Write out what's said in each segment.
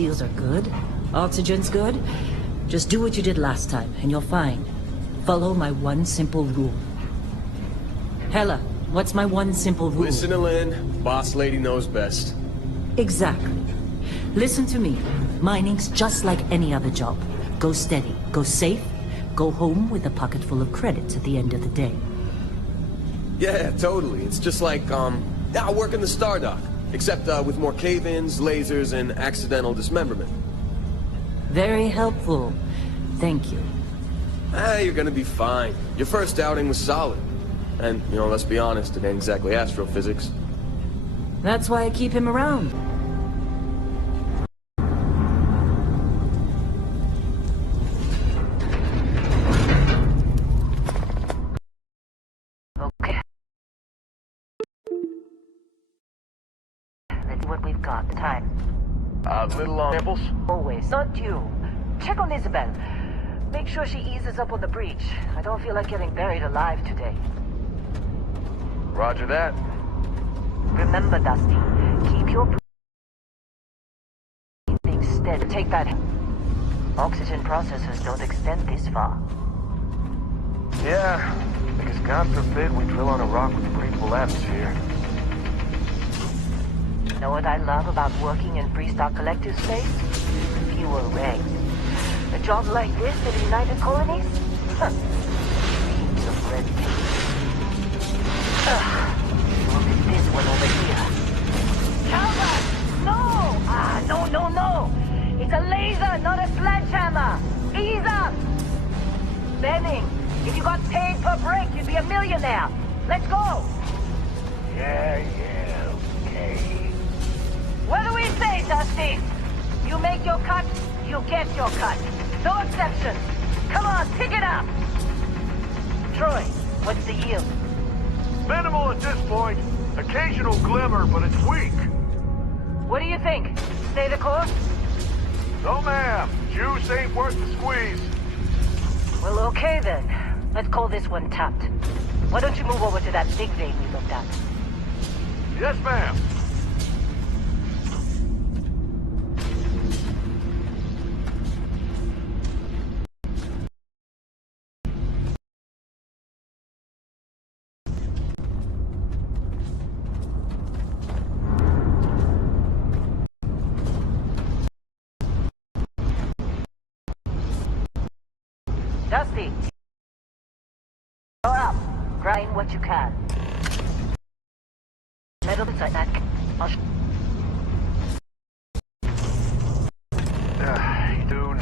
seals are good. Oxygen's good. Just do what you did last time, and you're fine. Follow my one simple rule. Hella, what's my one simple rule? Listen to Lynn. Boss lady knows best. Exactly. Listen to me. Mining's just like any other job. Go steady, go safe, go home with a pocket full of credits at the end of the day. Yeah, totally. It's just like, I work in the Stardock. Except, with more cave-ins, lasers, and accidental dismemberment. Very helpful. Thank you. You're gonna be fine. Your first outing was solid. And, you know, let's be honest, it ain't exactly astrophysics. That's why I keep him around. Okay. Let's see what we've got. Time. Little on nipples? Always. Not you. Check on Isabel. Make sure she eases up on the breach. I don't feel like getting buried alive today. Roger that. Remember, Dusty, keep your breathing steady. Take that. Oxygen processors don't extend this far. Yeah, because God forbid we drill on a rock with a breathable atmosphere. Know what I love about working in Freestock Collective space? Fewer regs. A job like this in the United Colonies? Huh. Reams of red tape. Look at this one over here. Calvert! No! No! It's a laser, not a sledgehammer! Ease up! Benning, if you got paid per break, you'd be a millionaire. Let's go! Yeah, okay. What do we say, Dusty? You make your cut, you get your cut. No exceptions. Come on, pick it up! Troy, what's the yield? Minimal at this point. Occasional glimmer, but it's weak. What do you think? Stay the course? No, ma'am. Juice ain't worth the squeeze. Well, okay then. Let's call this one tapped. Why don't you move over to that big vein we looked at? Yes, ma'am. Dusty! Go up. Grind what you can. Metal inside that. Dude.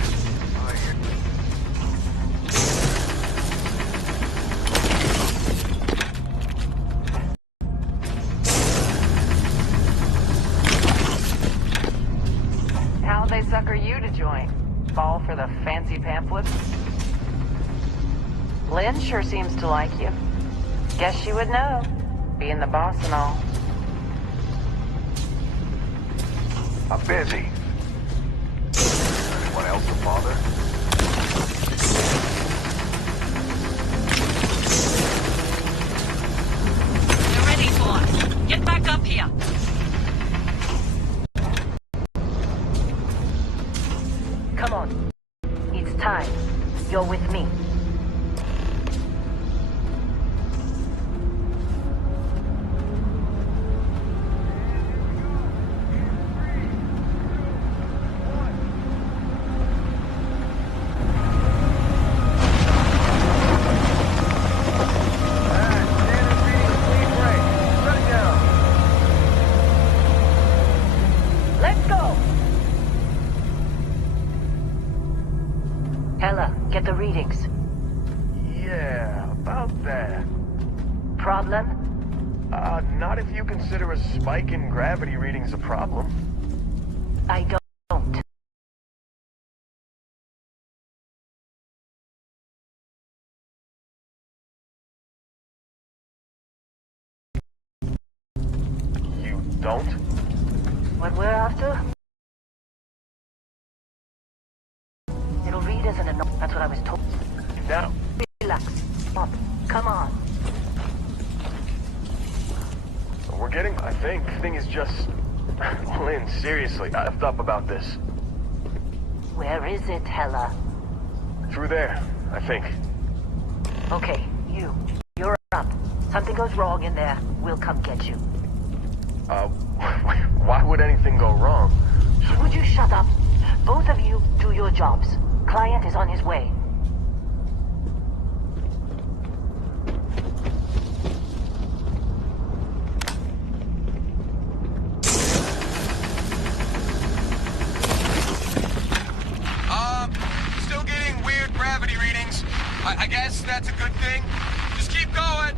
How'd they sucker you to join? Fall for the fancy pamphlets? Lynn sure seems to like you. Guess she would know, being the boss and all. I'm busy. Anyone else to bother? You're ready, boss. Get back up here. Come on. It's time. You're with me. Hella, get the readings. Yeah, about that. Problem? Not if you consider a spike in gravity readings a problem. I don't. You don't? What we're after? It'll read as an annoyance. That's what I was told. Now. Relax. Up. Come on. We're getting, I think. Thing is just... Lynn, seriously, I effed up about this. is it, Hella? Through there, I think. Okay, you're up. Something goes wrong in there, we'll come get you. Why would anything go wrong? Would you shut up? Both of you do your jobs. Client is on his way. Still getting weird gravity readings. I guess that's a good thing. Just keep going.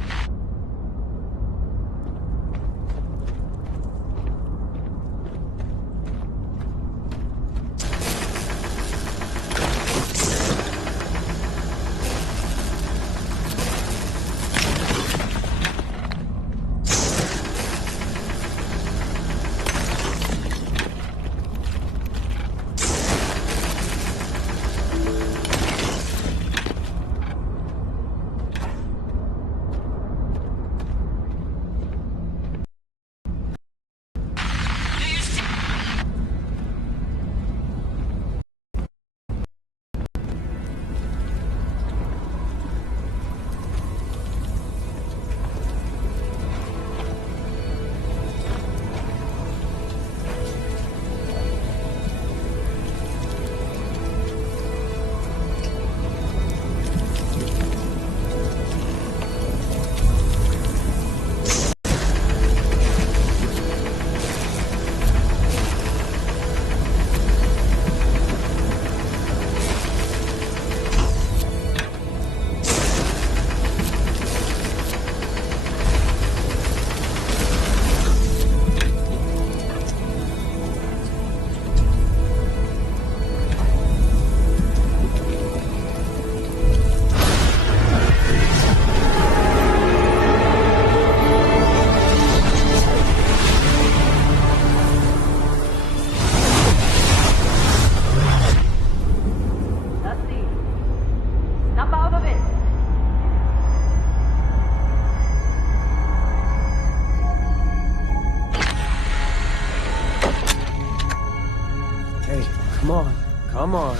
Come on.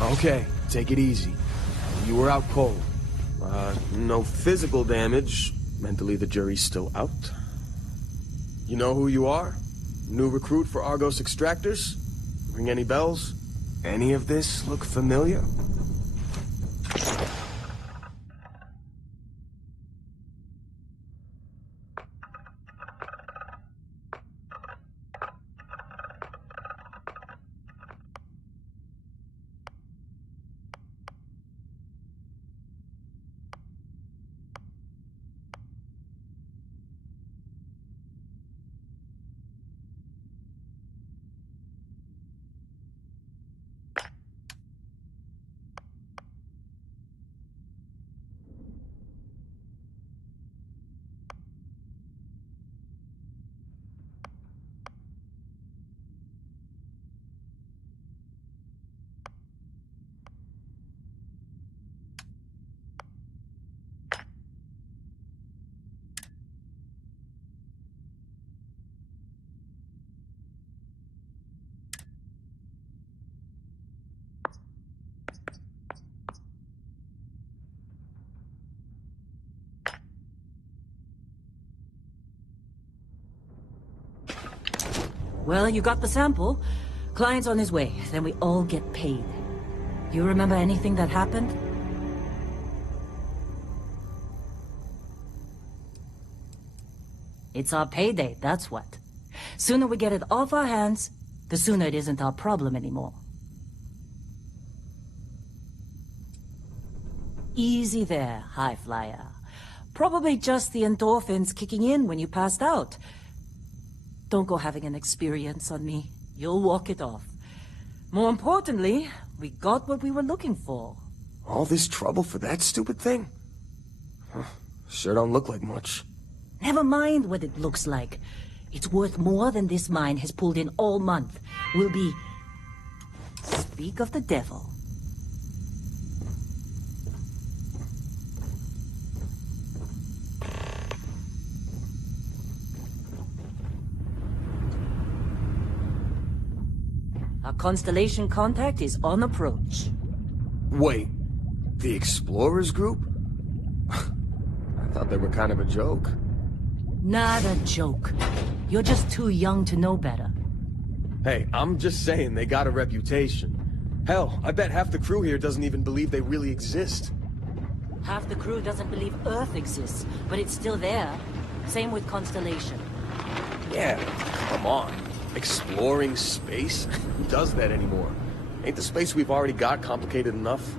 Okay, take it easy. You were out cold. No physical damage. Mentally, the jury's still out. You know who you are? New recruit for Argos Extractors? Ring any bells? Any of this look familiar? Well, you got the sample. Client's on his way, then we all get paid. You remember anything that happened? It's our payday, that's what. Sooner we get it off our hands, the sooner it isn't our problem anymore. Easy there, high flyer. Probably just the endorphins kicking in when you passed out. Don't go having an experience on me. You'll walk it off. More importantly, we got what we were looking for. All this trouble for that stupid thing? Huh, sure don't look like much. Never mind what it looks like. It's worth more than this mine has pulled in all month. We'll be... Speak of the devil. Our Constellation contact is on approach. Wait, the Explorers group? I thought they were kind of a joke. Not a joke. You're just too young to know better. Hey, I'm just saying they got a reputation. Hell, I bet half the crew here doesn't even believe they really exist. Half the crew doesn't believe Earth exists, but it's still there. Same with Constellation. Yeah, come on. Exploring space? Who does that anymore? Ain't the space we've already got complicated enough?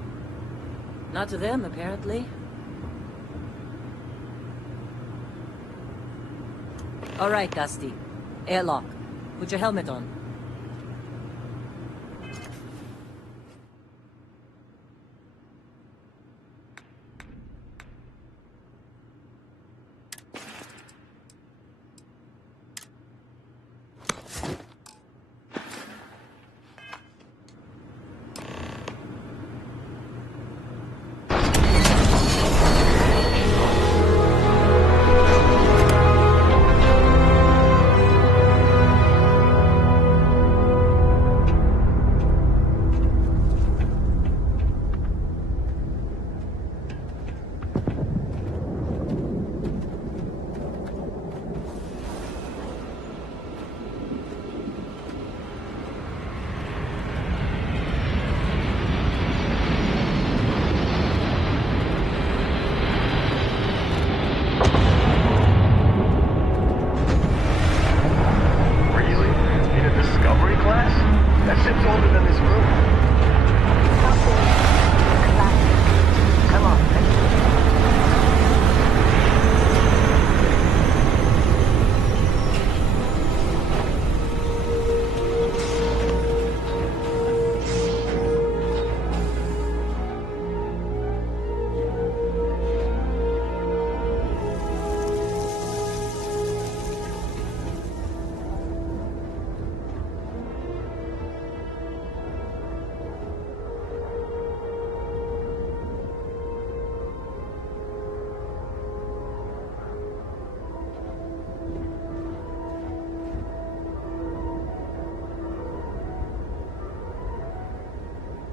Not to them, apparently. All right, Dusty. Airlock. Put your helmet on.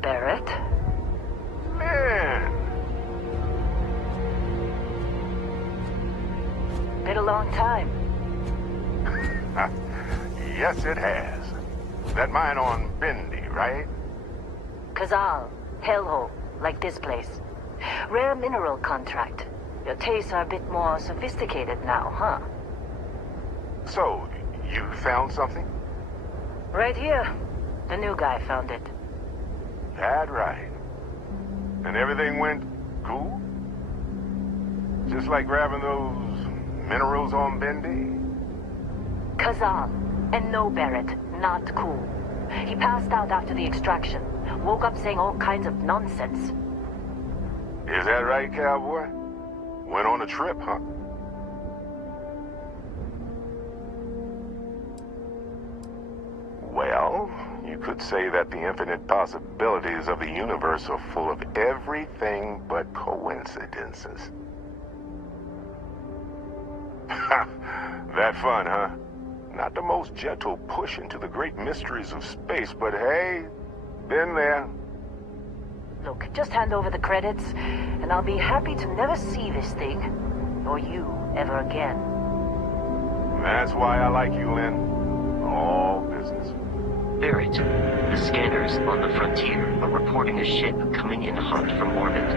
Barrett? Man! Been a long time. Yes, it has. That mine on Bendy, right? Kazal, hellhole, like this place. Rare mineral contract. Your tastes are a bit more sophisticated now, huh? So, you found something? Right here. The new guy found it. That right. And everything went cool? Just like grabbing those minerals on Bendy? Kazal. And no, Barrett. Not cool. He passed out after the extraction. Woke up saying all kinds of nonsense. Is that right, cowboy? Went on a trip, huh? Well, you could say that the infinite possibilities of the universe are full of everything but coincidences. That fun, huh? Not the most gentle push into the great mysteries of space, but hey, been there. Look, just hand over the credits, and I'll be happy to never see this thing, or you, ever again. That's why I like you, Lynn. All business. Barrett, the scanners on the frontier are reporting a ship coming in hot from orbit.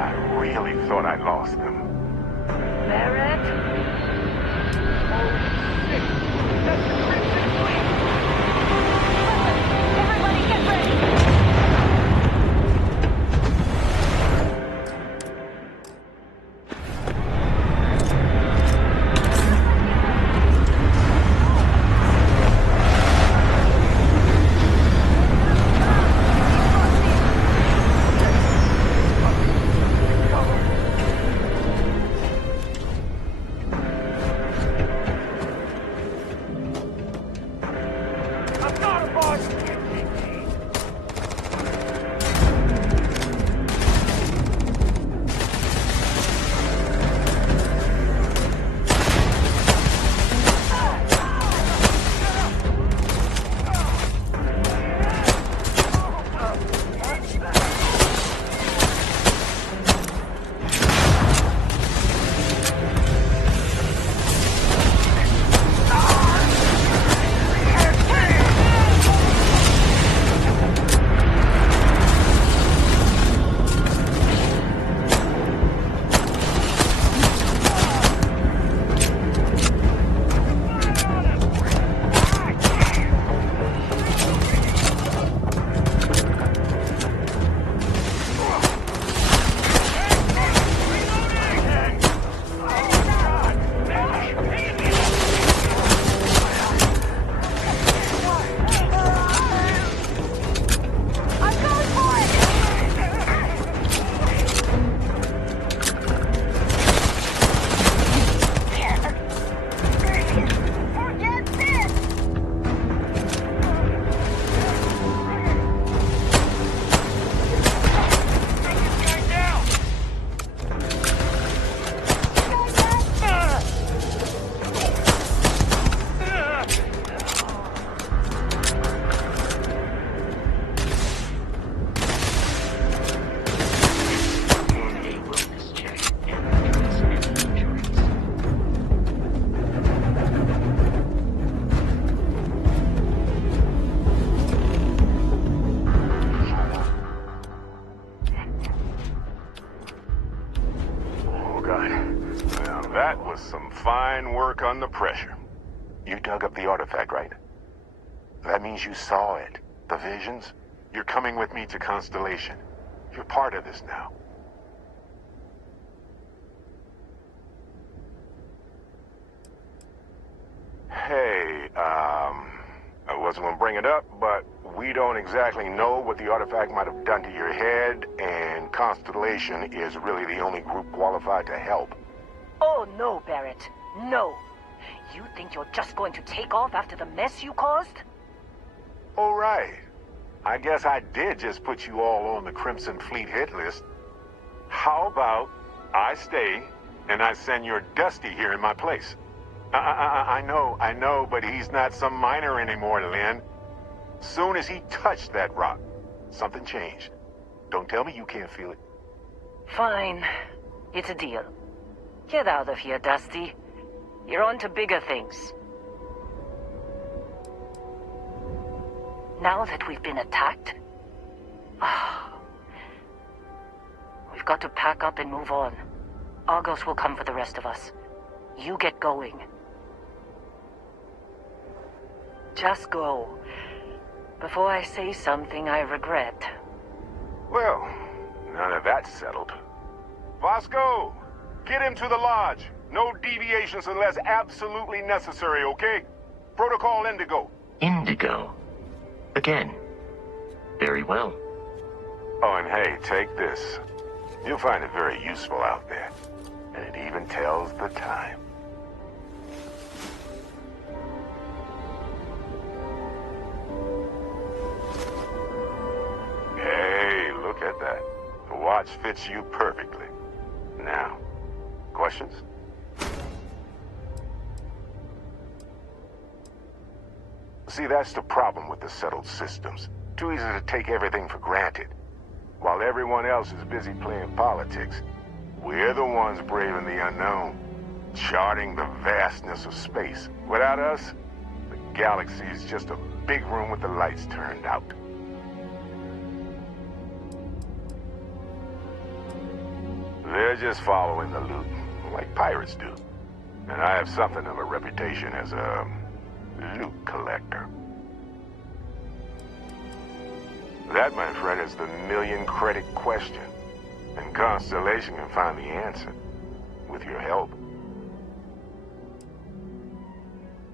I really thought I lost them. Barrett? Oh, shit! That's the Crimson Fleet! Listen, everybody get ready! was some fine work under pressure. You dug up the artifact, right? That means you saw it. The visions? You're coming with me to Constellation. You're part of this now. Hey, I wasn't gonna bring it up, but we don't exactly know what the artifact might have done to your head, and Constellation is really the only group qualified to help. Oh, no, Barrett. No. You think you're just going to take off after the mess you caused? All right. I guess I did just put you all on the Crimson Fleet hit list. How about I stay, and I send your Dusty here in my place? I know, but he's not some miner anymore, Lynn. Soon as he touched that rock, something changed. Don't tell me you can't feel it. Fine. It's a deal. Get out of here, Dusty. You're on to bigger things. Now that we've been attacked, we've got to pack up and move on. Argos will come for the rest of us. You get going. Just go. Before I say something I regret. Well, now that that's settled. Vasco, get him to the lodge. No deviations unless absolutely necessary, okay? Protocol Indigo. Indigo. Again. Very well. Oh, and hey, take this. You'll find it very useful out there. And it even tells the time. Hey, look at that. The watch fits you perfectly. Now, questions? See, that's the problem with the settled systems. Too easy to take everything for granted. While everyone else is busy playing politics, we're the ones braving the unknown, charting the vastness of space. Without us, the galaxy is just a big room with the lights turned out. They're just following the loot, like pirates do. And I have something of a reputation as a loot collector. That, my friend, is the million-credit question. And Constellation can find the answer, with your help.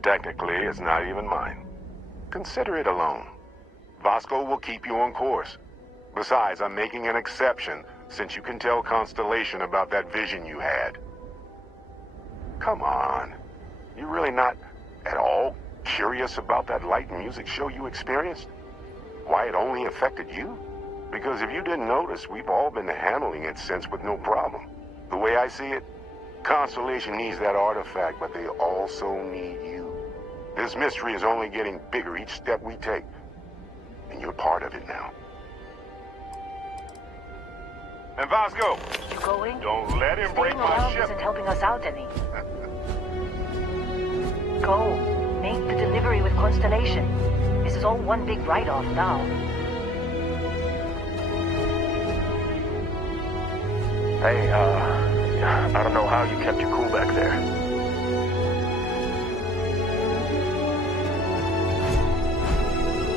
Technically, it's not even mine. Consider it a loan. Vasco will keep you on course. Besides, I'm making an exception, since you can tell Constellation about that vision you had. Come on. You're really not at all curious about that light and music show you experienced? Why it only affected you? Because if you didn't notice, we've all been handling it since with no problem. The way I see it, Constellation needs that artifact, but they also need you. This mystery is only getting bigger each step we take. And you're part of it now. And Vasco! You going? Don't let him break Staying my around ship! isn't helping us out any. Go. Make the delivery with Constellation. This is all one big write-off now. Hey, I don't know how you kept your cool back there.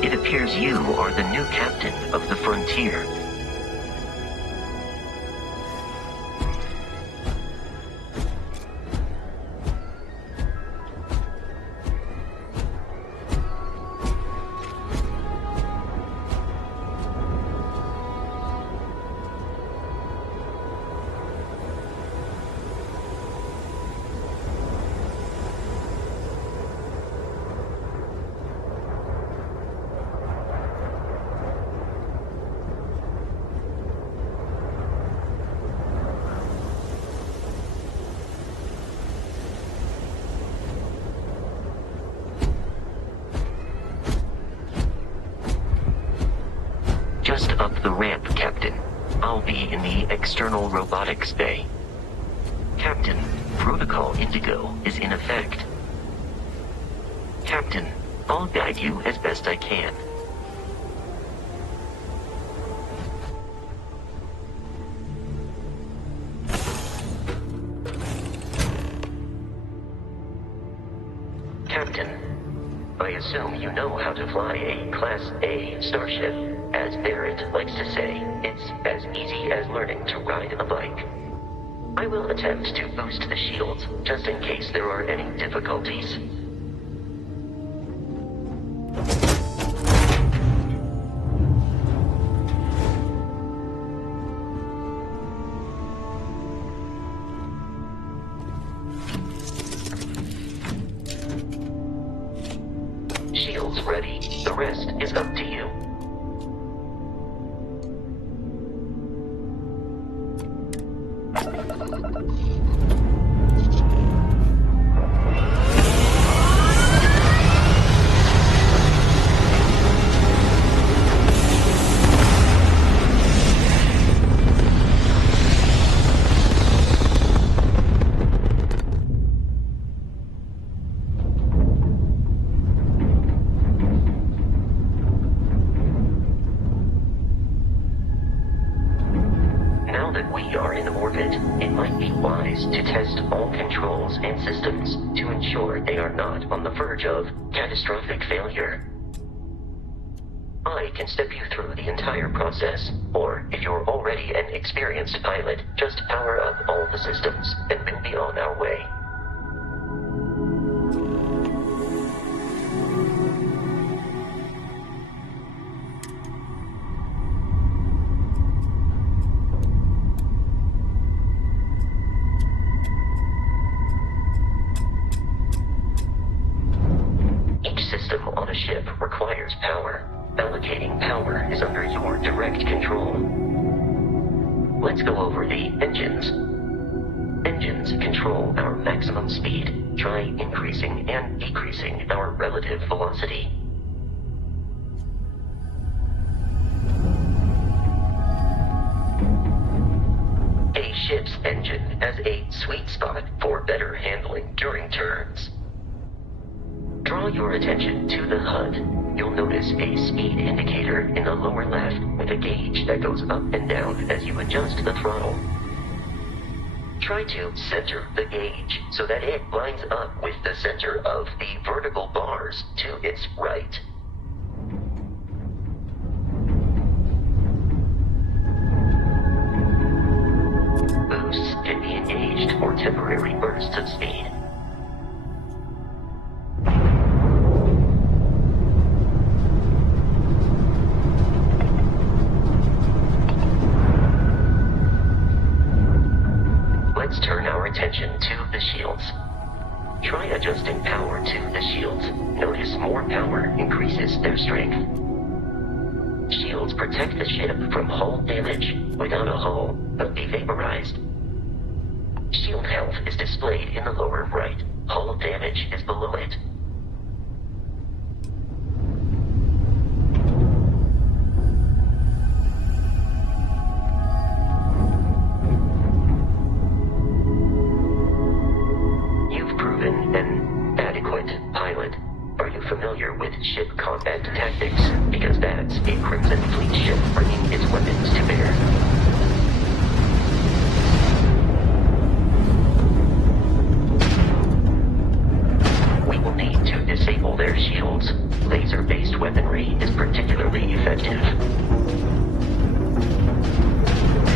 It appears you are the new captain of the Frontier. Just up the ramp, Captain. I'll be in the external robotics bay. Captain, Protocol Indigo is in effect. Captain, I'll guide you as best I can. I assume you know how to fly a Class A starship. As Barrett likes to say, it's as easy as learning to ride a bike. I will attempt to boost the shields, just in case there are any difficulties. Shields ready. The rest is up to you. To test all controls and systems to ensure they are not on the verge of catastrophic failure. I can step you through the entire process, or if you're already an experienced pilot, just power up all the systems and we'll be on our way. Requires power. Allocating power is under your direct control. Let's go over the engines. Engines control our maximum speed. Try increasing and decreasing our relative velocity. A ship's engine has a sweet spot for better handling during turns. Draw your attention to the HUD. You'll notice a speed indicator in the lower left with a gauge that goes up and down as you adjust the throttle. Try to center the gauge so that it lines up with the center of the vertical bars to its right. Boosts can be engaged for temporary bursts of speed. Let's turn our attention to the shields. Try adjusting power to the shields. Notice more power increases their strength. Shields protect the ship from hull damage. Without a hull, they'll be vaporized. Shield health is displayed in the lower right. Hull damage is below it. Familiar with ship combat tactics, because that's a Crimson Fleet ship bringing its weapons to bear. We will need to disable their shields. Laser-based weaponry is particularly effective. Is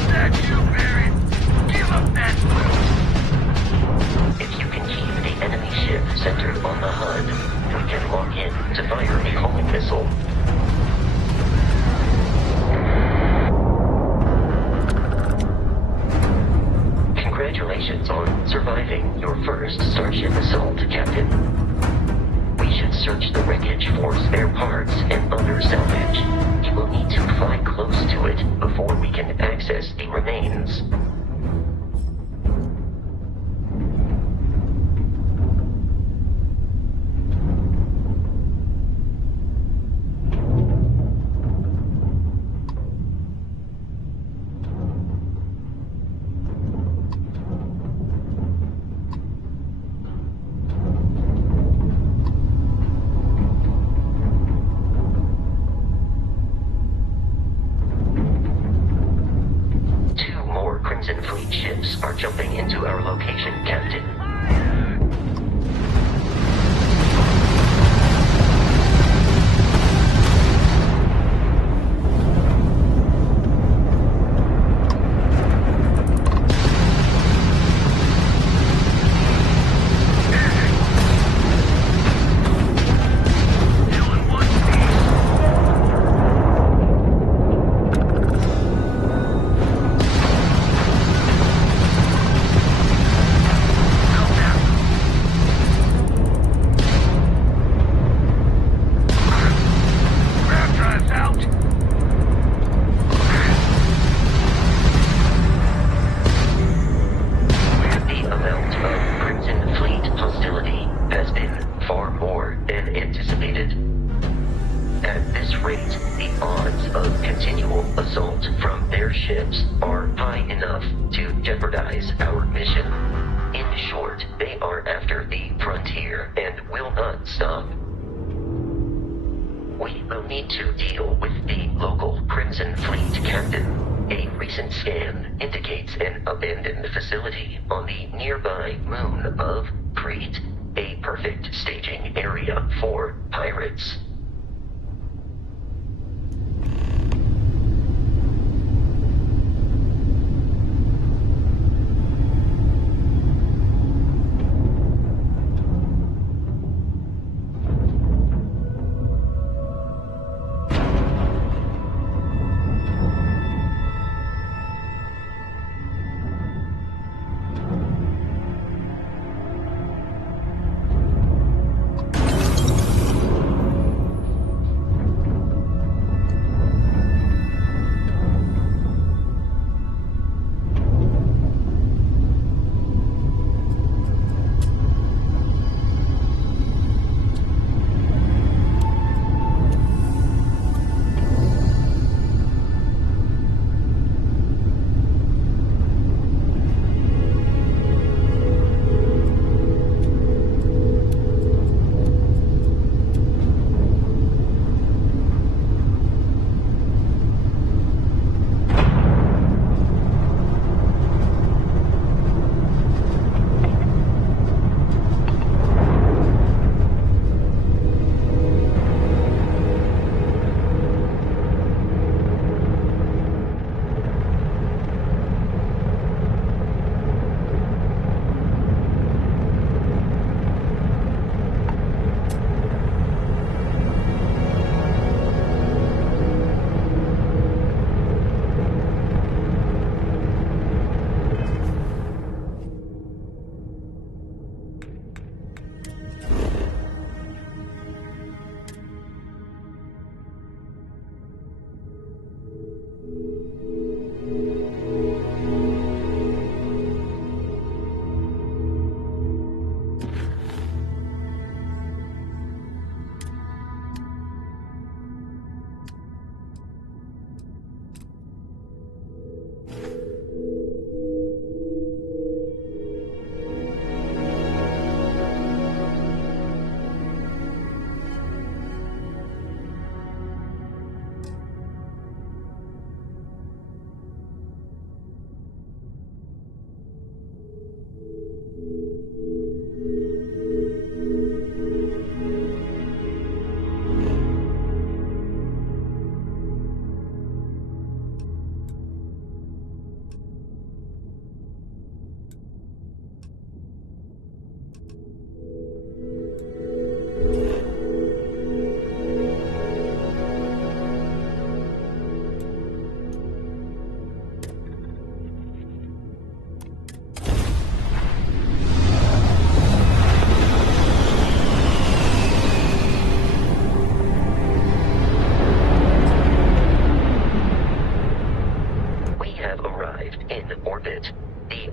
that you, Barrett? Give up that move! If you can keep the enemy ship centered on the HUD, we can lock in to fire a homing missile. Congratulations on surviving your first Starship assault, Captain. We should search the wreckage for spare parts and other salvage. You will need to fly close to it before we can access the remains. Crimson Fleet ships are jumping into our location, Captain. jeopardize our mission. In short, they are after the frontier and will not stop. We will need to deal with the local Crimson Fleet captain. A recent scan indicates an abandoned facility on the nearby moon of Crete, a perfect staging area for pirates.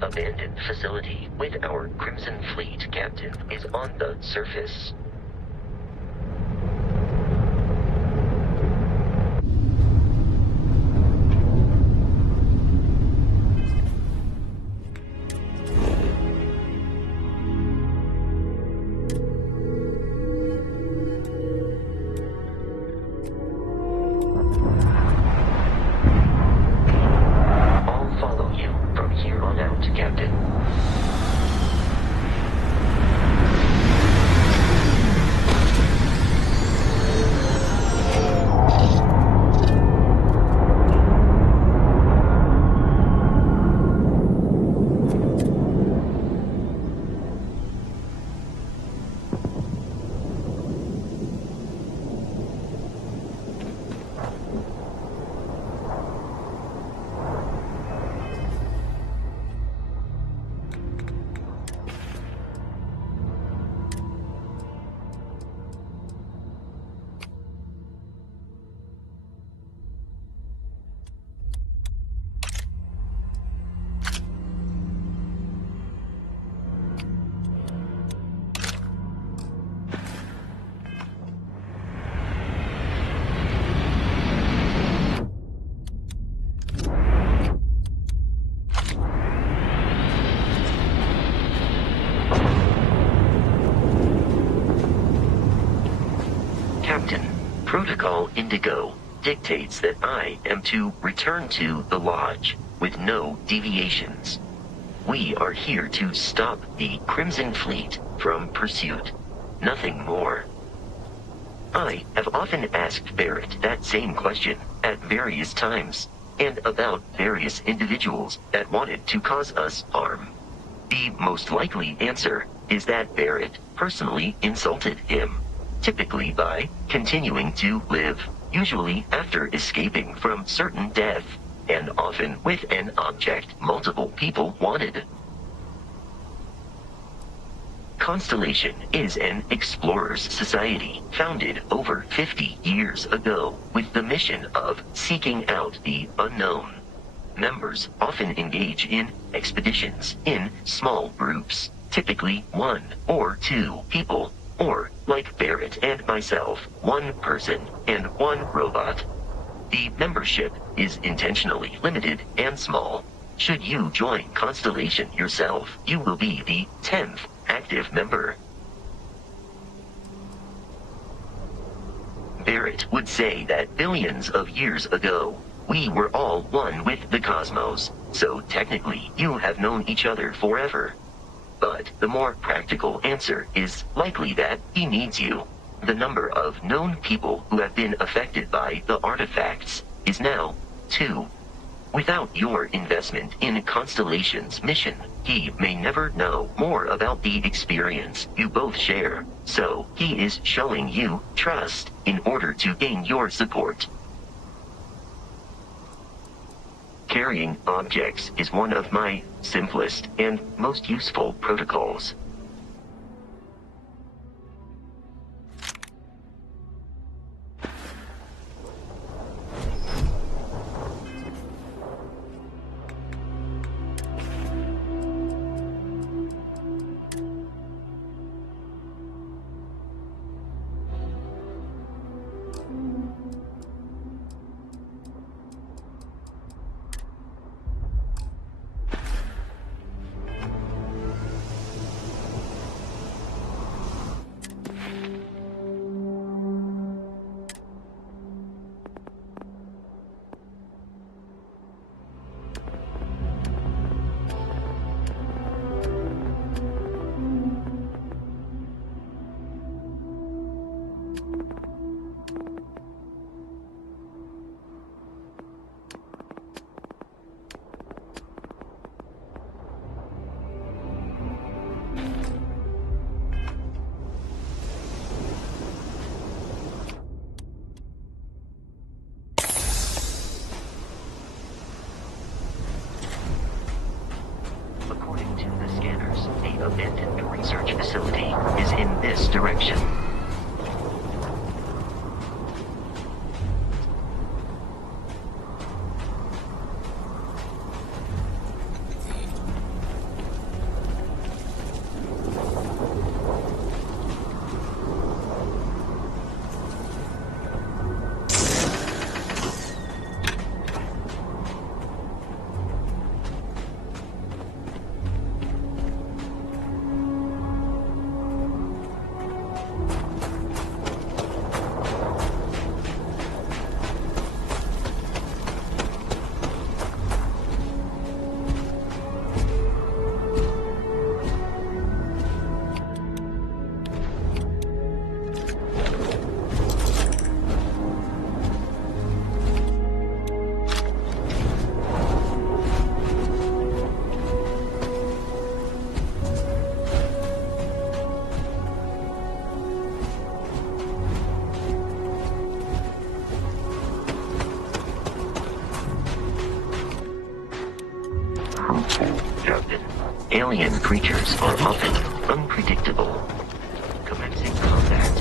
Abandoned facility with our Crimson Fleet captain is on the surface. Captain. indigo dictates that I am to return to the lodge with no deviations. We are here to stop the Crimson Fleet from pursuit. Nothing more. I have often asked Barrett that same question at various times, and about various individuals that wanted to cause us harm. The most likely answer is that Barrett personally insulted him, typically by continuing to live, usually after escaping from certain death, and often with an object multiple people wanted. Constellation is an explorers society founded over 50 years ago with the mission of seeking out the unknown. Members often engage in expeditions in small groups, typically 1 or 2 people, or, like Barrett and myself, 1 person and 1 robot. The membership is intentionally limited and small. Should you join Constellation yourself, you will be the 10th active member. Barrett would say that billions of years ago, we were all one with the cosmos, so technically you have known each other forever. But the more practical answer is likely that he needs you. The number of known people who have been affected by the artifacts is now 2. Without your investment in Constellation's mission, he may never know more about the experience you both share, so he is showing you trust in order to gain your support. Carrying objects is one of my simplest and most useful protocols. According to the scanners, the abandoned research facility is in this direction. Captain, alien creatures are often unpredictable. Commencing combat.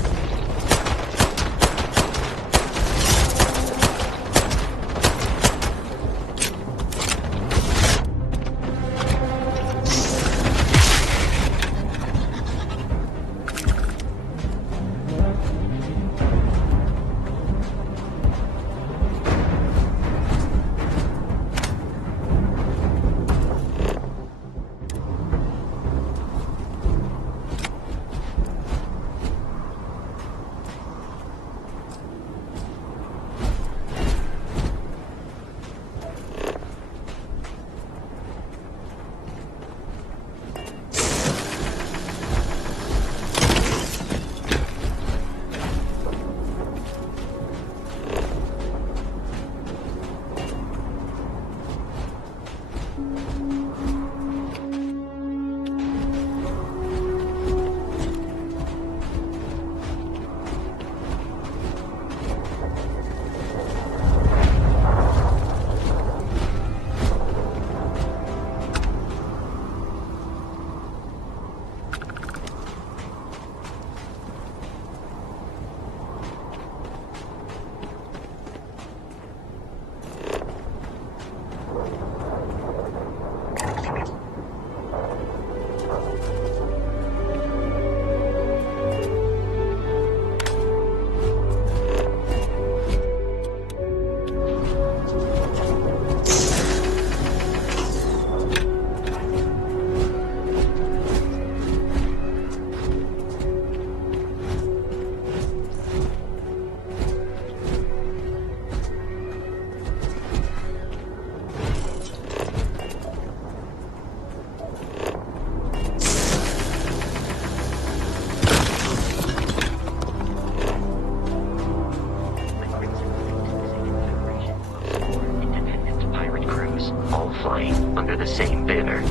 transport crews, all flying under the same banner.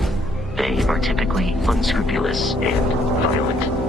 They are typically unscrupulous and violent.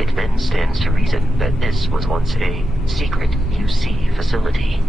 It then stands to reason that this was once a secret UC facility.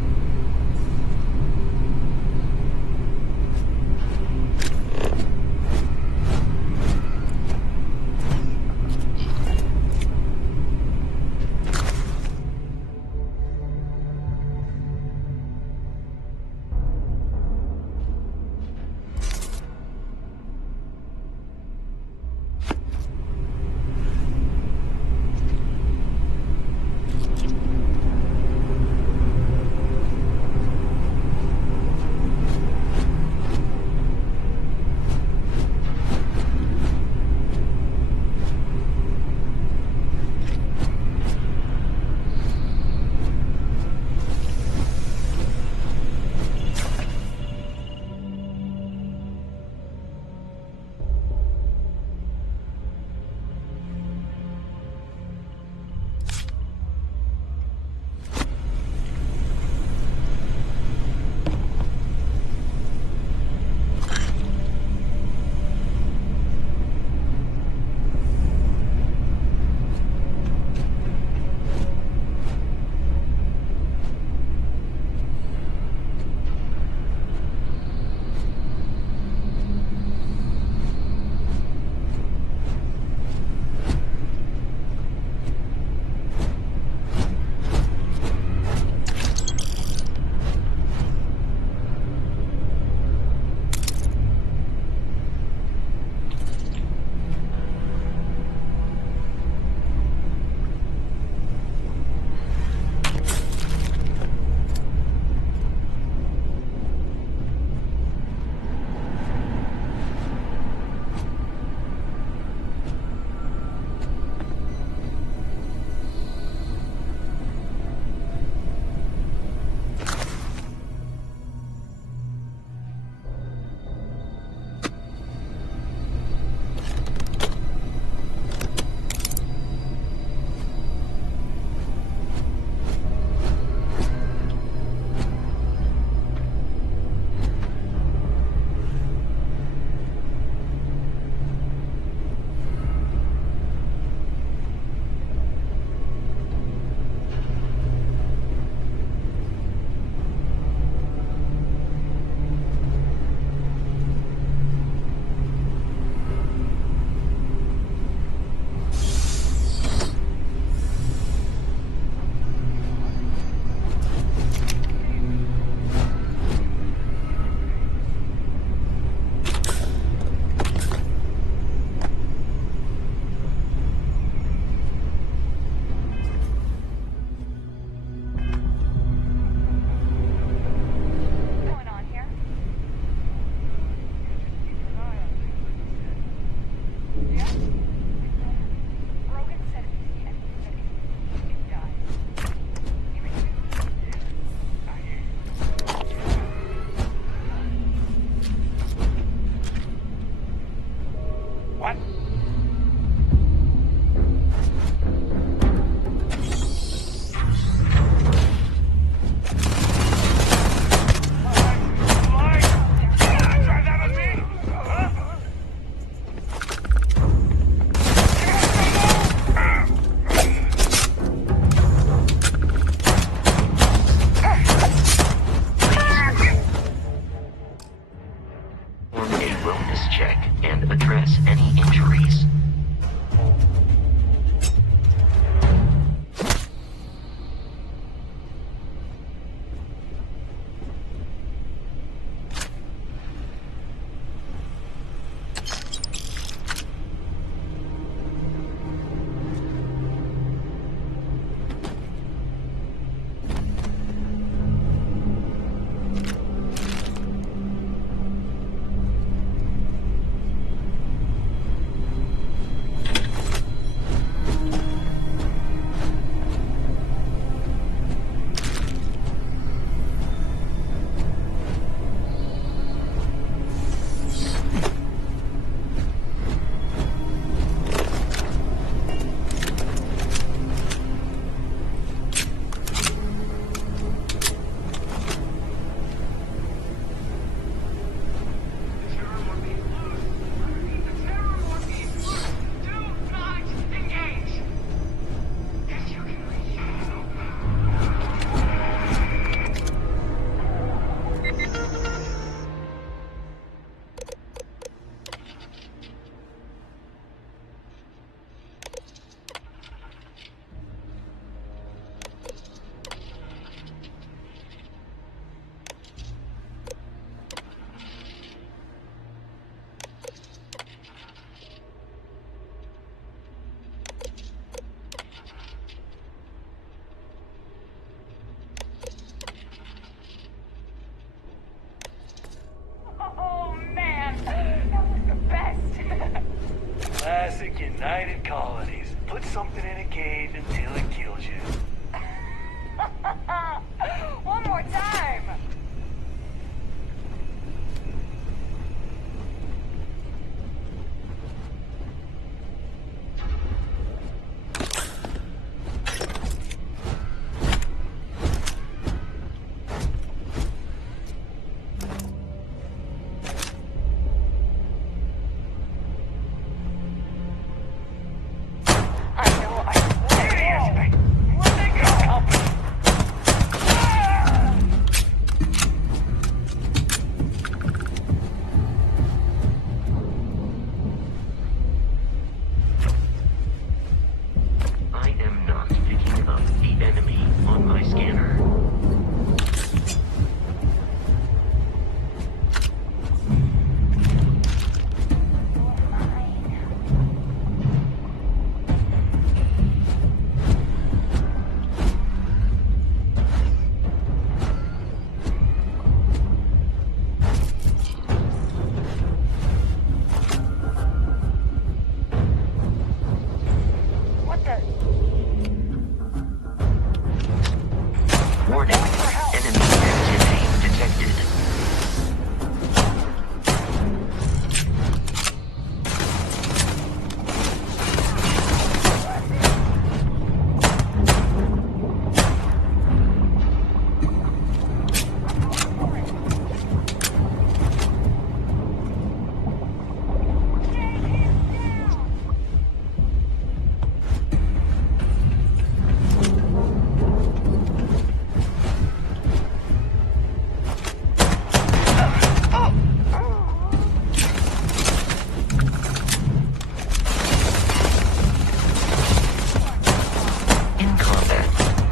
Warning. Enemy activity detected.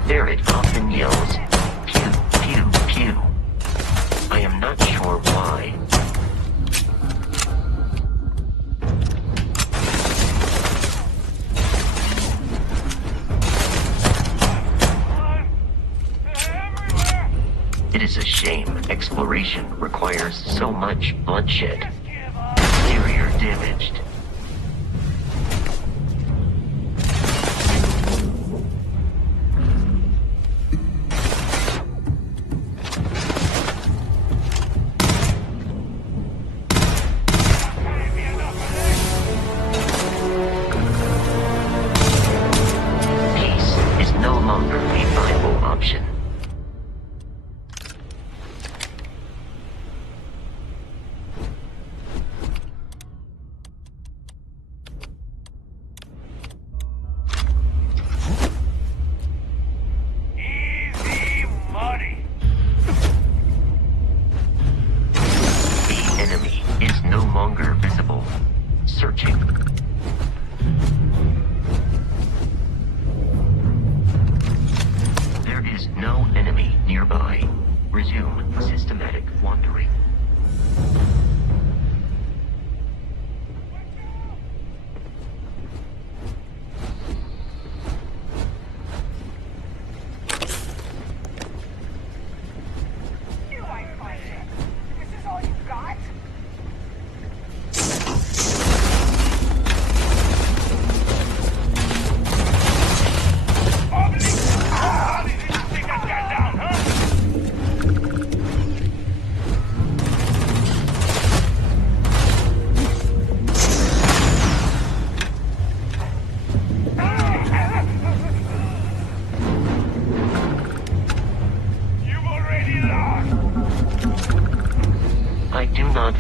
Barrett often yells, pew, pew, pew. I am not sure why. It is a shame exploration requires so much bloodshed. Exterior damaged.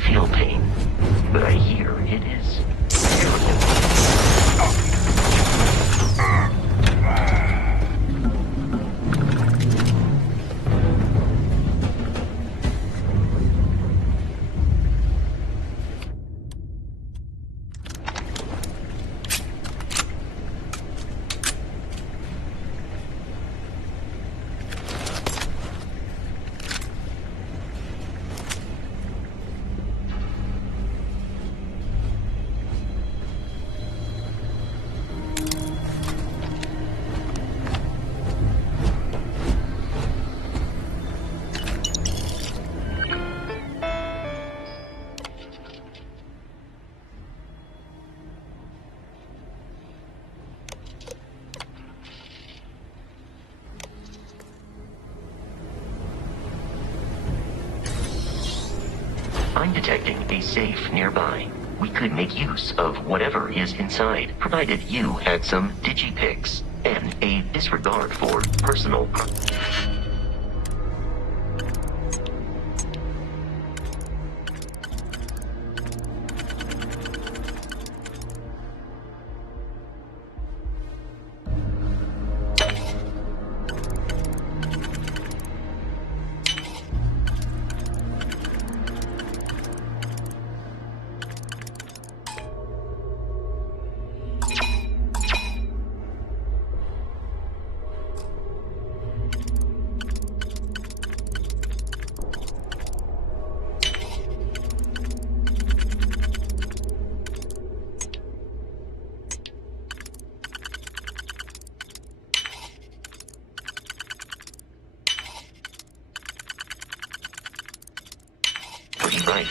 Feel pain, but I hear it is terrible. I'm detecting a safe nearby. We could make use of whatever is inside, provided you had some digipics and a disregard for personal. Right.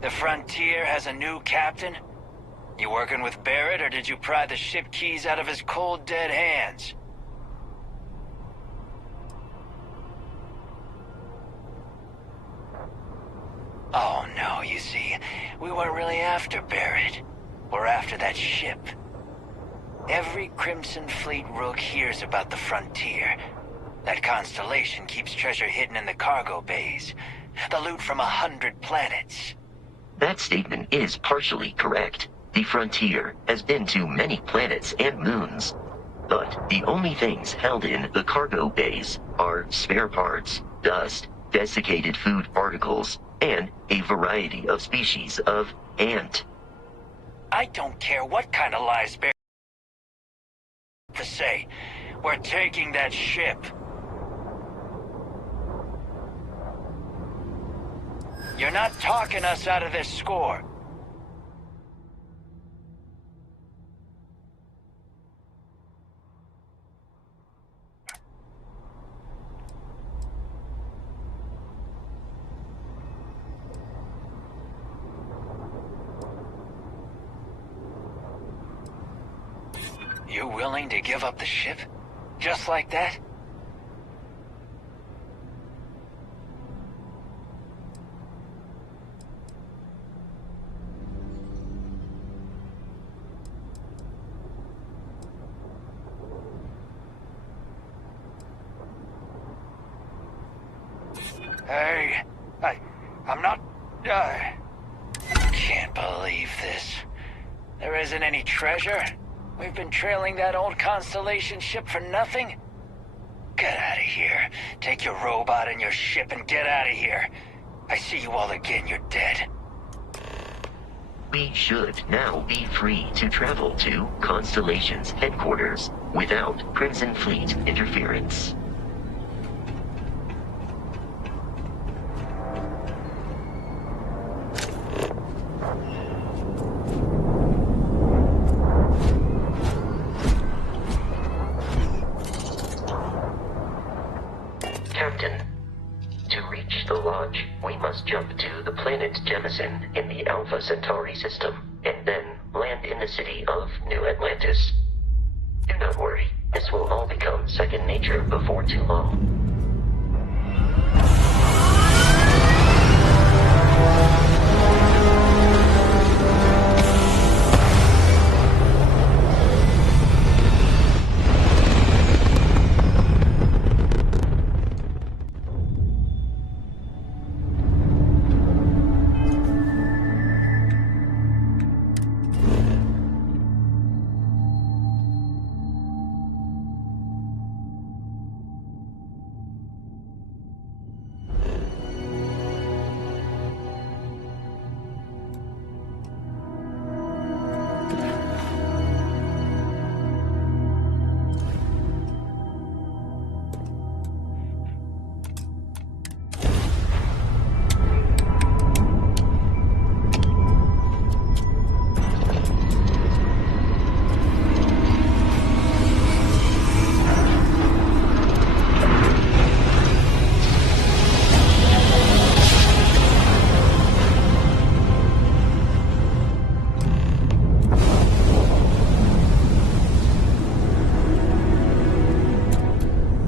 The Frontier has a new captain? You working with Barrett, or did you pry the ship keys out of his cold, dead hands? Oh no, you see, we weren't really after Barrett. We're after that ship. Every Crimson Fleet rook hears about the Frontier. That constellation keeps treasure hidden in the cargo bays. The loot from 100 planets. That statement is partially correct. The Frontier has been to many planets and moons. But the only things held in the cargo bays are spare parts, dust, desiccated food particles, and a variety of species of ant. I don't care what kind of lies Barrett to say. We're taking that ship. You're not talking us out of this score. You willing to give up the ship? Just like that? Hey, I'm not... Can't believe this. There isn't any treasure? We've been trailing that old Constellation ship for nothing? Get out of here. Take your robot and your ship and get out of here. I see you all again, you're dead. We should now be free to travel to Constellation's headquarters without Crimson Fleet interference. Captain, to reach the Lodge, we must jump to the planet Jemison in the Alpha Centauri system, and then land in the city of New Atlantis. Do not worry, this will all become second nature before too long.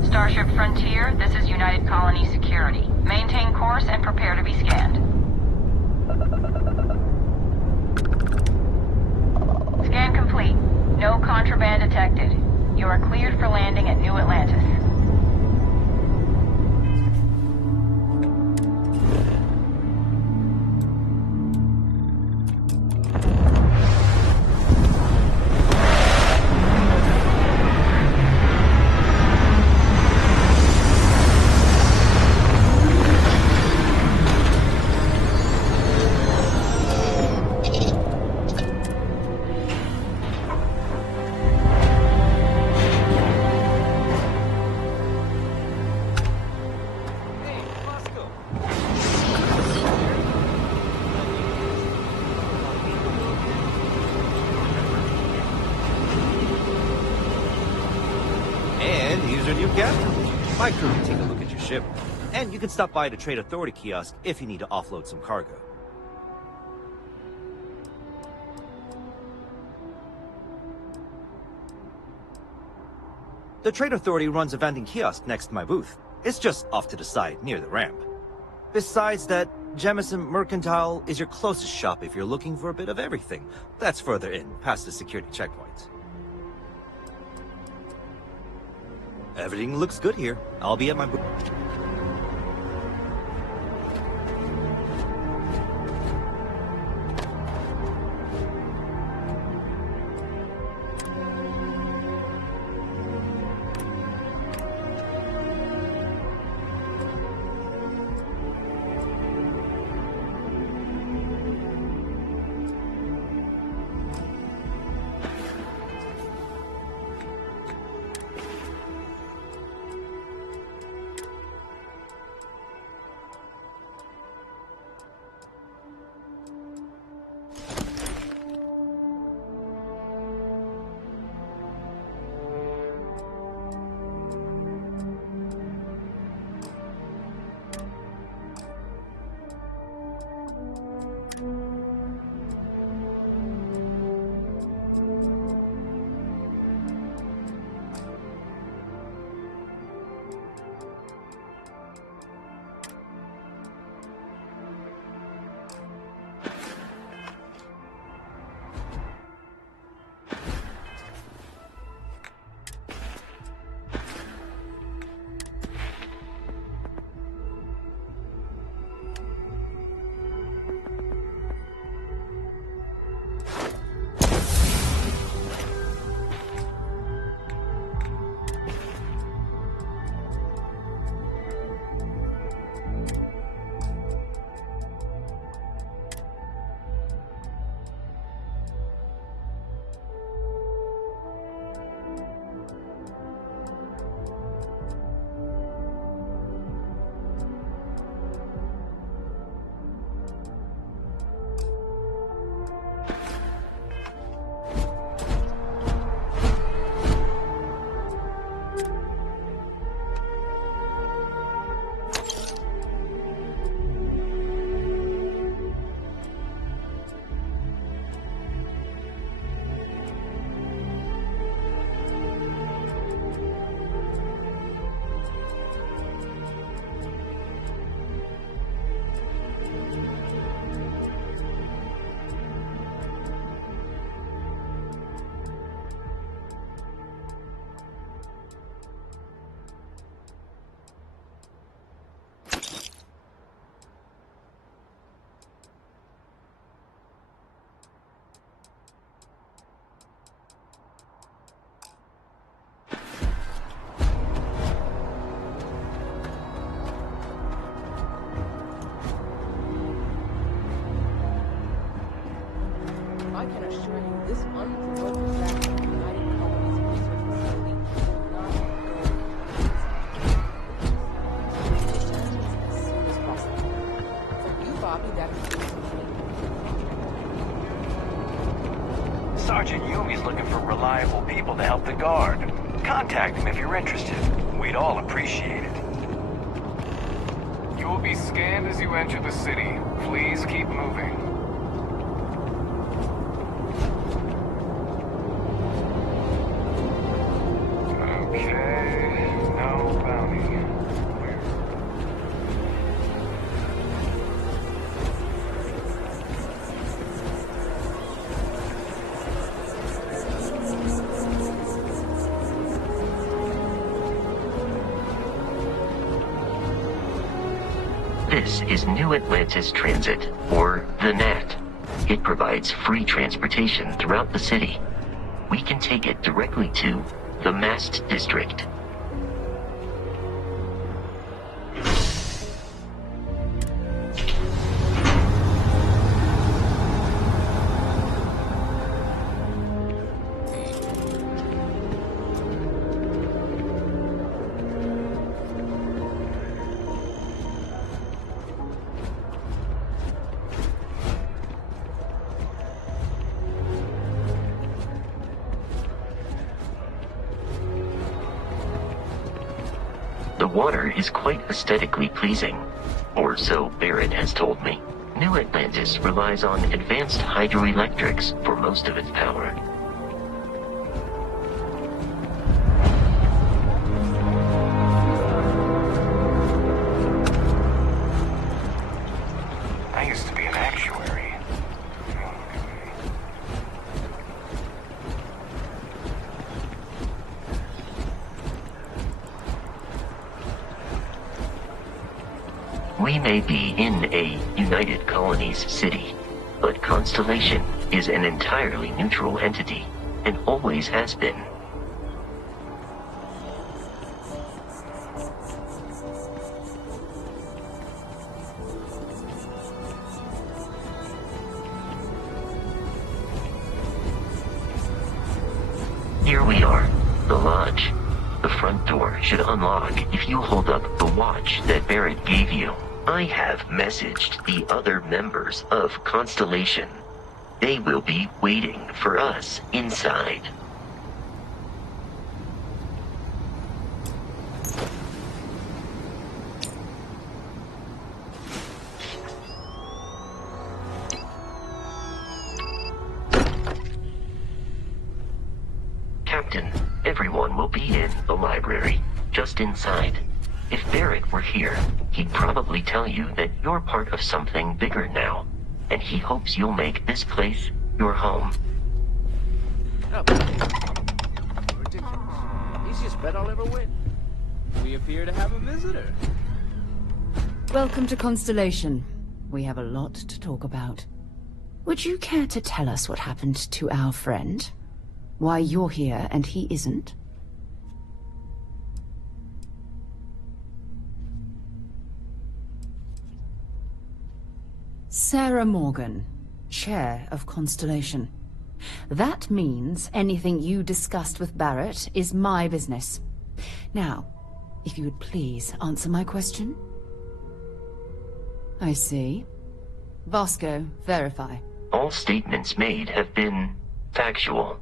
Starship Frontier, this is United Colony Security. Maintain course and prepare to be scanned. Scan complete. No contraband detected. You are cleared for landing at New Atlantis. My crew can take a look at your ship, and you can stop by the Trade Authority kiosk if you need to offload some cargo. The Trade Authority runs a vending kiosk next to my booth. It's just off to the side, near the ramp. Besides that, Jemison Mercantile is your closest shop if you're looking for a bit of everything. That's further in, past the security checkpoint. Everything looks good here. I'll be at my booth. I can assure you this unprovoked attack on the United Colonies Research Facility will not go as soon as possible. For you, Bobby, that is Sergeant Yumi's looking for reliable people to help the guard. Contact him if you're interested. We'd all appreciate it. You will be scanned as you enter the city. Please keep moving. Okay, no bounty. This is New Atlantis Transit, or the NAT. It provides free transportation throughout the city. We can take it directly to the Mast District. The water is quite aesthetically pleasing, or so Barrett has told me. New Atlantis relies on advanced hydroelectrics for most of its power. We may be in a United Colonies city, but Constellation is an entirely neutral entity, and always has been. Here we are, the lodge. The front door should unlock if you hold up the watch that Barrett gave you. I have messaged the other members of Constellation. They will be waiting for us inside. Captain, everyone will be in the library, just inside. If Barrett were here, he'd probably tell you that you're part of something bigger now, and he hopes you'll make this place your home. Ridiculous. Easiest bet I'll ever win. We appear to have a visitor. Welcome to Constellation. We have a lot to talk about. Would you care to tell us what happened to our friend? Why you're here and he isn't? Sarah Morgan, Chair of Constellation. That means anything you discussed with Barrett is my business. Now, if you would please answer my question. I see. Vasco, verify. All statements made have been factual.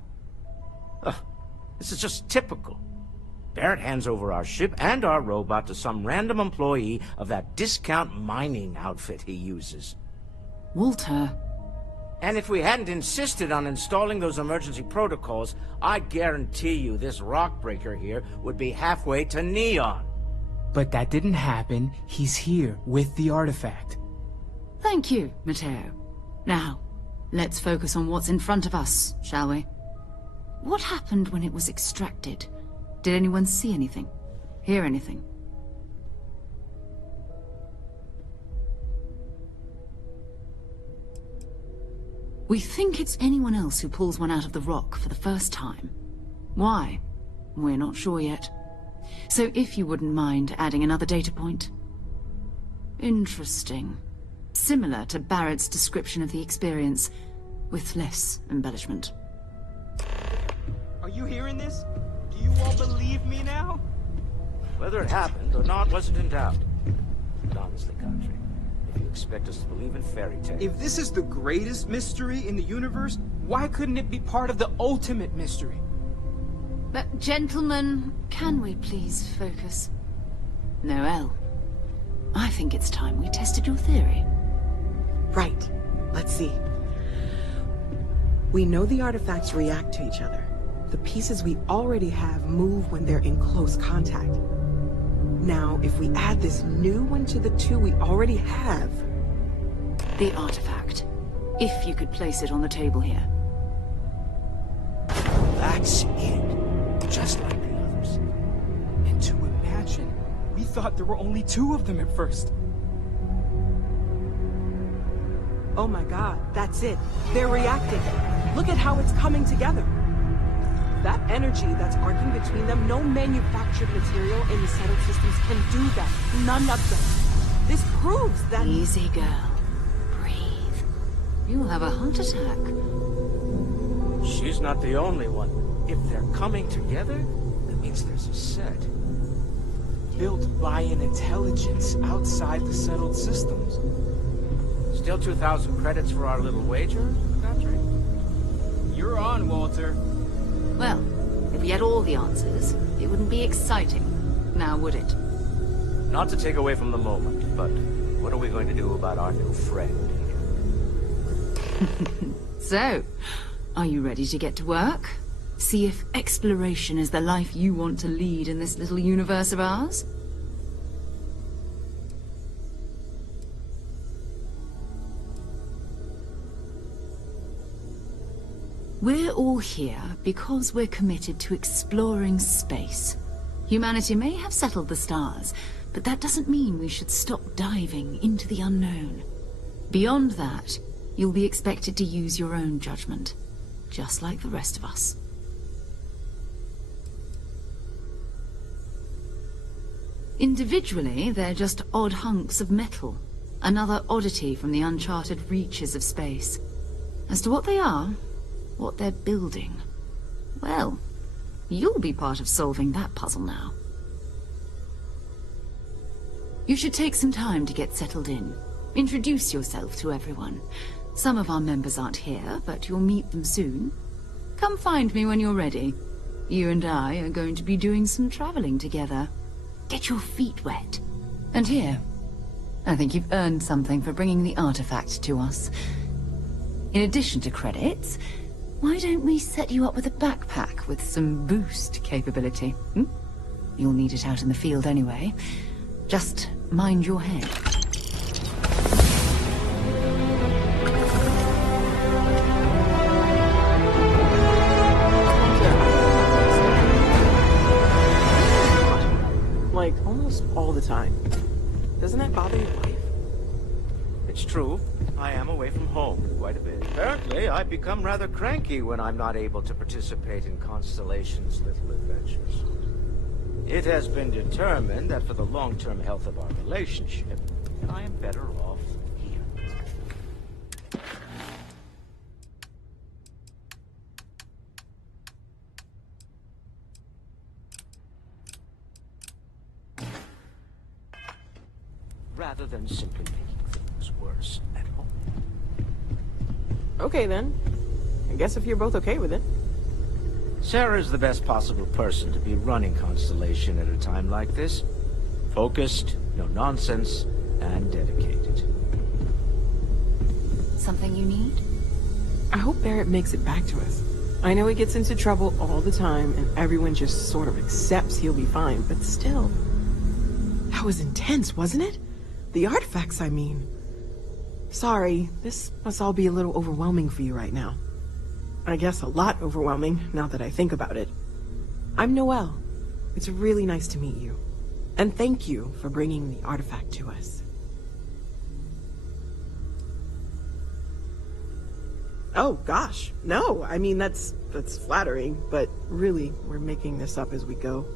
This is just typical. Barrett hands over our ship and our robot to some random employee of that discount mining outfit he uses. Walter. And if we hadn't insisted on installing those emergency protocols, I guarantee you this rock breaker here would be halfway to Neon. But that didn't happen. He's here with the artifact. Thank you, Matteo. Now, let's focus on what's in front of us, shall we? What happened when it was extracted? Did anyone see anything? Hear anything? We think it's anyone else who pulls one out of the rock for the first time. Why? We're not sure yet. So if you wouldn't mind adding another data point. Interesting. Similar to Barrett's description of the experience, with less embellishment. Are you hearing this? Do you all believe me now? Whether it happened or not wasn't in doubt. But honestly, Country, if you expect us to believe in fairy tales... If this is the greatest mystery in the universe, why couldn't it be part of the ultimate mystery? But gentlemen, can we please focus? Noel, I think it's time we tested your theory. Right. Let's see. We know the artifacts react to each other. The pieces we already have move when they're in close contact. Now, if we add this new one to the two we already have... The artifact. If you could place it on the table here. That's it. Just like the others. And to imagine, we thought there were only 2 of them at first. Oh my god, that's it. They're reacting. Look at how it's coming together. That energy that's arcing between them, no manufactured material in the settled systems can do that. None of them. This proves that... Easy, girl. Breathe. You'll have a heart attack. She's not the only one. If they're coming together, that means there's a set. Built by an intelligence outside the settled systems. Still 2,000 credits for our little wager, Country? You're on, Walter. Well, if we had all the answers, it wouldn't be exciting, now would it? Not to take away from the moment, but what are we going to do about our new friend here? So, are you ready to get to work? See if exploration is the life you want to lead in this little universe of ours? We're all here because we're committed to exploring space. Humanity may have settled the stars, But that doesn't mean we should stop diving into the unknown. Beyond that, you'll be expected to use your own judgment, just like the rest of us. Individually, they're just odd hunks of metal, another oddity from the uncharted reaches of space. As to what they are, what they're building, well, you'll be part of solving that puzzle now. You should take some time to get settled in. Introduce yourself to everyone. Some of our members aren't here, but you'll meet them soon. Come find me when you're ready. You and I are going to be doing some traveling together. Get your feet wet. And here, I think you've earned something for bringing the artifact to us. In addition to credits, why don't we set you up with a backpack with some boost capability? You'll need it out in the field anyway. Just mind your head. Like, almost all the time. Doesn't that bother your wife? It's true. I am away from home quite a bit. Apparently, I've become rather cranky when I'm not able to participate in Constellation's little adventures. It has been determined that for the long-term health of our relationship, I am better off here. Rather than simply making things worse at home. Okay then. I guess if you're both okay with it. Sarah's the best possible person to be running Constellation at a time like this. Focused, no nonsense, and dedicated. Something you need? I hope Barrett makes it back to us. I know he gets into trouble all the time, and everyone just sort of accepts he'll be fine, but still. That was intense, wasn't it? The artifacts, I mean. Sorry, this must all be a little overwhelming for you right now. I guess a lot overwhelming, now that I think about it. I'm Noelle. It's really nice to meet you. And thank you for bringing the artifact to us. Oh, gosh. No, I mean, that's flattering, but really, we're making this up as we go.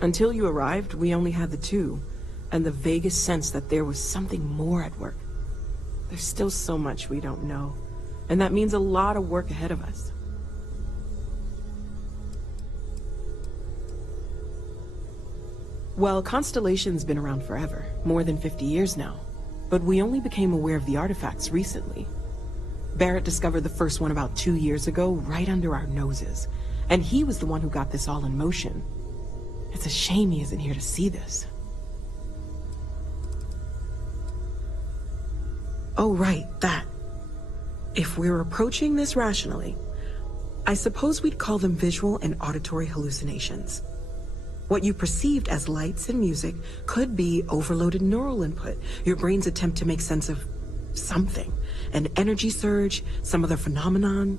Until you arrived, we only had the two, and the vaguest sense that there was something more at work. There's still so much we don't know, and that means a lot of work ahead of us. Well, Constellation's been around forever, more than 50 years now, but we only became aware of the artifacts recently. Barrett discovered the first one about 2 years ago, right under our noses, and he was the one who got this all in motion. It's a shame he isn't here to see this. Oh, right, that. If we're approaching this rationally, I suppose we'd call them visual and auditory hallucinations. What you perceived as lights and music could be overloaded neural input, your brain's attempt to make sense of something, an energy surge, some other phenomenon.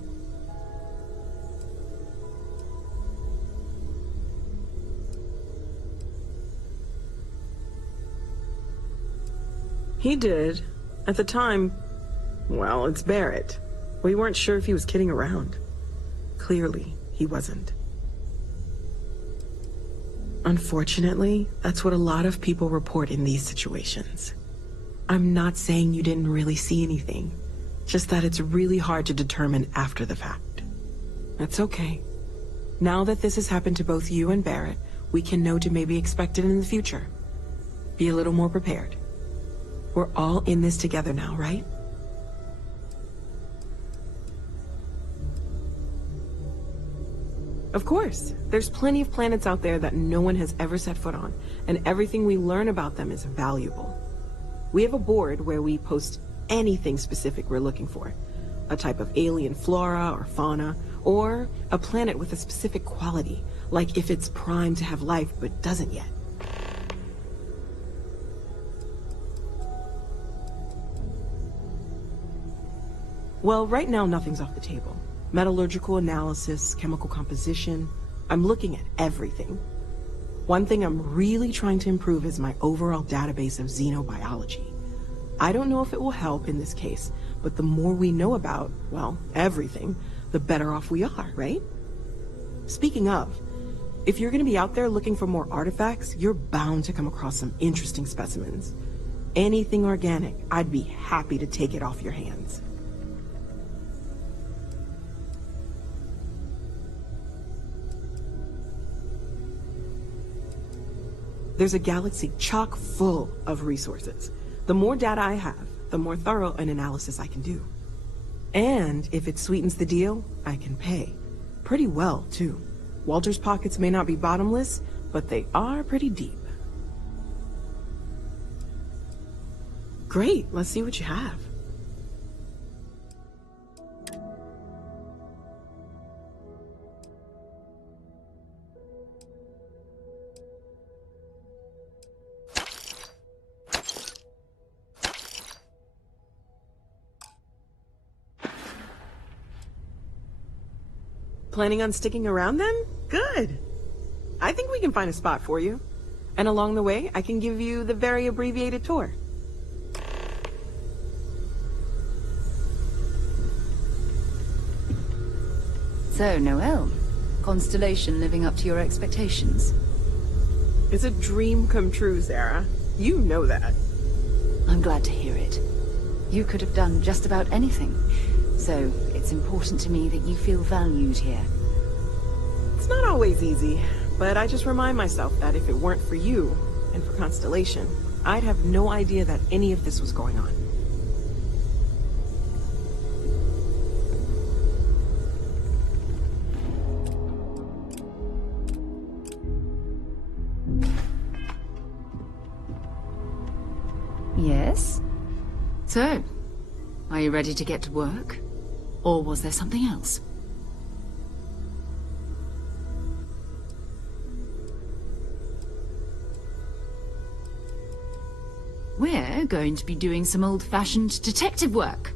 He did. At the time, well, it's Barrett. We weren't sure if he was kidding around. Clearly, he wasn't. Unfortunately, that's what a lot of people report in these situations. I'm not saying you didn't really see anything, just that it's really hard to determine after the fact. That's okay. Now that this has happened to both you and Barrett, we can know to maybe expect it in the future. Be a little more prepared. We're all in this together now, right? Of course. There's plenty of planets out there that no one has ever set foot on, and everything we learn about them is valuable. We have a board where we post anything specific we're looking for. A type of alien flora or fauna, or a planet with a specific quality, like if it's primed to have life but doesn't yet. Well, right now nothing's off the table. Metallurgical analysis, chemical composition. I'm looking at everything. One thing I'm really trying to improve is my overall database of xenobiology. I don't know if it will help in this case, but the more we know about, well, everything, the better off we are, right? Speaking of, if you're going to be out there looking for more artifacts, you're bound to come across some interesting specimens. Anything organic, I'd be happy to take it off your hands. There's a galaxy chock full of resources. The more data I have, the more thorough an analysis I can do. And if it sweetens the deal, I can pay. Pretty well, too. Walter's pockets may not be bottomless, but they are pretty deep. Great, let's see what you have. Planning on sticking around then? Good. I think we can find a spot for you. And along the way, I can give you the very abbreviated tour. So, Noelle, Constellation living up to your expectations? It's a dream come true, Sarah. You know that. I'm glad to hear it. You could have done just about anything. So, it's important to me that you feel valued here. It's not always easy, but I just remind myself that if it weren't for you, and for Constellation, I'd have no idea that any of this was going on. Yes? So, are you ready to get to work? Or was there something else? We're going to be doing some old-fashioned detective work.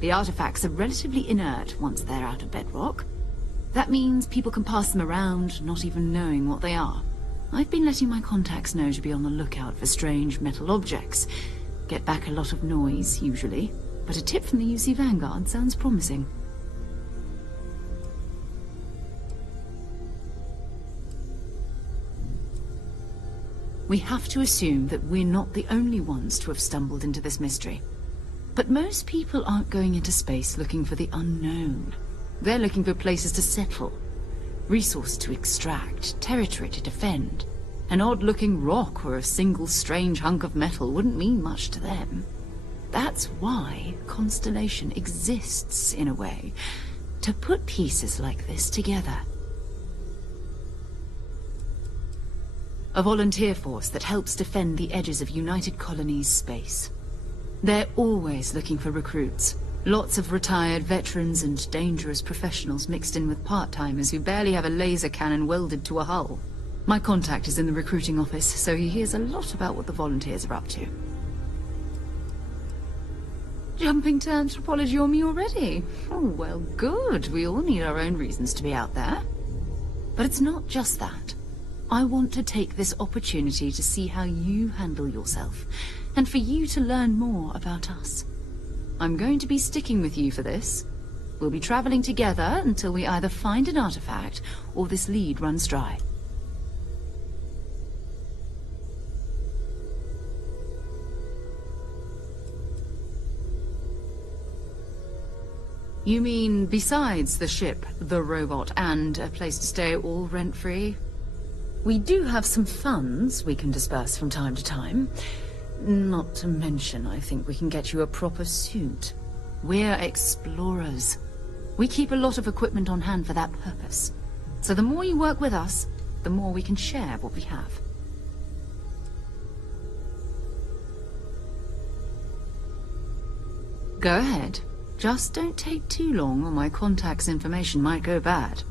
The artifacts are relatively inert once they're out of bedrock. That means people can pass them around, not even knowing what they are. I've been letting my contacts know to be on the lookout for strange metal objects. Get back a lot of noise, usually. But a tip from the UC Vanguard sounds promising. We have to assume that we're not the only ones to have stumbled into this mystery. But most people aren't going into space looking for the unknown. They're looking for places to settle, resource to extract, territory to defend. An odd-looking rock or a single strange hunk of metal wouldn't mean much to them. That's why Constellation exists, in a way, to put pieces like this together. A volunteer force that helps defend the edges of United Colonies space. They're always looking for recruits. Lots of retired veterans and dangerous professionals mixed in with part-timers who barely have a laser cannon welded to a hull. My contact is in the recruiting office, so he hears a lot about what the volunteers are up to. Jumping to anthropology on me already? Oh, well, good. We all need our own reasons to be out there. But it's not just that. I want to take this opportunity to see how you handle yourself, and for you to learn more about us. I'm going to be sticking with you for this. We'll be traveling together until we either find an artifact, or this lead runs dry. You mean besides the ship, the robot, and a place to stay all rent-free? We do have some funds we can disperse from time to time. Not to mention, I think we can get you a proper suit. We're explorers. We keep a lot of equipment on hand for that purpose. So the more you work with us, the more we can share what we have. Go ahead. Just don't take too long or my contact's information might go bad.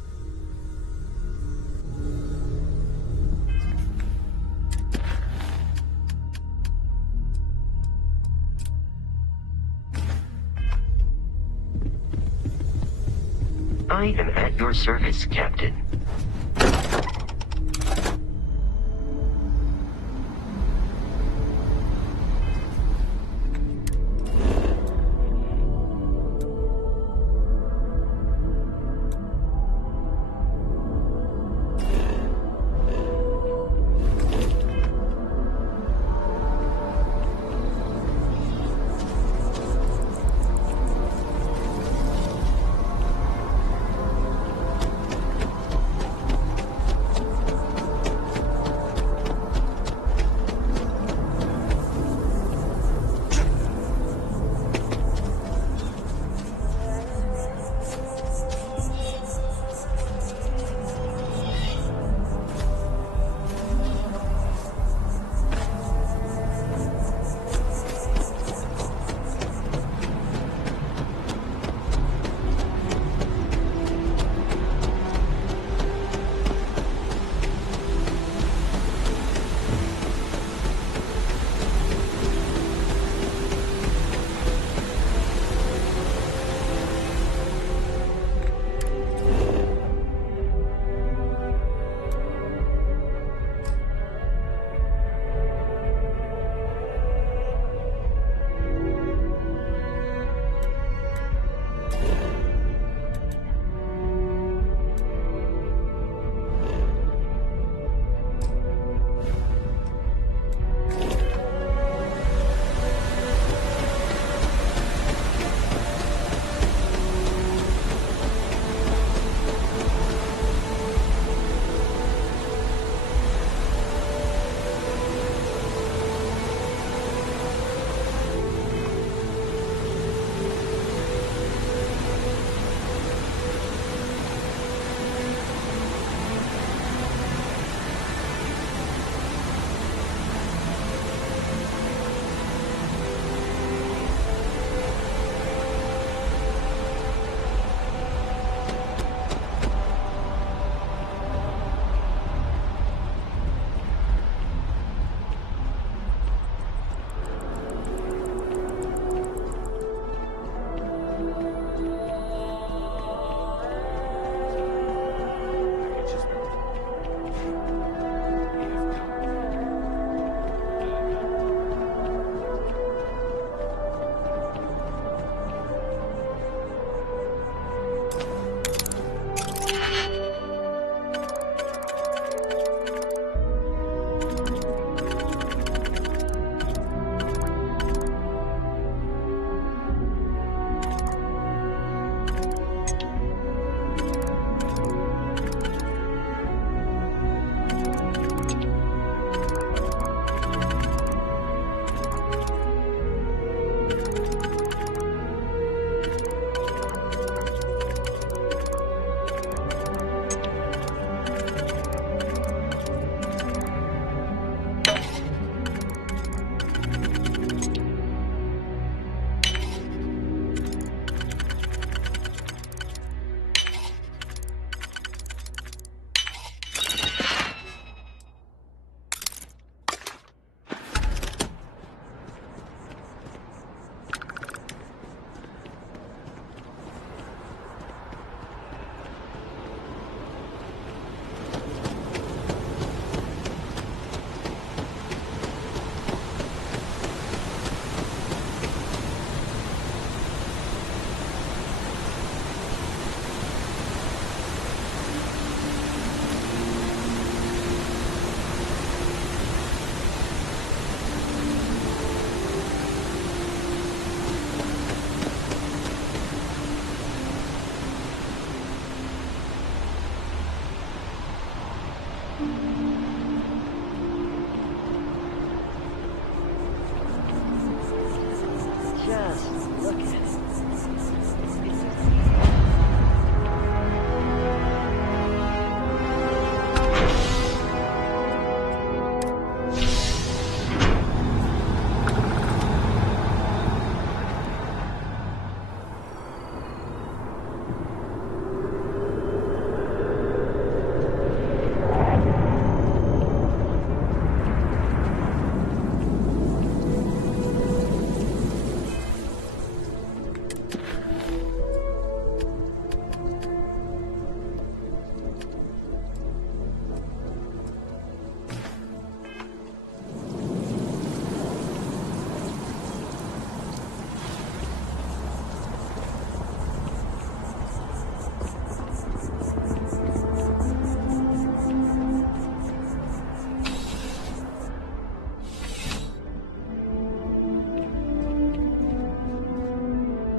I am at your service, Captain. Just look at it.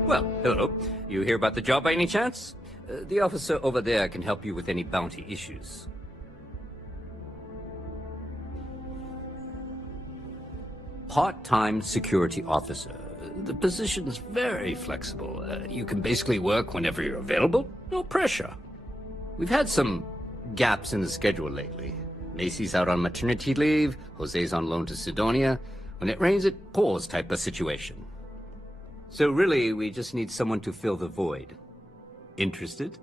Well, hello. You hear about the job by any chance? The officer over there can help you with any bounty issues. Part-time security officer. The position's very flexible. You can basically work whenever you're available. No pressure. We've had some gaps in the schedule lately. Macy's out on maternity leave, Jose's on loan to Sidonia. When it rains, it pours type of situation. So really, we just need someone to fill the void. Interested?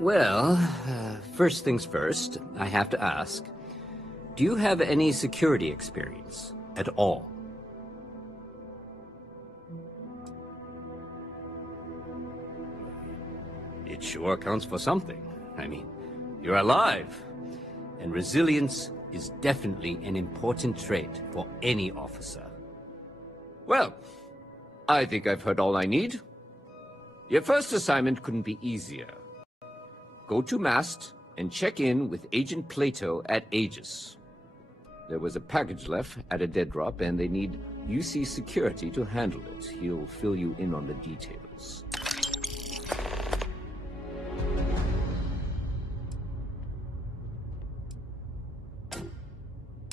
Well, first things first, I have to ask, do you have any security experience at all? It sure counts for something. I mean, you're alive, and resilience is definitely an important trait for any officer. Well, I think I've heard all I need. Your first assignment couldn't be easier. Go to Mast and check in with Agent Plato at Aegis. There was a package left at a dead drop, and they need UC security to handle it. He'll fill you in on the details.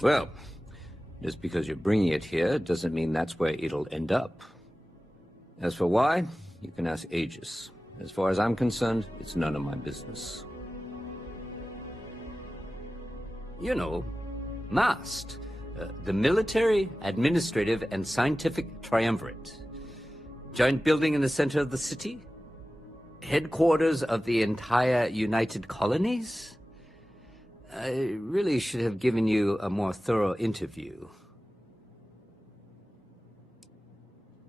Well, just because you're bringing it here doesn't mean that's where it'll end up. As for why, you can ask Aegis. As far as I'm concerned, it's none of my business. You know, MAST, the Military, Administrative, and Scientific Triumvirate. Giant building in the center of the city? Headquarters of the entire United Colonies? I really should have given you a more thorough interview.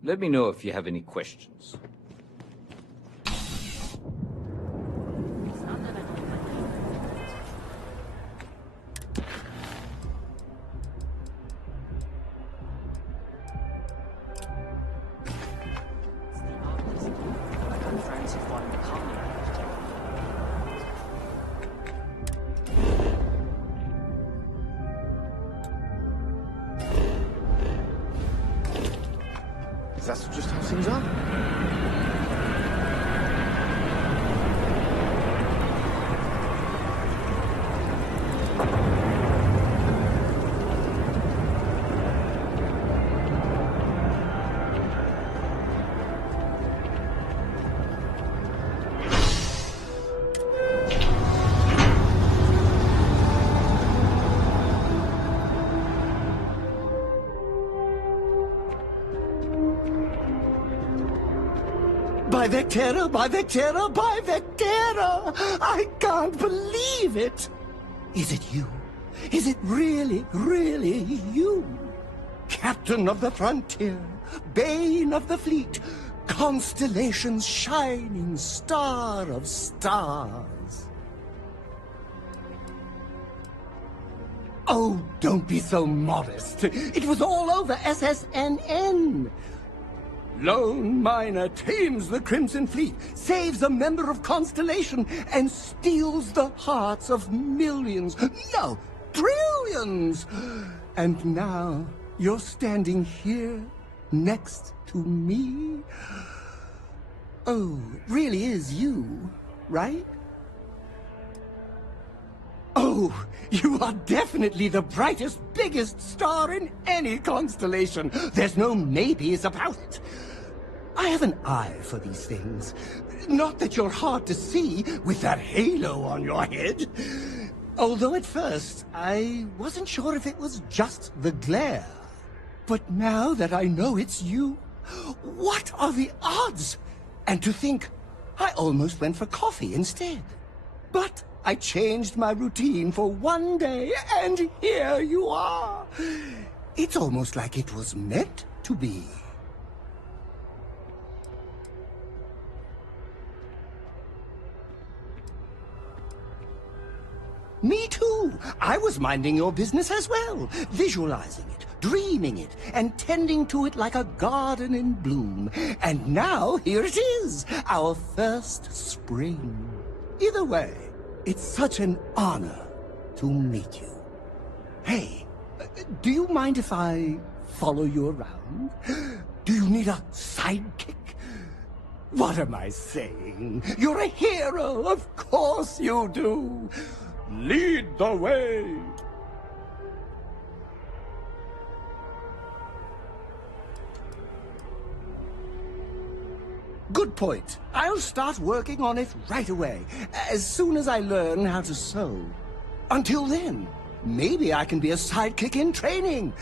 Let me know if you have any questions. Is that just how things are? By Vectera, by Vectera, by Vectera! I can't believe it! Is it you? Is it really, really you? Captain of the frontier, bane of the fleet, Constellation's shining star of stars. Oh, don't be so modest. It was all over SSNN. Lone miner tames the Crimson Fleet, saves a member of Constellation, and steals the hearts of millions, no, trillions! And now you're standing here next to me? Oh, really is you, right? Oh, Oh, you are definitely the brightest, biggest star in any constellation. There's no maybes about it. I have an eye for these things. Not that you're hard to see with that halo on your head. Although at first, I wasn't sure if it was just the glare. But now that I know it's you, what are the odds? And to think, I almost went for coffee instead. But I changed my routine for one day, and here you are. It's almost like it was meant to be. Me too. I was minding your business as well, visualizing it, dreaming it, and tending to it like a garden in bloom. And now, here it is, our first spring. Either way, it's such an honor to meet you. Hey, do you mind if I follow you around? Do you need a sidekick? What am I saying? You're a hero, of course you do. Lead the way! Good point. I'll start working on it right away, as soon as I learn how to sew. Until then, maybe I can be a sidekick in training.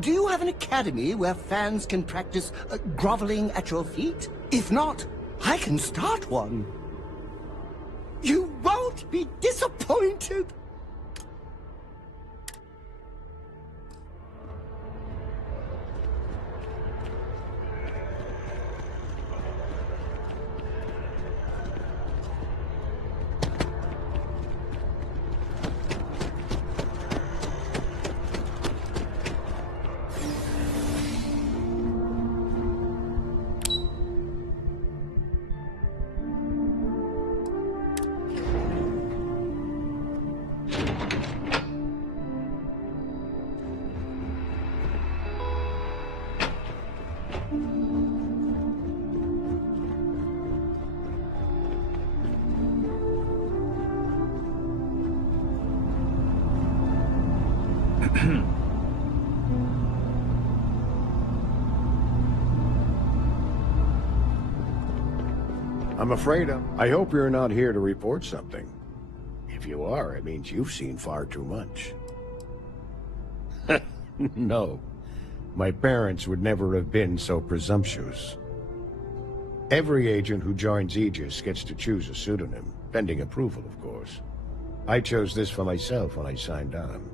Do you have an academy where fans can practice groveling at your feet? If not, I can start one. You won't be disappointed! I'm afraid I hope you're not here to report something. If you are, it means you've seen far too much. No. My parents would never have been so presumptuous. Every agent who joins Aegis gets to choose a pseudonym, pending approval, of course. I chose this for myself when I signed on.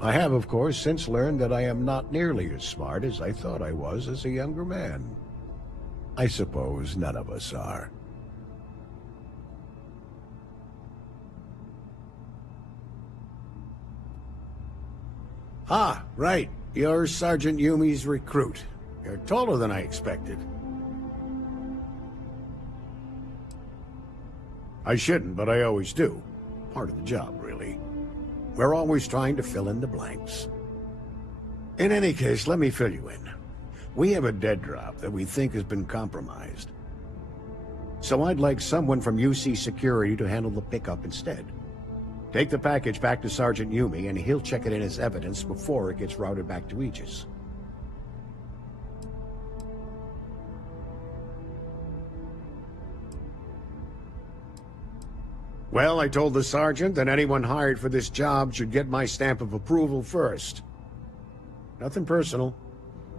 I have, of course, since learned that I am not nearly as smart as I thought I was as a younger man. I suppose none of us are. Ah, right. You're Sergeant Yumi's recruit. You're taller than I expected. I shouldn't, but I always do. Part of the job, really. We're always trying to fill in the blanks. In any case, let me fill you in. We have a dead drop that we think has been compromised. So I'd like someone from UC Security to handle the pickup instead. Take the package back to Sergeant Yumi, and he'll check it in as evidence before it gets routed back to Aegis. Well, I told the sergeant that anyone hired for this job should get my stamp of approval first. Nothing personal.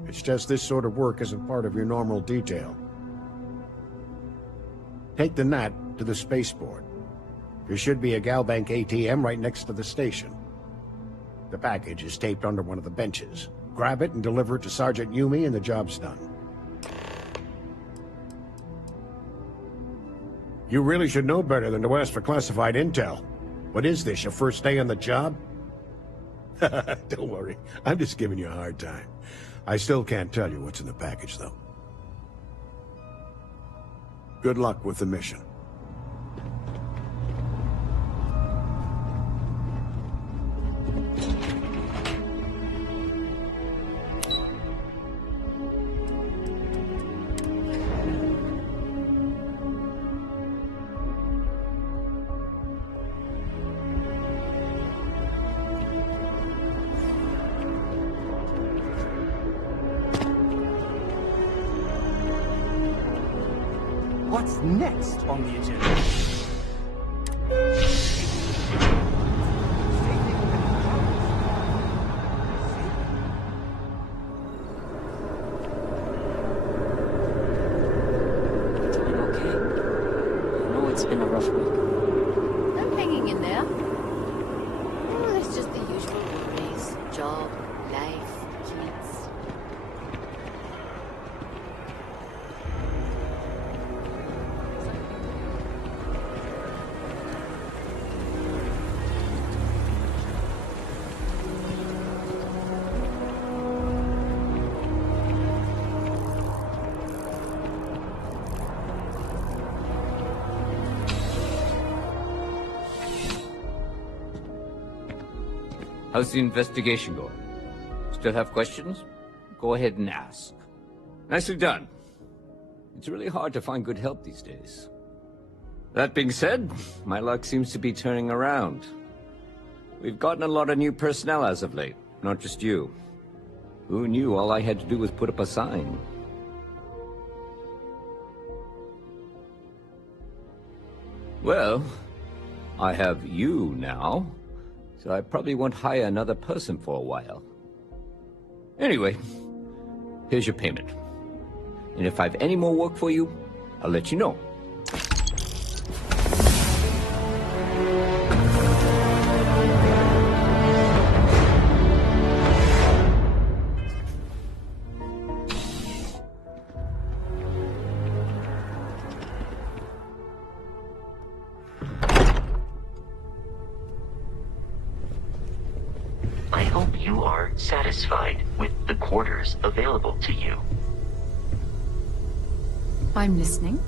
It's just this sort of work isn't part of your normal detail. Take the Nat to the spaceport. There should be a Galbank ATM right next to the station. The package is taped under one of the benches. Grab it and deliver it to Sergeant Yumi and the job's done. You really should know better than to ask for classified intel. What is this, your first day on the job? Don't worry, I'm just giving you a hard time. I still can't tell you what's in the package, though. Good luck with the mission. What's next on the agenda? It's been a rough week. I'm hanging in there. Oh, it's just the usual worries. Job, life, kids. How's the investigation going? Still have questions? Go ahead and ask. Nicely done. It's really hard to find good help these days. That being said, my luck seems to be turning around. We've gotten a lot of new personnel as of late, not just you. Who knew all I had to do was put up a sign? Well, I have you now. So I probably won't hire another person for a while. Anyway, here's your payment. And if I have any more work for you, I'll let you know. I hope you are satisfied with the quarters available to you. I'm listening.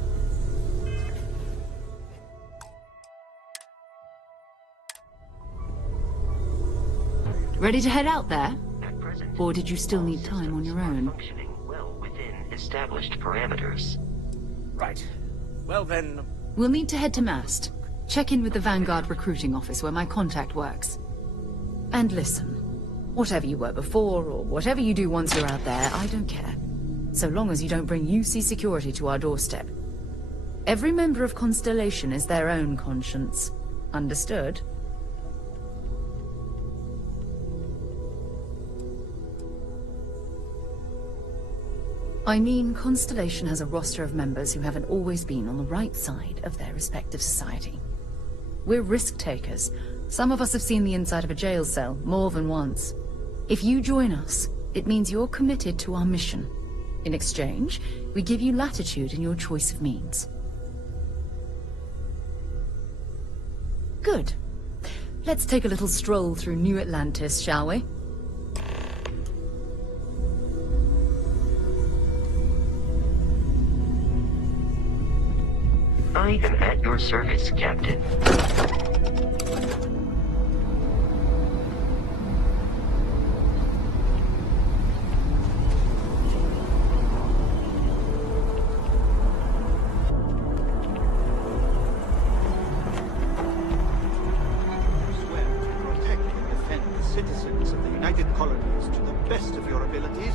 Ready to head out there? Or did you still need time on your own? Functioning well within established parameters. Right. Well then... We'll need to head to Mast. Check in with the Vanguard recruiting office where my contact works. And listen, whatever you were before, or whatever you do once you're out there, I don't care. So long as you don't bring UC security to our doorstep. Every member of Constellation is their own conscience. Understood? I mean, Constellation has a roster of members who haven't always been on the right side of their respective society. We're risk takers. Some of us have seen the inside of a jail cell more than once. If you join us, it means you're committed to our mission. In exchange, we give you latitude in your choice of means. Good. Let's take a little stroll through New Atlantis, shall we? I am at your service, Captain. Citizens of the United Colonies to the best of your abilities.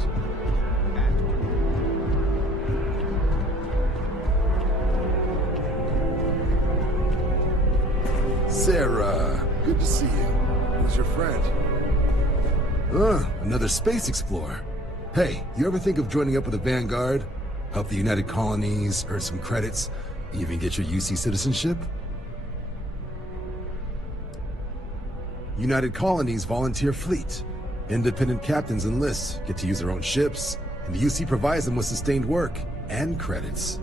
Sarah, good to see you. Who's your friend? Another space explorer. Hey, you ever think of joining up with the Vanguard? Help the United Colonies, earn some credits, even get your UC citizenship? United Colonies volunteer fleet. Independent captains enlist, get to use their own ships, and the UC provides them with sustained work and credits.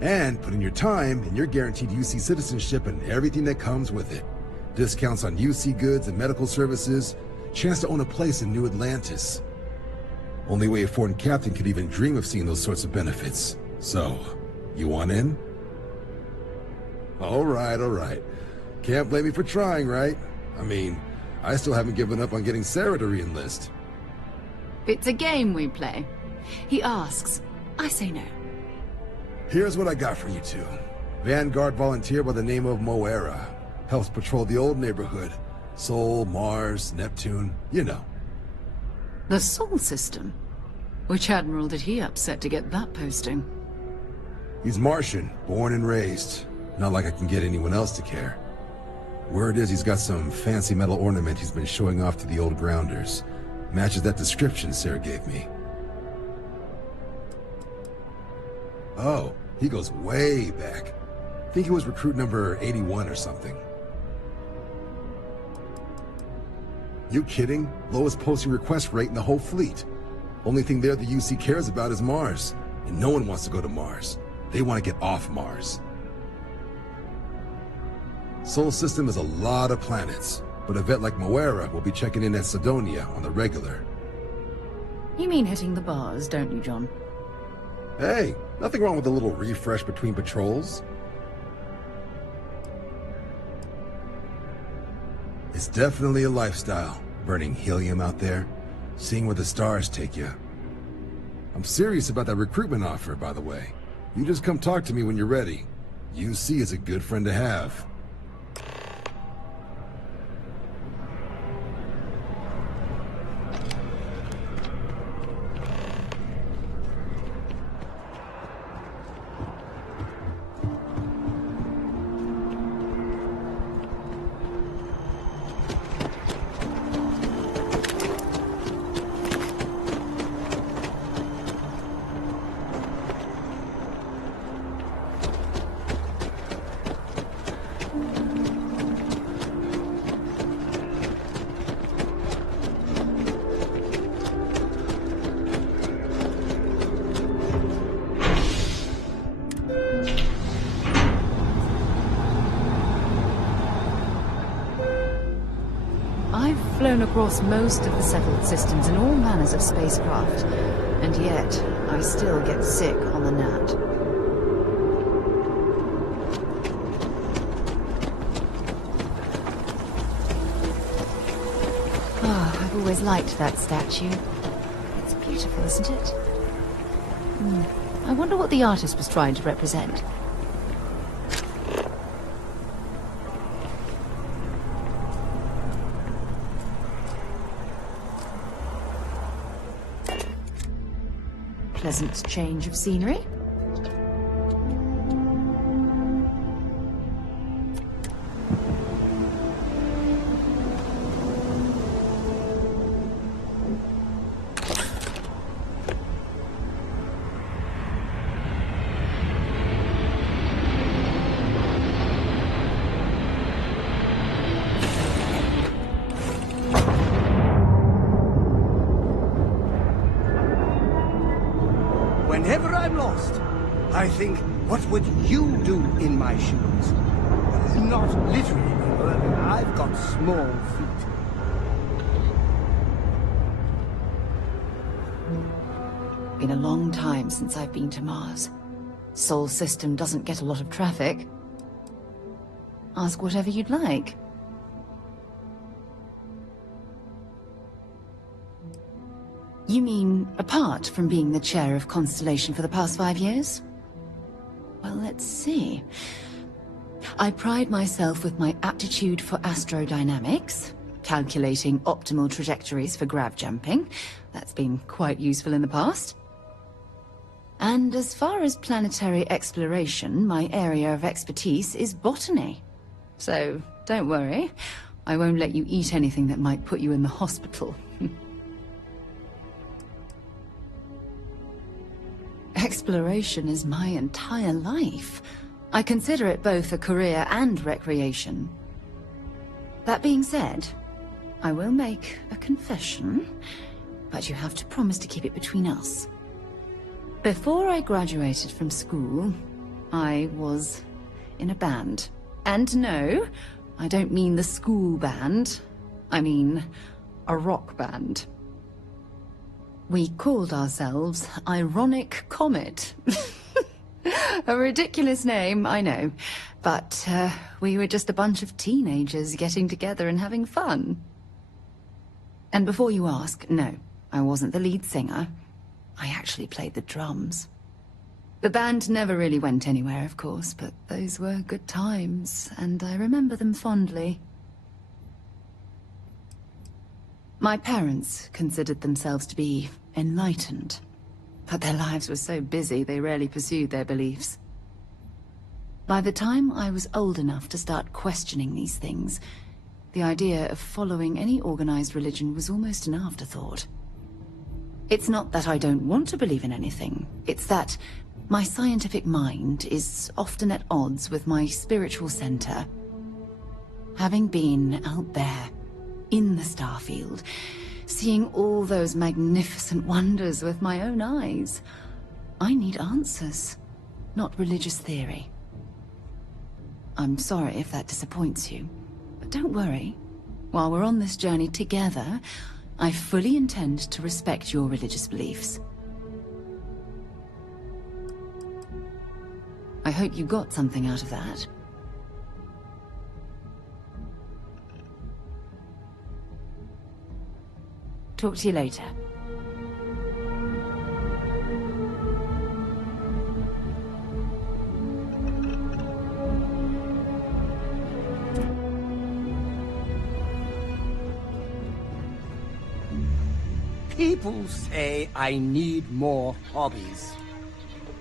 And put in your time, and you're guaranteed UC citizenship and everything that comes with it. Discounts on UC goods and medical services, chance to own a place in New Atlantis. Only way a foreign captain could even dream of seeing those sorts of benefits. So, you want in? All right. Can't blame me for trying, right? I mean, I still haven't given up on getting Sarah to re-enlist. It's a game we play. He asks, I say no. Here's what I got for you two. Vanguard volunteer by the name of Moera. Helps patrol the old neighborhood. Sol, Mars, Neptune, you know. The Sol system? Which admiral did he upset to get that posting? He's Martian, born and raised. Not like I can get anyone else to care. Word is he's got some fancy metal ornament he's been showing off to the old grounders. Matches that description Sarah gave me. Oh, he goes way back. Think he was recruit number 81 or something. You kidding? Lowest posting request rate in the whole fleet. Only thing there the UC cares about is Mars. And no one wants to go to Mars. They want to get off Mars. Sol system is a lot of planets, but a vet like Moera will be checking in at Sidonia on the regular. You mean hitting the bars, don't you, John? Hey, nothing wrong with a little refresh between patrols. It's definitely a lifestyle, burning helium out there, seeing where the stars take you. I'm serious about that recruitment offer, by the way. You just come talk to me when you're ready. UC is a good friend to have. Flown across most of the settled systems in all manners of spacecraft, and yet I still get sick on the gnat. Oh, I've always liked that statue. It's beautiful, isn't it? I wonder what the artist was trying to represent. Pleasant change of scenery. Whenever I'm lost, I think, what would you do in my shoes? Not literally, I've got small feet. Been a long time since I've been to Mars. Sol system doesn't get a lot of traffic. Ask whatever you'd like. You mean, apart from being the chair of Constellation for the past 5 years? Well, let's see. I pride myself with my aptitude for astrodynamics, calculating optimal trajectories for grav jumping. That's been quite useful in the past. And as far as planetary exploration, my area of expertise is botany. So, don't worry. I won't let you eat anything that might put you in the hospital. Exploration is my entire life. I consider it both a career and recreation. That being said, I will make a confession, but you have to promise to keep it between us. Before I graduated from school, I was in a band. And no, I don't mean the school band. I mean a rock band. We called ourselves Ironic Comet. A ridiculous name, I know. But we were just a bunch of teenagers getting together and having fun. And before you ask, no, I wasn't the lead singer. I actually played the drums. The band never really went anywhere, of course, but those were good times, and I remember them fondly. My parents considered themselves to be enlightened, but their lives were so busy they rarely pursued their beliefs. By the time I was old enough to start questioning these things, the idea of following any organized religion was almost an afterthought. It's not that I don't want to believe in anything, it's that my scientific mind is often at odds with my spiritual center. Having been out there, in the starfield, seeing all those magnificent wonders with my own eyes, I need answers, not religious theory. I'm sorry if that disappoints you, but don't worry. While we're on this journey together, I fully intend to respect your religious beliefs. I hope you got something out of that. Talk to you later. People say I need more hobbies.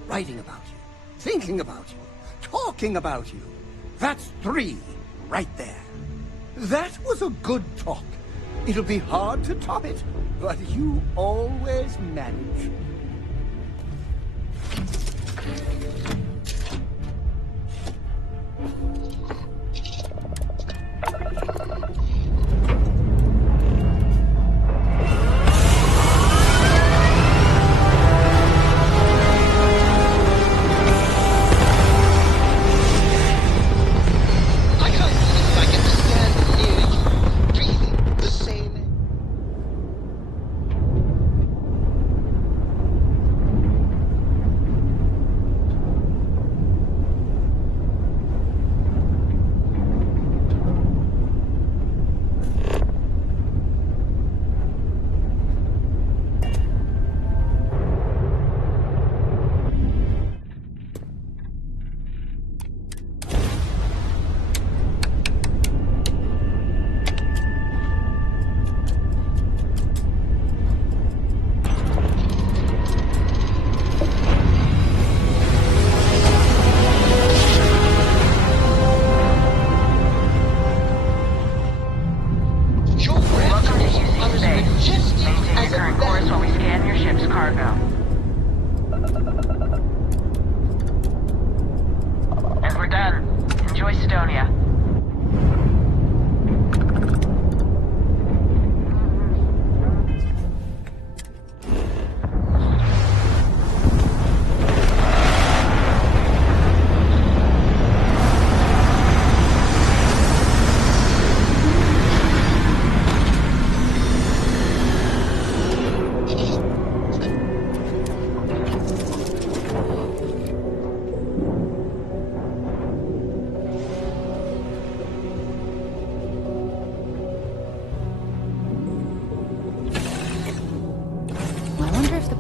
Writing about you, thinking about you, talking about you. That's 3 right there. That was a good talk. It'll be hard to top it, but you always manage.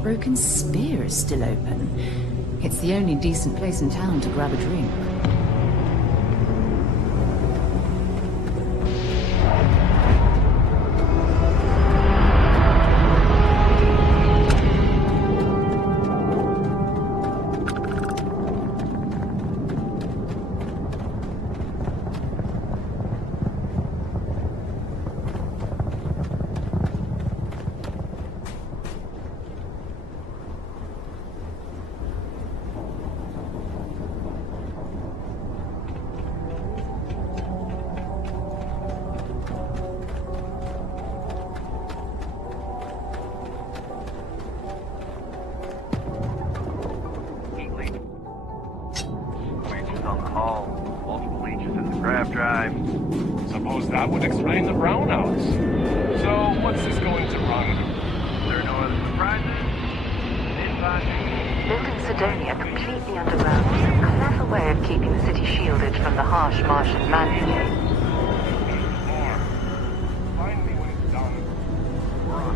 Broken Spear is still open. It's the only decent place in town to grab a drink. Suppose that would explain the brownouts. So, what's this going to run? There are no other surprises? Built in Sidonia completely underground is a clever way of keeping the city shielded from the harsh Martian landscape. Find me when it's done. We're on.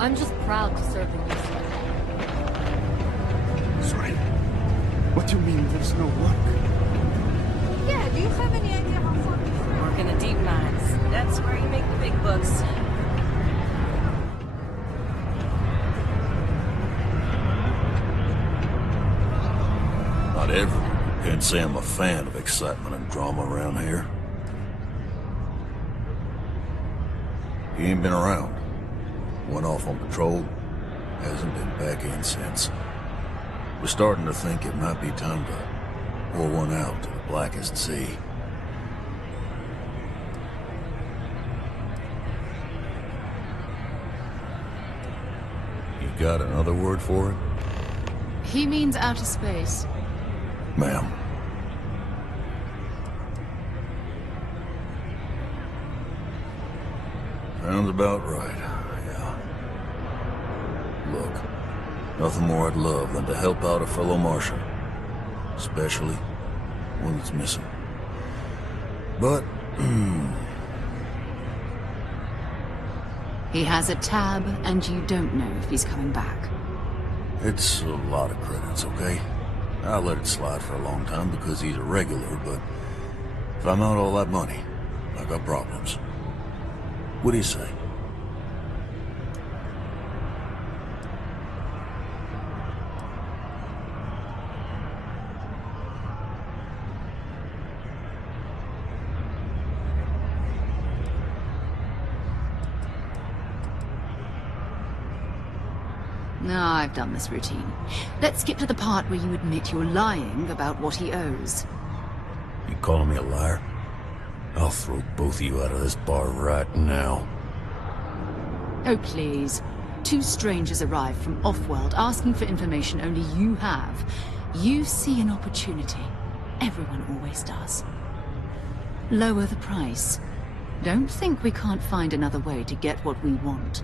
I'm just proud to serve the East. Sweet. What do you mean there's no work? Yeah, do you have any idea how far we are? Work in the deep mines. That's where you make the big bucks. Not everyone can say I'm a fan of excitement and drama around here. He ain't been around. Went off on patrol. Hasn't been back in since. We're starting to think it might be time to pour one out to the blackest sea. You got another word for it? He means outer space. Ma'am. Sounds about right, yeah. Look, nothing more I'd love than to help out a fellow Martian. Especially one that's missing. But, He has a tab, and you don't know if he's coming back. it's a lot of credits, okay? I let it slide for a long time because he's a regular, but if I'm out all that money, I got problems. What do you say? No, I've done this routine. Let's skip to the part where you admit you're lying about what he owes. You calling me a liar? I'll throw both of you out of this bar right now. Oh, please. Two strangers arrive from off-world asking for information only you have. You see an opportunity. Everyone always does. Lower the price. Don't think we can't find another way to get what we want.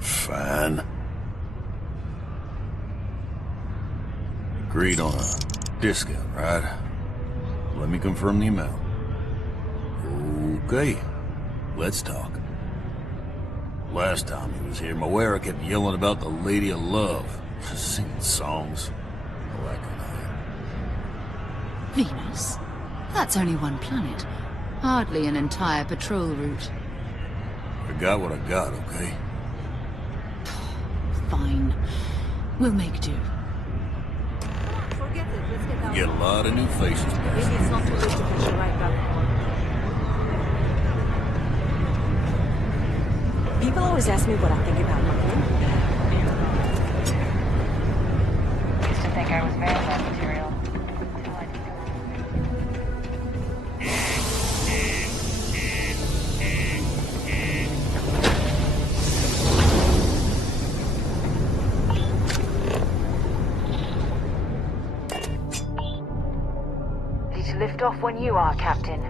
Fine. Agreed on a discount, right? Let me confirm the amount. Okay, let's talk. Last time he was here, Moera kept yelling about the Lady of Love, singing songs, all that kind of thing. Venus? That's only one planet. Hardly an entire patrol route. I got what I got, okay? Fine. We'll make do. Forget it. Let's get out. We get a lot of new faces back. Maybe it's not too late to catch a ride back. People always ask me what I think about London. Used to think I was Verify material. Until I Ready to lift off when you are, Captain.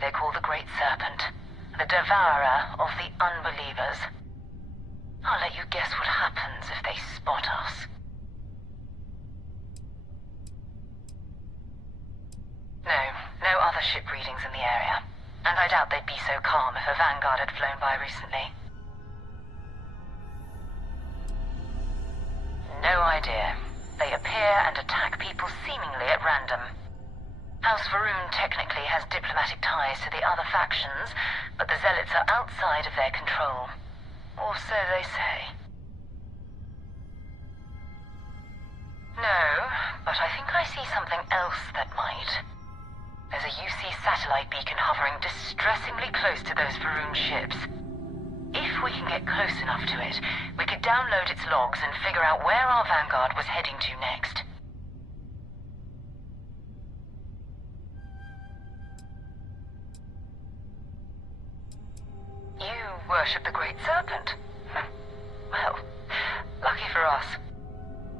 they call the Great Serpent, the devourer of the unbelievers. I'll let you guess what happens if they spot us. No other ship readings in the area, and I doubt they'd be so calm if a Vanguard had flown by recently. No idea. They appear and attack people seemingly at random. House Faroon technically has diplomatic ties to the other factions, but the Zealots are outside of their control. Or so they say. No, but I think I see something else that might. There's a UC satellite beacon hovering distressingly close to those Faroon ships. If we can get close enough to it, we could download its logs and figure out where our vanguard was heading to next. You worship the Great Serpent? Well, lucky for us.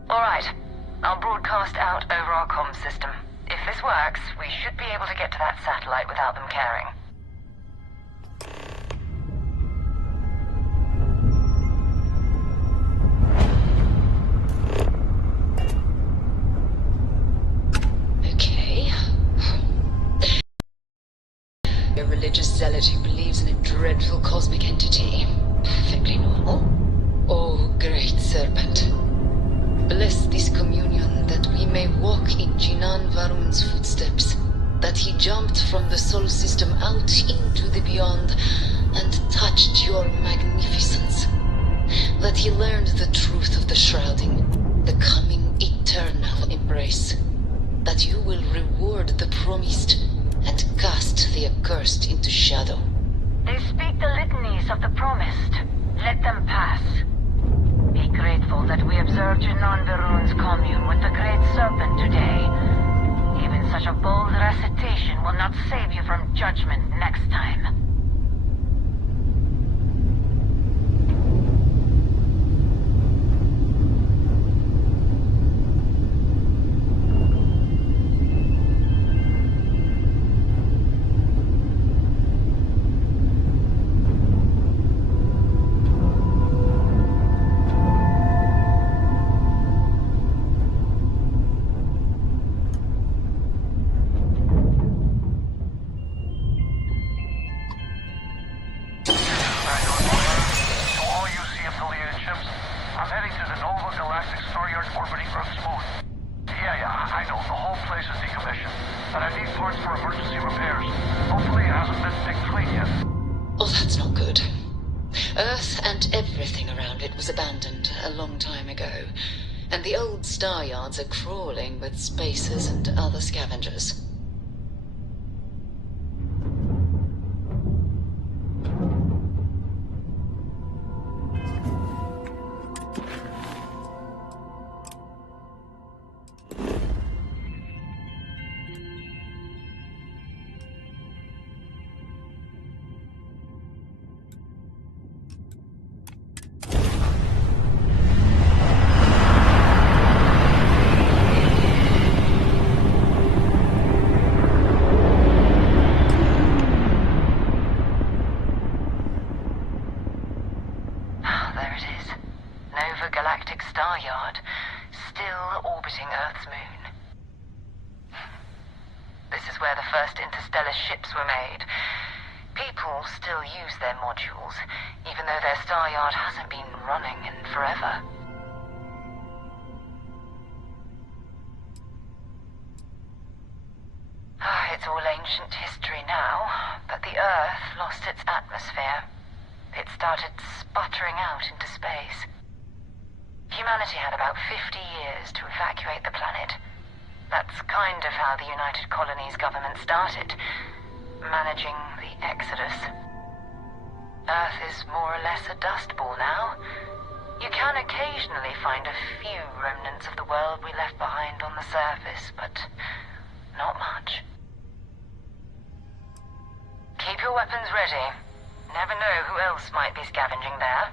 Alright, I'll broadcast out over our comm system. If this works, we should be able to get to that satellite without them caring. Okay. A religious zealot who believes in a dreadful cosmic entity. Perfectly normal. Oh, Great Serpent. Bless this communion that we may walk in Jinan Varun's footsteps, that he jumped from the Sol system out into the beyond and touched your magnificence, that he learned the truth of the shrouding, the coming eternal embrace, that you will reward the promised and cast the accursed into shadow. They speak the litanies of the promised. Let them pass. Be grateful that we observed Jinan Varun's commune with the Great Serpent today. Even such a bold recitation will not save you from judgment next time. And the old star yards are crawling with spacers and other scavengers. It's all ancient history now, but the Earth lost its atmosphere. It started sputtering out into space. Humanity had about 50 years to evacuate the planet. That's kind of how the United Colonies government started, managing the exodus. Earth is more or less a dust ball now. You can occasionally find a few remnants of the world we left behind on the surface, but not much. Keep your weapons ready. Never know who else might be scavenging there.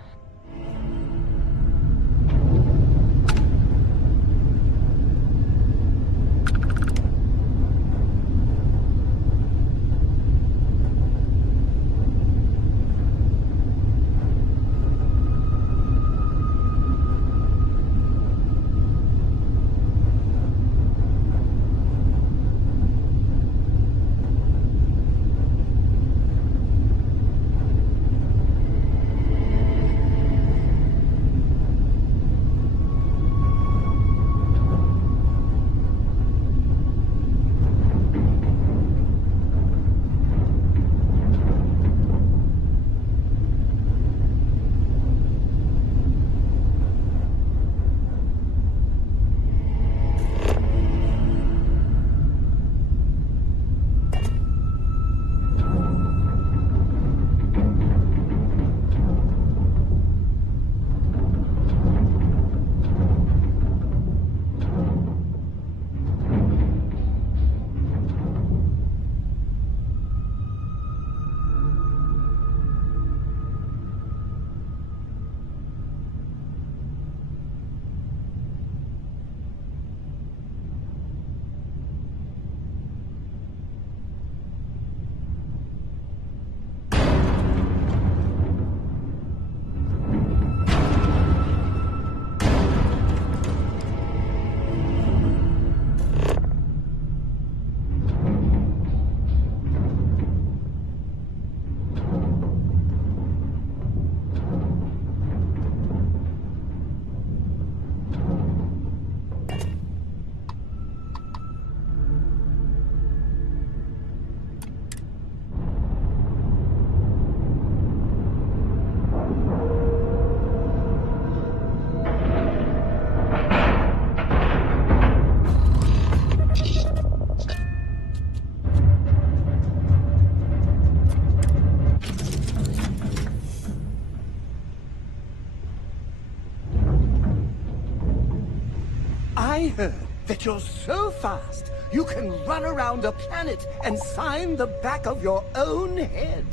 I heard that you're so fast, you can run around a planet and sign the back of your own head.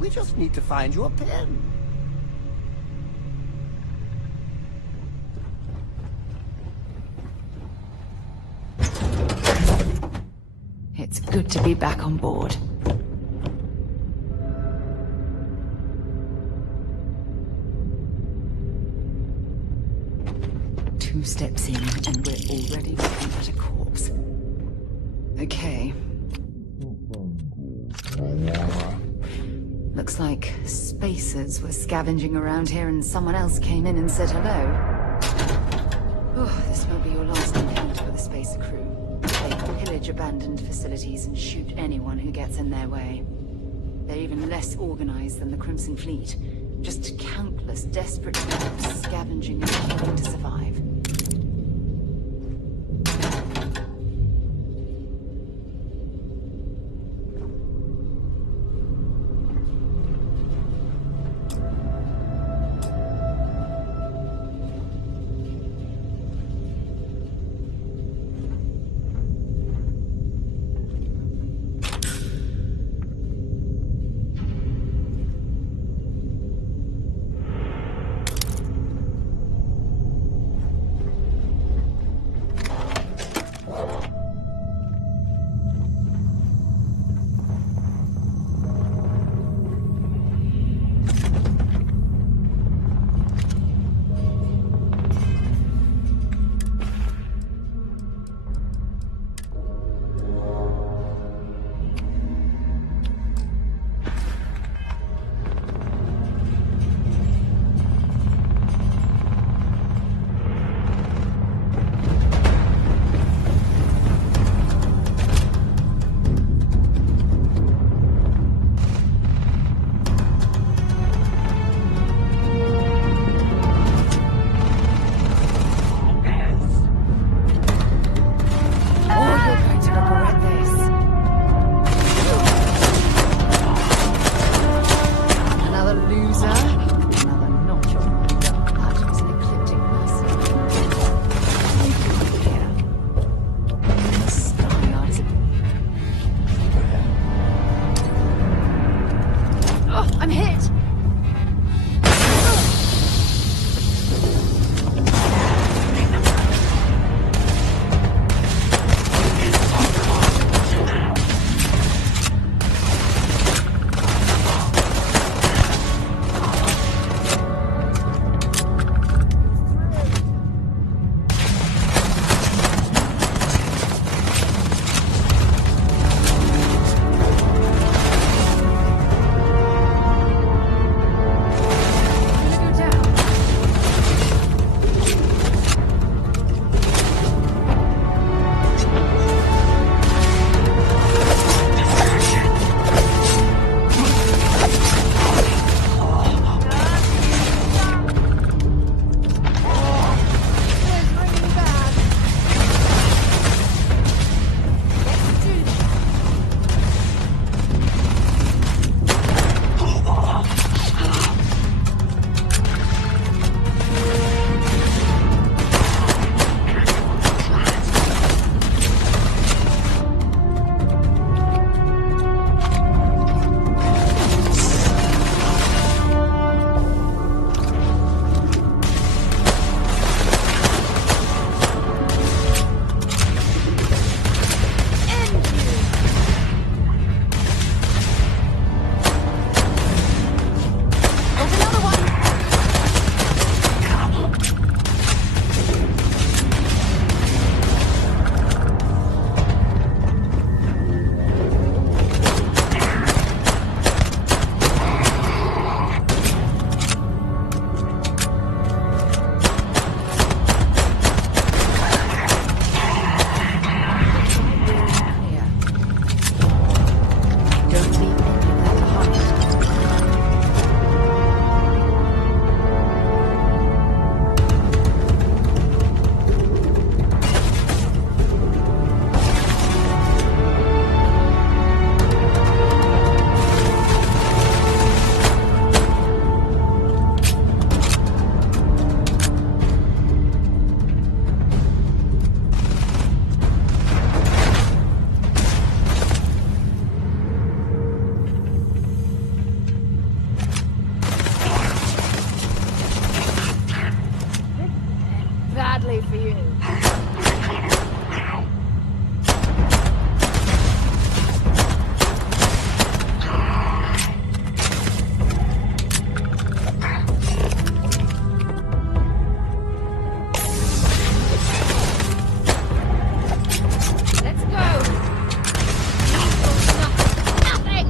We just need to find you a pen. It's good to be back on board. Two steps in, and we're already looking at a corpse. Okay. Looks like spacers were scavenging around here and someone else came in and said hello. Oh, this won't be your last encounter with a spacer crew. They pillage abandoned facilities and shoot anyone who gets in their way. They're even less organized than the Crimson Fleet. Just countless desperate attempts scavenging and killing to survive. for you. Let's go. Nothing.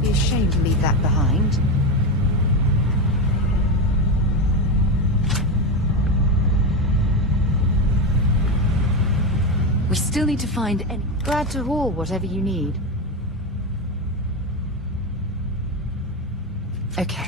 Be a shame to leave that behind. We still need to find any... Glad to haul whatever you need. Okay.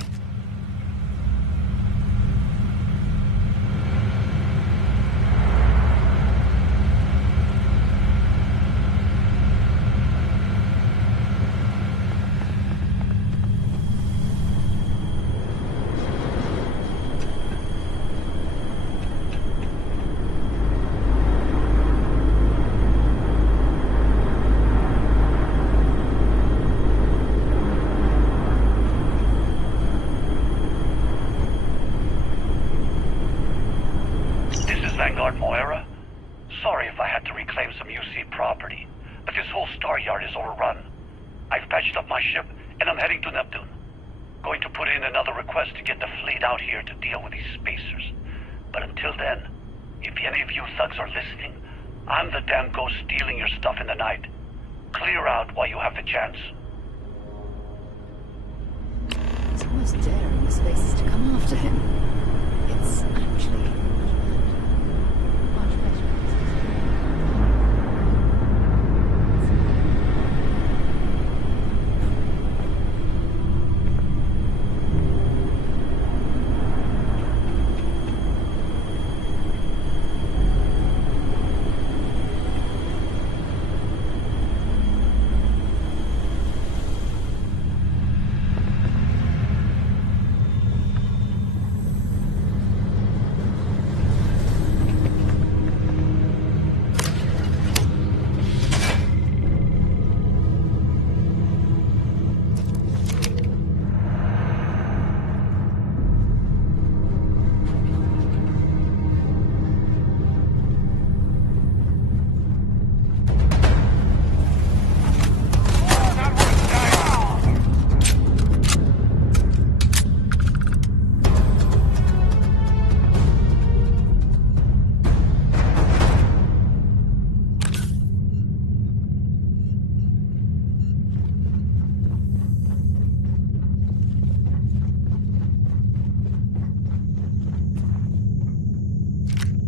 It's almost daring the spaces to come after him. It's actually much better.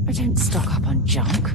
I don't stock up on junk.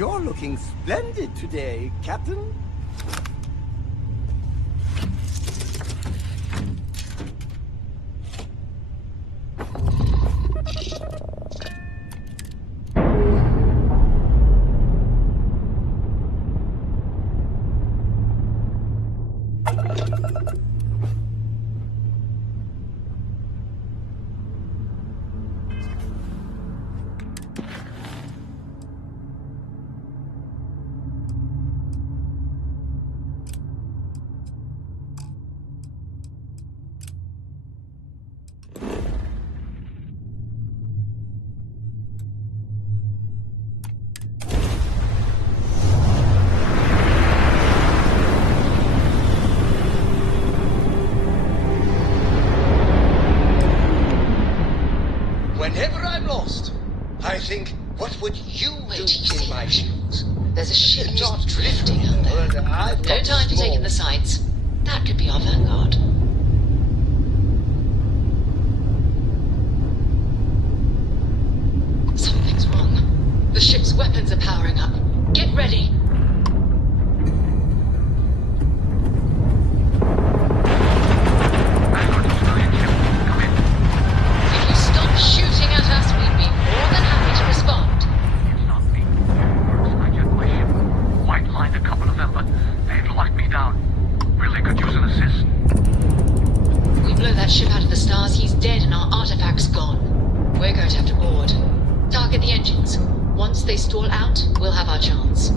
You're looking splendid today, Captain. Whenever I'm lost, I think, what would you do in my shoes? There's a ship Not just drifting out there. Well, I've No got time to take in the sights. That could be our vanguard. Something's wrong. The ship's weapons are powering up. Get ready. If you stop shooting at us, we'd be more than happy to respond. It's not me. Works like at my ship. White lined a couple of them, but they've locked me down. Really could use an assist. We blow that ship out of the stars, he's dead and our artifact's gone. We're going to have to board. Target the engines. Once they stall out, we'll have our chance.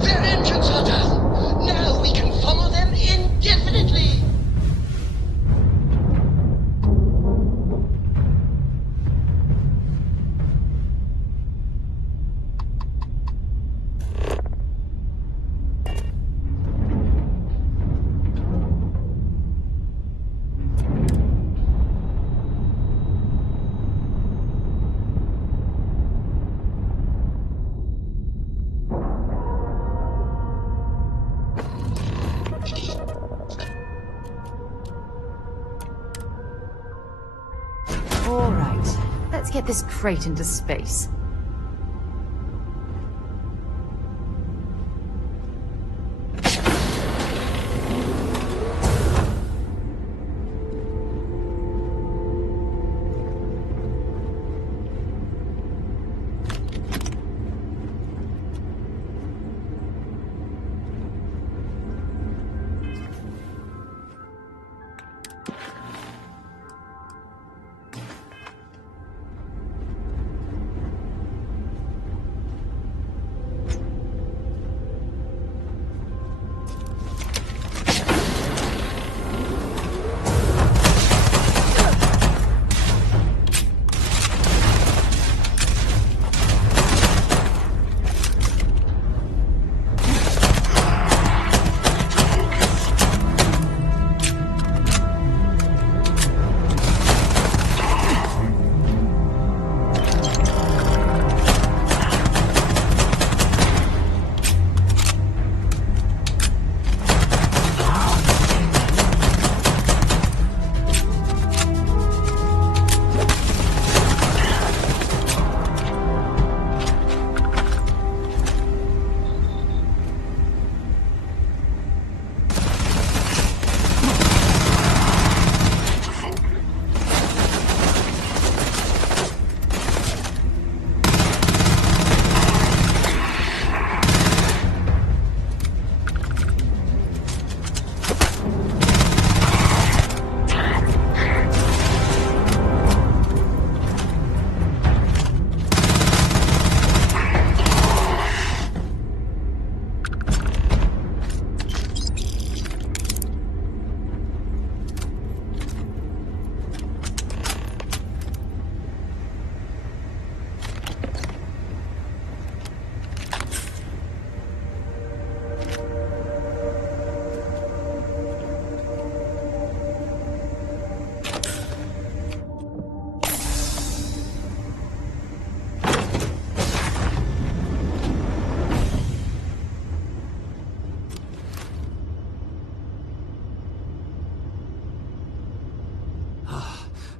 Their engines are down! Now we can follow them indefinitely! All right, let's get this crate into space.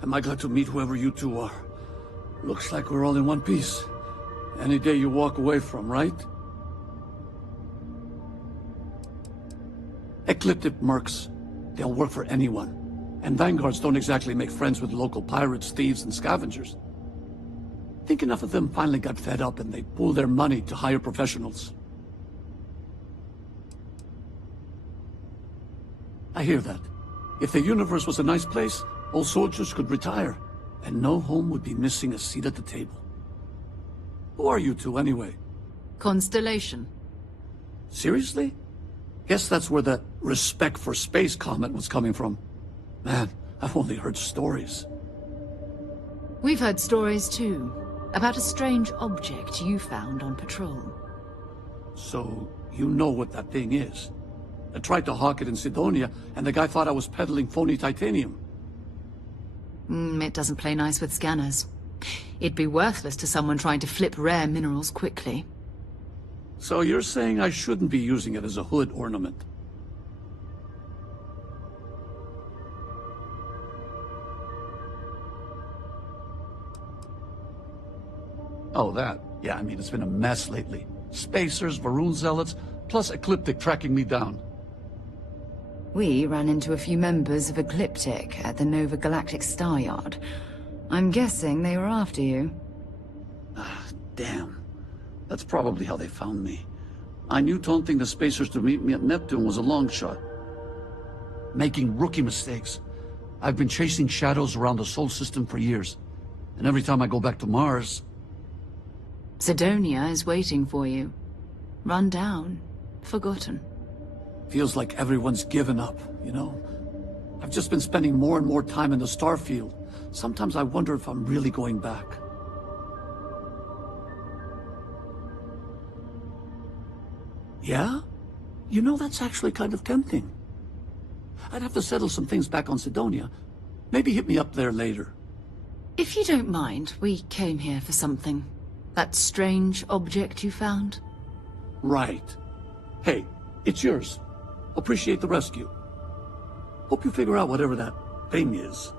Am I glad to meet whoever you two are. Looks like we're all in one piece. Any day you walk away from, right? Ecliptic mercs. They'll work for anyone. And vanguards don't exactly make friends with local pirates, thieves, and scavengers. Think enough of them finally got fed up and they pooled their money to hire professionals. I hear that. If the universe was a nice place, all soldiers could retire, and no home would be missing a seat at the table. Who are you two, anyway? Constellation. Seriously? Guess that's where the respect for space comment was coming from. Man, I've only heard stories. We've heard stories too, about a strange object you found on patrol. So, you know what that thing is? I tried to hawk it in Sidonia, and the guy thought I was peddling phony titanium. It doesn't play nice with scanners. It'd be worthless to someone trying to flip rare minerals quickly. So you're saying I shouldn't be using it as a hood ornament? Oh, that. Yeah, I mean, it's been a mess lately. Spacers, Varun zealots, plus Ecliptic tracking me down. We ran into a few members of Ecliptic at the Nova Galactic Star Yard. I'm guessing they were after you. Damn. That's probably how they found me. I knew taunting the Spacers to meet me at Neptune was a long shot. Making rookie mistakes. I've been chasing shadows around the Sol system for years. And every time I go back to Mars... Sidonia is waiting for you. Run down. Forgotten. Feels like everyone's given up, you know? I've just been spending more and more time in the starfield. Sometimes I wonder if I'm really going back. Yeah? You know, that's actually kind of tempting. I'd have to settle some things back on Sidonia. Maybe hit me up there later. If you don't mind, we came here for something. That strange object you found? Right. Hey, it's yours. Appreciate the rescue. Hope you figure out whatever that thing is.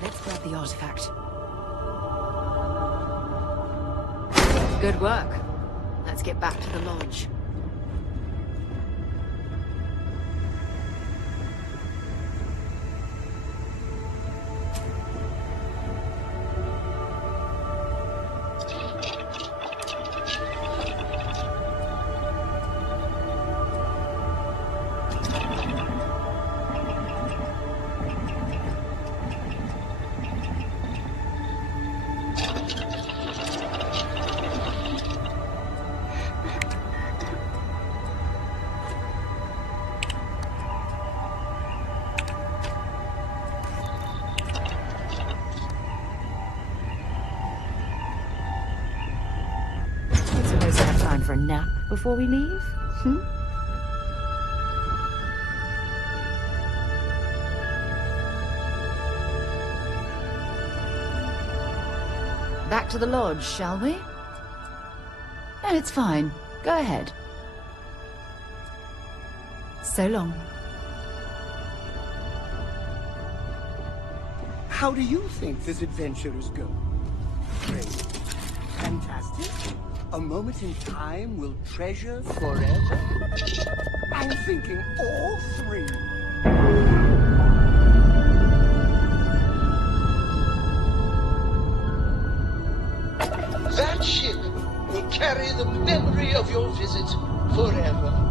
Let's grab the artifact. Good work. Let's get back to the lodge. For a nap before we leave? Back to the lodge, shall we? No, it's fine. Go ahead. So long. How do you think this adventure is going? Great. Fantastic. A moment in time we'll treasure forever? I'm thinking all three. That ship will carry the memory of your visit forever.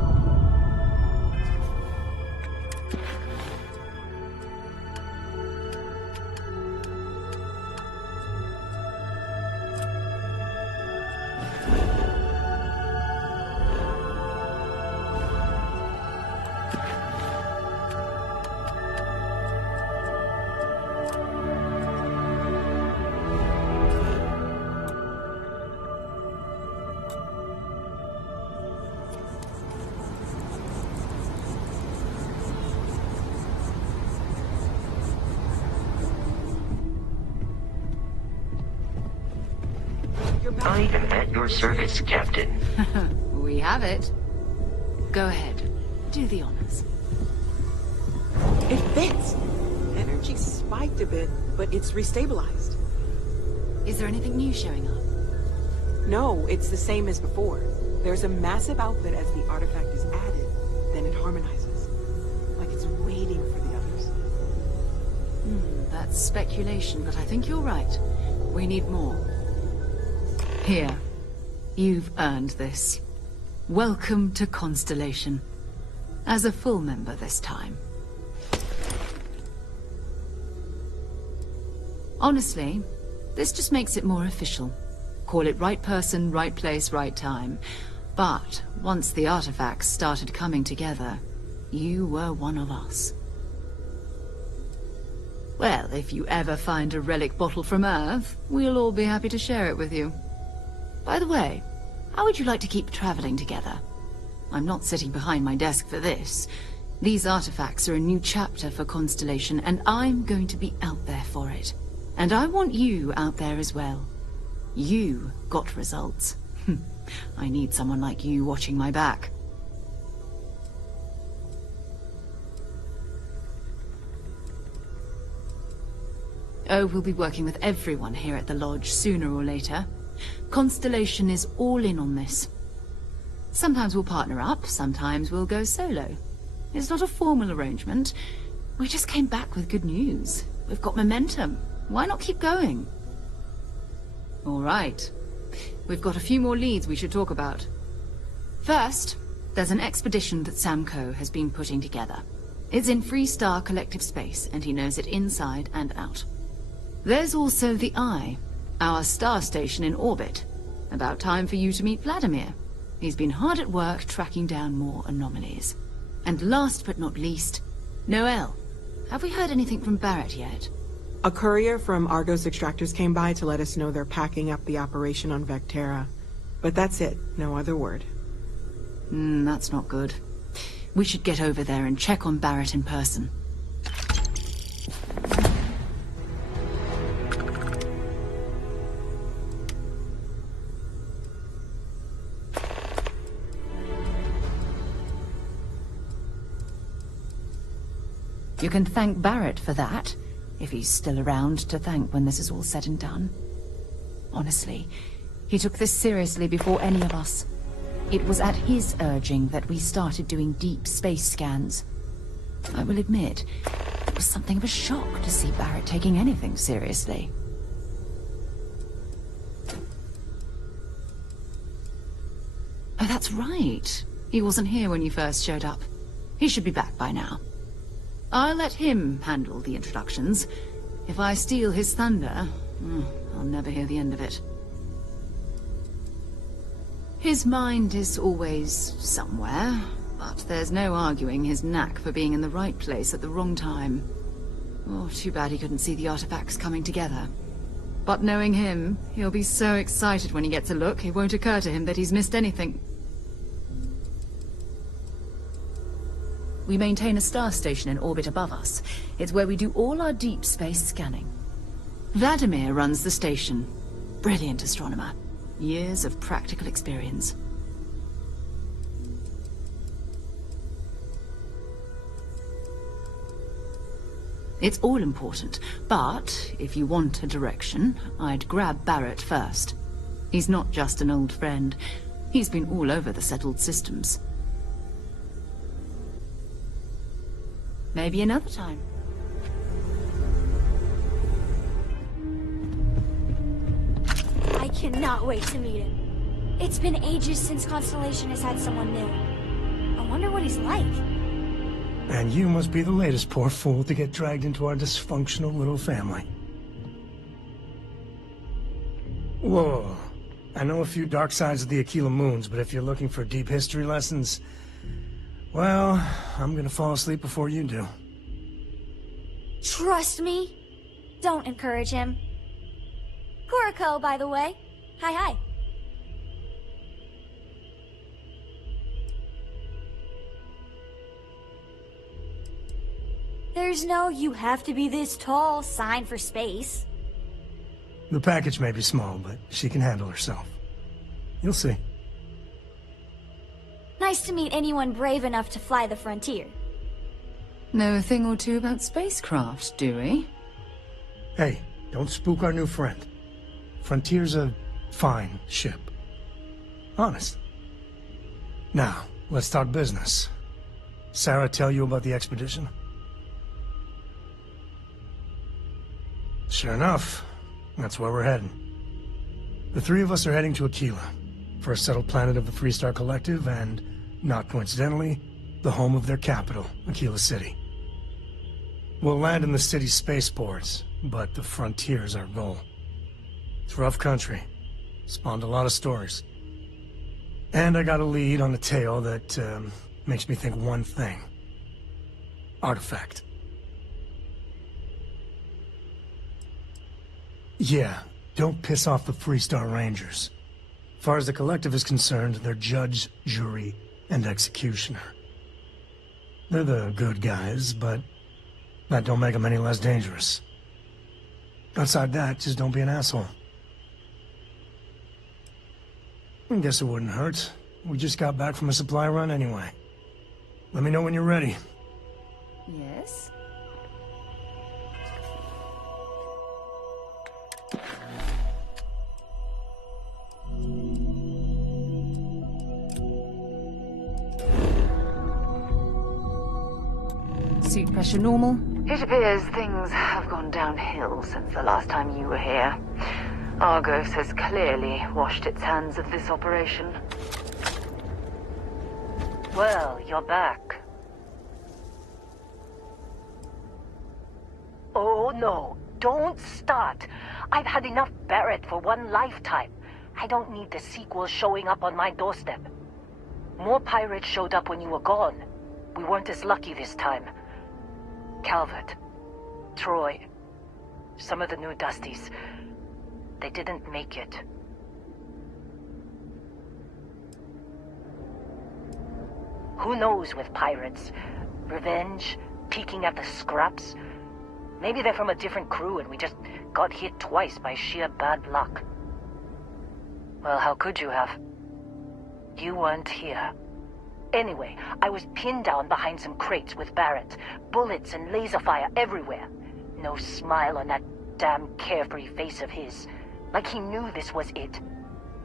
I am at your service, Captain. We have it. Go ahead. Do the honors. It fits. Energy spiked a bit, but it's restabilized. Is there anything new showing up? No, it's the same as before. There's a massive output as the artifact is added, then it harmonizes. Like it's waiting for the others. That's speculation, but I think you're right. We need more. Here. You've earned this. Welcome to Constellation. As a full member this time. Honestly, this just makes it more official. Call it right person, right place, right time. But once the artifacts started coming together, you were one of us. Well, if you ever find a relic bottle from Earth, we'll all be happy to share it with you. By the way, how would you like to keep traveling together? I'm not sitting behind my desk for this. These artifacts are a new chapter for Constellation, and I'm going to be out there for it. And I want you out there as well. You got results. I need someone like you watching my back. Oh, we'll be working with everyone here at the Lodge sooner or later. Constellation is all in on this. Sometimes we'll partner up, sometimes we'll go solo. It's not a formal arrangement. We just came back with good news. We've got momentum. Why not keep going? All right. We've got a few more leads we should talk about. First, there's an expedition that Samco has been putting together. It's in Freestar Collective Space, and he knows it inside and out. There's also the Eye, our star station in orbit. About time for you to meet Vladimir. He's been hard at work tracking down more anomalies. And last but not least, Noel. Have we heard anything from Barrett yet? A courier from Argos Extractors came by to let us know they're packing up the operation on Vectera. But that's it, no other word. That's not good. We should get over there and check on Barrett in person. You can thank Barrett for that, if he's still around to thank when this is all said and done. Honestly, he took this seriously before any of us. It was at his urging that we started doing deep space scans. I will admit, it was something of a shock to see Barrett taking anything seriously. Oh, that's right. He wasn't here when you first showed up. He should be back by now. I'll let him handle the introductions. If I steal his thunder, I'll never hear the end of it. His mind is always somewhere, but there's no arguing his knack for being in the right place at the wrong time. Oh, too bad he couldn't see the artifacts coming together. But knowing him, he'll be so excited when he gets a look, it won't occur to him that he's missed anything. We maintain a star station in orbit above us. It's where we do all our deep space scanning. Vladimir runs the station. Brilliant astronomer. Years of practical experience. It's all important, but if you want a direction, I'd grab Barrett first. He's not just an old friend. He's been all over the settled systems. Maybe another time. I cannot wait to meet him. It's been ages since Constellation has had someone new. I wonder what he's like. And you must be the latest poor fool to get dragged into our dysfunctional little family. Whoa. I know a few dark sides of the Aquila Moons, but if you're looking for deep history lessons, well, I'm gonna fall asleep before you do. Trust me. Don't encourage him. Kuriko, by the way. Hi. There's no "you have to be this tall" sign for space. The package may be small, but she can handle herself. You'll see. Nice to meet anyone brave enough to fly the frontier. Know a thing or two about spacecraft, do we? Hey, don't spook our new friend. Frontier's a fine ship. Honest. Now, let's talk business. Sarah tell you about the expedition? Sure enough, that's where we're heading. The three of us are heading to Aquila, first settled planet of the Freestar Collective, and, not coincidentally, the home of their capital, Aquila City. We'll land in the city's spaceports, but the frontier's our goal. It's rough country. Spawned a lot of stories. And I got a lead on a tale that, makes me think one thing. Artifact. Yeah, don't piss off the Freestar Rangers. As far as the Collective is concerned, they're judge, jury, and executioner. They're the good guys, but that don't make them any less dangerous. Outside that, just don't be an asshole. I guess it wouldn't hurt. We just got back from a supply run anyway. Let me know when you're ready. Yes? Suit pressure normal? It appears things have gone downhill since the last time you were here. Argos has clearly washed its hands of this operation. Well, you're back. Oh no, don't start. I've had enough Barrett for one lifetime. I don't need the sequel showing up on my doorstep. More pirates showed up when you were gone. We weren't as lucky this time. Calvert, Troy, some of the new Dusties, they didn't make it. Who knows with pirates? Revenge? Peeking at the scraps? Maybe they're from a different crew and we just got hit twice by sheer bad luck. Well, how could you have? You weren't here. Anyway, I was pinned down behind some crates with Barrett. Bullets and laser fire everywhere. No smile on that damn carefree face of his. Like he knew this was it.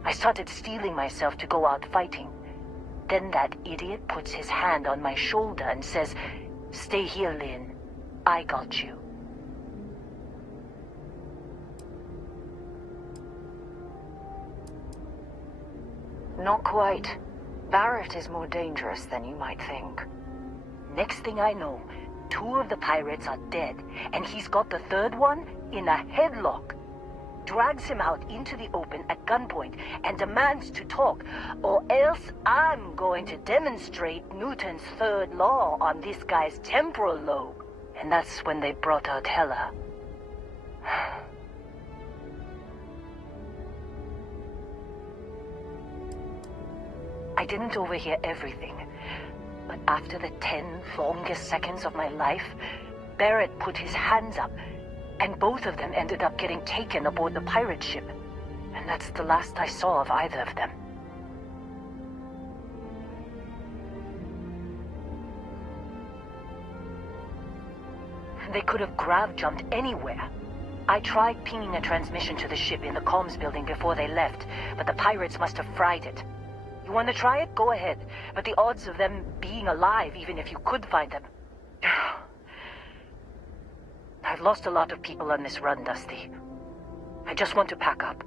I started steeling myself to go out fighting. Then that idiot puts his hand on my shoulder and says, "Stay here, Lynn. I got you." Not quite. Barrett is more dangerous than you might think. Next thing I know, 2 of the pirates are dead, and he's got the 3rd one in a headlock. Drags him out into the open at gunpoint and demands to talk, or else I'm going to demonstrate Newton's 3rd law on this guy's temporal lobe. And that's when they brought out Hela. I didn't overhear everything, but after the 10 longest seconds of my life, Barrett put his hands up, and both of them ended up getting taken aboard the pirate ship. And that's the last I saw of either of them. They could have grav-jumped anywhere. I tried pinging a transmission to the ship in the comms building before they left, but the pirates must have fried it. You want to try it? Go ahead. But the odds of them being alive, even if you could find them... I've lost a lot of people on this run, Dusty. I just want to pack up.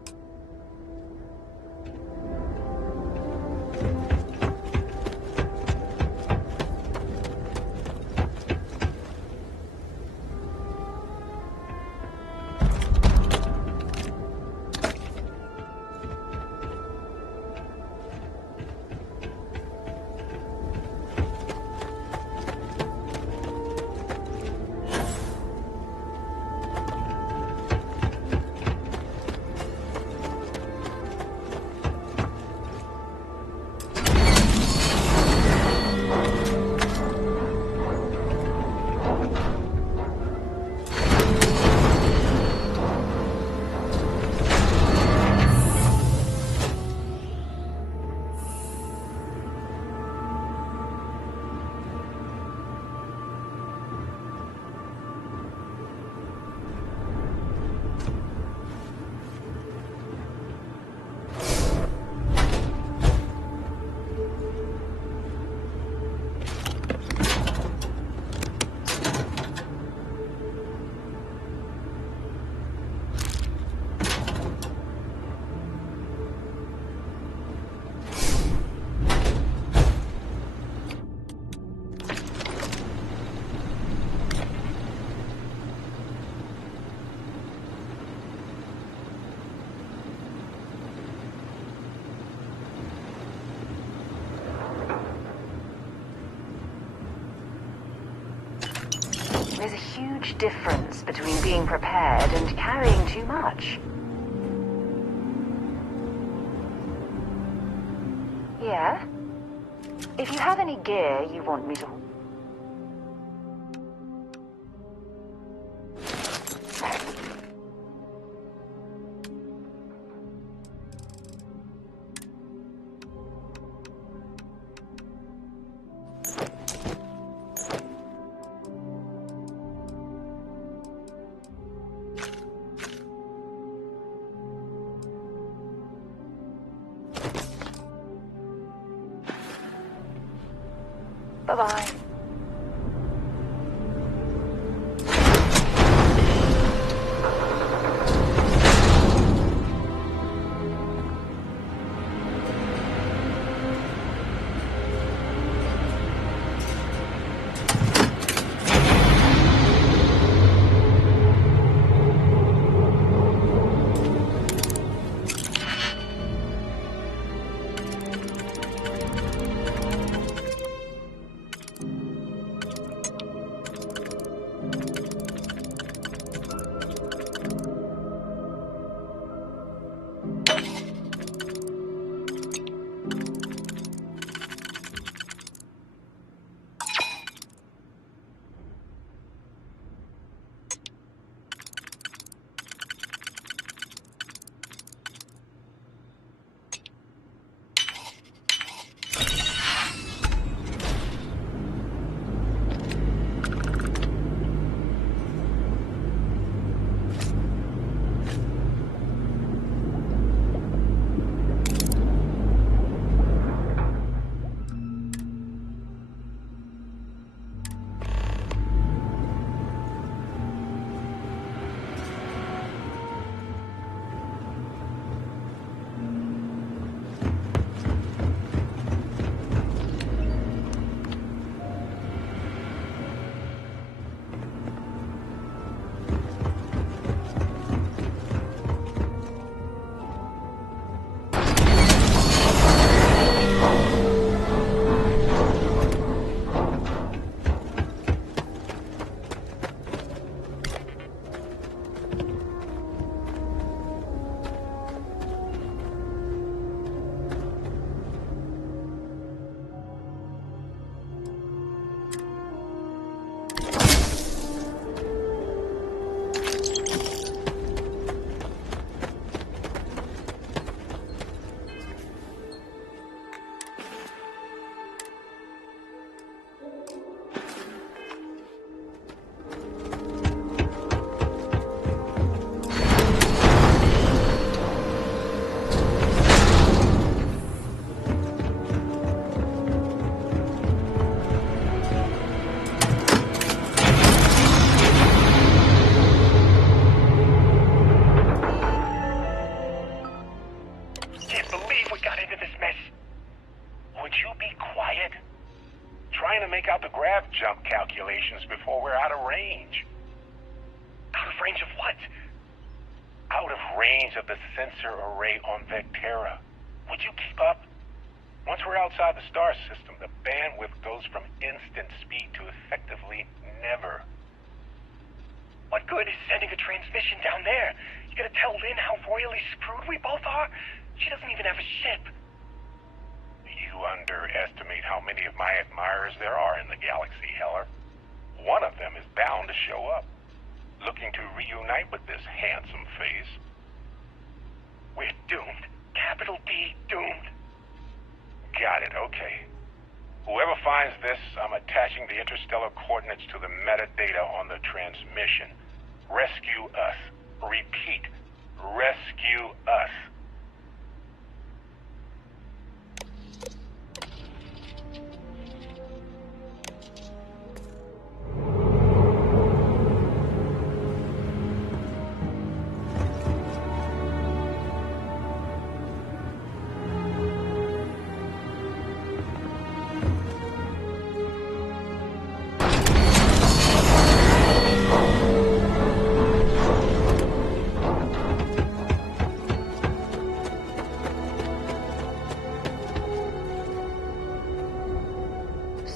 huge difference between being prepared and carrying too much. Yeah? If you have any gear you want me to... Bye-bye.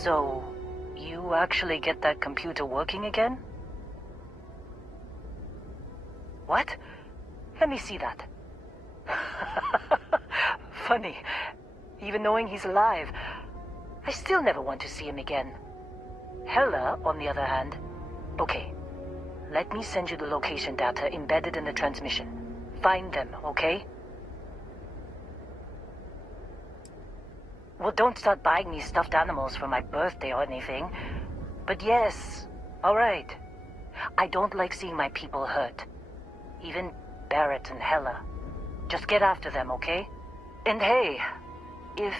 So, you actually get that computer working again? What? Let me see that. Funny. Even knowing he's alive, I still never want to see him again. Hela, on the other hand... Okay. Let me send you the location data embedded in the transmission. Find them, okay? Well, don't start buying me stuffed animals for my birthday or anything. But yes, alright. I don't like seeing my people hurt. Even Barrett and Hela. Just get after them, okay? And hey, if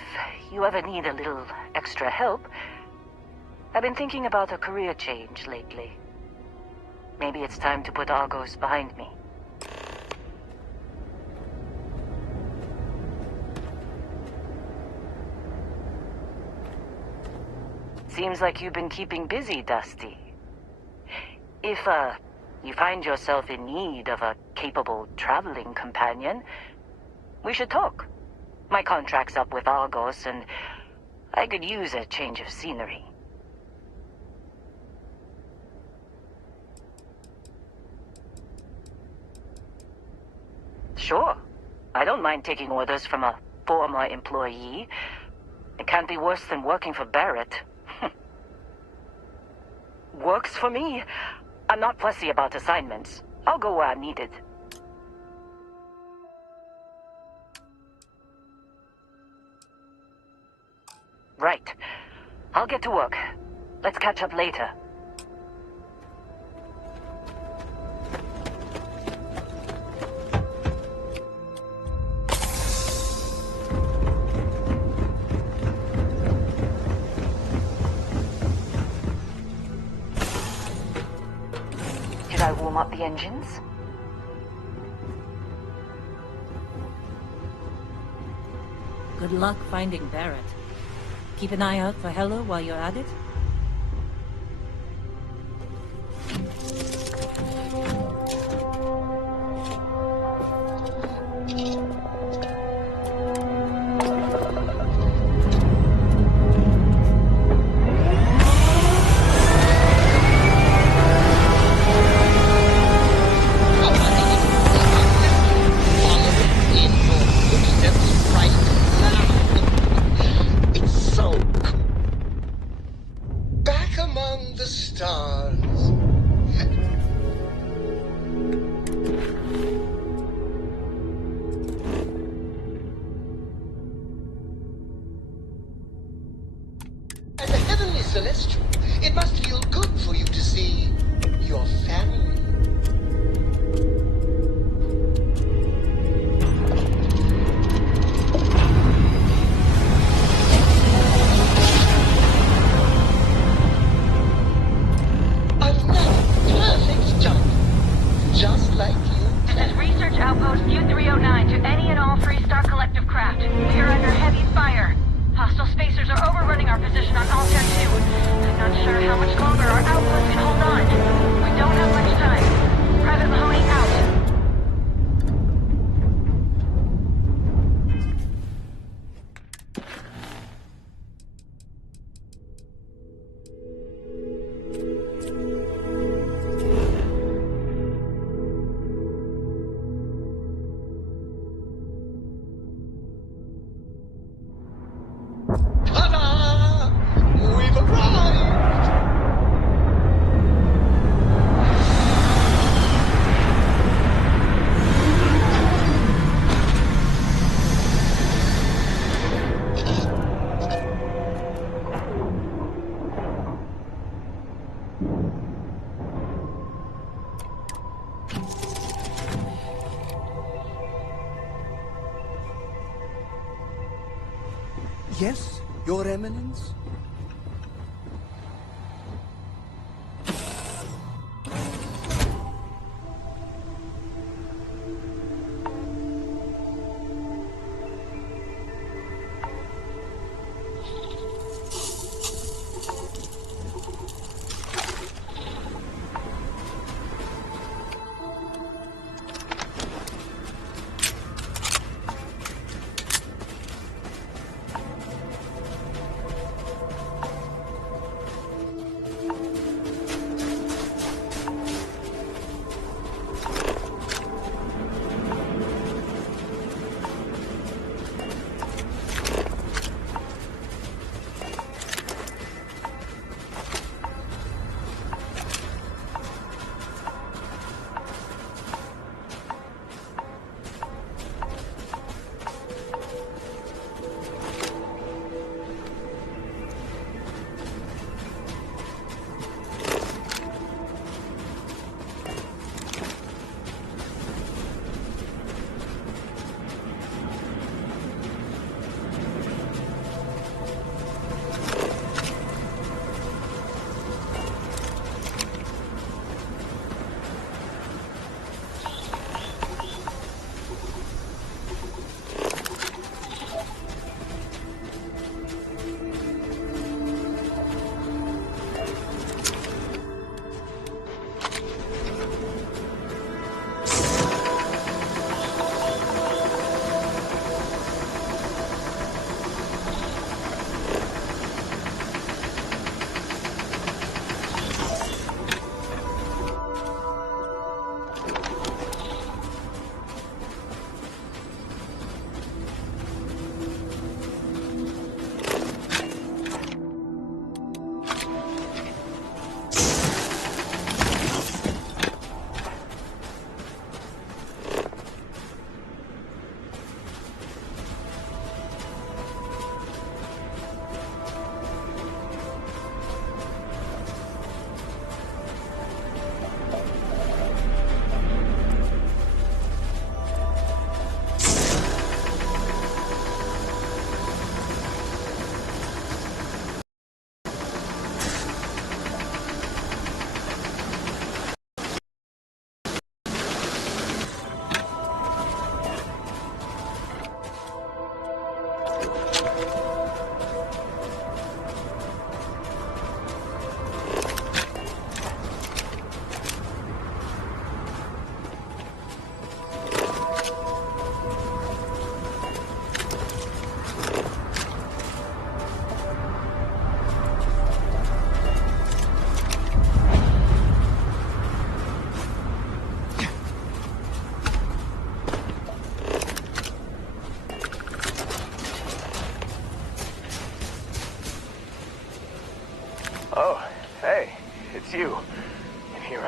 you ever need a little extra help, I've been thinking about a career change lately. Maybe it's time to put Argos behind me. Seems like you've been keeping busy, Dusty. If, you find yourself in need of a capable traveling companion, we should talk. My contract's up with Argos, and I could use a change of scenery. Sure. I don't mind taking orders from a former employee. It can't be worse than working for Barrett. Works for me. I'm not fussy about assignments. I'll go where I'm needed. Right. I'll get to work. Let's catch up later. Did I warm up the engines? Good luck finding Barrett. Keep an eye out for Hela while you're at it. Celestial, it must feel good for you to see your family. Another perfect jump, just like you. This is Research Outpost Q-309 to any and all Freestar Collective craft. We are under heavy fire. Hostile spacers are overrunning our position on Altair 2. I'm not sure how much longer our outpost can hold on. We don't have much time. Private Mahoney out. Yes, Your Eminence?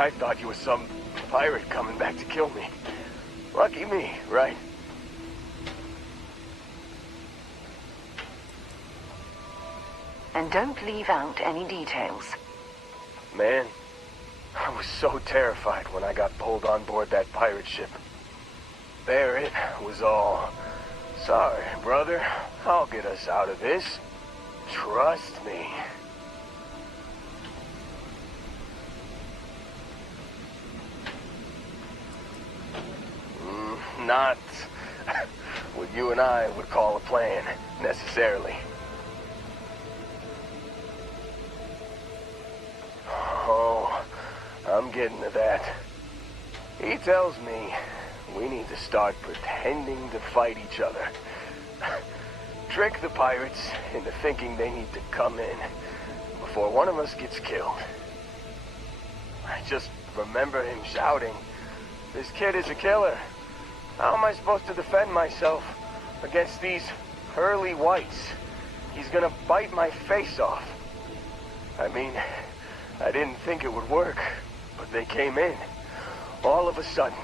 I thought you were some pirate coming back to kill me. Lucky me, right? And don't leave out any details. Man, I was so terrified when I got pulled on board that pirate ship. Barrett was all, "Sorry, brother, I'll get us out of this. Trust me." Not what you and I would call a plan, necessarily. Oh, I'm getting to that. He tells me we need to start pretending to fight each other. Trick the pirates into thinking they need to come in before one of us gets killed. I just remember him shouting, "This kid is a killer. How am I supposed to defend myself against these early whites? He's gonna bite my face off." I mean, I didn't think it would work, but they came in. All of a sudden,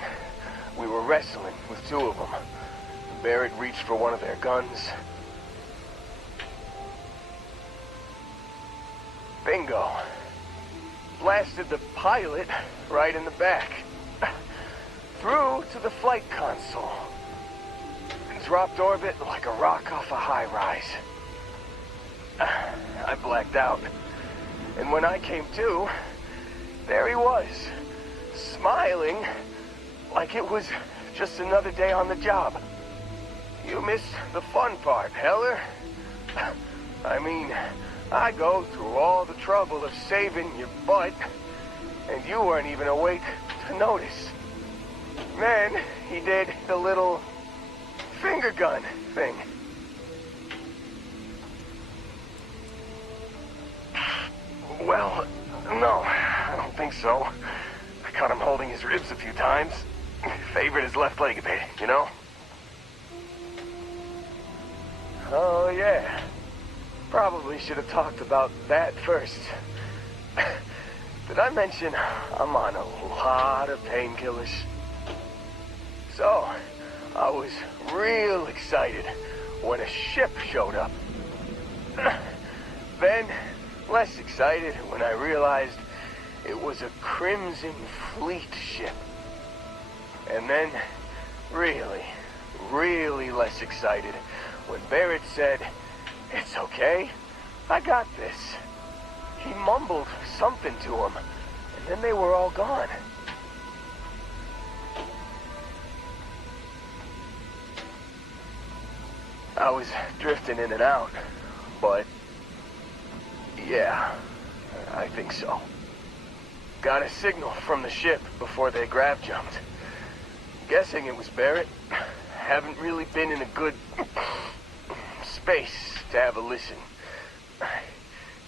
we were wrestling with two of them. Barrett reached for one of their guns. Bingo. Blasted the pilot right in the back. Through to the flight console. Dropped orbit like a rock off a high-rise. I blacked out. And when I came to, there he was, smiling like it was just another day on the job. You missed the fun part, Heller. I mean, I go through all the trouble of saving your butt, and you weren't even awake to notice. Then he did the little finger gun thing. Well, no, I don't think so. I caught him holding his ribs a few times. Favored his left leg a bit, you know? Oh, yeah. Probably should have talked about that first. Did I mention I'm on a lot of painkillers? So, I was real excited when a ship showed up. Then, less excited when I realized it was a Crimson Fleet ship. And then, really, really less excited when Barrett said, "It's okay, I got this." He mumbled something to him, and then they were all gone. I was drifting in and out, but yeah, I think so. Got a signal from the ship before they grav jumped. Guessing it was Barrett. Haven't really been in a good space to have a listen.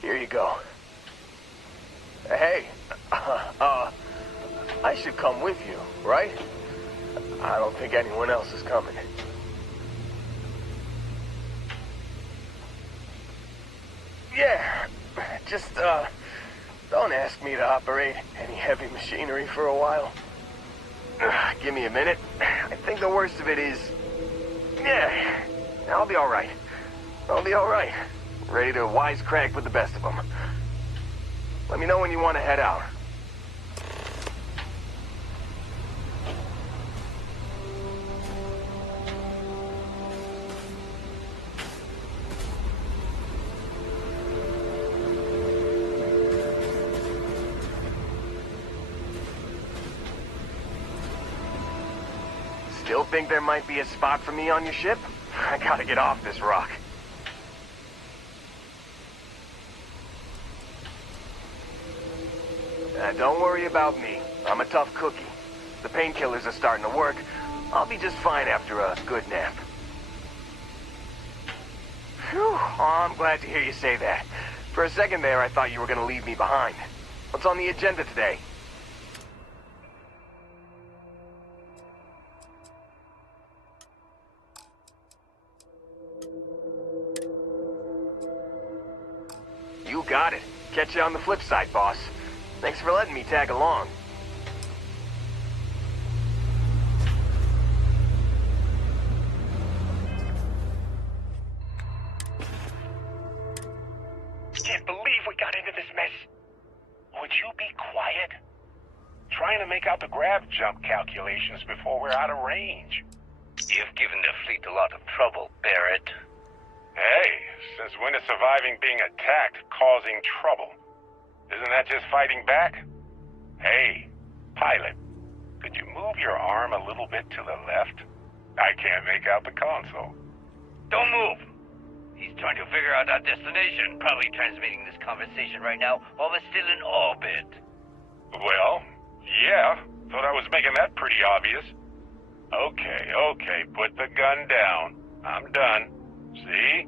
Here you go. Hey, I should come with you, right? I don't think anyone else is coming. Yeah, just, don't ask me to operate any heavy machinery for a while. Give me a minute. I think the worst of it is... Yeah, I'll be alright. I'll be alright. Ready to wisecrack with the best of them. Let me know when you want to head out. Still think there might be a spot for me on your ship? I gotta get off this rock. Don't worry about me. I'm a tough cookie. The painkillers are starting to work. I'll be just fine after a good nap. Phew. Oh, I'm glad to hear you say that. For a second there, I thought you were gonna leave me behind. What's on the agenda today? You got it. Catch you on the flip side, boss. Thanks for letting me tag along. got into this mess? Would you be quiet? Trying to make out the grav jump calculations before we're out of range. You've given the fleet a lot of trouble, Barrett. Hey, since when is surviving being attacked causing trouble? Isn't that just fighting back? Hey, pilot, could you move your arm a little bit to the left? I can't make out the console. Don't move! He's trying to figure out our destination, probably transmitting this conversation right now while we're still in orbit. Well, yeah, thought I was making that pretty obvious. Okay, put the gun down. I'm done. See?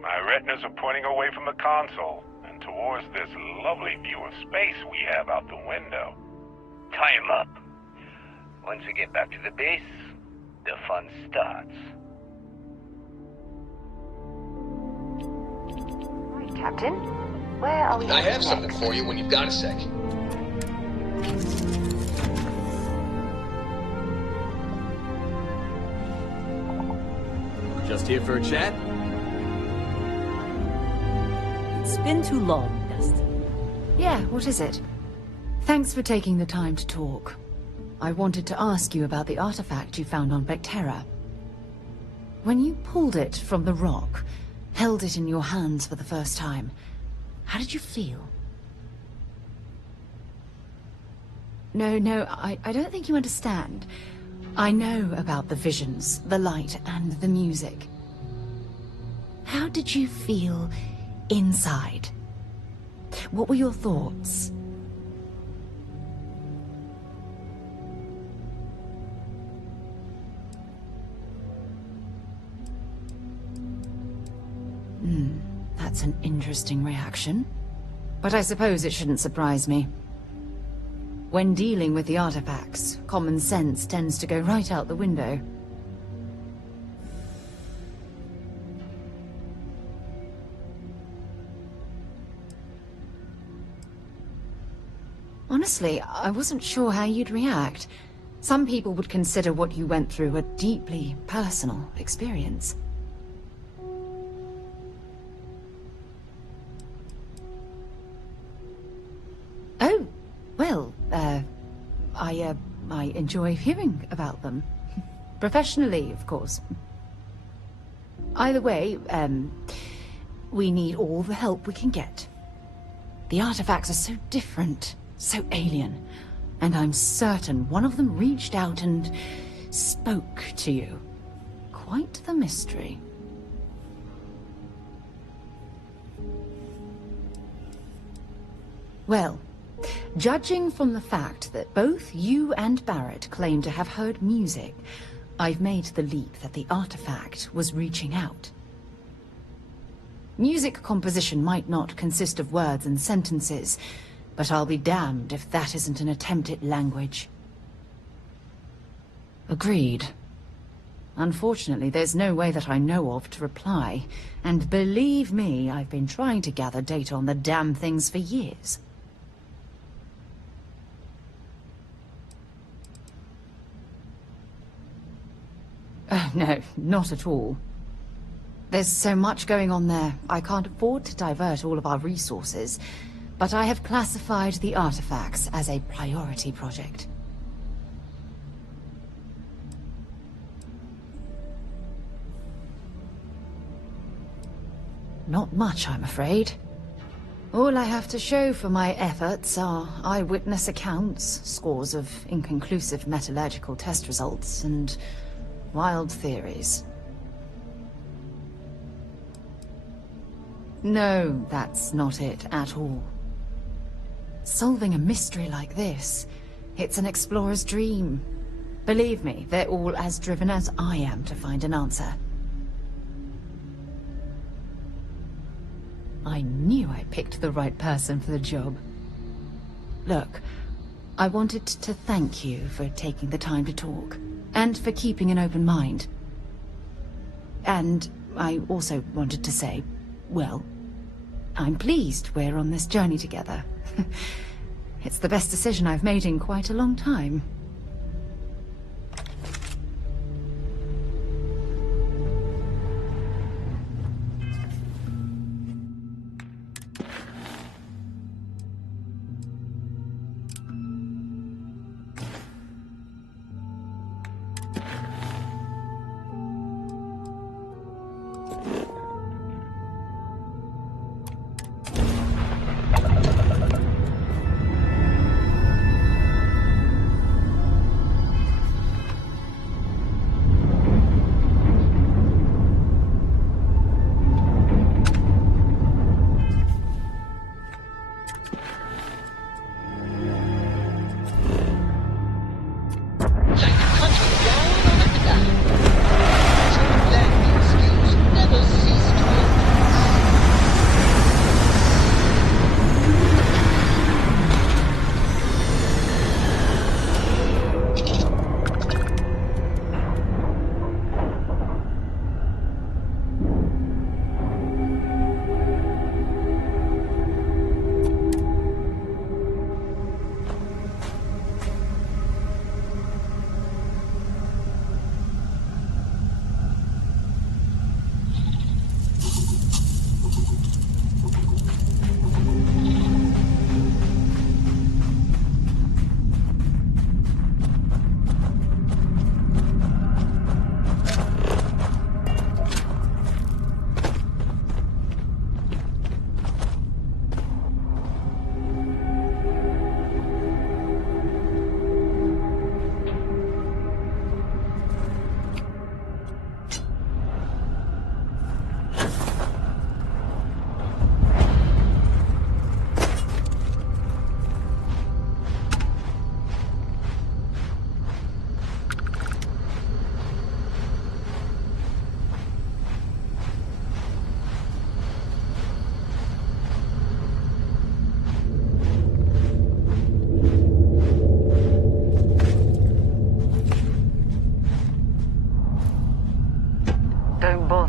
My retinas are pointing away from the console and towards this lovely view of space we have out the window. Tie him up. Once we get back to the base, the fun starts. Right, Captain. Where are we I have next? something for you when you've got a sec. Just here for a chat? It's been too long, Dusty. Yeah, what is it? Thanks for taking the time to talk. I wanted to ask you about the artifact you found on Vectera. When you pulled it from the rock, held it in your hands for the first time, how did you feel? No, I don't think you understand. I know about the visions, the light, and the music. How did you feel inside? What were your thoughts? That's an interesting reaction. But I suppose it shouldn't surprise me. When dealing with the artifacts, common sense tends to go right out the window. Honestly, I wasn't sure how you'd react. Some people would consider what you went through a deeply personal experience. Oh, well, I enjoy hearing about them. Professionally, of course. Either way, we need all the help we can get. The artifacts are so different, so alien, and I'm certain one of them reached out and spoke to you. Quite the mystery. Well, judging from the fact that both you and Barrett claim to have heard music, I've made the leap that the artifact was reaching out. Music composition might not consist of words and sentences, but I'll be damned if that isn't an attempt at language. Agreed. Unfortunately, there's no way that I know of to reply, and believe me, I've been trying to gather data on the damn things for years. No, not at all. There's so much going on there, I can't afford to divert all of our resources, but I have classified the artifacts as a priority project. Not much, I'm afraid. All I have to show for my efforts are eyewitness accounts, scores of inconclusive metallurgical test results, and wild theories. No, that's not it at all. Solving a mystery like this, it's an explorer's dream. Believe me, they're all as driven as I am to find an answer. I knew I picked the right person for the job. Look, I wanted to thank you for taking the time to talk, and for keeping an open mind. And I also wanted to say, well, I'm pleased we're on this journey together. It's the best decision I've made in quite a long time.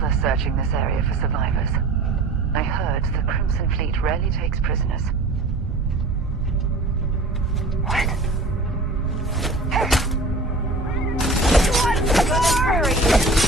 are searching this area for survivors. I heard the Crimson Fleet rarely takes prisoners. What? What's gonna bury you?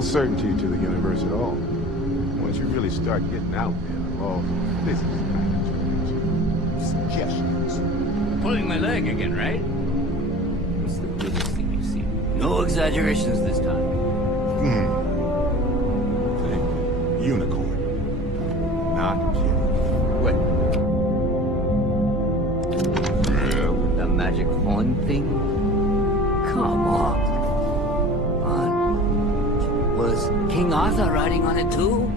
no certainty to the universe at all. once you really start getting out there, the laws of physics kind of change. Suggestions. Pulling my leg again, right? What's the biggest thing you've seen? No exaggerations this time. Hey, unicorn. Not kidding. What? With the magic horn thing? Come on. Was King Arthur riding on it too?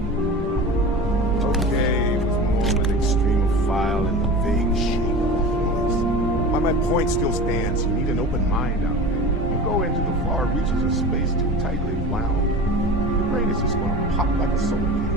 Okay, it was more of an extremophile in the vague shape of a horse. But my point still stands. You need an open mind out there. You go into the far reaches of space too tightly wound, your brain is just gonna pop like a soda can.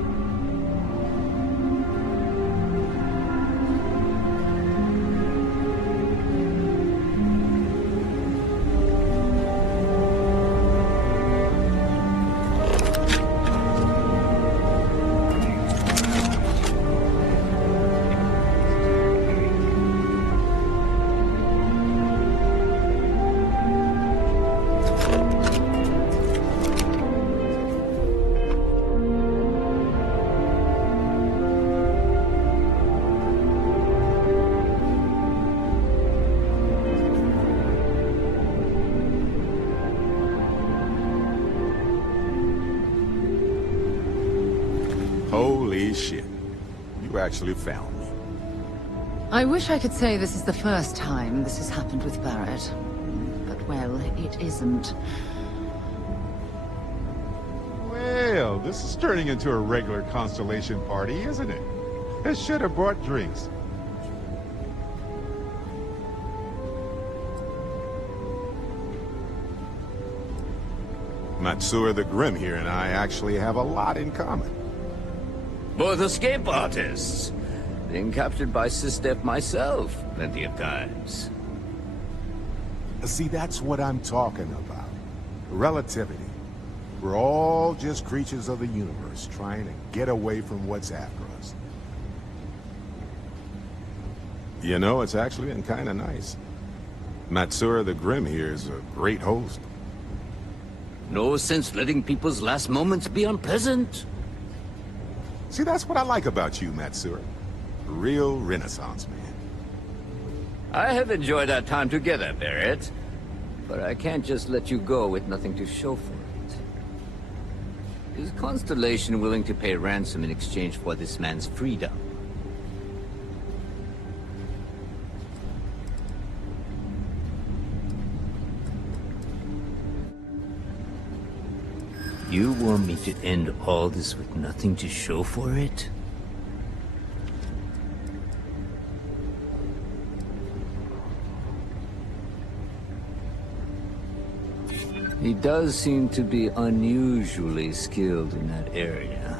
Holy shit. You actually found me. I wish I could say this is the first time this has happened with Barrett. But, well, it isn't. Well, this is turning into a regular Constellation party, isn't it? I should have brought drinks. Matsura the Grim here and I actually have a lot in common. Both escape artists. Being captured by Sistef myself plenty of times. See, that's what I'm talking about. Relativity. We're all just creatures of the universe, trying to get away from what's after us. You know, it's actually been kind of nice. Matsura the Grim here is a great host. No sense letting people's last moments be unpleasant. See, that's what I like about you, Matsura. A real Renaissance man. I have enjoyed our time together, Barrett. But I can't just let you go with nothing to show for it. Is Constellation willing to pay ransom in exchange for this man's freedom? You want me to end all this with nothing to show for it? He does seem to be unusually skilled in that area.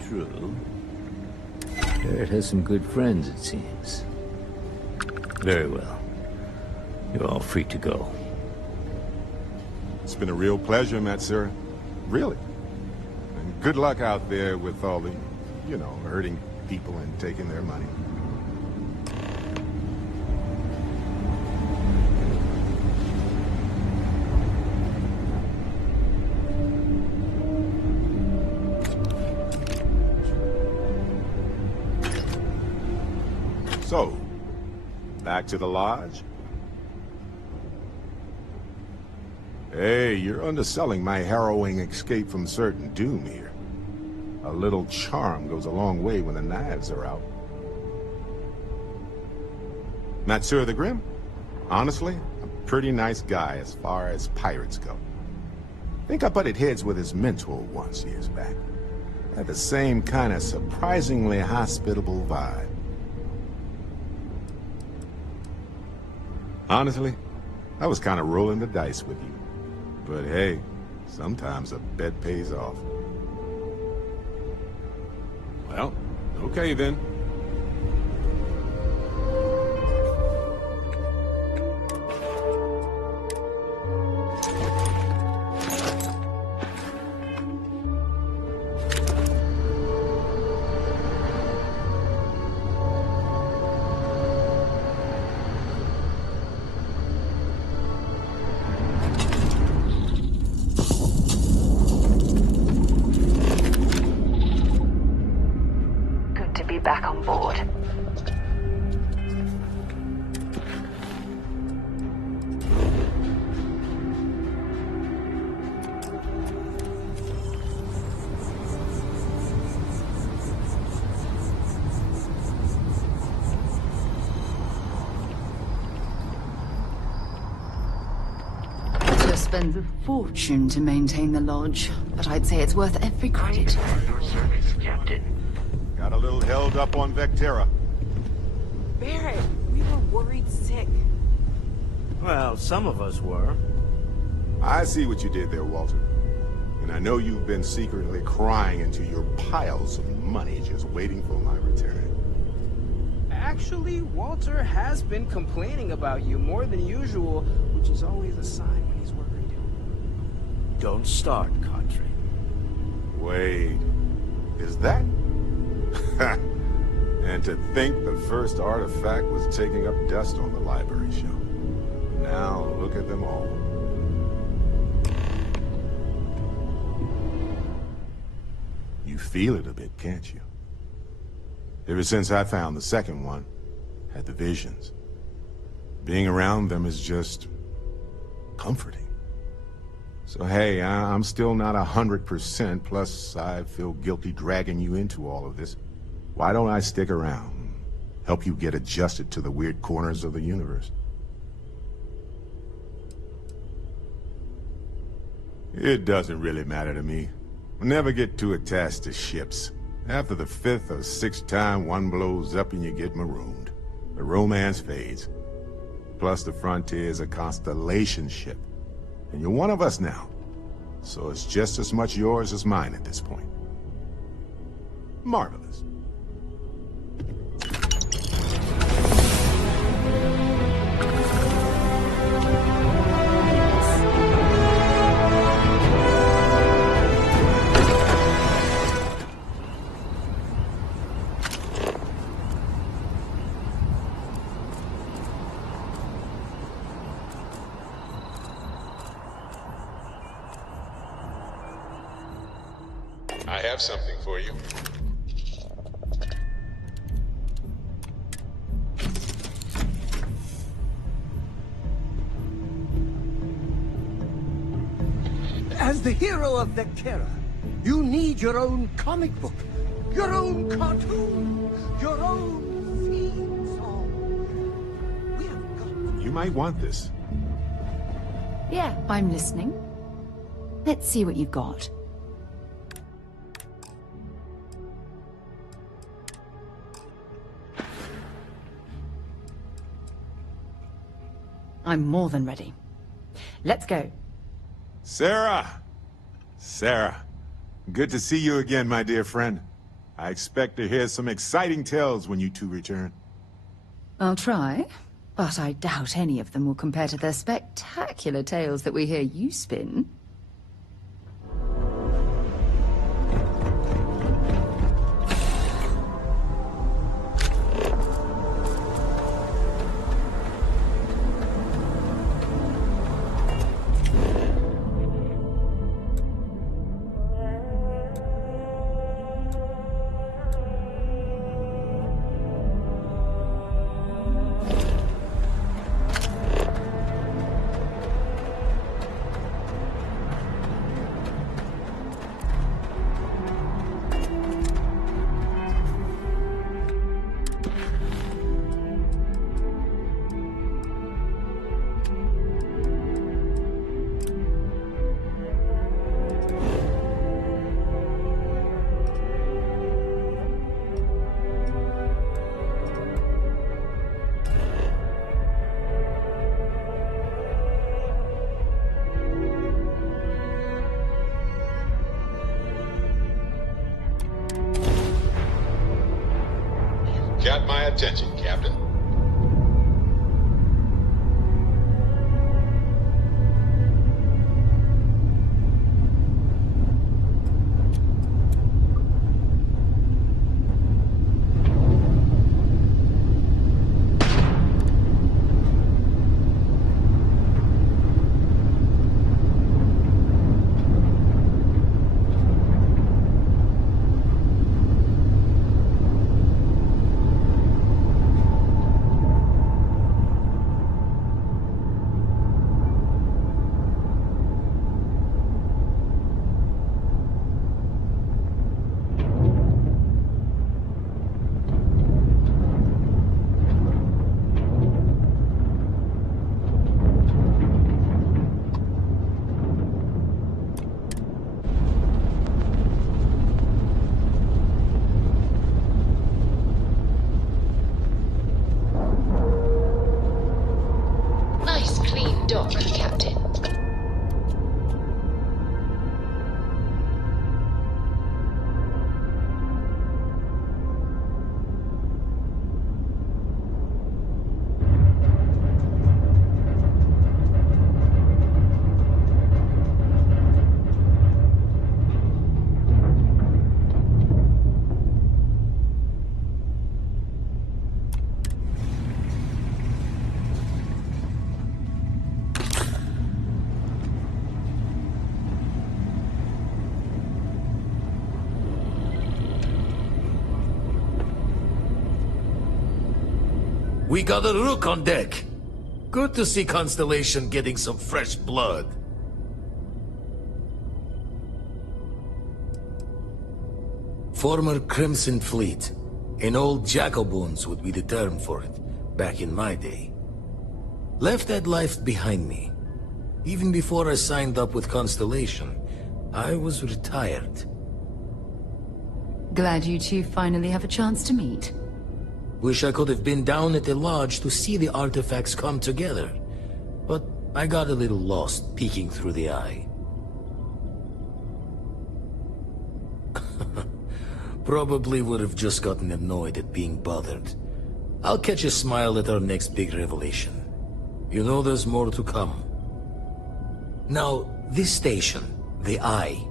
True. Barrett has some good friends, it seems. Very well. You're all free to go. It's been a real pleasure, Matsura. Really. And good luck out there with all the, you know, hurting people and taking their money. So, back to the lodge? Hey, you're underselling my harrowing escape from certain doom here. A little charm goes a long way when the knives are out. Matsura the Grim? Honestly, a pretty nice guy as far as pirates go. Think I butted heads with his mentor once years back. Had the same kind of surprisingly hospitable vibe. Honestly, I was kind of rolling the dice with you. But hey, sometimes a bet pays off. Well, okay then. to be back on board. Spends a fortune to maintain the lodge, but I'd say it's worth every credit. Your service, Captain. Got a little held up on Vectera. Barrett, we were worried sick. Well, some of us were. I see what you did there, Walter. And I know you've been secretly crying into your piles of money just waiting for my return. Actually, Walter has been complaining about you more than usual, which is always a sign when he's worried. Don't start, Country. Wait, is that? And to think the first artifact was taking up dust on the library shelf. Now look at them all. You feel it a bit, can't you? Ever since I found the second one, had the visions. Being around them is just comforting. So hey, I'm still not 100%, plus I feel guilty dragging you into all of this. Why don't I stick around, help you get adjusted to the weird corners of the universe? It doesn't really matter to me. I'll never get too attached to ships. After the 5th or 6th time one blows up and you get marooned, the romance fades. Plus the Frontier's a constellation ship. And you're one of us now, so it's just as much yours as mine at this point. Marvelous. I have something for you. As the hero of Vectera, you need your own comic book, your own cartoon, your own theme song. We have got... You might want this. Yeah, I'm listening. Let's see what you've got. I'm more than ready. Let's go. Sarah! Sarah, good to see you again, my dear friend. I expect to hear some exciting tales when you two return. I'll try, but I doubt any of them will compare to the spectacular tales that we hear you spin. Got my attention, Captain. We got a rook on deck. Good to see Constellation getting some fresh blood. Former Crimson Fleet. An old Jacoboons would be the term for it, back in my day. Left that life behind me. Even before I signed up with Constellation, I was retired. Glad you two finally have a chance to meet. Wish I could have been down at the lodge to see the artifacts come together. But I got a little lost peeking through the eye. Probably would have just gotten annoyed at being bothered. I'll catch a smile at our next big revelation. You know there's more to come. Now, this station, the Eye,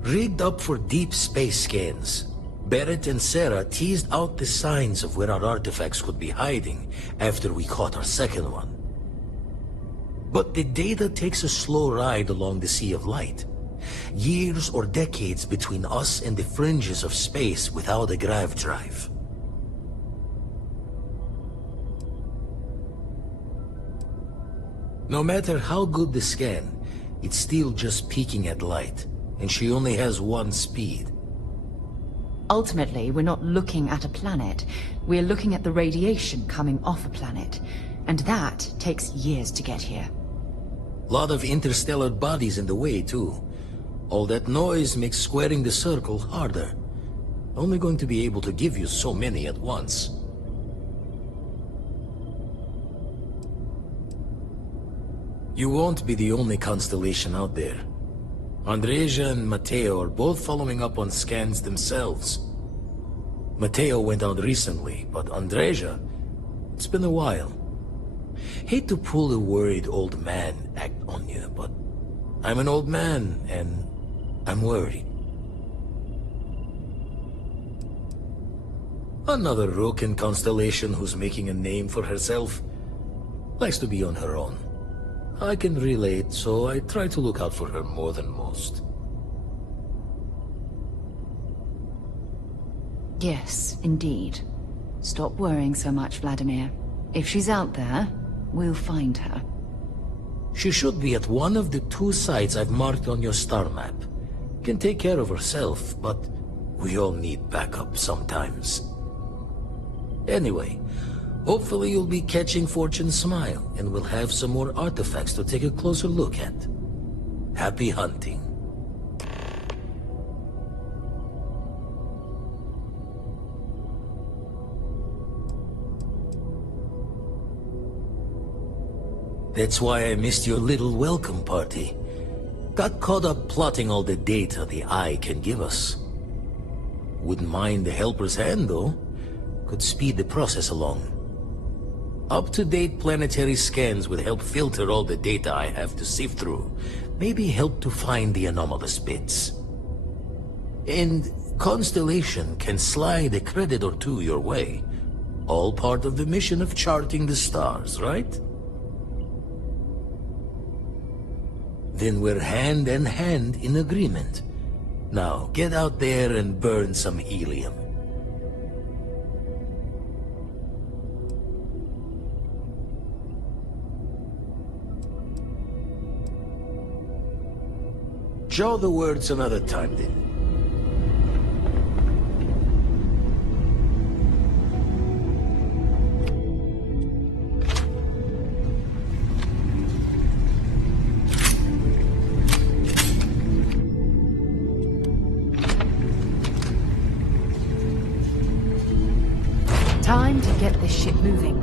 rigged up for deep space scans. Barrett and Sarah teased out the signs of where our artifacts could be hiding after we caught our second one. But the data takes a slow ride along the Sea of Light. Years or decades between us and the fringes of space without a grav drive. No matter how good the scan, it's still just peeking at light, and she only has one speed. Ultimately, we're not looking at a planet. We're looking at the radiation coming off a planet. And that takes years to get here. Lot of interstellar bodies in the way, too. All that noise makes squaring the circle harder. Only going to be able to give you so many at once. You won't be the only constellation out there. Andreja and Matteo are both following up on scans themselves. Matteo went out recently, but Andreja, it's been a while. Hate to pull a worried old man act on you, but I'm an old man, and I'm worried. Another rook in Constellation who's making a name for herself. Likes to be on her own. I can relate, so I try to look out for her more than most. Yes, indeed. Stop worrying so much, Vladimir. If she's out there, we'll find her. She should be at one of the 2 sites I've marked on your star map. Can take care of herself, but we all need backup sometimes. Anyway, hopefully you'll be catching Fortune's smile, and we'll have some more artifacts to take a closer look at. Happy hunting. That's why I missed your little welcome party. Got caught up plotting all the data the Eye can give us. Wouldn't mind the helper's hand, though. Could speed the process along. Up-to-date planetary scans would help filter all the data I have to sift through. Maybe help to find the anomalous bits. And Constellation can slide a credit or 2 your way. All part of the mission of charting the stars, right? Then we're hand in hand in agreement. Now, get out there and burn some helium. Show the words another time, then. Time to get this ship moving.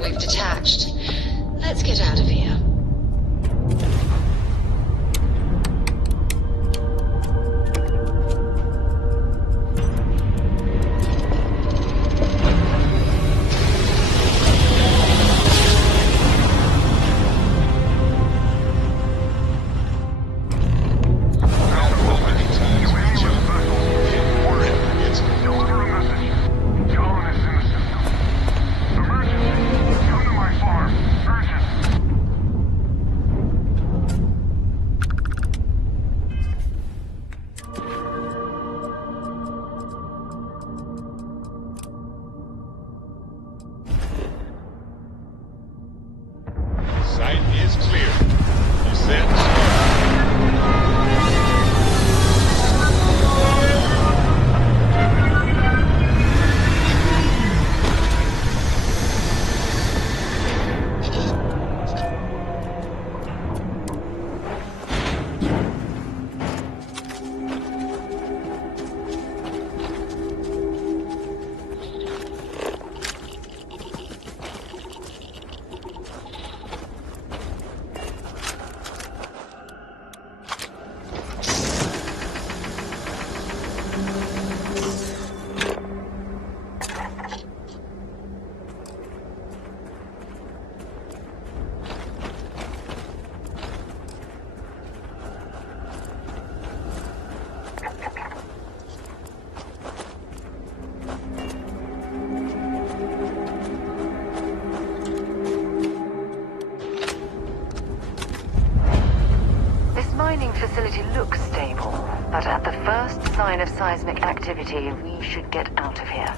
We've detached. Let's get out of here. Sight is clear. Descent start. Mining facility looks stable, but at the first sign of seismic activity, we should get out of here.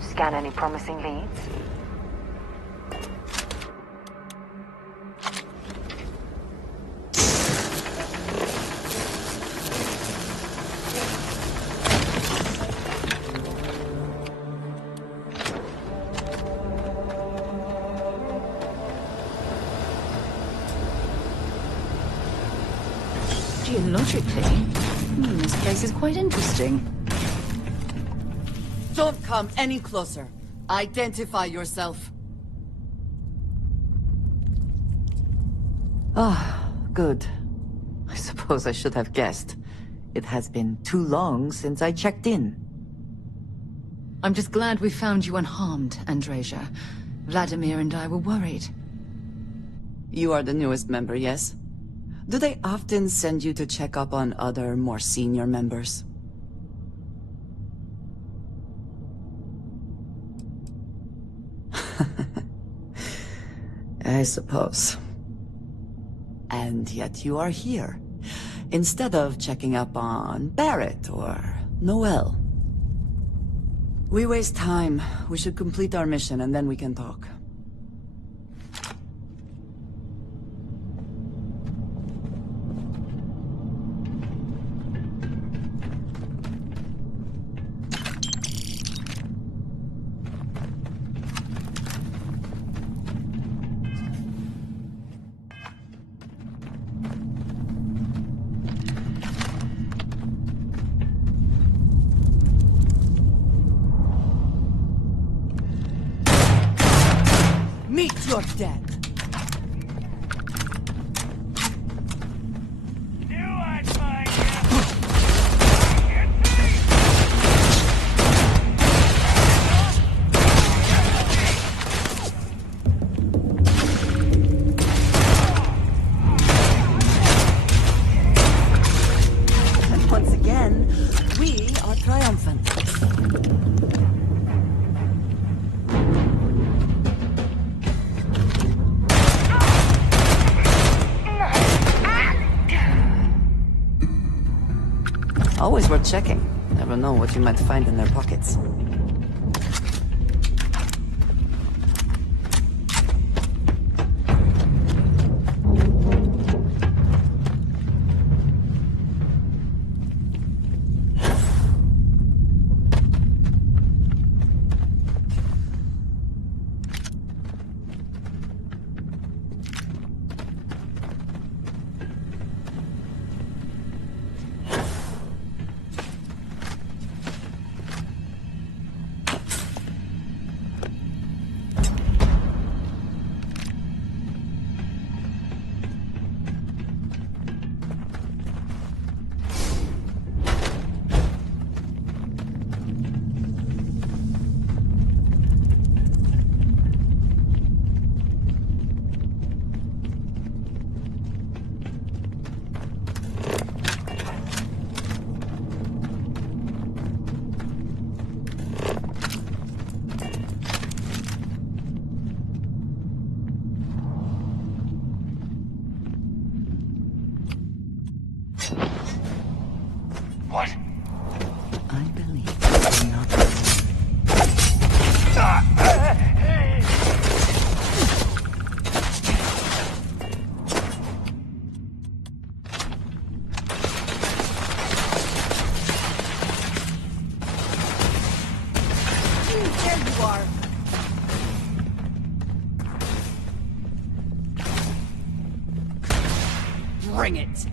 Scan any promising leads? Geologically, this place is quite interesting. Don't come any closer. Identify yourself. Ah, good. I suppose I should have guessed. It has been too long since I checked in. I'm just glad we found you unharmed, Andreja. Vladimir and I were worried. You are the newest member, yes? Do they often send you to check up on other, more senior members? I suppose. And yet you are here, instead of checking up on Barrett or Noel. We waste time. We should complete our mission and then we can talk. Meet your death. And once again, we are triumphant. Always worth checking. Never know what you might find in their pockets. Bring it!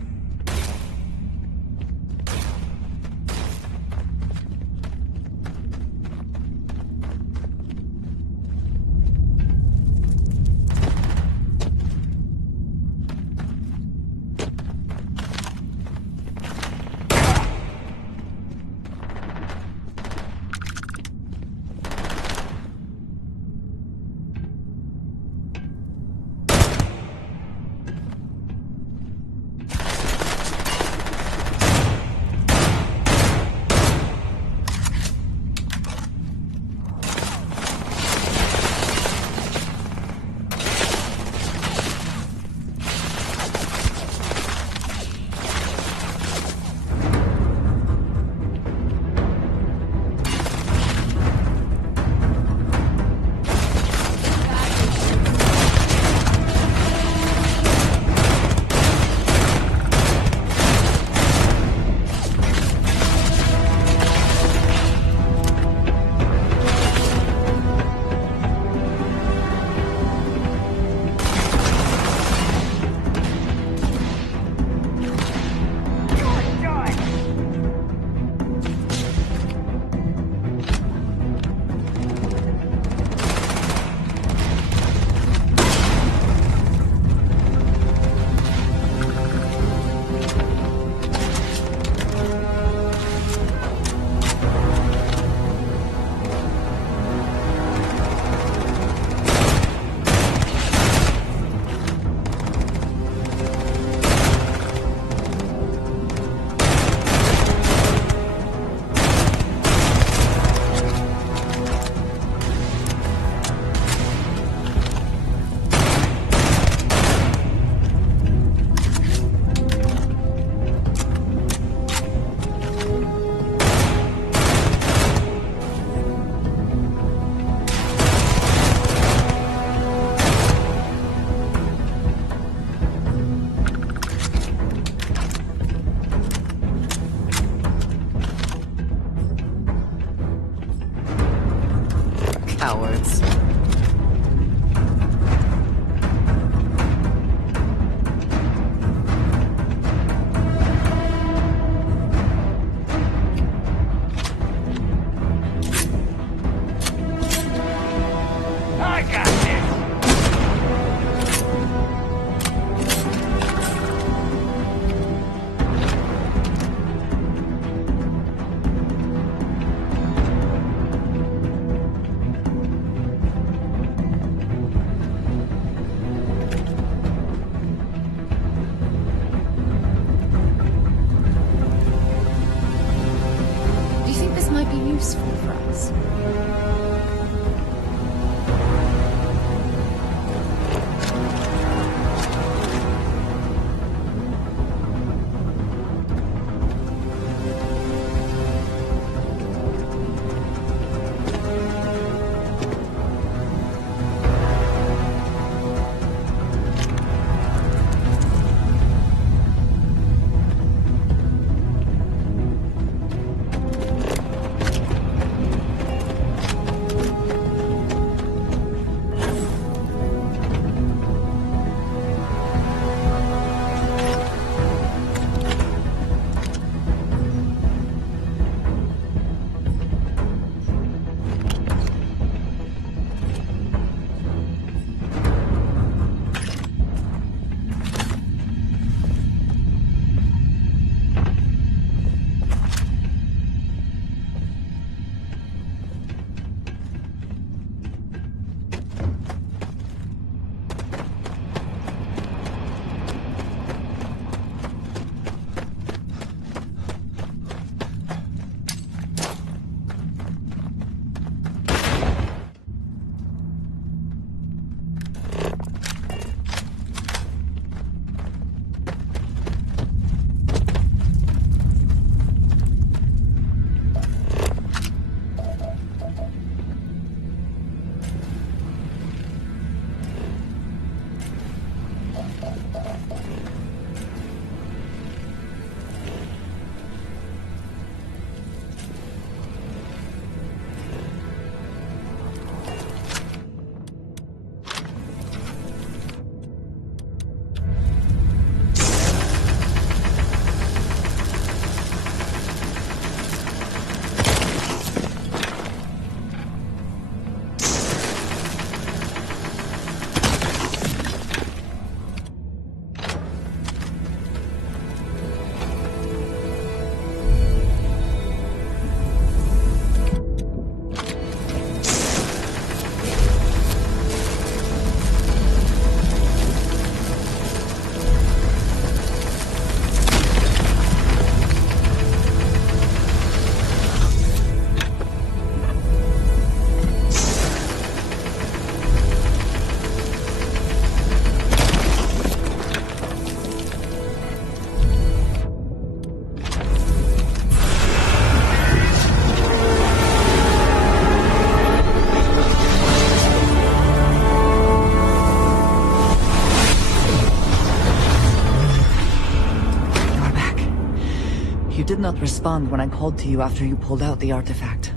did not respond when I called to you after you pulled out the artifact.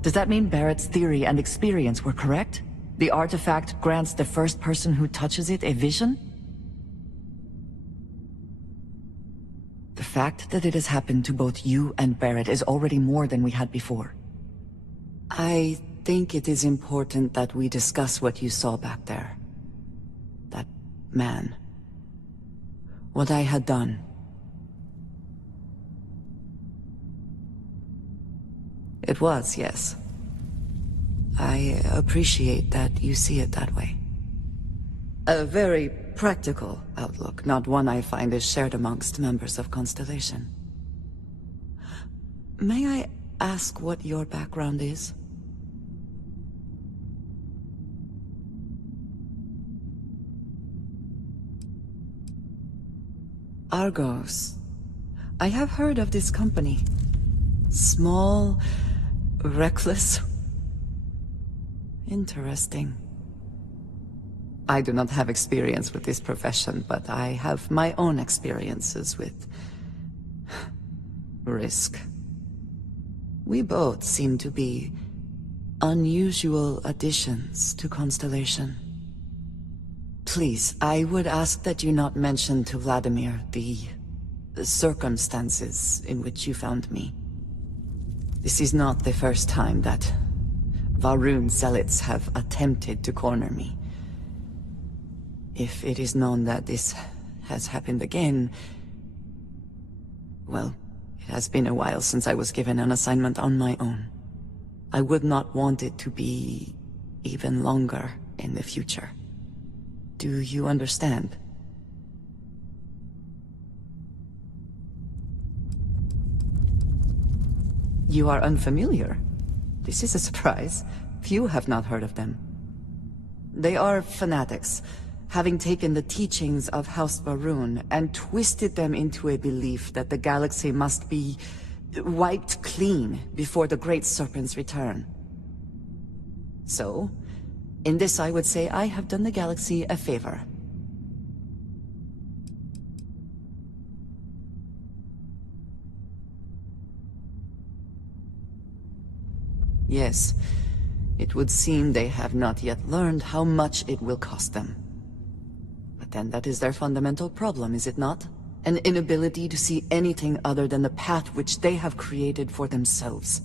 Does that mean Barrett's theory and experience were correct? The artifact grants the first person who touches it a vision? The fact that it has happened to both you and Barrett is already more than we had before. I think it is important that we discuss what you saw back there. That man. What I had done. It was, yes. I appreciate that you see it that way. A very practical outlook, not one I find is shared amongst members of Constellation. May I ask what your background is? Argos. I have heard of this company. Small, reckless. Interesting. I do not have experience with this profession, but I have my own experiences with risk. We both seem to be unusual additions to Constellation. Please, I would ask that you not mention to Vladimir the circumstances in which you found me. This is not the first time that Va'ruun zealots have attempted to corner me. If it is known that this has happened again, well, it has been a while since I was given an assignment on my own. I would not want it to be even longer in the future. Do you understand? You are unfamiliar. This is a surprise. Few have not heard of them. They are fanatics, having taken the teachings of House Va'ruun and twisted them into a belief that the galaxy must be wiped clean before the Great Serpent's return. So, in this I would say I have done the galaxy a favor. Yes, it would seem they have not yet learned how much it will cost them. But then that is their fundamental problem, is it not? An inability to see anything other than the path which they have created for themselves.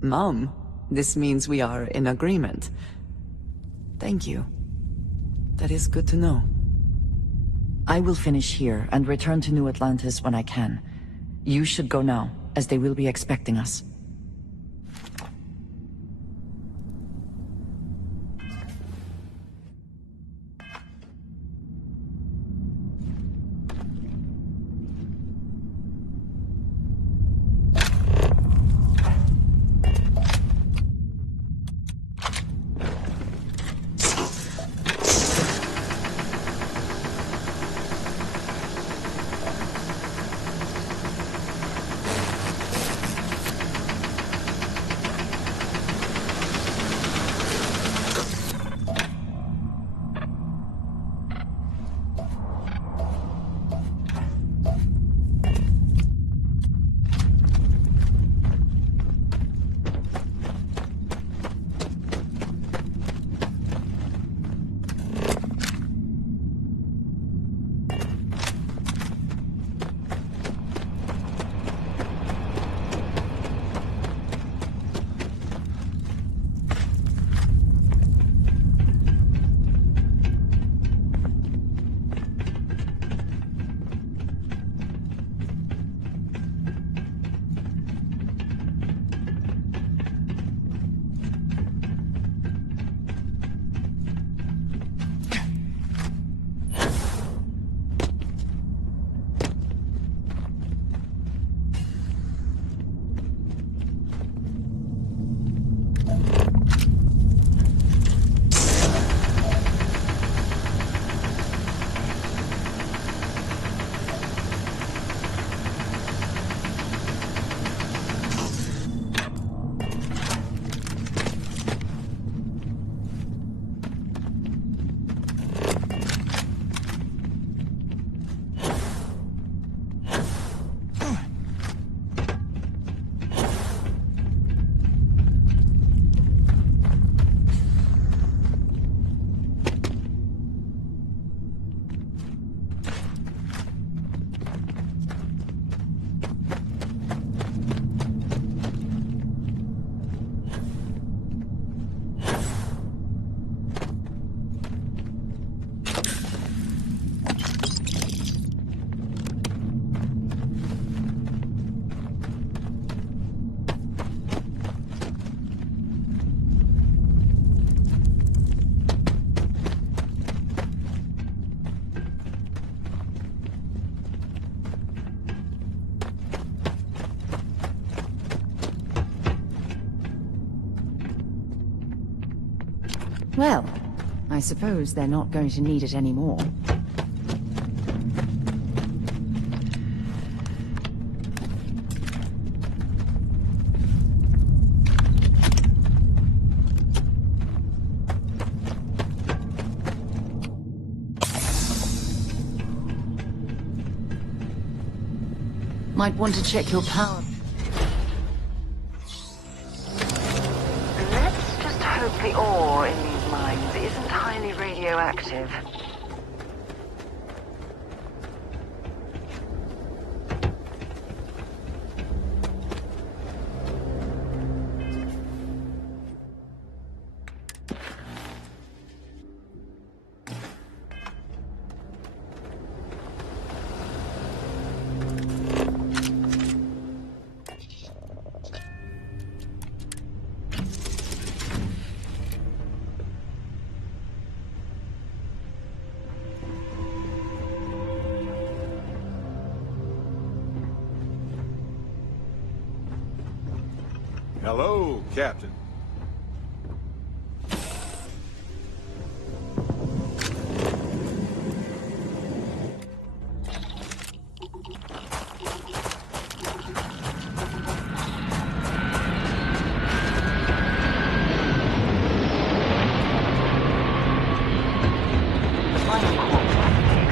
Mom, this means we are in agreement. Thank you. That is good to know. I will finish here and return to New Atlantis when I can. You should go now, as they will be expecting us. Well, I suppose they're not going to need it anymore. Might want to check your power. Let's just hope the ore in these mines isn't highly radioactive. Hello, Captain.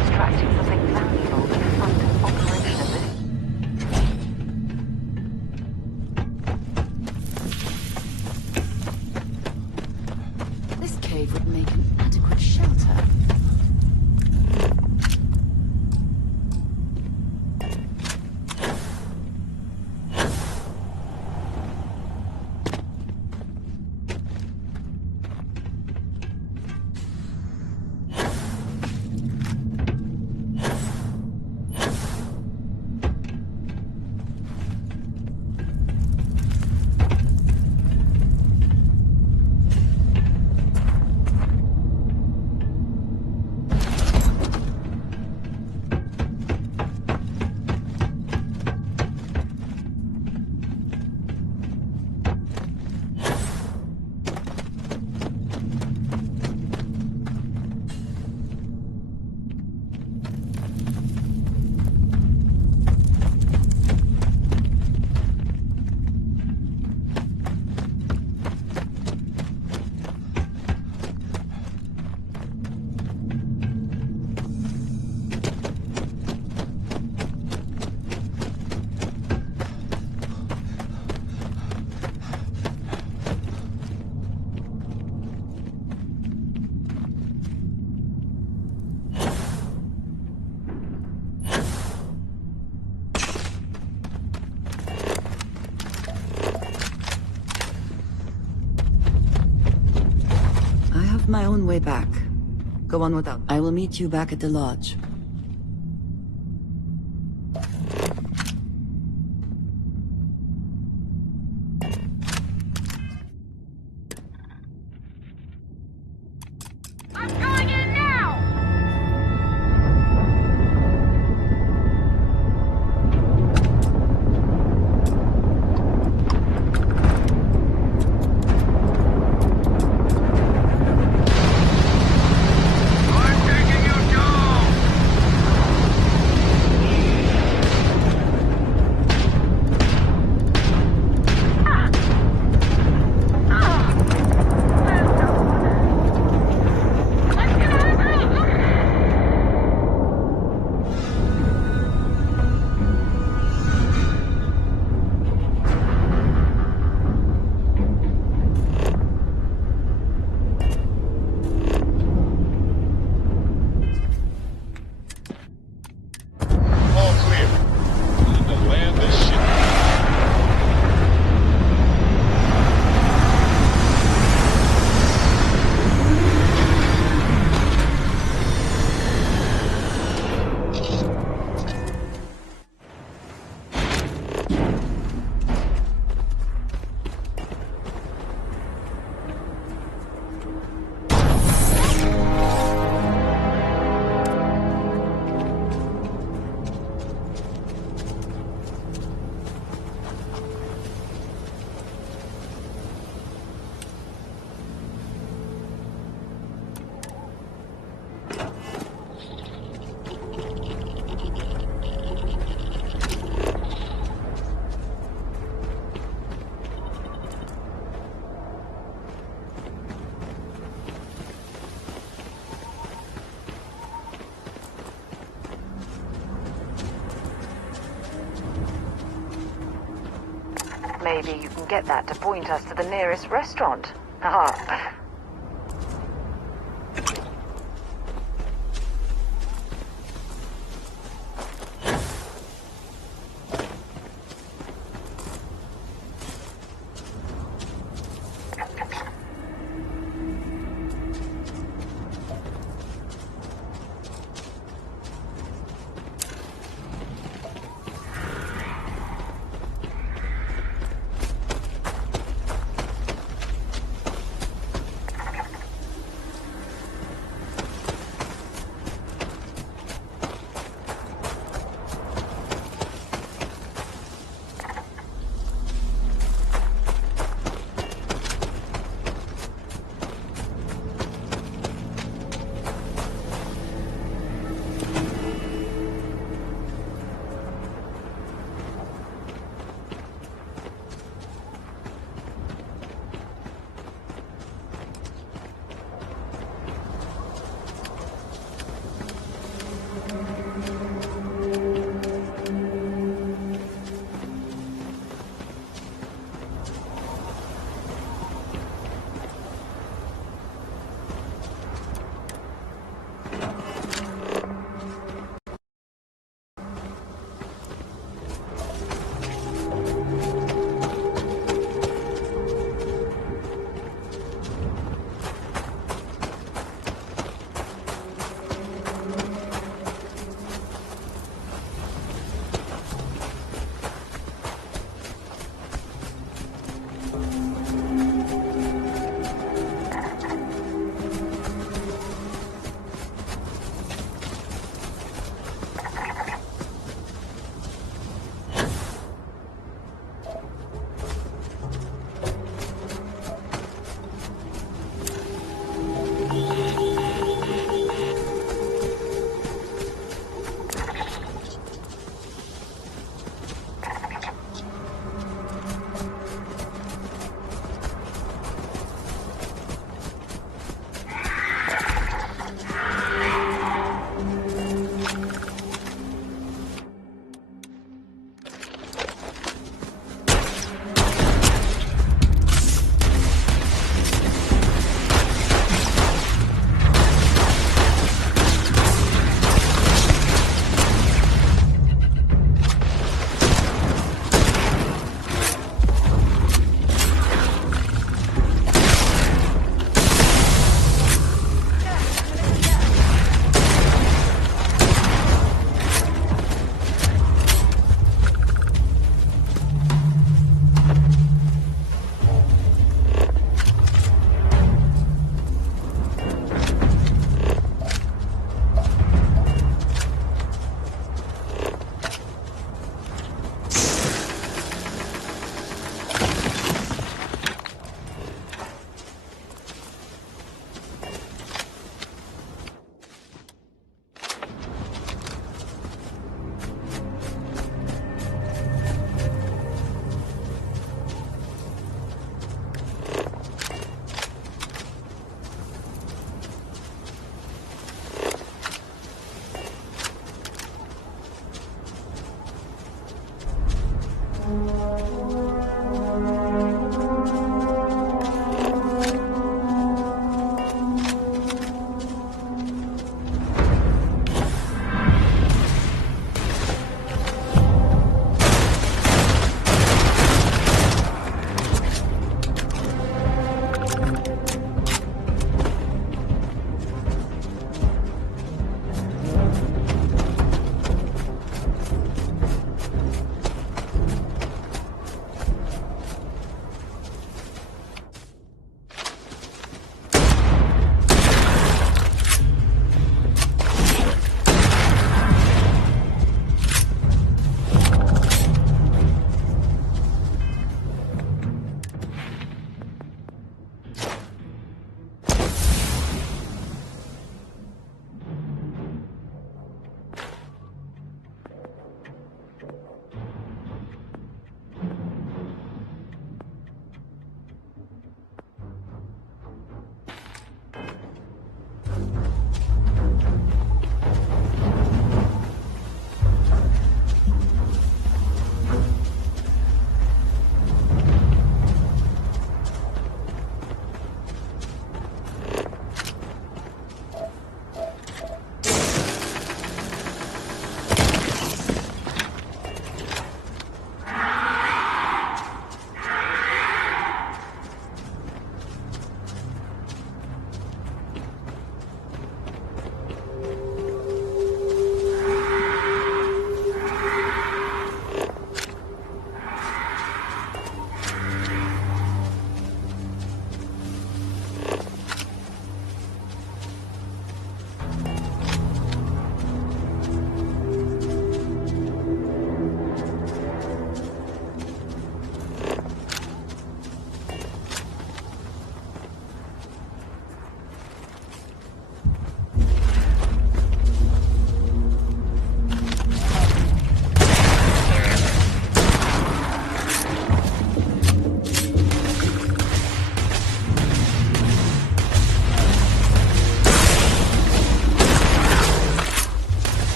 Extracting something valuable to fund an operation of this. This cave would make an adequate shelter. My own way back. Go on without. I will meet you back at the lodge. I'm taking you down! Maybe you can get that to point us to the nearest restaurant. Ah.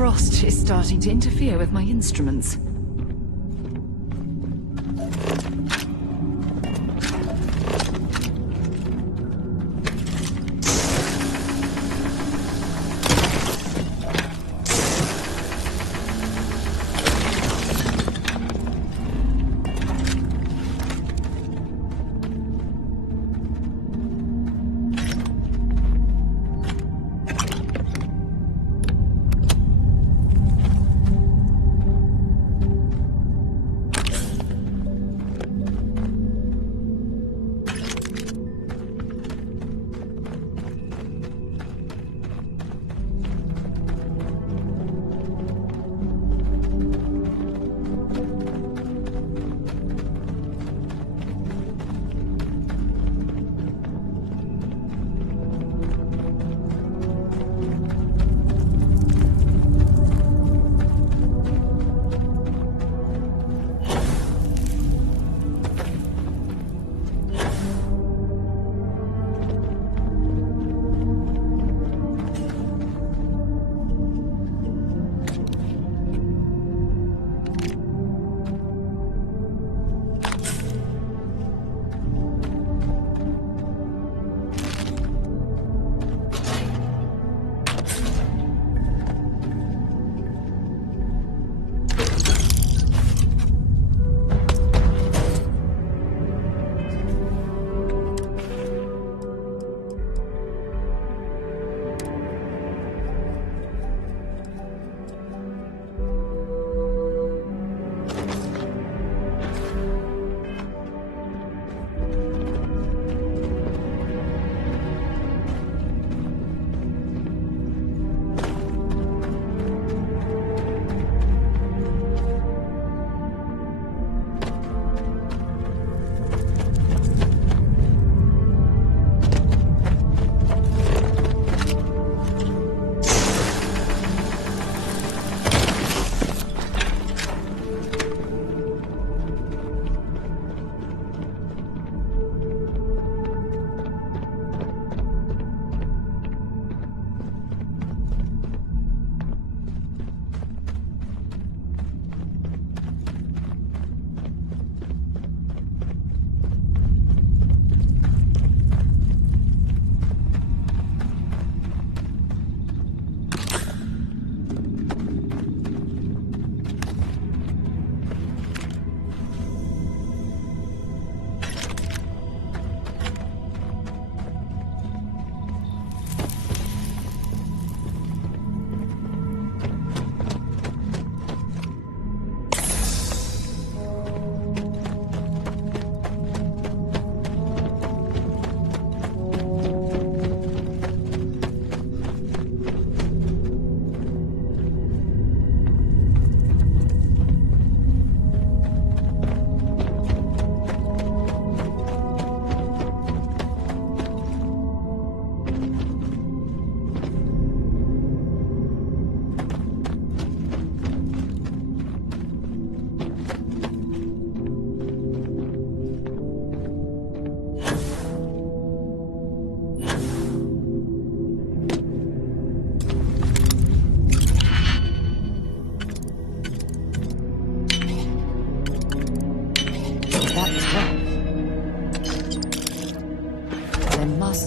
frost is starting to interfere with my instruments.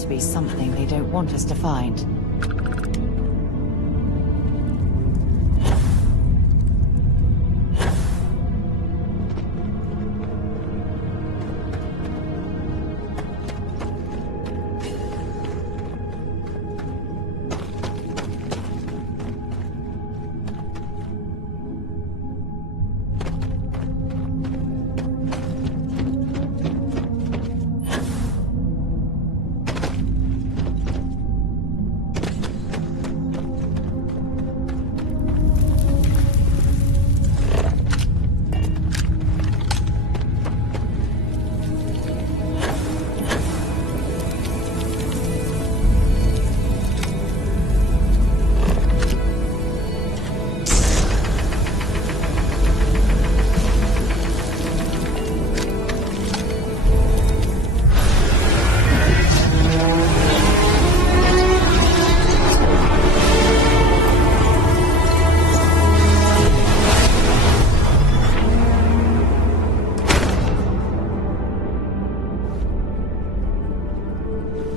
Be something they don't want us to find.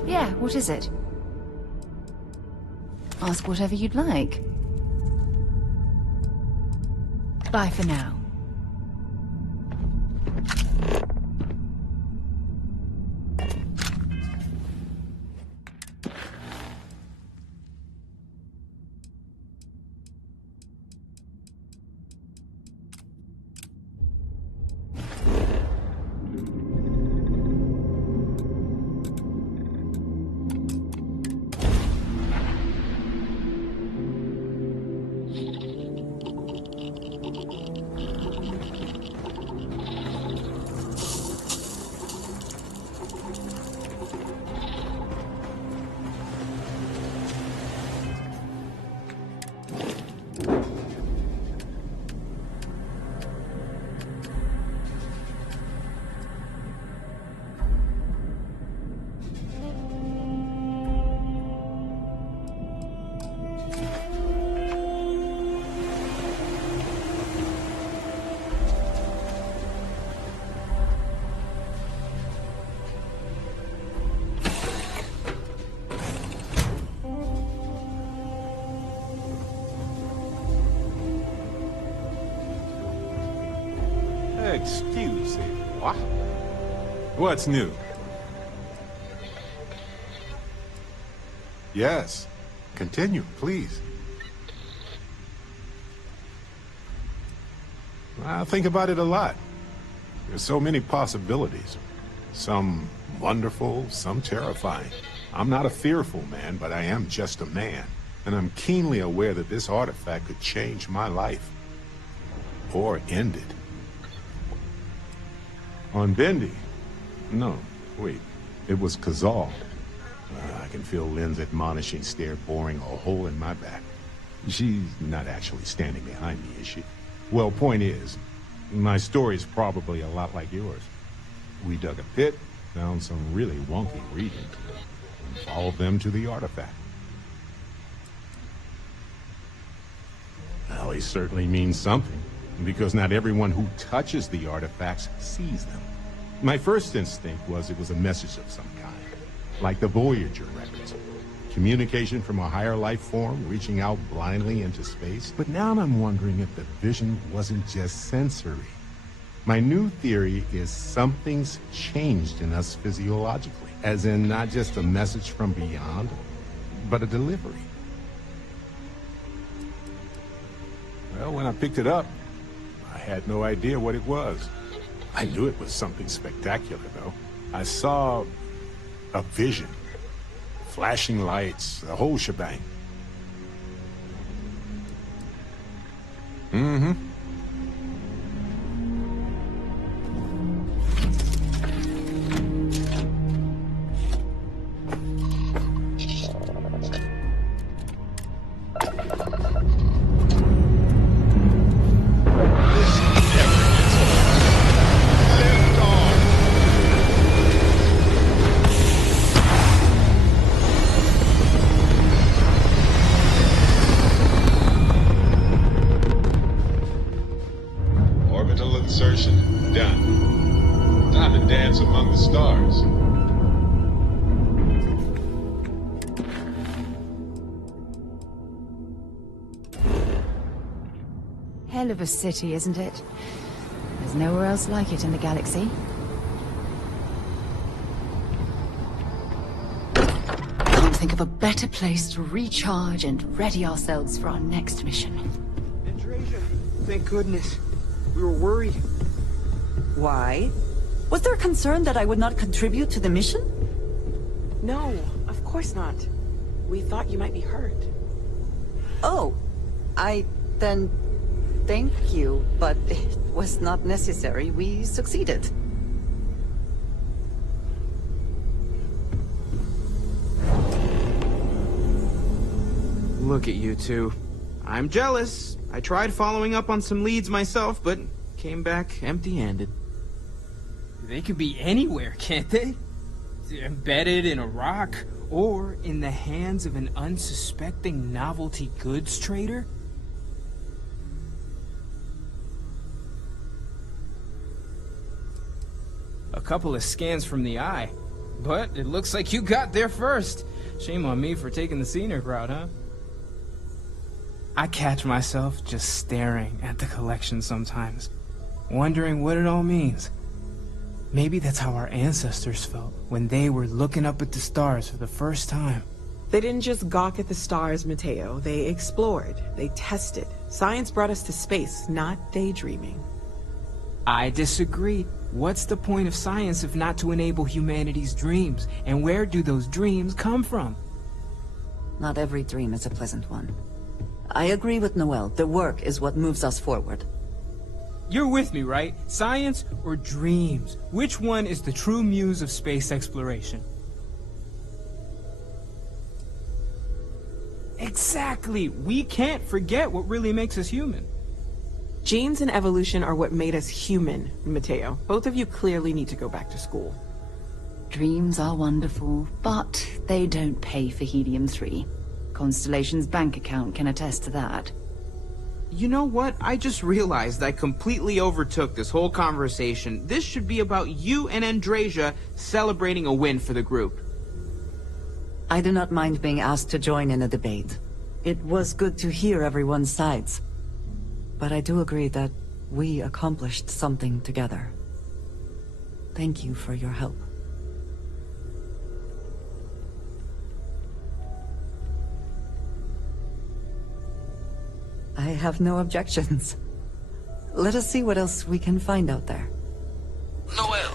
Yeah, what is it? Ask whatever you'd like. Bye for now. Excuse me, what? What's new? Yes. Continue, please. I think about it a lot. There's so many possibilities. Some wonderful, some terrifying. I'm not a fearful man, but I am just a man. And I'm keenly aware that this artifact could change my life. Or end it. On Bendy? No, wait. It was Kazal. I can feel Lynn's admonishing stare boring a hole in my back. She's not actually standing behind me, is she? Well, point is, my story's probably a lot like yours. We dug a pit, found some really wonky readings, and followed them to the artifact. Well, he certainly means something, because not everyone who touches the artifacts sees them. My first instinct was it was a message of some kind, like the Voyager records. Communication from a higher life form reaching out blindly into space. But now I'm wondering if the vision wasn't just sensory. My new theory is something's changed in us physiologically, as in not just a message from beyond, but a delivery. Well, when I picked it up, I had no idea what it was. I knew it was something spectacular, though. I saw a vision. Flashing lights, the whole shebang. Mm-hmm. Insertion done. Time to dance among the stars. Hell of a city, isn't it? There's nowhere else like it in the galaxy. Can't think of a better place to recharge and ready ourselves for our next mission. Andresia, thank goodness. We were worried. Why? Was there concern that I would not contribute to the mission? No, of course not. We thought you might be hurt. Oh, then thank you, but it was not necessary. We succeeded. Look at you two. I'm jealous. I tried following up on some leads myself, but came back empty-handed. They could be anywhere, can't they? Embedded in a rock, or in the hands of an unsuspecting novelty goods trader? A couple of scans from the eye. But it looks like you got there first. Shame on me for taking the scenic route, huh? I catch myself just staring at the collection sometimes, wondering what it all means. Maybe that's how our ancestors felt when they were looking up at the stars for the first time. They didn't just gawk at the stars, Mateo. They explored. They tested. Science brought us to space, not daydreaming. I disagree. What's the point of science if not to enable humanity's dreams? And where do those dreams come from? Not every dream is a pleasant one. I agree with Noel. The work is what moves us forward. You're with me, right? Science or dreams? Which one is the true muse of space exploration? Exactly! We can't forget what really makes us human. Genes and evolution are what made us human, Mateo. Both of you clearly need to go back to school. Dreams are wonderful, but they don't pay for helium-3. Constellation's bank account can attest to that. You know what? I just realized I completely overtook this whole conversation. This should be about you and Andrasia celebrating a win for the group. I do not mind being asked to join in a debate. It was good to hear everyone's sides. But I do agree that we accomplished something together. Thank you for your help. I have no objections. Let us see what else we can find out there. Noel,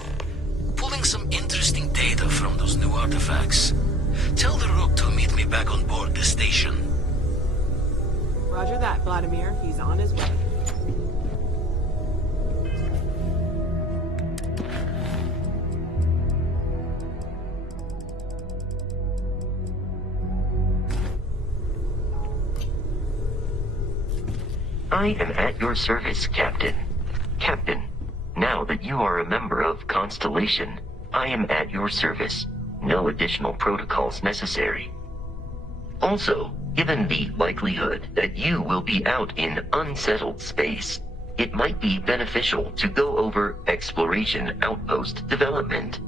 pulling some interesting data from those new artifacts. Tell the Rook to meet me back on board the station. Roger that, Vladimir. He's on his way. I am at your service, Captain. Captain, now that you are a member of Constellation, I am at your service. No additional protocols necessary. Also, given the likelihood that you will be out in unsettled space, it might be beneficial to go over exploration outpost development,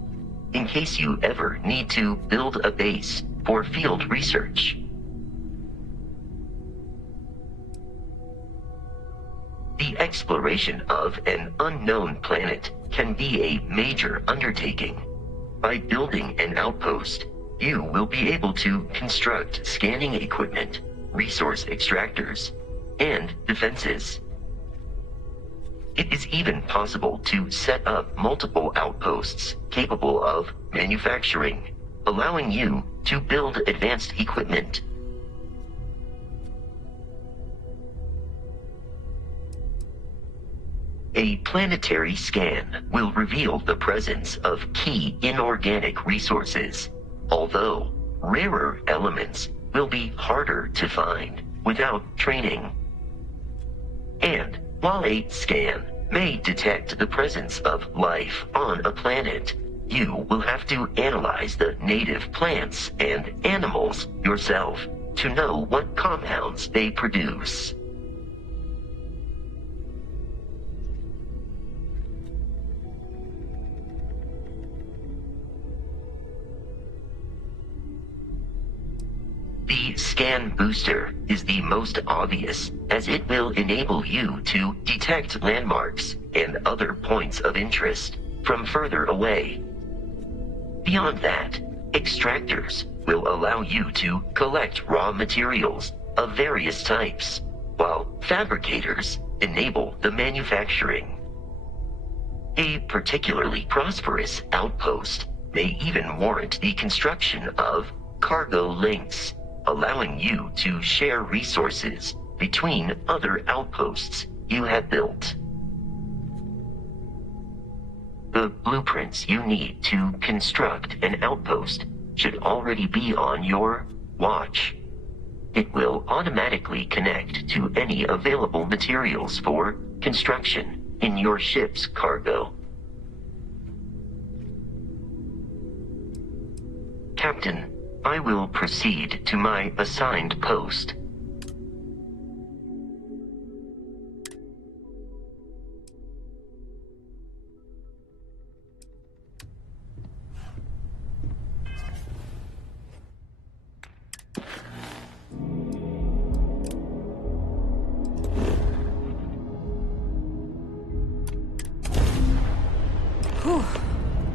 in case you ever need to build a base for field research. The exploration of an unknown planet can be a major undertaking. By building an outpost, you will be able to construct scanning equipment, resource extractors, and defenses. It is even possible to set up multiple outposts capable of manufacturing, allowing you to build advanced equipment. A planetary scan will reveal the presence of key inorganic resources, although rarer elements will be harder to find without training. And while a scan may detect the presence of life on a planet, you will have to analyze the native plants and animals yourself to know what compounds they produce. The scan booster is the most obvious, as it will enable you to detect landmarks and other points of interest from further away. Beyond that, extractors will allow you to collect raw materials of various types, while fabricators enable the manufacturing. A particularly prosperous outpost may even warrant the construction of cargo links, allowing you to share resources between other outposts you have built. The blueprints you need to construct an outpost should already be on your watch. It will automatically connect to any available materials for construction in your ship's cargo. Captain, I will proceed to my assigned post.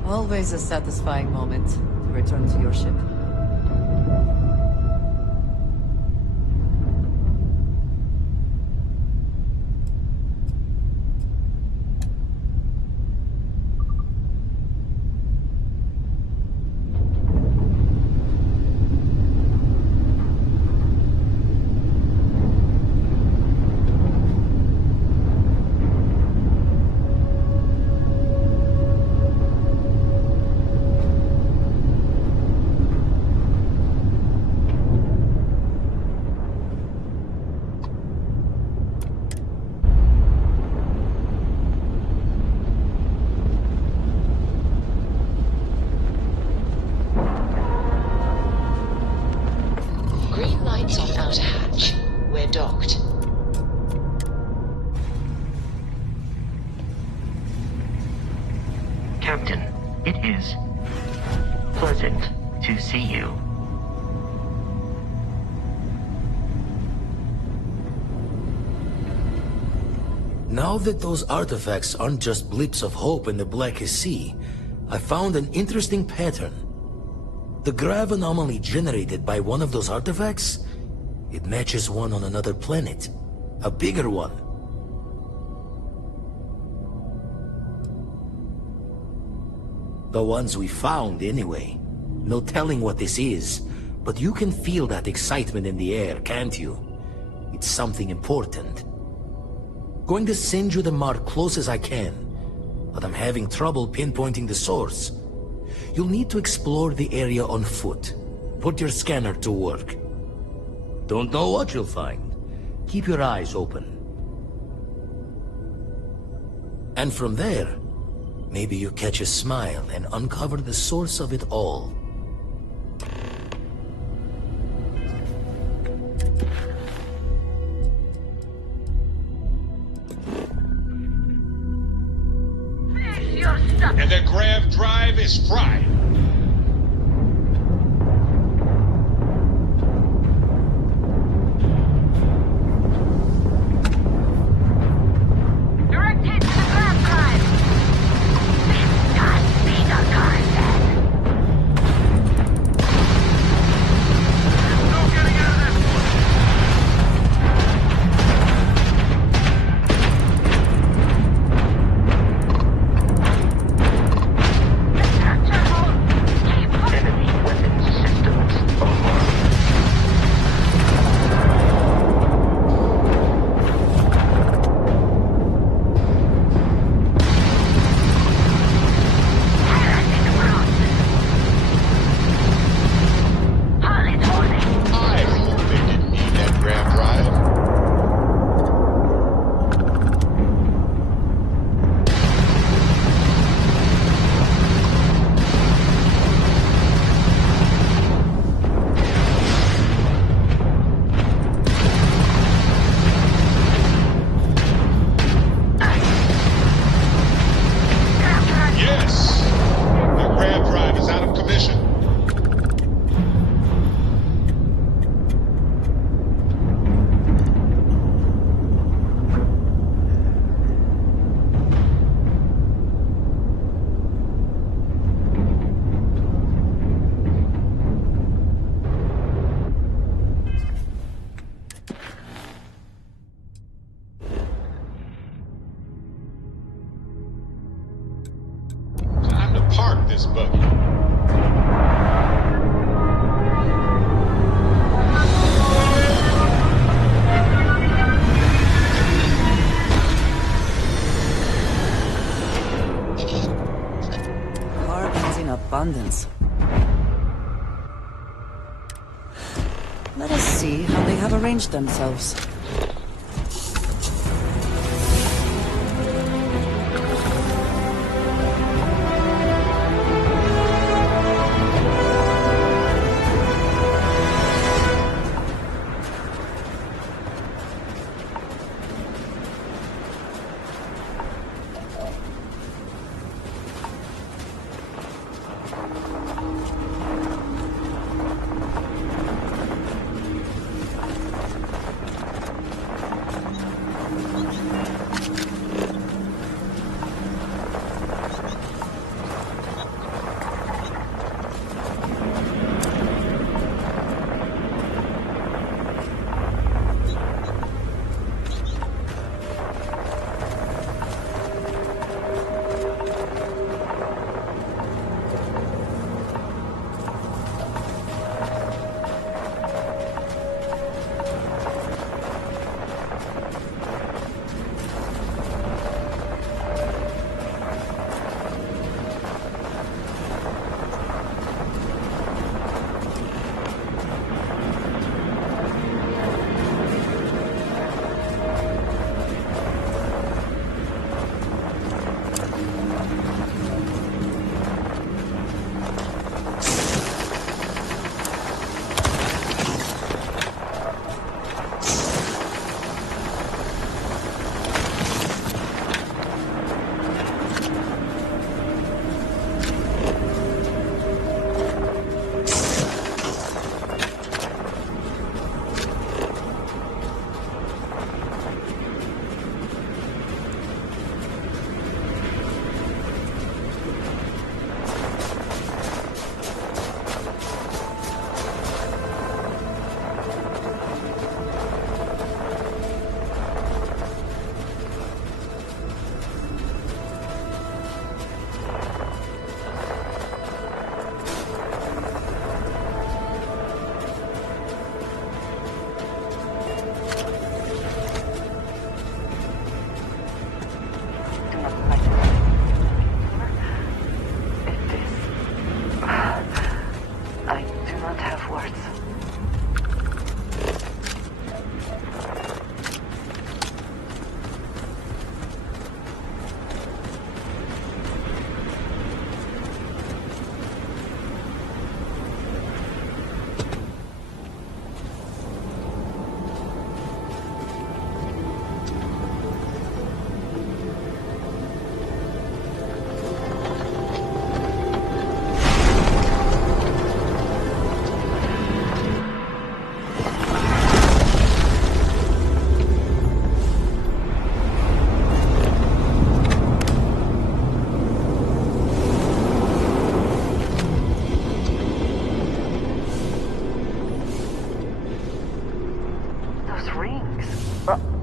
Always a satisfying moment to return to your ship. Green lights on outer hatch. We're docked. Captain, it is pleasant to see you. Now that those artifacts aren't just blips of hope in the blackest sea, I found an interesting pattern. The grav anomaly generated by one of those artifacts, it matches one on another planet. A bigger one. The ones we found, anyway. No telling what this is, but you can feel that excitement in the air, can't you? It's something important. Going to send you the mark close as I can, but I'm having trouble pinpointing the source. You'll need to explore the area on foot. Put your scanner to work. Don't know what you'll find. Keep your eyes open. And from there, maybe you catch a smile and uncover the source of it all. And the grav drive is fried. Direct hit to the grav drive. God, be the carpet. There's no getting out of this Enemy weapons systems online. I hope they didn't need that grav drive. Yes! The grav drive is out of commission. Time to park this buggy. Carbons in abundance. Let us see how they have arranged themselves.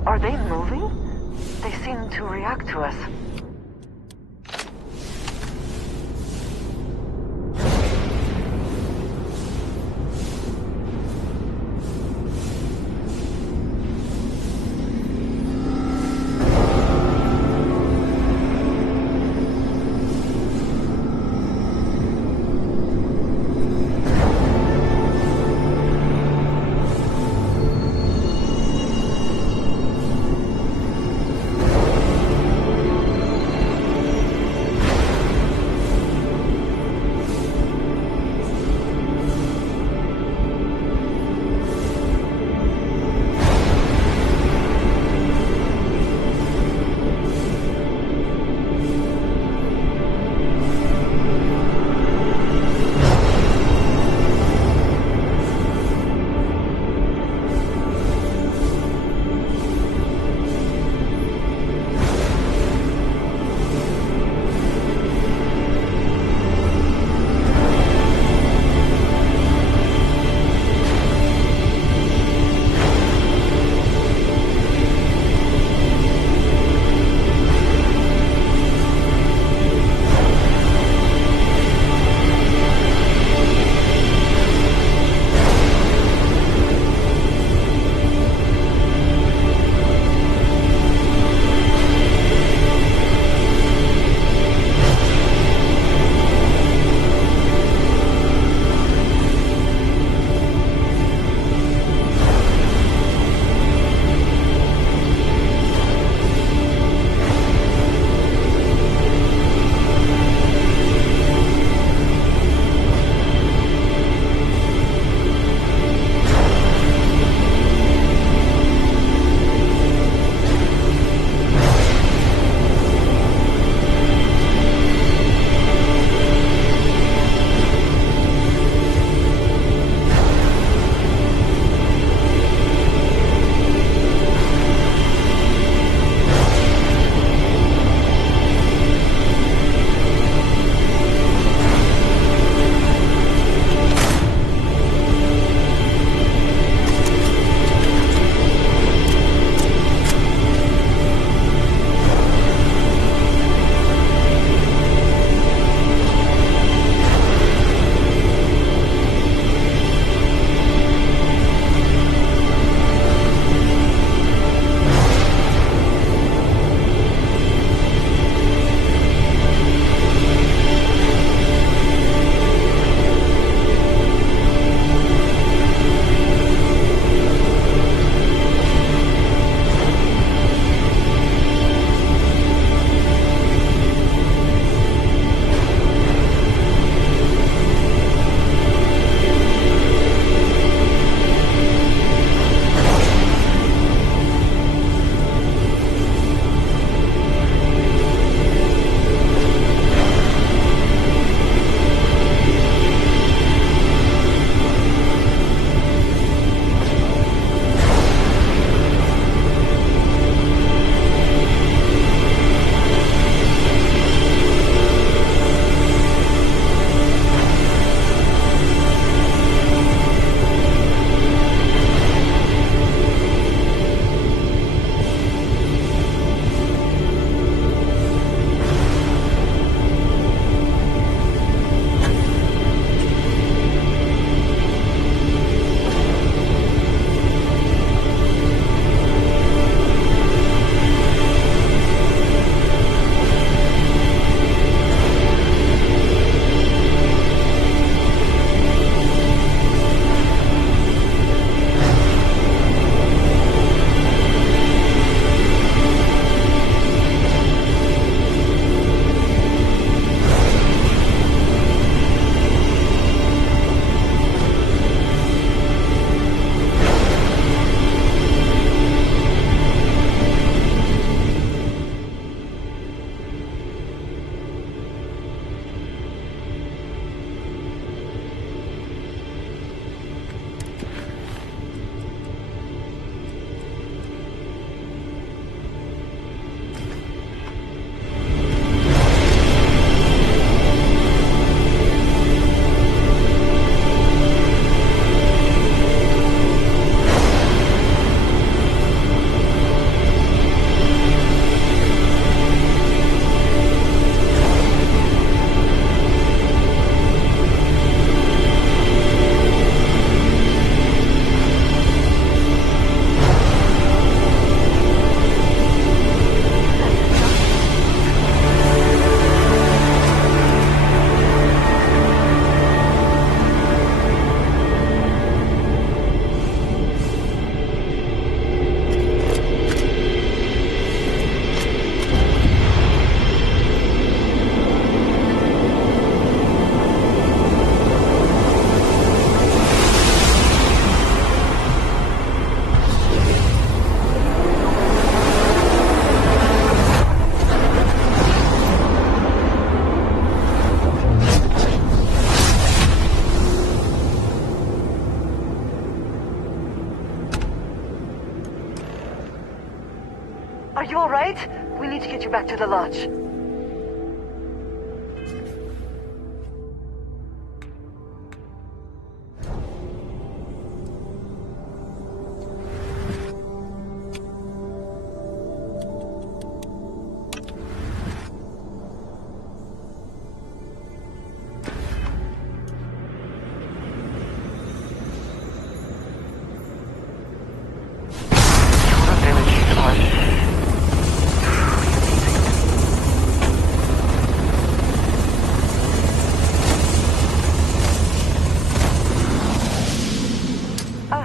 Are they moving? They seem to react to us. you alright? We need to get you back to the lodge.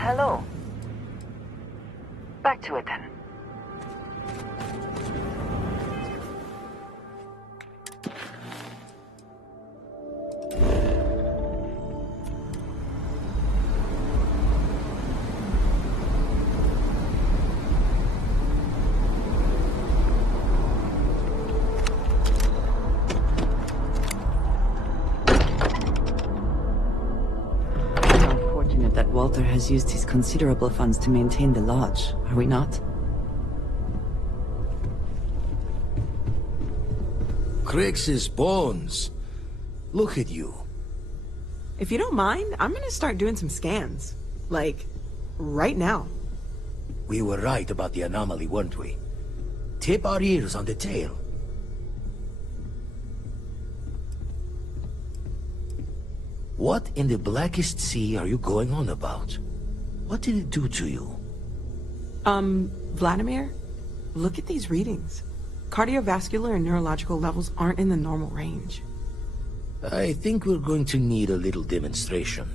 Hello. Back to it then. That Walter has used his considerable funds to maintain the lodge, are we not? Crix's bones. Look at you. If you don't mind, I'm gonna start doing some scans. Like, right now. We were right about the anomaly, weren't we? Tip our ears on the tail. What in the blackest sea are you going on about? What did it do to you? Vladimir, look at these readings. Cardiovascular and neurological levels aren't in the normal range. I think we're going to need a little demonstration.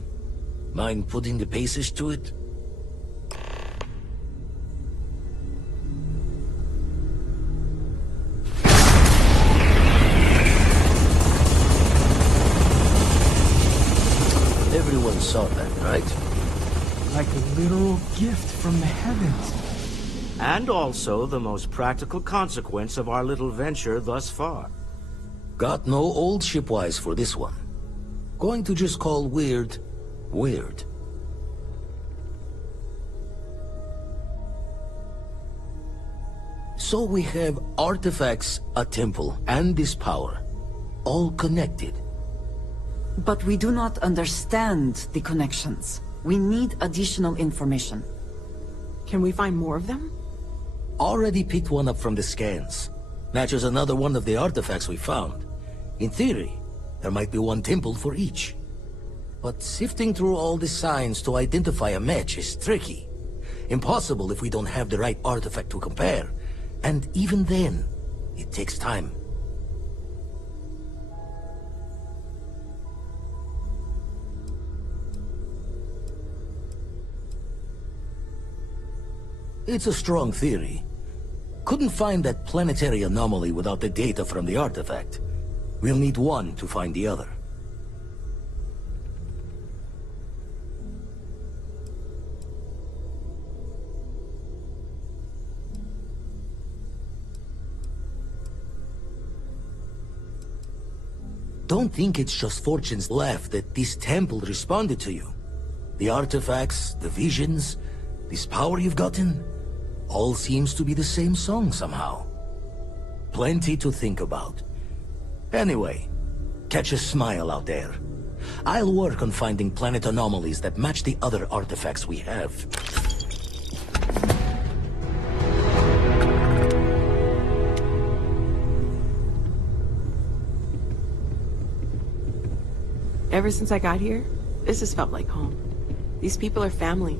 Mind putting the paces to it? Everyone saw that, right? Like a literal gift from the heavens. And also the most practical consequence of our little venture thus far. Got no old shipwise for this one. Going to just call weird, weird. So we have artifacts, a temple, and this power. All connected. But we do not understand the connections. We need additional information. Can we find more of them? Already picked one up from the scans. Matches another one of the artifacts we found. In theory, there might be one temple for each. But sifting through all the signs to identify a match is tricky. Impossible if we don't have the right artifact to compare. And even then, it takes time. It's a strong theory. Couldn't find that planetary anomaly without the data from the artifact. We'll need one to find the other. Don't think it's just Fortune's laugh that this temple responded to you. The artifacts, the visions, this power you've gotten, all seems to be the same song somehow. Plenty to think about. Anyway, catch a smile out there. I'll work on finding planet anomalies that match the other artifacts we have. Ever since I got here, this has felt like home. These people are family.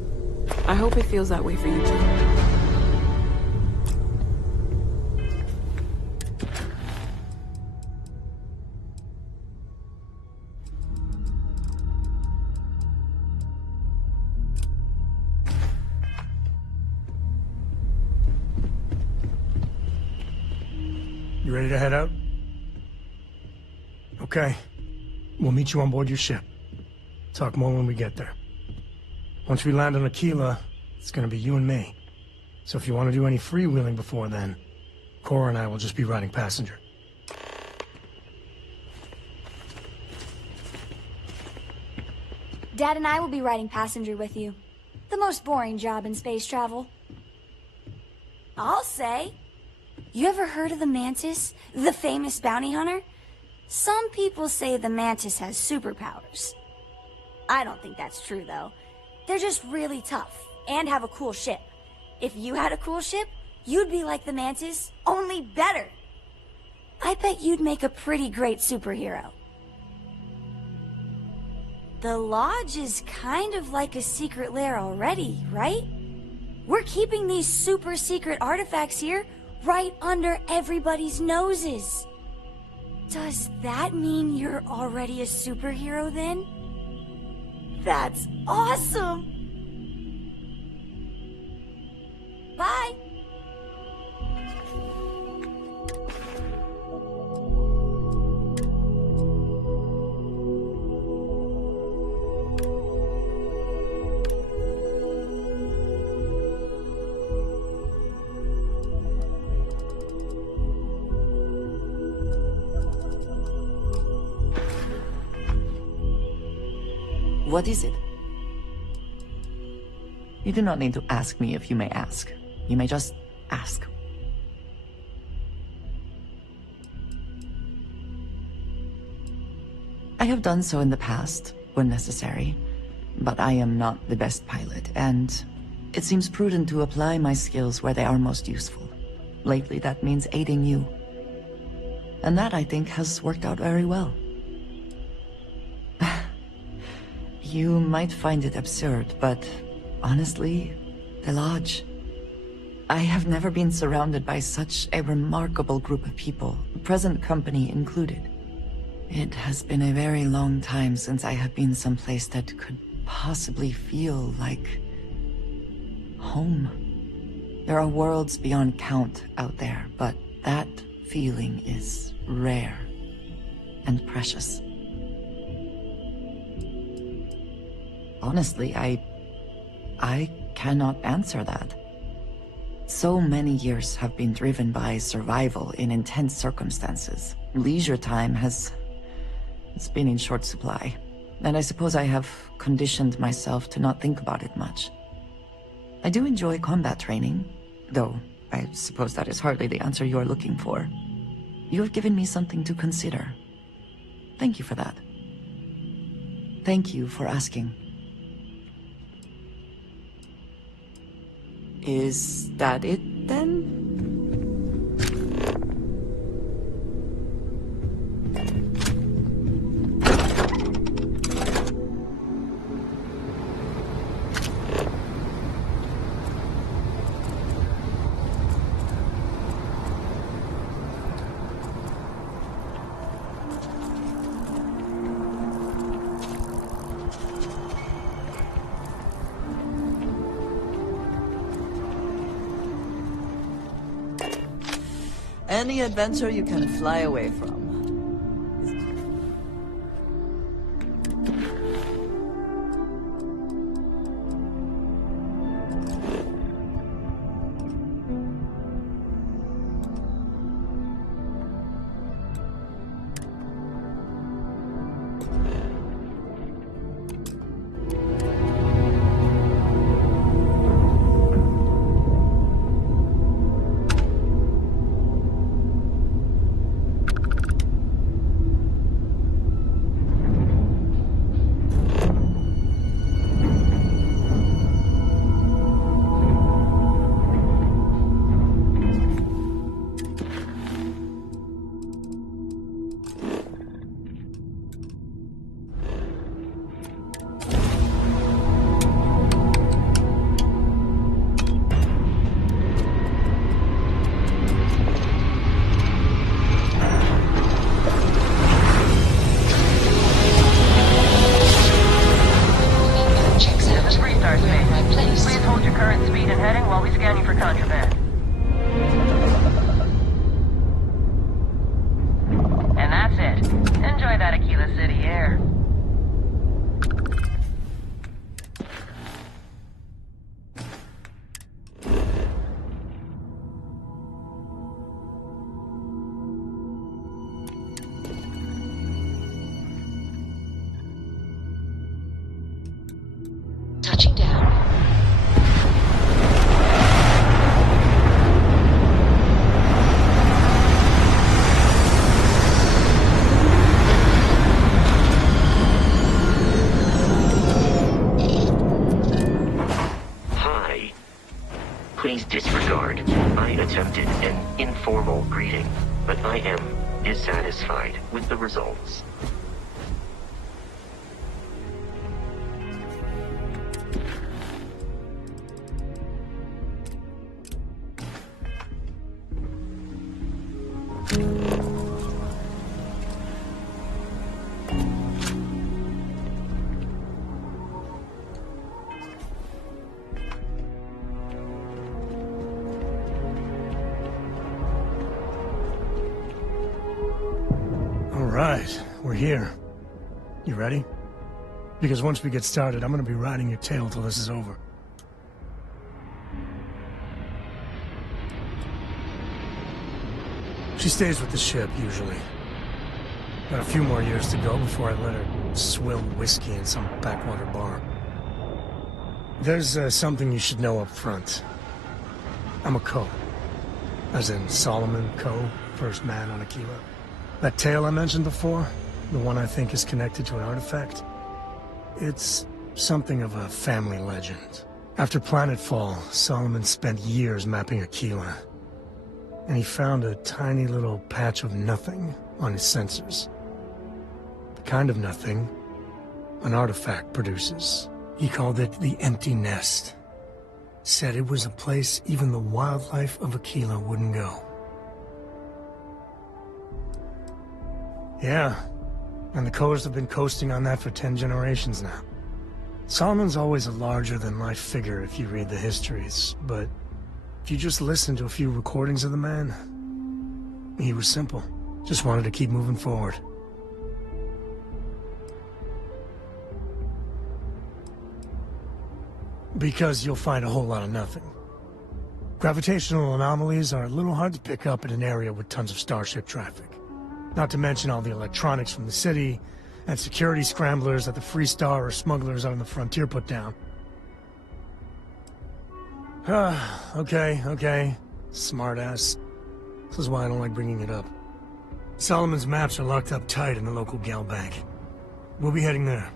I hope it feels that way for you too. You ready to head out? Okay. We'll meet you on board your ship. Talk more when we get there. Once we land on Aquila, it's gonna be you and me. So if you want to do any freewheeling before then, Cora and I will just be riding passenger. Dad and I will be riding passenger with you. The most boring job in space travel. I'll say. You ever heard of the Mantis? The famous bounty hunter? Some people say the Mantis has superpowers. I don't think that's true, though. They're just really tough, and have a cool ship. If you had a cool ship, you'd be like the Mantis, only better. I bet you'd make a pretty great superhero. The Lodge is kind of like a secret lair already, right? We're keeping these super secret artifacts here, right under everybody's noses. Does that mean you're already a superhero then? That's awesome! Bye! What is it? You do not need to ask me if you may ask. You may just ask. I have done so in the past, when necessary, but I am not the best pilot, and it seems prudent to apply my skills where they are most useful. Lately, that means aiding you. And that, I think, has worked out very well. You might find it absurd, but honestly, the Lodge. I have never been surrounded by such a remarkable group of people, present company included. It has been a very long time since I have been someplace that could possibly feel like home. There are worlds beyond count out there, but that feeling is rare and precious. Honestly, I cannot answer that. So many years have been driven by survival in intense circumstances. Leisure time it's been in short supply. And I suppose I have conditioned myself to not think about it much. I do enjoy combat training, though I suppose that is hardly the answer you are looking for. You have given me something to consider. Thank you for that. Thank you for asking. Is that it, then? Any adventure you can fly away from. Touching down. Please disregard. I attempted an informal greeting, but I am dissatisfied with the results. Alright, we're here. You ready? Because once we get started, I'm gonna be riding your tail till this is over. She stays with the ship, usually. Got a few more years to go before I let her swill whiskey in some backwater bar. There's something you should know up front. I'm a Co. As in Solomon Co., first man on Aquila. That tale I mentioned before, the one I think is connected to an artifact, it's something of a family legend. After planetfall, Solomon spent years mapping Aquila, and he found a tiny little patch of nothing on his sensors. The kind of nothing an artifact produces. He called it the Empty Nest. Said it was a place even the wildlife of Aquila wouldn't go. Yeah, and the Coors have been coasting on that for 10 generations now. Solomon's always a larger-than-life figure if you read the histories, but if you just listen to a few recordings of the man, he was simple. Just wanted to keep moving forward. Because you'll find a whole lot of nothing. Gravitational anomalies are a little hard to pick up in an area with tons of starship traffic. Not to mention all the electronics from the city, and security scramblers that the Free Star or smugglers out on the frontier put down. Okay. Smartass. This is why I don't like bringing it up. Solomon's maps are locked up tight in the local gal bank. We'll be heading there.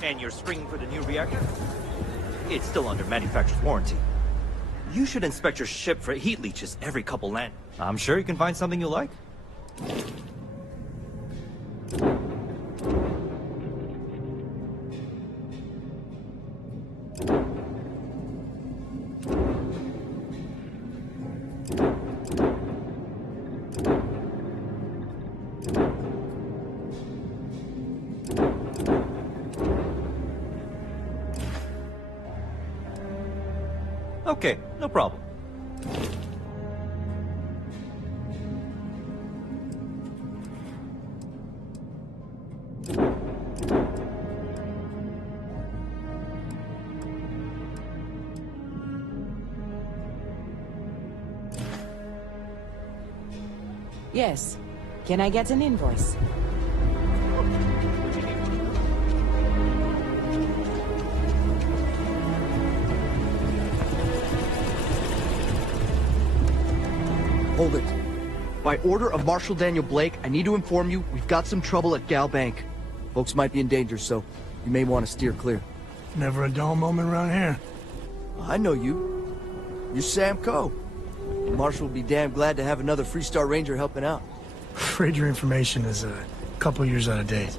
And your spring for the new reactor? It's still under manufacturer's warranty. You should inspect your ship for heat leeches every couple land. I'm sure you can find something you like. Okay, no problem. Yes. Can I get an invoice? Hold it. By order of Marshal Daniel Blake, I need to inform you we've got some trouble at Gal Bank. Folks might be in danger, so you may want to steer clear. Never a dull moment around here. I know you. You're Sam Coe. The Marshal will be damn glad to have another Free Star Ranger helping out. Afraid your information is a couple years out of date.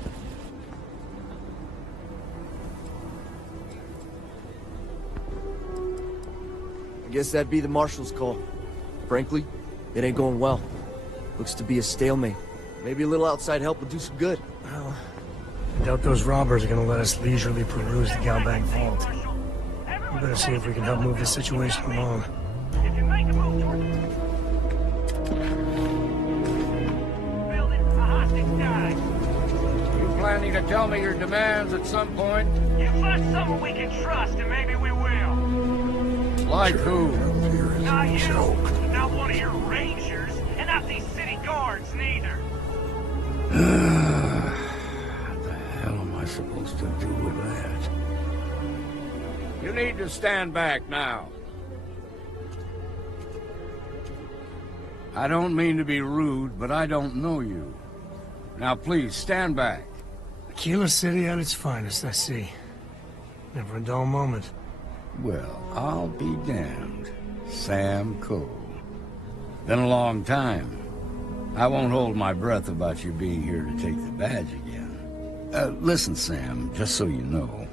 I guess that'd be the Marshal's call. Frankly, it ain't going well. Looks to be a stalemate. Maybe a little outside help would do some good. Well, I doubt those robbers are gonna let us leisurely peruse the Galbank vault. We better see if we can help move this situation along. You planning to tell me your demands at some point? You find someone we can trust, and maybe we will. Like who? Not you, not one of your rangers, and not these city guards, neither. What the hell am I supposed to do with that? You need to stand back now. I don't mean to be rude, but I don't know you. Now please, stand back. Aquila City at its finest, I see. Never a dull moment. Well, I'll be damned. Sam Cole. Been a long time. I won't hold my breath about you being here to take the badge again. Listen, Sam, just so you know,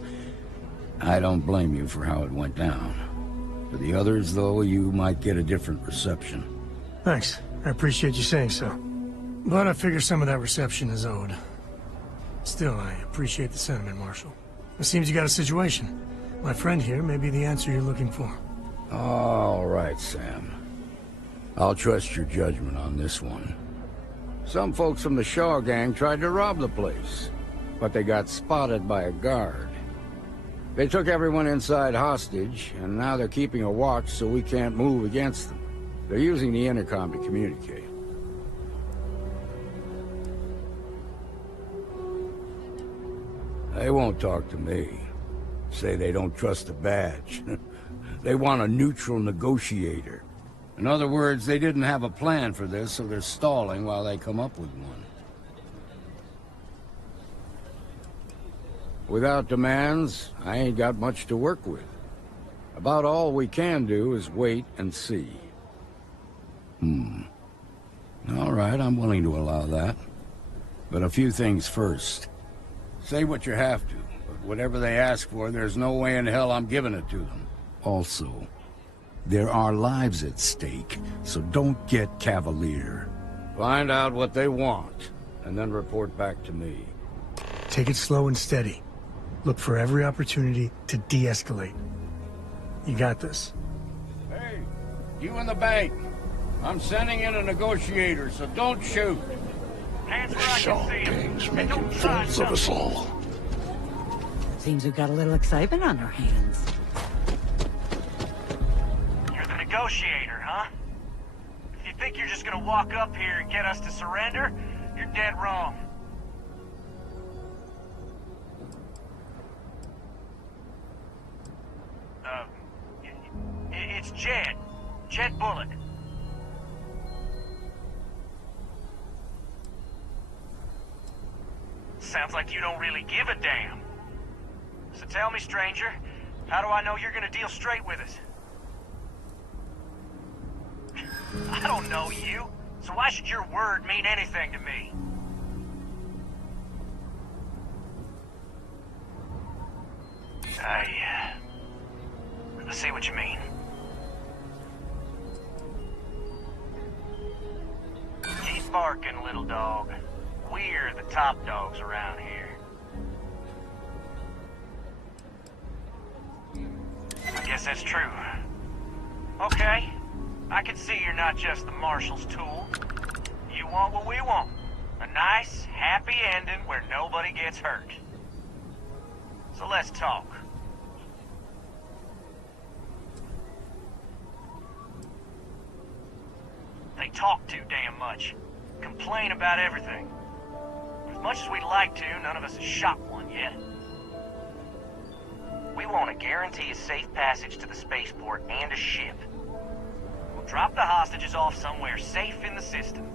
I don't blame you for how it went down. For the others, though, you might get a different reception. Thanks. I appreciate you saying so. But I figure some of that reception is owed. Still, I appreciate the sentiment, Marshal. It seems you got a situation. My friend here may be the answer you're looking for. All right, Sam. I'll trust your judgment on this one. Some folks from the Shaw gang tried to rob the place, but they got spotted by a guard. They took everyone inside hostage, and now they're keeping a watch so we can't move against them. They're using the intercom to communicate. They won't talk to me. Say they don't trust the badge. They want a neutral negotiator. In other words, they didn't have a plan for this, so they're stalling while they come up with one. Without demands, I ain't got much to work with. About all we can do is wait and see. All right, I'm willing to allow that. But a few things first. Say what you have to, but whatever they ask for, there's no way in hell I'm giving it to them. Also, there are lives at stake, so don't get cavalier. Find out what they want, and then report back to me. Take it slow and steady. Look for every opportunity to de-escalate. You got this. Hey, you in the bank. I'm sending in a negotiator, so don't shoot. Hands where I can see him. Gang's making fools of us all. Seems we've got a little excitement on our hands. You're the negotiator, huh? If you think you're just gonna walk up here and get us to surrender, you're dead wrong. It's Jed. Jed Bullock. Sounds like you don't really give a damn. So tell me, stranger, how do I know you're gonna deal straight with us? I don't know you, so why should your word mean anything to me? I see what you mean. Keep barking, little dog. We're the top dogs around here. I guess that's true. Okay. I can see you're not just the Marshal's tool. You want what we want. A nice, happy ending where nobody gets hurt. So let's talk. They talk too damn much. Complain about everything. As much as we'd like to, none of us has shot one yet. We want to guarantee a safe passage to the spaceport and a ship. We'll drop the hostages off somewhere safe in the system.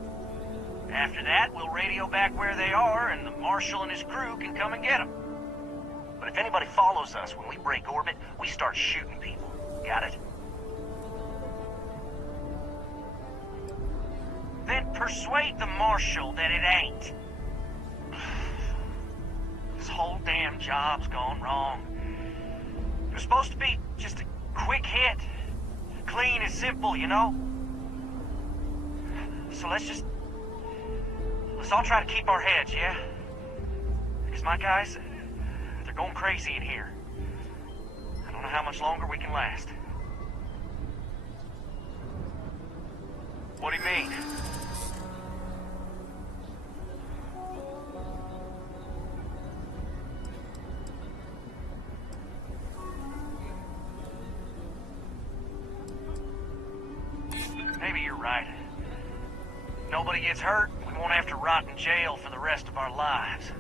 After that, we'll radio back where they are, and the Marshal and his crew can come and get them. But if anybody follows us when we break orbit, we start shooting people. Got it? Then persuade the Marshal that it ain't. This whole damn job's gone wrong. It was supposed to be just a quick hit. Clean and simple, you know? So let's all try to keep our heads, yeah? Because my guys, they're going crazy in here. I don't know how much longer we can last. What do you mean? Maybe you're right. Nobody gets hurt, we won't have to rot in jail for the rest of our lives.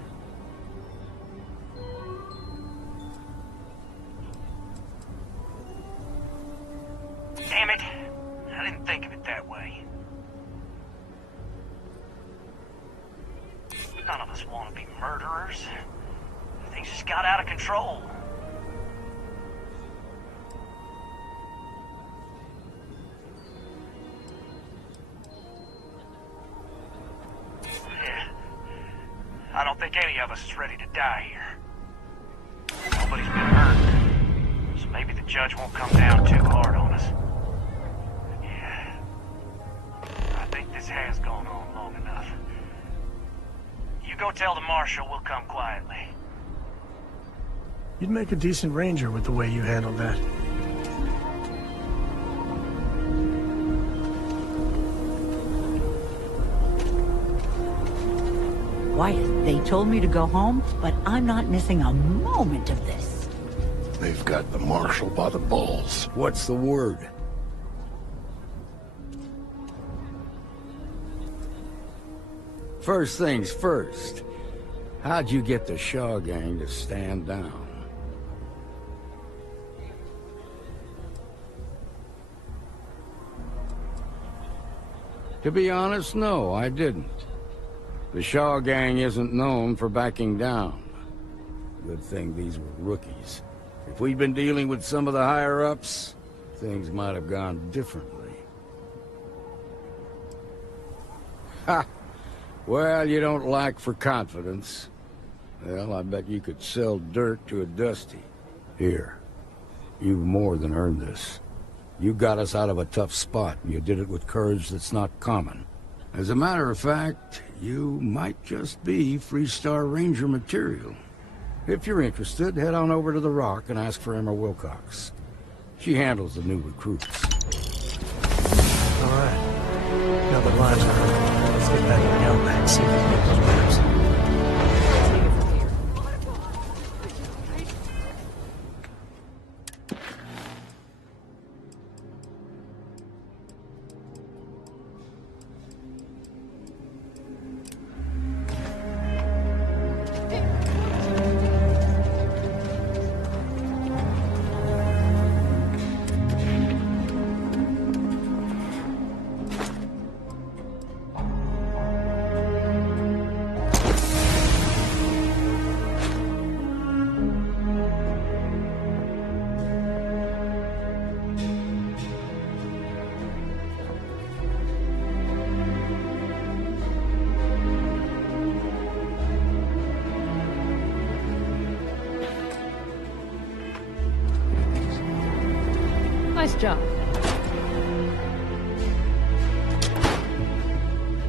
None of us want to be murderers. Things just got out of control. Yeah. I don't think any of us is ready to die here. Nobody's been hurt. So maybe the judge won't come down too hard on us. Yeah. I think this has gone on long enough. You go tell the marshal we'll come quietly. You'd make a decent ranger with the way you handled that. Wyatt, they told me to go home, but I'm not missing a moment of this. They've got the marshal by the balls. What's the word? First things first. How'd you get the Shaw gang to stand down? To be honest, no, I didn't. The Shaw gang isn't known for backing down. Good thing these were rookies. If we'd been dealing with some of the higher-ups, things might have gone differently. Ha! Well, you don't lack for confidence. Well, I bet you could sell dirt to a Dusty. Here, you've more than earned this. You got us out of a tough spot, and you did it with courage that's not common. As a matter of fact, you might just be Freestar Ranger material. If you're interested, head on over to the Rock and ask for Emma Wilcox. She handles the new recruits. All right. Now the lives are over. Let's get back to the outback and see if we can get those maps. Nice job.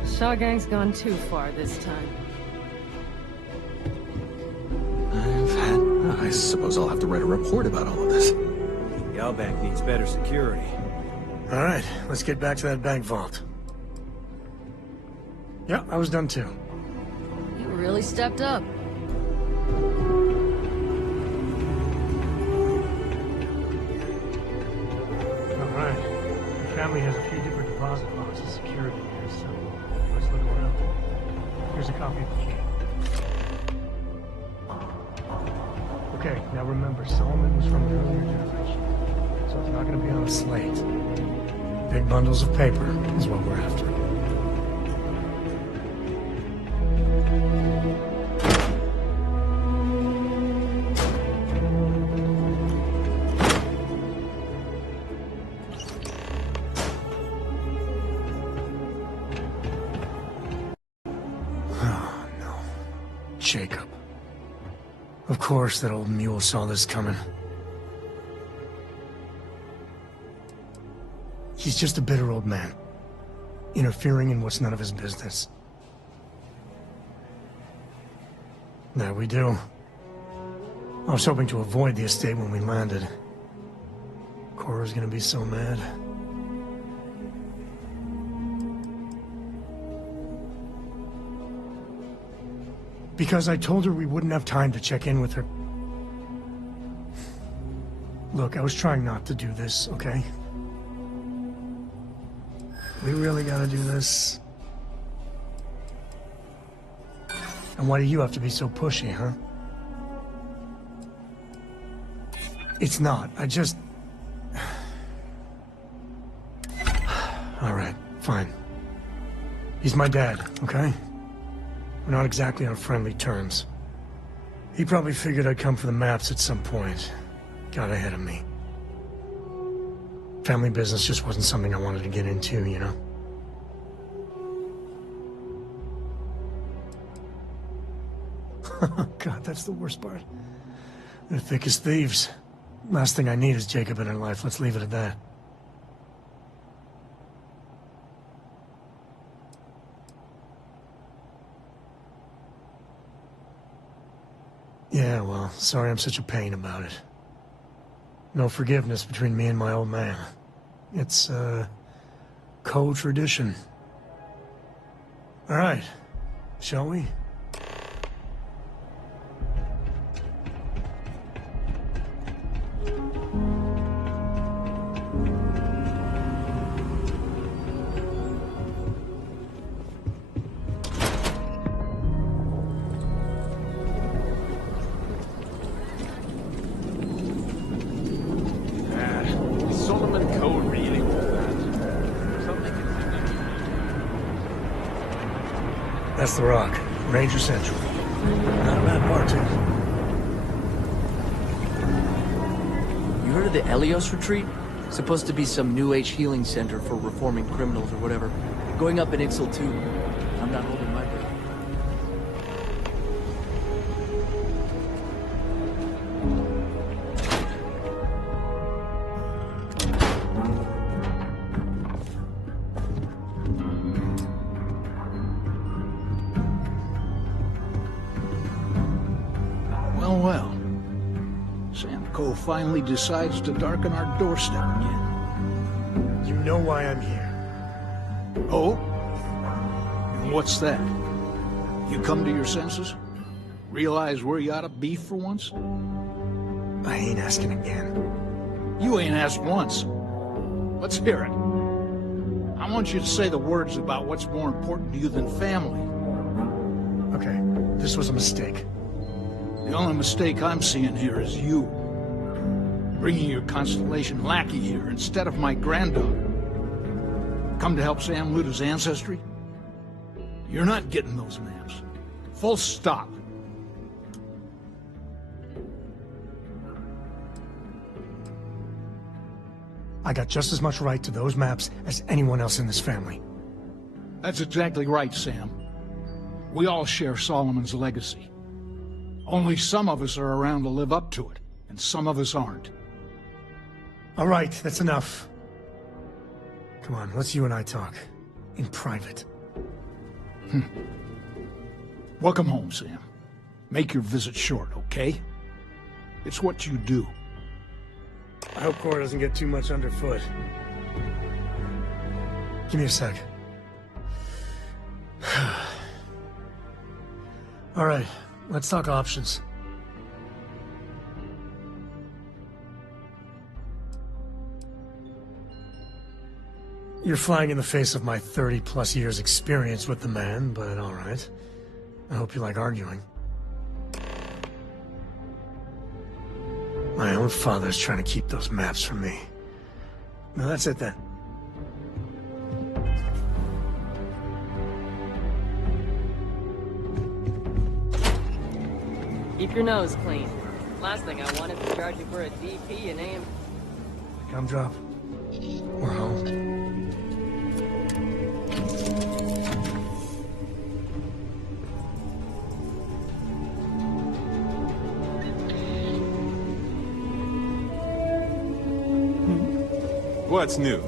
Shaw Gang's gone too far this time. I suppose I'll have to write a report about all of this. Galbank needs better security. All right, let's get back to that bank vault. Yeah, I was done too. You really stepped up. Alright. The family has a few different deposit boxes secured in here, so let's look around. Here's a copy of the key. Okay, now remember, Solomon was from an earlier generation, so it's not going to be on a slate. Big bundles of paper is what we're after. Jacob. Of course that old mule saw this coming. He's just a bitter old man, interfering in what's none of his business. There we do. I was hoping to avoid the estate when we landed. Cora's gonna be so mad. Because I told her we wouldn't have time to check in with her. Look, I was trying not to do this, okay? We really gotta do this. And why do you have to be so pushy, huh? It's not. I just... All right, fine. He's my dad, okay? We're not exactly on friendly terms. He probably figured I'd come for the maps at some point. Got ahead of me. Family business just wasn't something I wanted to get into, you know? God, that's the worst part. They're thick as thieves. Last thing I need is Jacob in her life. Let's leave it at that. Yeah, well, sorry I'm such a pain about it. No forgiveness between me and my old man. It's, co-tradition. All right, shall we? That's the Rock. Ranger Central. Not a bad part, too. You heard of the Elios Retreat? Supposed to be some New Age healing center for reforming criminals or whatever. Going up in Ixel, too. I'm not holding my breath. Finally decides to darken our doorstep again. You know why I'm here. Oh? And what's that? You come to your senses? Realize where you ought to be for once? I ain't asking again. You ain't asked once. Let's hear it. I want you to say the words about what's more important to you than family. Okay, this was a mistake. The only mistake I'm seeing here is you. Bringing your Constellation lackey here instead of my granddaughter. Come to help Sam loot his ancestry? You're not getting those maps. Full stop. I got just as much right to those maps as anyone else in this family. That's exactly right, Sam. We all share Solomon's legacy. Only some of us are around to live up to it, and some of us aren't. All right, that's enough. Come on, let's you and I talk. In private. Welcome home, Sam. Make your visit short, okay? It's what you do. I hope Cora doesn't get too much underfoot. Give me a sec. All right, let's talk options. You're flying in the face of my 30-plus years experience with the man, but all right. I hope you like arguing. My own father's trying to keep those maps from me. No, that's it then. Keep your nose clean. Last thing I wanted to charge you for a DP and AM. Come drop. We're home. What's new?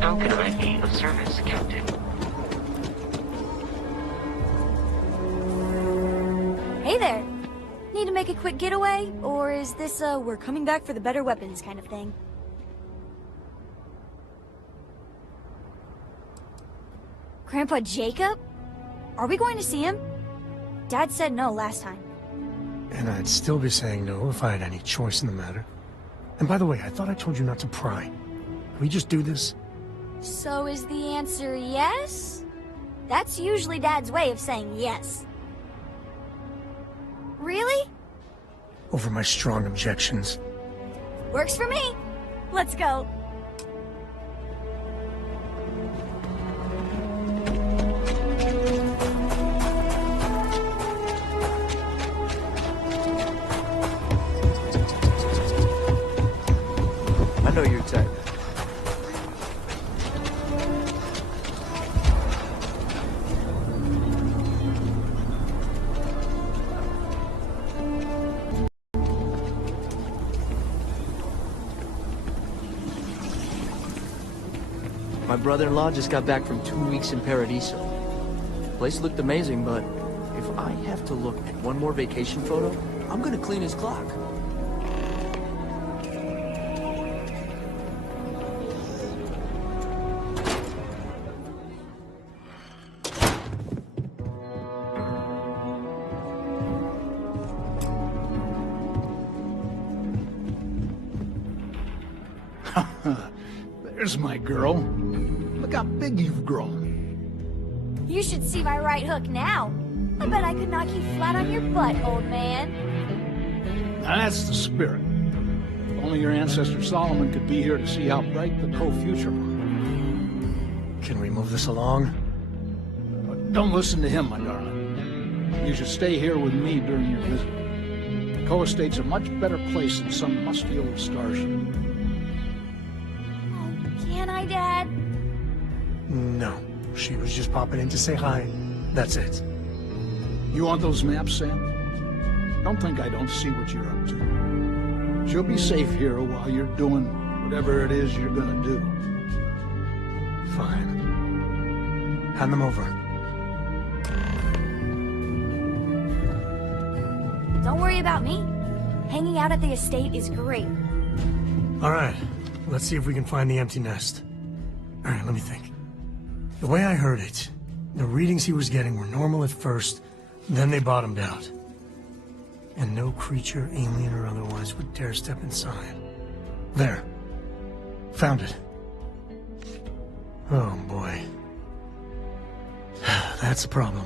How can I be of service, Captain? Hey there! Need to make a quick getaway? Or is this a we're coming back for the better weapons kind of thing? Grandpa Jacob? Are we going to see him? Dad said no last time. And I'd still be saying no if I had any choice in the matter. And by the way, I thought I told you not to pry. Can we just do this? So is the answer yes? That's usually Dad's way of saying yes. Really? Over my strong objections. Works for me. Let's go. I know your type. My brother-in-law just got back from 2 weeks in Paradiso. The place looked amazing, but if I have to look at one more vacation photo, I'm gonna clean his clock. There's my girl. Look how big you've grown. You should see my right hook now. I bet I could knock you flat on your butt, old man. Now that's the spirit. If only your ancestor Solomon could be here to see how bright the co-future was. Can we move this along? But don't listen to him, my darling. You should stay here with me during your visit. The co-estate's a much better place than some musty old starship. Can I, Dad? No. She was just popping in to say hi. That's it. You want those maps, Sam? Don't think I don't see what you're up to. She'll be safe here while you're doing whatever it is you're gonna do. Fine. Hand them over. Don't worry about me. Hanging out at the estate is great. All right. Let's see if we can find the empty nest. All right, let me think. The way I heard it, the readings he was getting were normal at first, then they bottomed out. And no creature, alien or otherwise, would dare step inside. There. Found it. Oh, boy. That's a problem.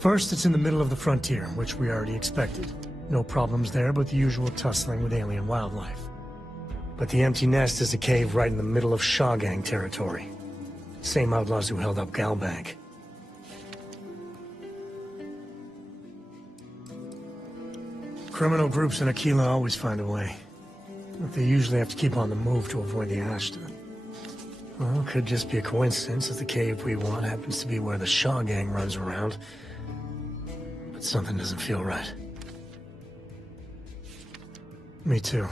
First, it's in the middle of the frontier, which we already expected. No problems there, but the usual tussling with alien wildlife. But the empty nest is a cave right in the middle of Shaw Gang territory. Same outlaws who held up Galbank. Criminal groups in Aquila always find a way. But they usually have to keep on the move to avoid the Ashton. Well, it could just be a coincidence that the cave we want happens to be where the Shaw Gang runs around. But something doesn't feel right. Me too.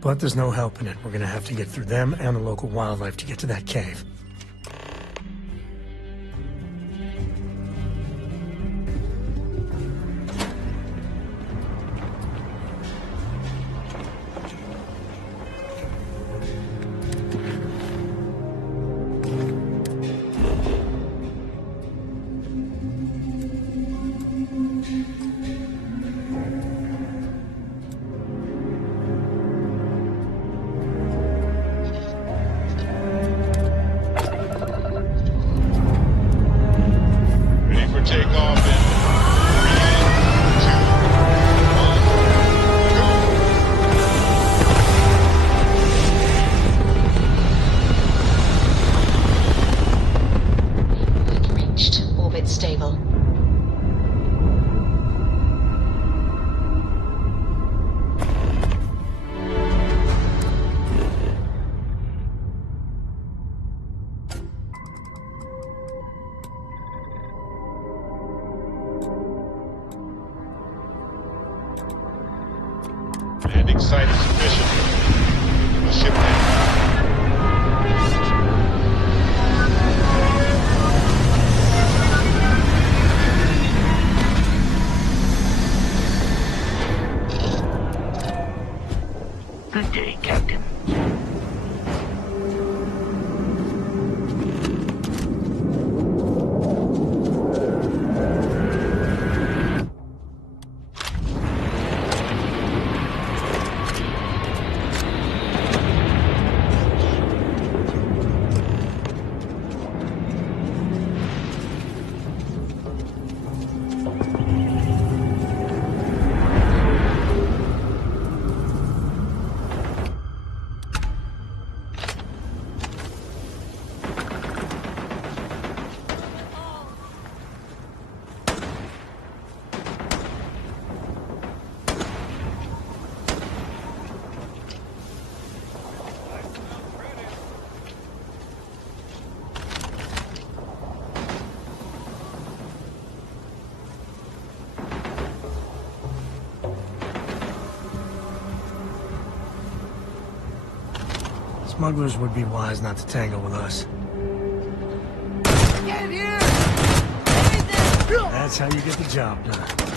But there's no helping it. We're gonna have to get through them and the local wildlife to get to that cave. Landing site is sufficient. The ship Good day, Captain. Smugglers would be wise not to tangle with us. Get here! That's how you get the job done.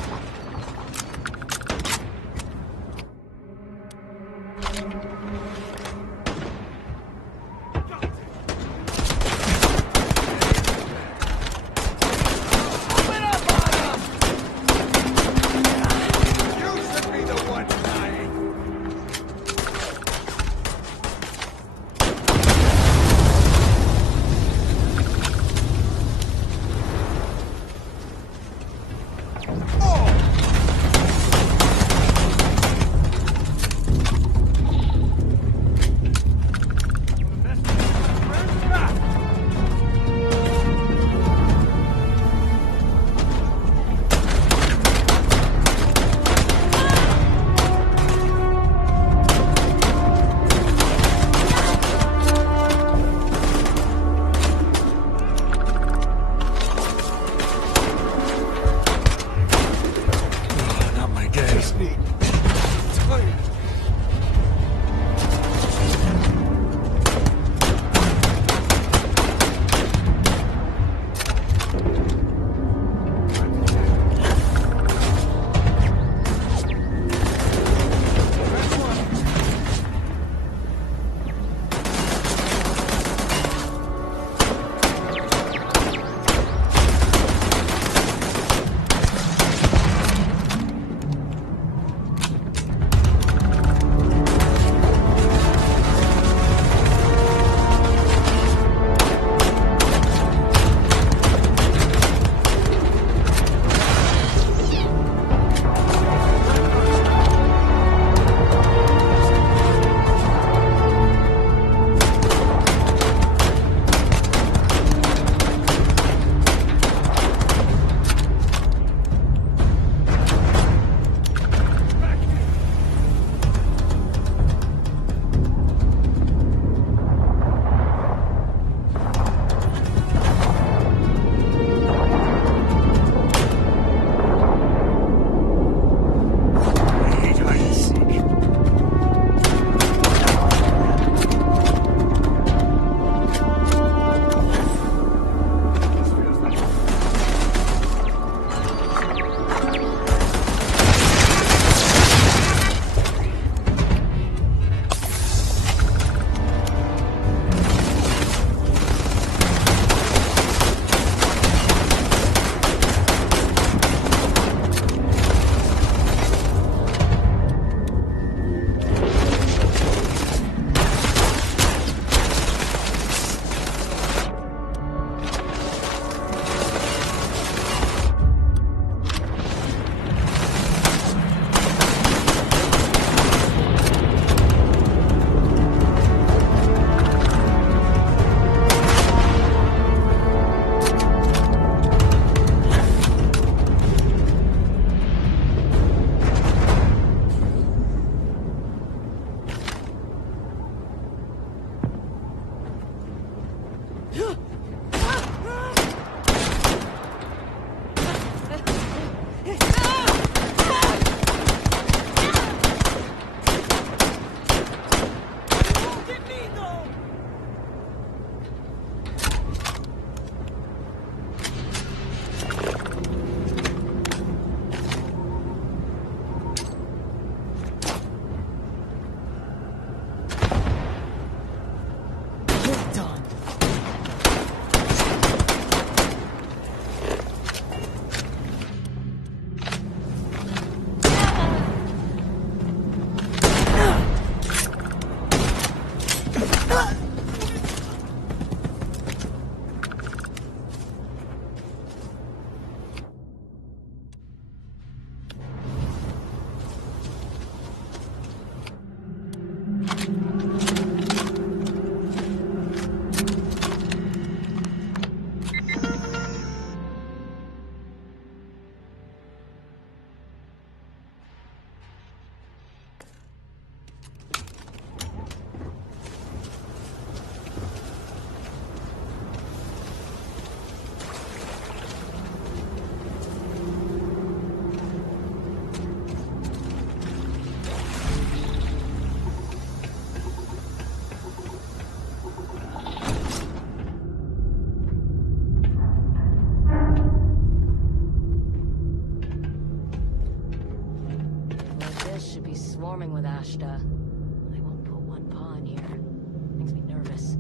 place should be swarming with Ashta. I won't put one paw in here. Makes me nervous.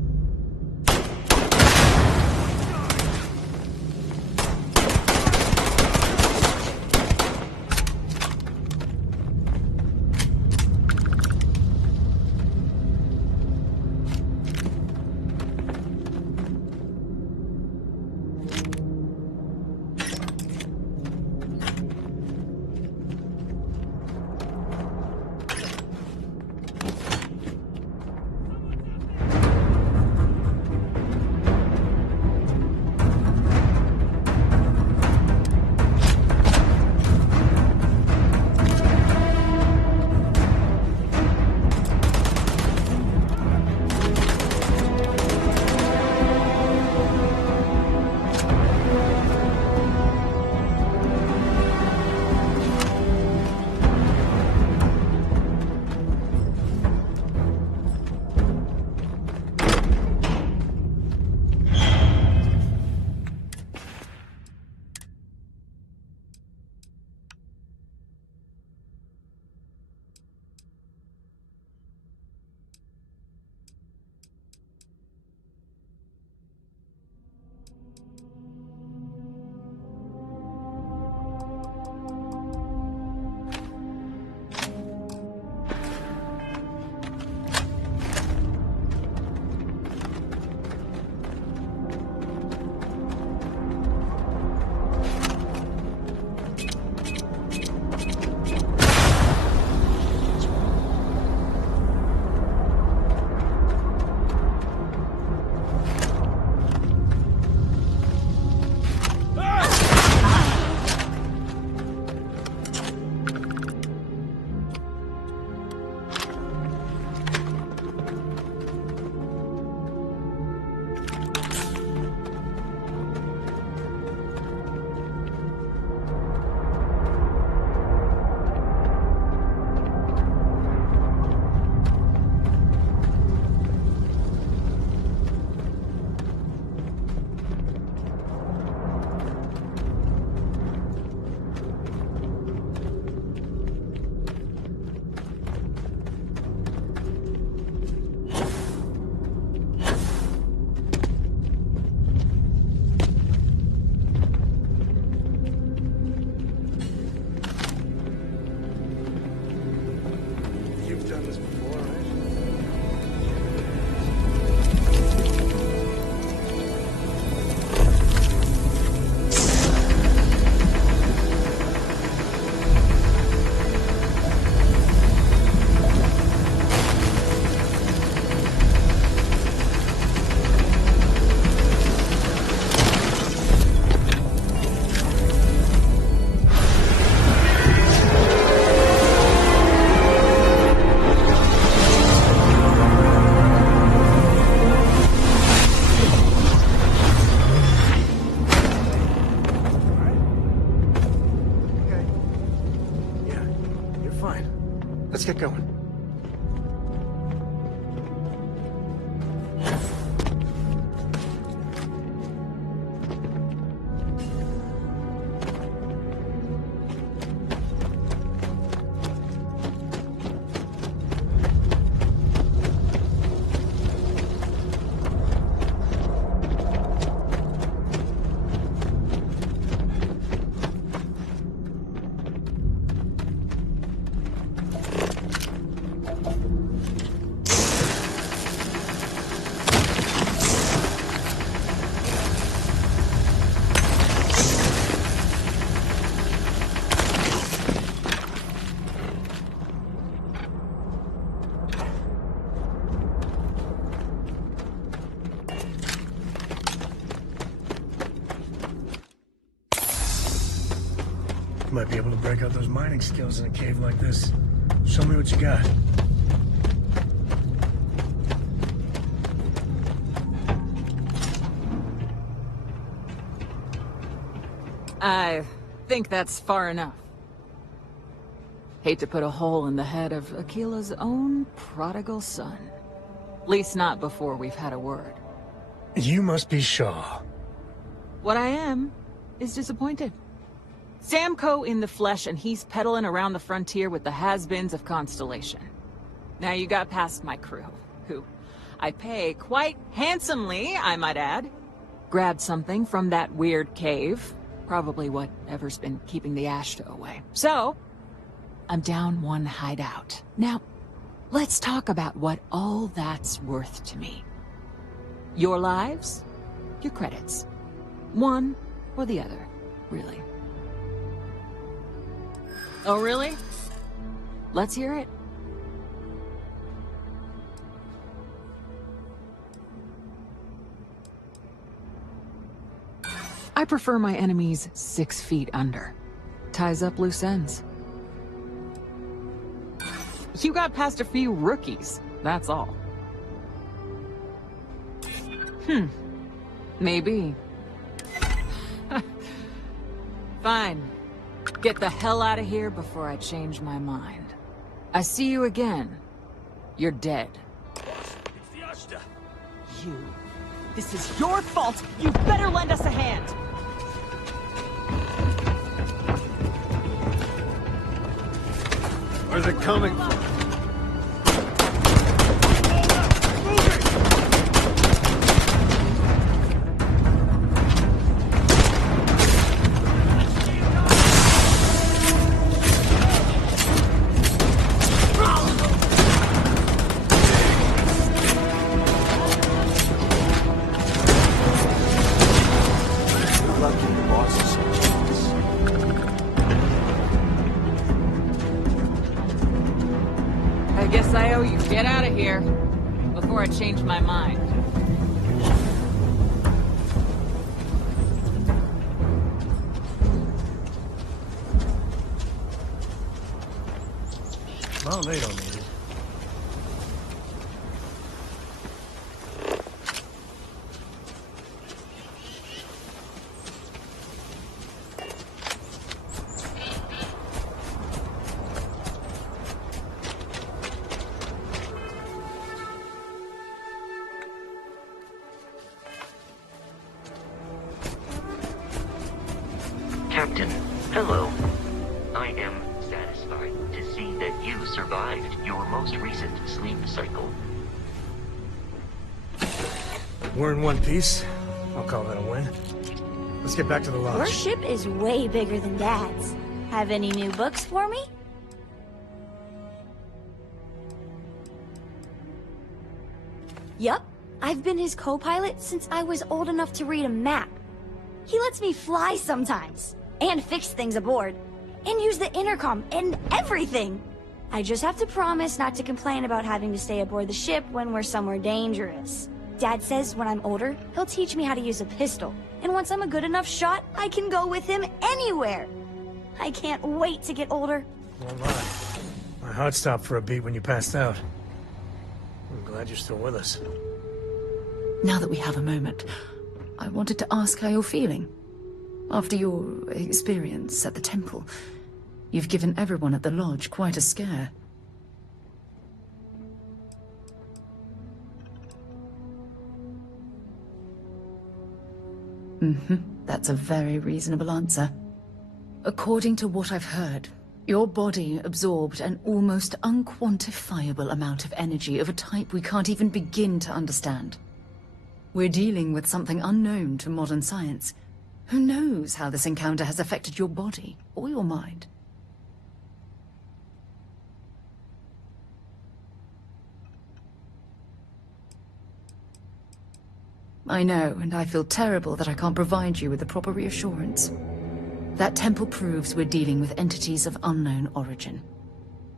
Let's get going. You might be able to break out those mining skills in a cave like this. Show me what you got. I think that's far enough. Hate to put a hole in the head of Akila's own prodigal son. At least not before we've had a word. You must be Shaw. What I am is disappointed. Samco in the flesh, and he's peddling around the frontier with the has-beens of Constellation. Now you got past my crew, who I pay quite handsomely, I might add. Grabbed something from that weird cave. Probably whatever's been keeping the Ashta away. So, I'm down one hideout. Now, let's talk about what all that's worth to me. Your lives, your credits. One or the other, really. Oh, really? Let's hear it. I prefer my enemies 6 feet under. Ties up loose ends. You got past a few rookies, that's all. Maybe. Fine. Get the hell out of here before I change my mind. I see you again. You're dead. You. This is your fault. You better lend us a hand. Where's it coming from? Get out of here before I change my mind. Well, they don't need it. Captain, hello. I am satisfied to see that you survived your most recent sleep cycle. We're in one piece. I'll call that a win. Let's get back to the lodge. Your ship is way bigger than Dad's. Have any new books for me? Yup. I've been his co-pilot since I was old enough to read a map. He lets me fly sometimes. And fix things aboard. And use the intercom and everything. I just have to promise not to complain about having to stay aboard the ship when we're somewhere dangerous. Dad says when I'm older, he'll teach me how to use a pistol. And once I'm a good enough shot, I can go with him anywhere. I can't wait to get older. Well, my heart stopped for a beat when you passed out. I'm glad you're still with us. Now that we have a moment, I wanted to ask how you're feeling. After your experience at the temple, you've given everyone at the lodge quite a scare. That's a very reasonable answer. According to what I've heard, your body absorbed an almost unquantifiable amount of energy of a type we can't even begin to understand. We're dealing with something unknown to modern science. Who knows how this encounter has affected your body or your mind? I know, and I feel terrible that I can't provide you with the proper reassurance. That temple proves we're dealing with entities of unknown origin.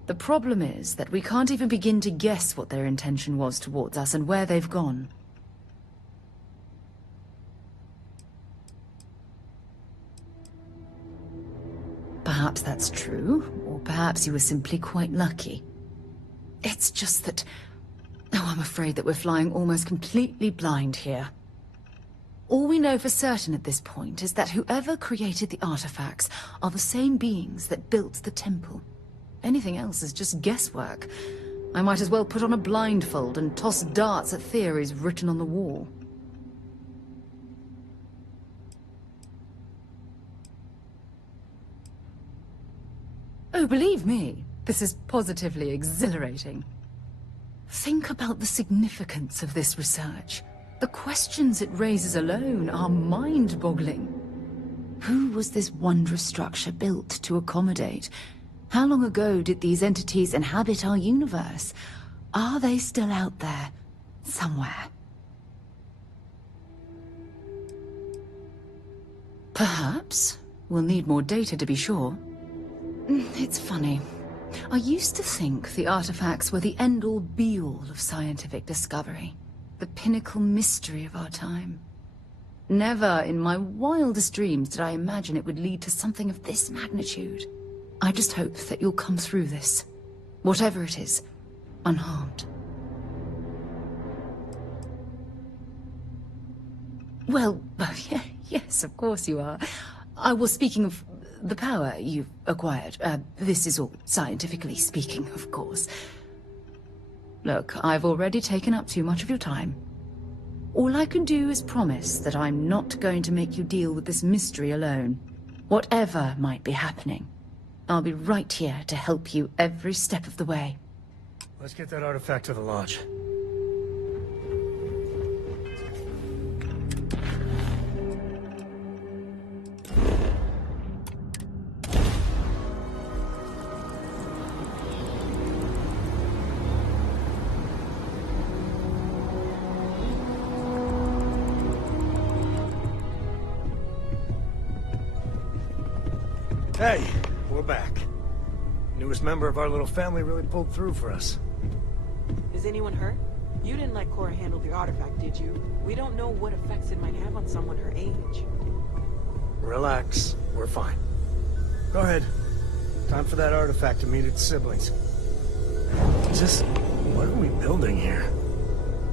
The problem is that we can't even begin to guess what their intention was towards us and where they've gone. Perhaps that's true, or perhaps you were simply quite lucky. It's just that... Oh, I'm afraid that we're flying almost completely blind here. All we know for certain at this point is that whoever created the artifacts are the same beings that built the temple. Anything else is just guesswork. I might as well put on a blindfold and toss darts at theories written on the wall. Oh, believe me, this is positively exhilarating. Think about the significance of this research. The questions it raises alone are mind-boggling. Who was this wondrous structure built to accommodate? How long ago did these entities inhabit our universe? Are they still out there, somewhere? Perhaps. We'll need more data to be sure. It's funny. I used to think the artifacts were the end-all be-all of scientific discovery. The pinnacle mystery of our time. Never in my wildest dreams did I imagine it would lead to something of this magnitude. I just hope that you'll come through this, whatever it is, unharmed. Well, yes, of course you are. I was speaking of the power you've acquired. This is all scientifically speaking, of course. Look, I've already taken up too much of your time. All I can do is promise that I'm not going to make you deal with this mystery alone. Whatever might be happening, I'll be right here to help you every step of the way. Let's get that artifact to the lodge. Hey, we're back. Newest member of our little family really pulled through for us. Is anyone hurt? You didn't let Cora handle the artifact, did you? We don't know what effects it might have on someone her age. Relax, we're fine. Go ahead. Time for that artifact to meet its siblings. Just, what are we building here?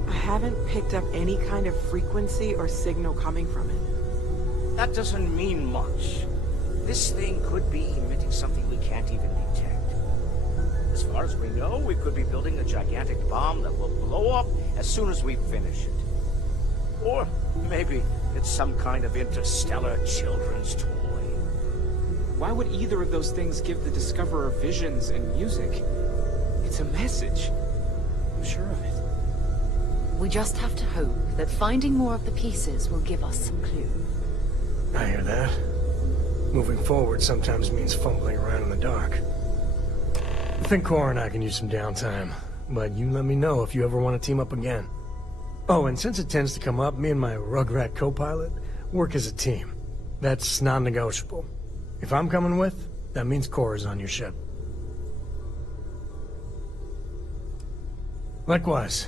I haven't picked up any kind of frequency or signal coming from it. That doesn't mean much. This thing could be emitting something we can't even detect. As far as we know, we could be building a gigantic bomb that will blow up as soon as we finish it. Or maybe it's some kind of interstellar children's toy. Why would either of those things give the Discoverer visions and music? It's a message. I'm sure of it. We just have to hope that finding more of the pieces will give us some clue. I hear that. Moving forward sometimes means fumbling around in the dark. I think Cora and I can use some downtime, but you let me know if you ever want to team up again. Oh, and since it tends to come up, me and my Rugrat co-pilot work as a team. That's non-negotiable. If I'm coming with, that means Cora's on your ship. Likewise,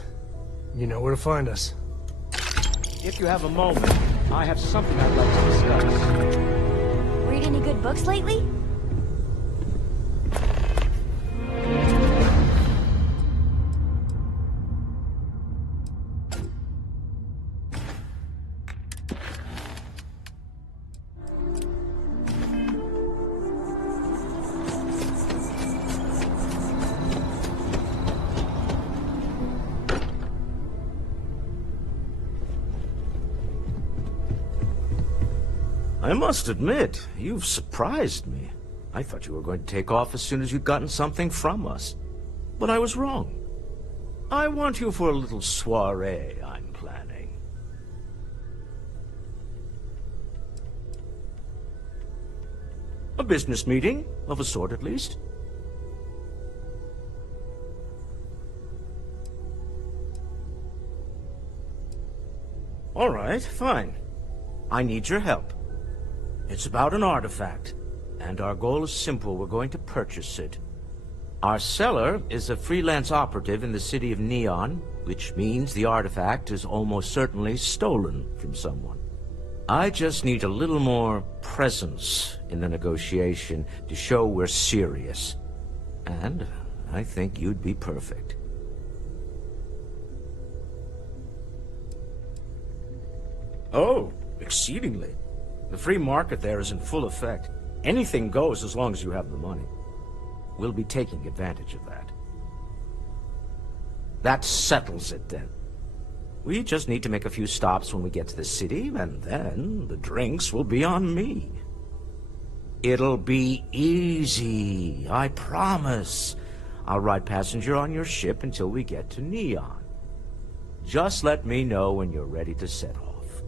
you know where to find us. If you have a moment, I have something I'd like to discuss. Read any good books lately? I must admit, you've surprised me. I thought you were going to take off as soon as you'd gotten something from us. But I was wrong. I want you for a little soiree I'm planning. A business meeting, of a sort at least. All right, fine. I need your help. It's about an artifact, and our goal is simple. We're going to purchase it. Our seller is a freelance operative in the city of Neon, which means the artifact is almost certainly stolen from someone. I just need a little more presence in the negotiation to show we're serious. And I think you'd be perfect. Oh, exceedingly. The free market there is in full effect. Anything goes as long as you have the money. We'll be taking advantage of that. That settles it, then. We just need to make a few stops when we get to the city, and then the drinks will be on me. It'll be easy, I promise. I'll ride passenger on your ship until we get to Neon. Just let me know when you're ready to set off.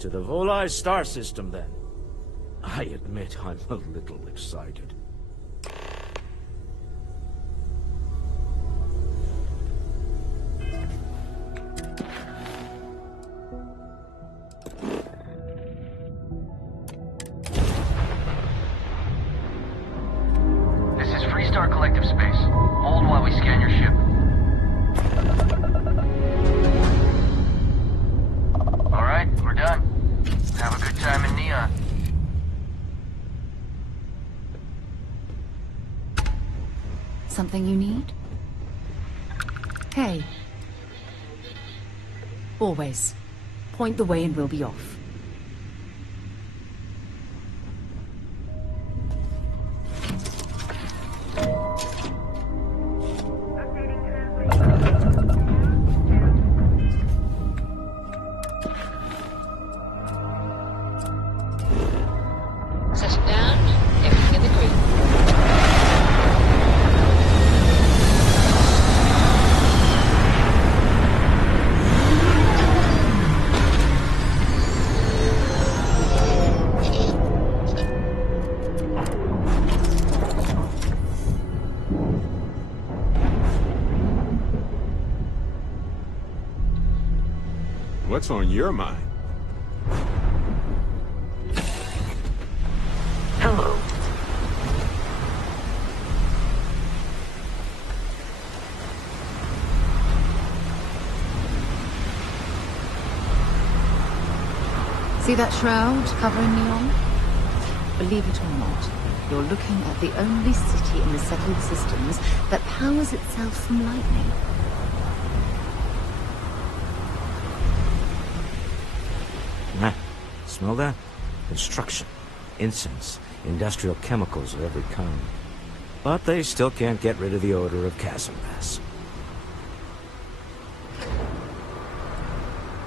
To the Volai star system, then. I admit I'm a little excited. This is Freestar Collective Space. Hold while we scan your ship. Alright, we're done. Have a good time in Neon. Something you need? Hey. Always. Point the way and we'll be off. Settle down. Everything in the green. What's on your mind? Hello. See that shroud covering Neon? Believe it or not, you're looking at the only city in the settled systems that powers itself from lightning. Nah, smell that? Construction, incense, industrial chemicals of every kind. But they still can't get rid of the odor of chasm gas.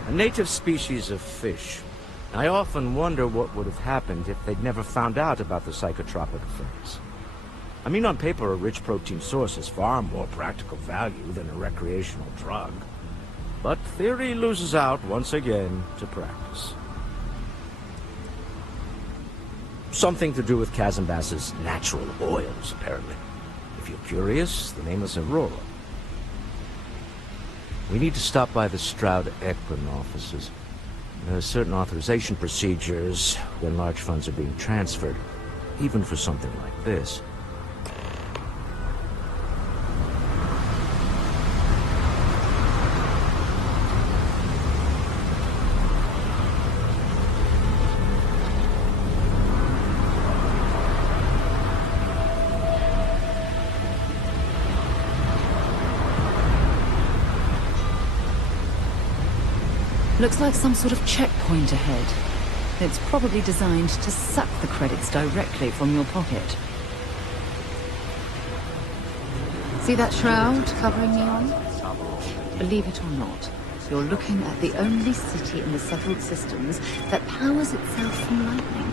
A native species of fish. I often wonder what would have happened if they'd never found out about the psychotropic effects. I mean, on paper, a rich protein source has far more practical value than a recreational drug. But theory loses out once again to practice. Something to do with chasm bass's natural oils, apparently. If you're curious, the name is Aurora. We need to stop by the Stroud-Ekman offices. There are certain authorization procedures when large funds are being transferred, even for something like this. Looks like some sort of checkpoint ahead. It's probably designed to suck the credits directly from your pocket. See that shroud covering Neon? Believe it or not, you're looking at the only city in the settled systems that powers itself from lightning.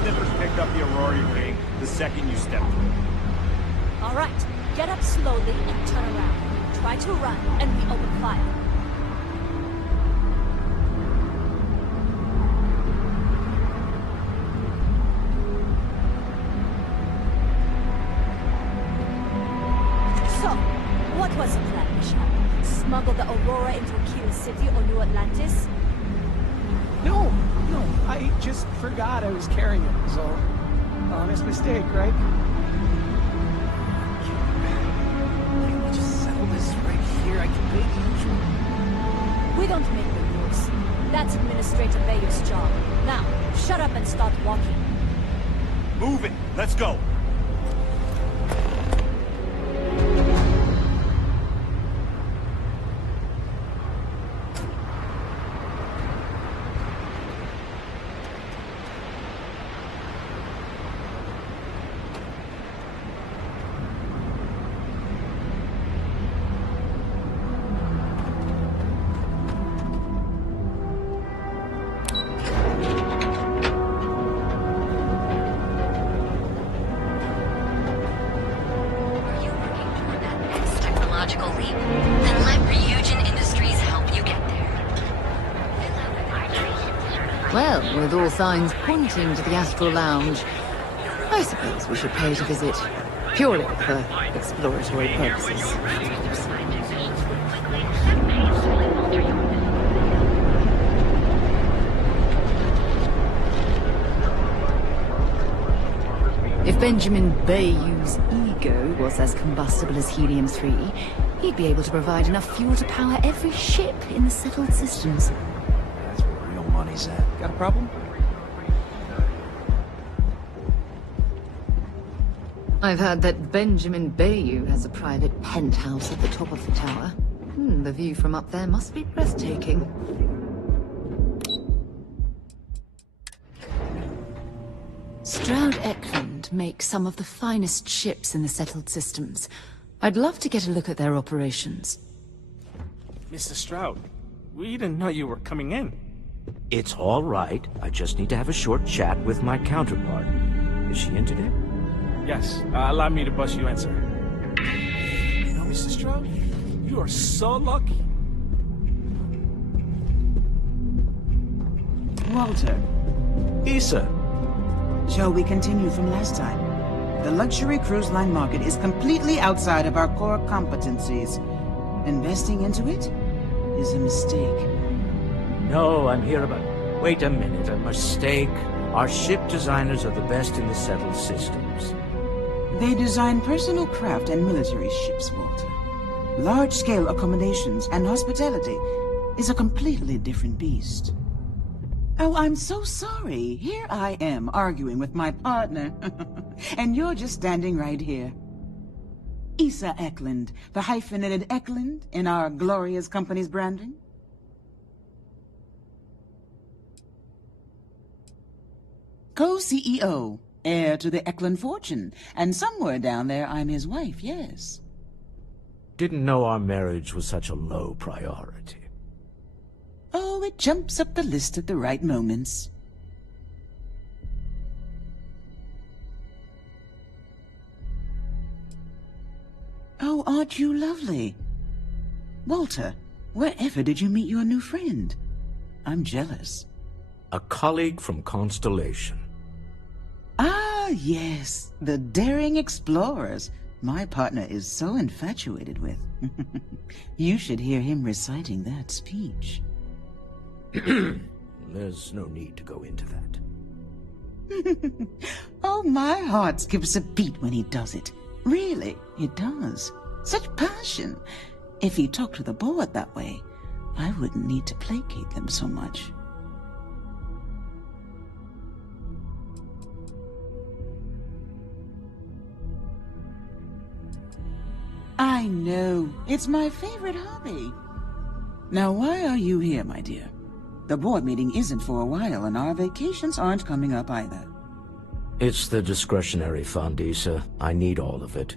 Snippers picked up the Aurora ring the second you stepped through. All right, get up slowly and turn around. Try to run, and we open fire. So, what was the plan, Michelle? Smuggle the Aurora into Aquila City or New Atlantis? No, I just forgot I was carrying it, was all. Honest mistake, right? Can't we just settle this right here? I can pay the usual. We don't make the rules. That's Administrator Bayer's job. Now, shut up and start walking. Move it! Let's go! Well, with all signs pointing to the Astral Lounge, I suppose we should pay it a visit. Purely for exploratory purposes, of course. If Benjamin Bayou's ego was as combustible as helium-3, he'd be able to provide enough fuel to power every ship in the settled systems. That's where real money's at. Got a problem? I've heard that Benjamin Bayou has a private penthouse at the top of the tower. The view from up there must be breathtaking. Stroud Eklund makes some of the finest ships in the settled systems. I'd love to get a look at their operations. Mr. Stroud, we didn't know you were coming in. It's all right. I just need to have a short chat with my counterpart. Is she in today? Yes, allow me to bust you in, sir. You know, Mr. Stroud, you are so lucky. Walter. Issa. Shall we continue from last time? The luxury cruise line market is completely outside of our core competencies. Investing into it is a mistake. No, I'm here about... Wait a minute, a mistake? Our ship designers are the best in the settled systems. They design personal craft and military ships, Walter. Large-scale accommodations and hospitality is a completely different beast. Oh, I'm so sorry. Here I am arguing with my partner. And you're just standing right here. Issa Eklund, the hyphenated Eklund in our glorious company's branding. Co-CEO, heir to the Eklund fortune, and somewhere down there I'm his wife, yes. Didn't know our marriage was such a low priority. Oh, it jumps up the list at the right moments. Oh, aren't you lovely? Walter, wherever did you meet your new friend? I'm jealous. A colleague from Constellation. Ah, yes, the daring explorers my partner is so infatuated with. You should hear him reciting that speech. There's no need to go into that. Oh, my heart skips a beat when he does it. Really, it does. Such passion. If he talked to the board that way, I wouldn't need to placate them so much. I know. It's my favorite hobby. Now, why are you here, my dear? The board meeting isn't for a while, and our vacations aren't coming up either. It's the discretionary fund, Issa. I need all of it.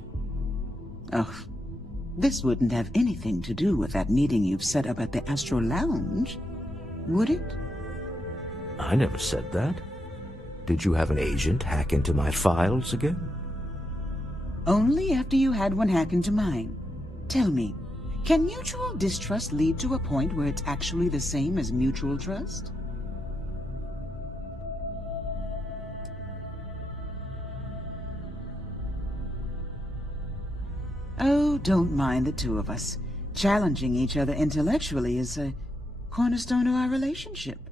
Oh, this wouldn't have anything to do with that meeting you've set up at the Astral Lounge, would it? I never said that. Did you have an agent hack into my files again? Only after you had one hack into mine. Tell me, can mutual distrust lead to a point where it's actually the same as mutual trust? Oh, don't mind the two of us. Challenging each other intellectually is a cornerstone of our relationship.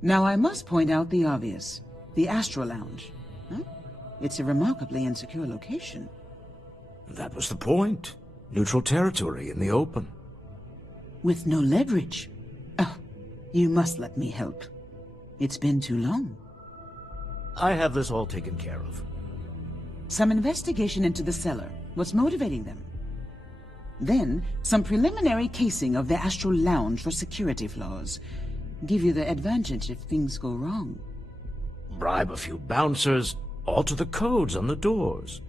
Now, I must point out the obvious. The Astral Lounge. Huh? It's a remarkably insecure location. That was the point. Neutral territory in the open. With no leverage. Oh, you must let me help. It's been too long. I have this all taken care of. Some investigation into the cellar. What's motivating them? Then, some preliminary casing of the Astral Lounge for security flaws. Give you the advantage if things go wrong. Bribe a few bouncers, alter the codes on the doors.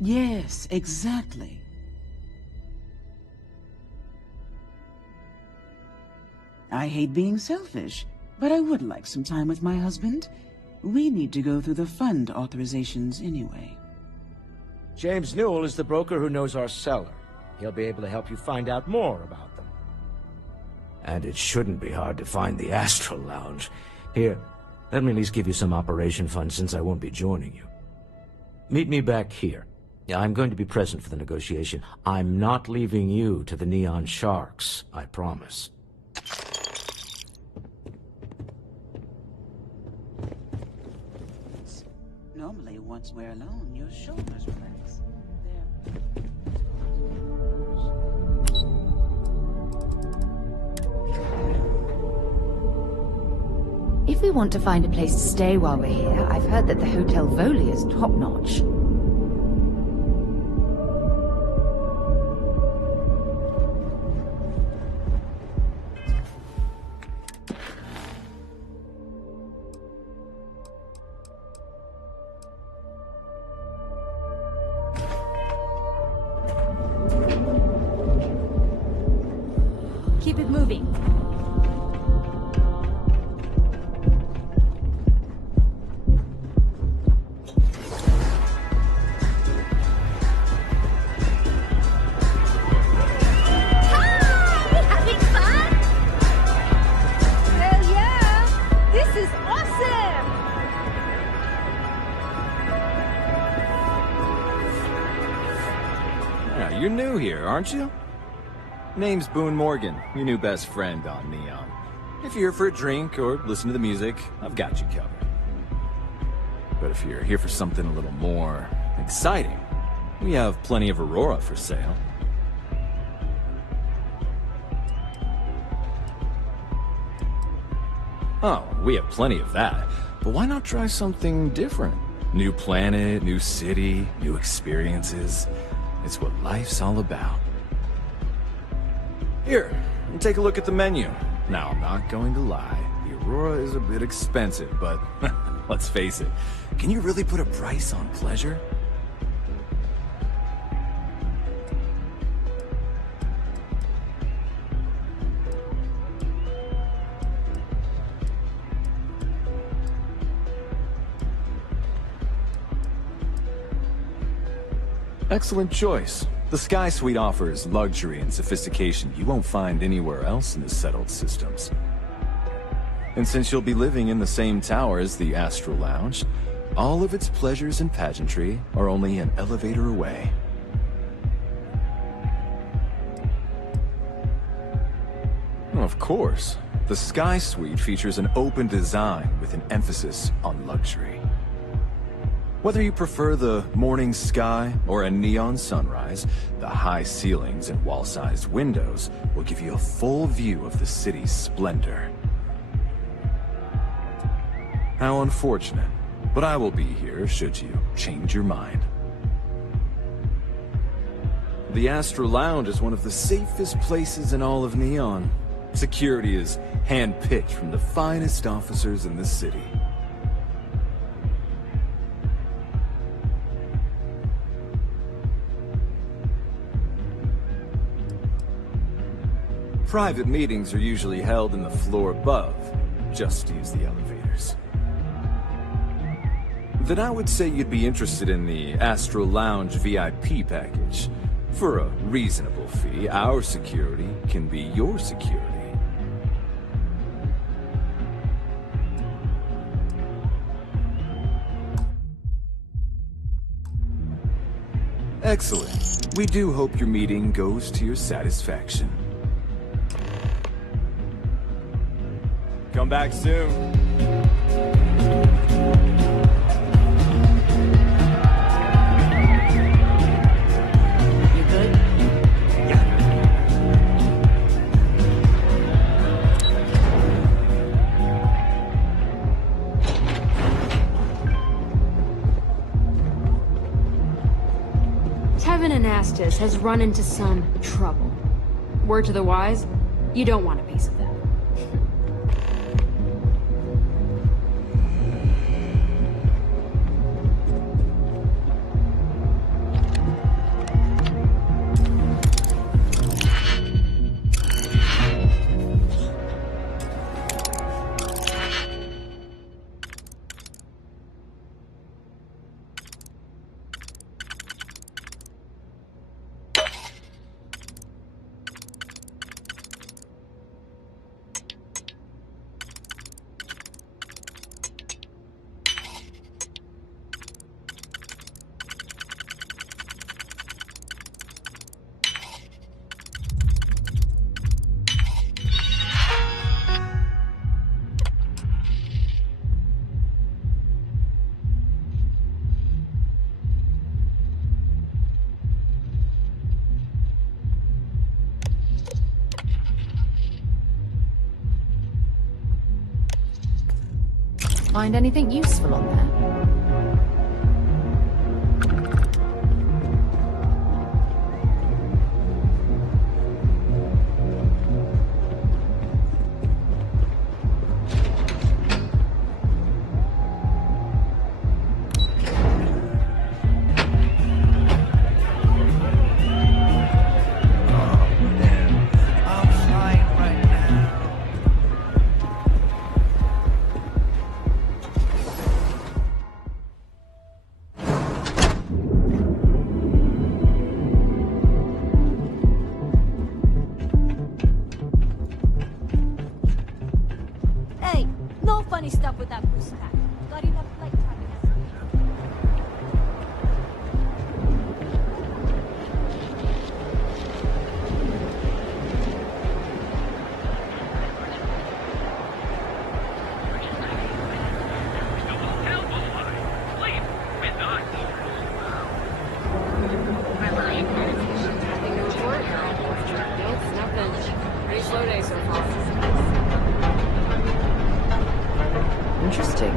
Yes, exactly. I hate being selfish, but I would like some time with my husband. We need to go through the fund authorizations anyway. James Newell is the broker who knows our cellar. He'll be able to help you find out more about them. And it shouldn't be hard to find the Astral Lounge. Here, let me at least give you some operation funds since I won't be joining you. Meet me back here. I'm going to be present for the negotiation. I'm not leaving you to the Neon Sharks, I promise. Normally, once we're alone, your shoulders relax. If we want to find a place to stay while we're here, I've heard that the Hotel Voli is top-notch. Keep it moving. You're new here, aren't you? Name's Boone Morgan, your new best friend on Neon. If you're here for a drink or listen to the music, I've got you covered. But if you're here for something a little more exciting, we have plenty of Aurora for sale. Oh, we have plenty of that. But why not try something different? New planet, new city, new experiences. It's what life's all about. Here, take a look at the menu. Now, I'm not going to lie. The Aurora is a bit expensive, but let's face it. Can you really put a price on pleasure? Excellent choice. The Sky Suite offers luxury and sophistication you won't find anywhere else in the settled systems. And since you'll be living in the same tower as the Astral Lounge, all of its pleasures and pageantry are only an elevator away. Of course, the Sky Suite features an open design with an emphasis on luxury. Whether you prefer the morning sky or a neon sunrise, the high ceilings and wall-sized windows will give you a full view of the city's splendor. How unfortunate, but I will be here should you change your mind. The Astral Lounge is one of the safest places in all of Neon. Security is hand-picked from the finest officers in the city. Private meetings are usually held in the floor above, just to use the elevators. Then I would say you'd be interested in the Astral Lounge VIP package. For a reasonable fee, our security can be your security. Excellent. We do hope your meeting goes to your satisfaction. Come back soon. You good? Tevin Anastas has run into some trouble. Word to the wise, you don't want a piece of that. find anything useful on there. Hey, no funny stuff with that boost pack. Got enough flight time to get. Pretty slow day so far. Interesting.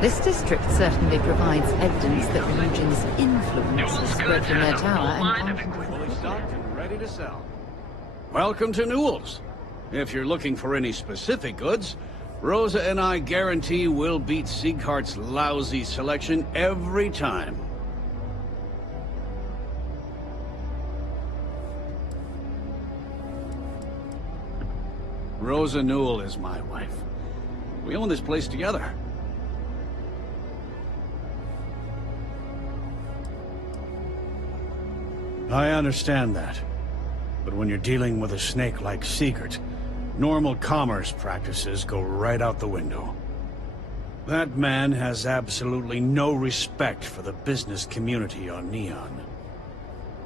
This district certainly provides evidence that Legion's influence has spread from their tower and Fully stocked and ready to sell. Welcome to Newell's. If you're looking for any specific goods, Rosa and I guarantee we'll beat Sieghart's lousy selection every time. Rosa Newell is my wife. We own this place together. I understand that. But when you're dealing with a snake like Siegert, normal commerce practices go right out the window. That man has absolutely no respect for the business community on Neon.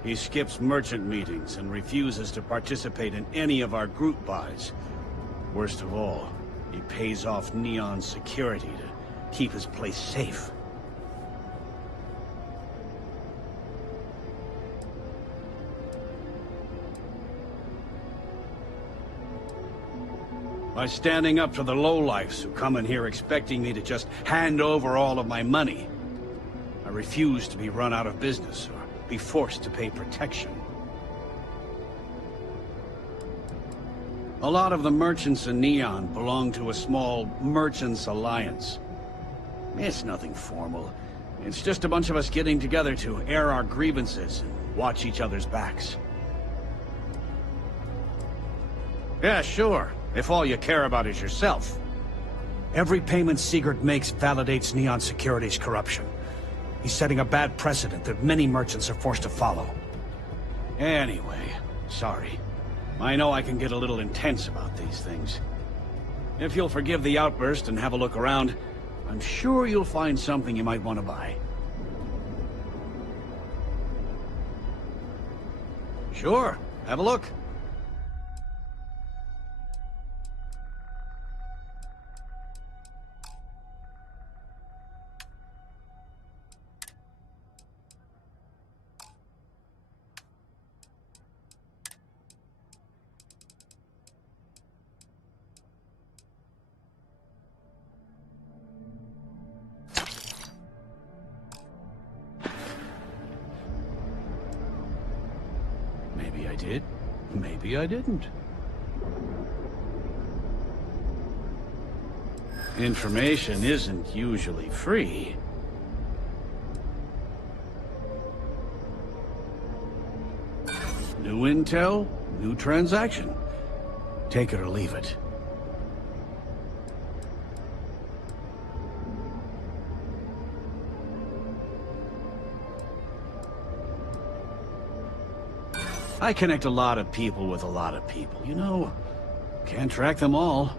He skips merchant meetings and refuses to participate in any of our group buys. Worst of all, he pays off Neon's security to keep his place safe. By standing up to the lowlifes who come in here expecting me to just hand over all of my money, I refuse to be run out of business or be forced to pay protection. A lot of the merchants in Neon belong to a small merchants alliance. It's nothing formal. It's just a bunch of us getting together to air our grievances and watch each other's backs. Yeah, sure, if all you care about is yourself. Every payment Siegert makes validates Neon Security's corruption. He's setting a bad precedent that many merchants are forced to follow. Anyway, sorry. I know I can get a little intense about these things. If you'll forgive the outburst and have a look around, I'm sure you'll find something you might want to buy. Sure, have a look. Maybe I did, maybe I didn't. Information isn't usually free. New intel, new transaction. Take it or leave it. I connect a lot of people with a lot of people. You know, can't track them all.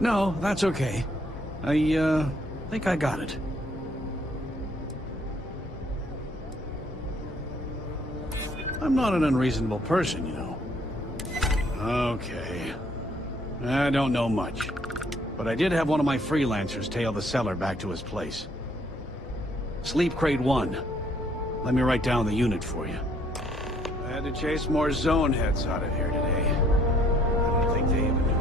No, that's okay. I think I got it. I'm not an unreasonable person, you know. Okay. I don't know much. But I did have one of my freelancers tail the seller back to his place. Sleep Crate 1. Let me write down the unit for you. I had to chase more zone heads out of here today. I don't think they even knew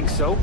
think so.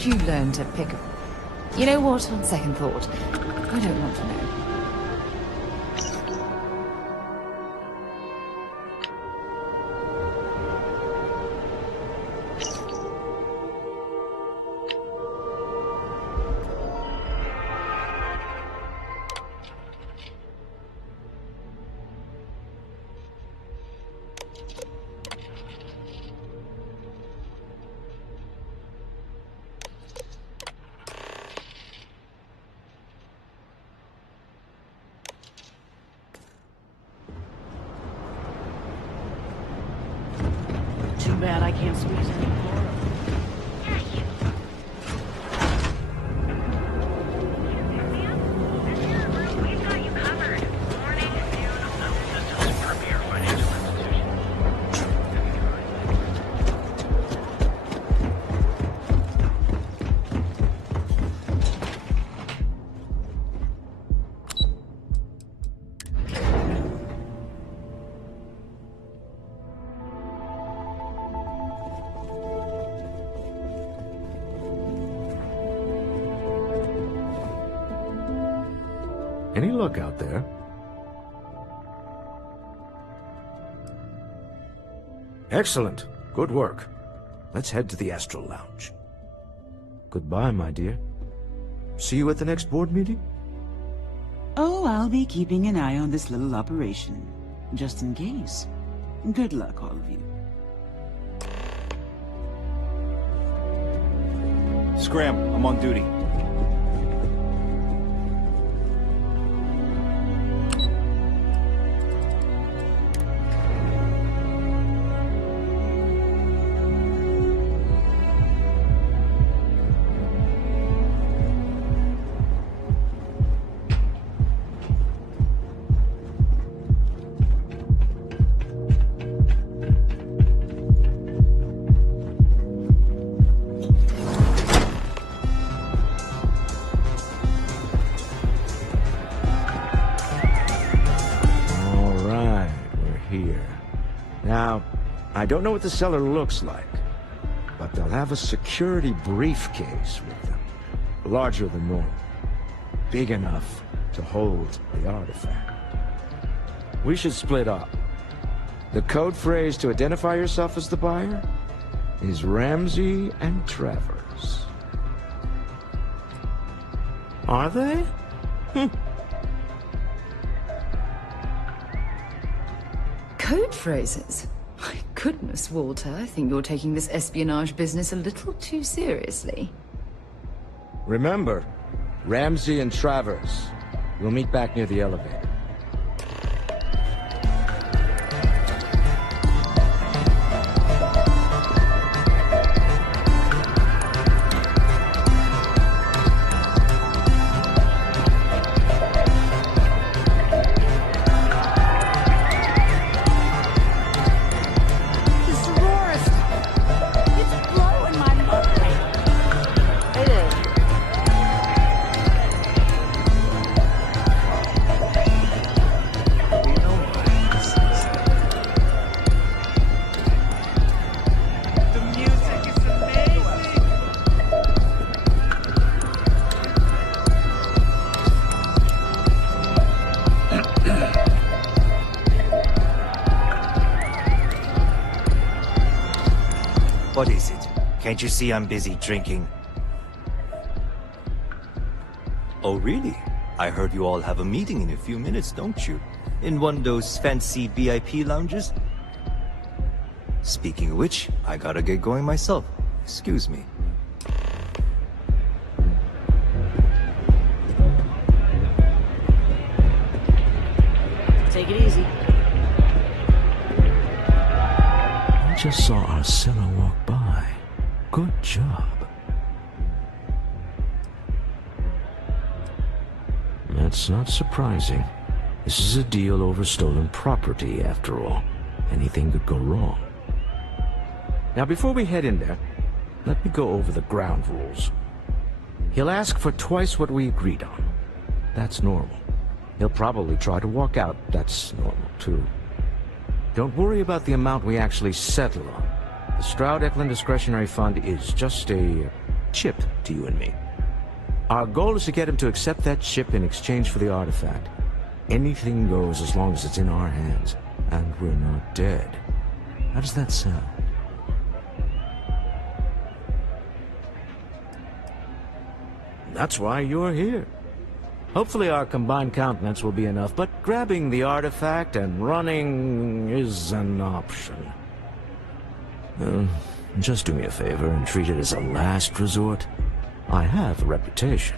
You learn to pick up. You know what, on second thought, I don't want to know. Too bad I can't squeeze any more. Any luck out there? Excellent. Good work. Let's head to the Astral Lounge. Goodbye, my dear. See you at the next board meeting? Oh, I'll be keeping an eye on this little operation, just in case. Good luck, all of you. Scram, I'm on duty. Now, I don't know what the cellar looks like, but they'll have a security briefcase with them, larger than normal, big enough to hold the artifact. We should split up. The code phrase to identify yourself as the buyer is Ramsey and Travers. Are they? Code phrases? My goodness, Walter, I think you're taking this espionage business a little too seriously. Remember, Ramsey and Travers. We'll meet back near the elevator. What is it? Can't you see I'm busy drinking? Oh, really? I heard you all have a meeting in a few minutes, don't you? In one of those fancy VIP lounges? Speaking of which, I gotta get going myself. Excuse me. Take it easy. I just saw our seller walk by. Good job. That's not surprising. This is a deal over stolen property, after all. Anything could go wrong. Now, before we head in there, let me go over the ground rules. He'll ask for twice what we agreed on. That's normal. He'll probably try to walk out. That's normal, too. Don't worry about the amount we actually settle on. The Stroud-Eklund Discretionary Fund is just a chip to you and me. Our goal is to get him to accept that chip in exchange for the artifact. Anything goes as long as it's in our hands, and we're not dead. How does that sound? That's why you're here. Hopefully our combined countenance will be enough, but grabbing the artifact and running is an option. Just do me a favor and treat it as a last resort. I have a reputation.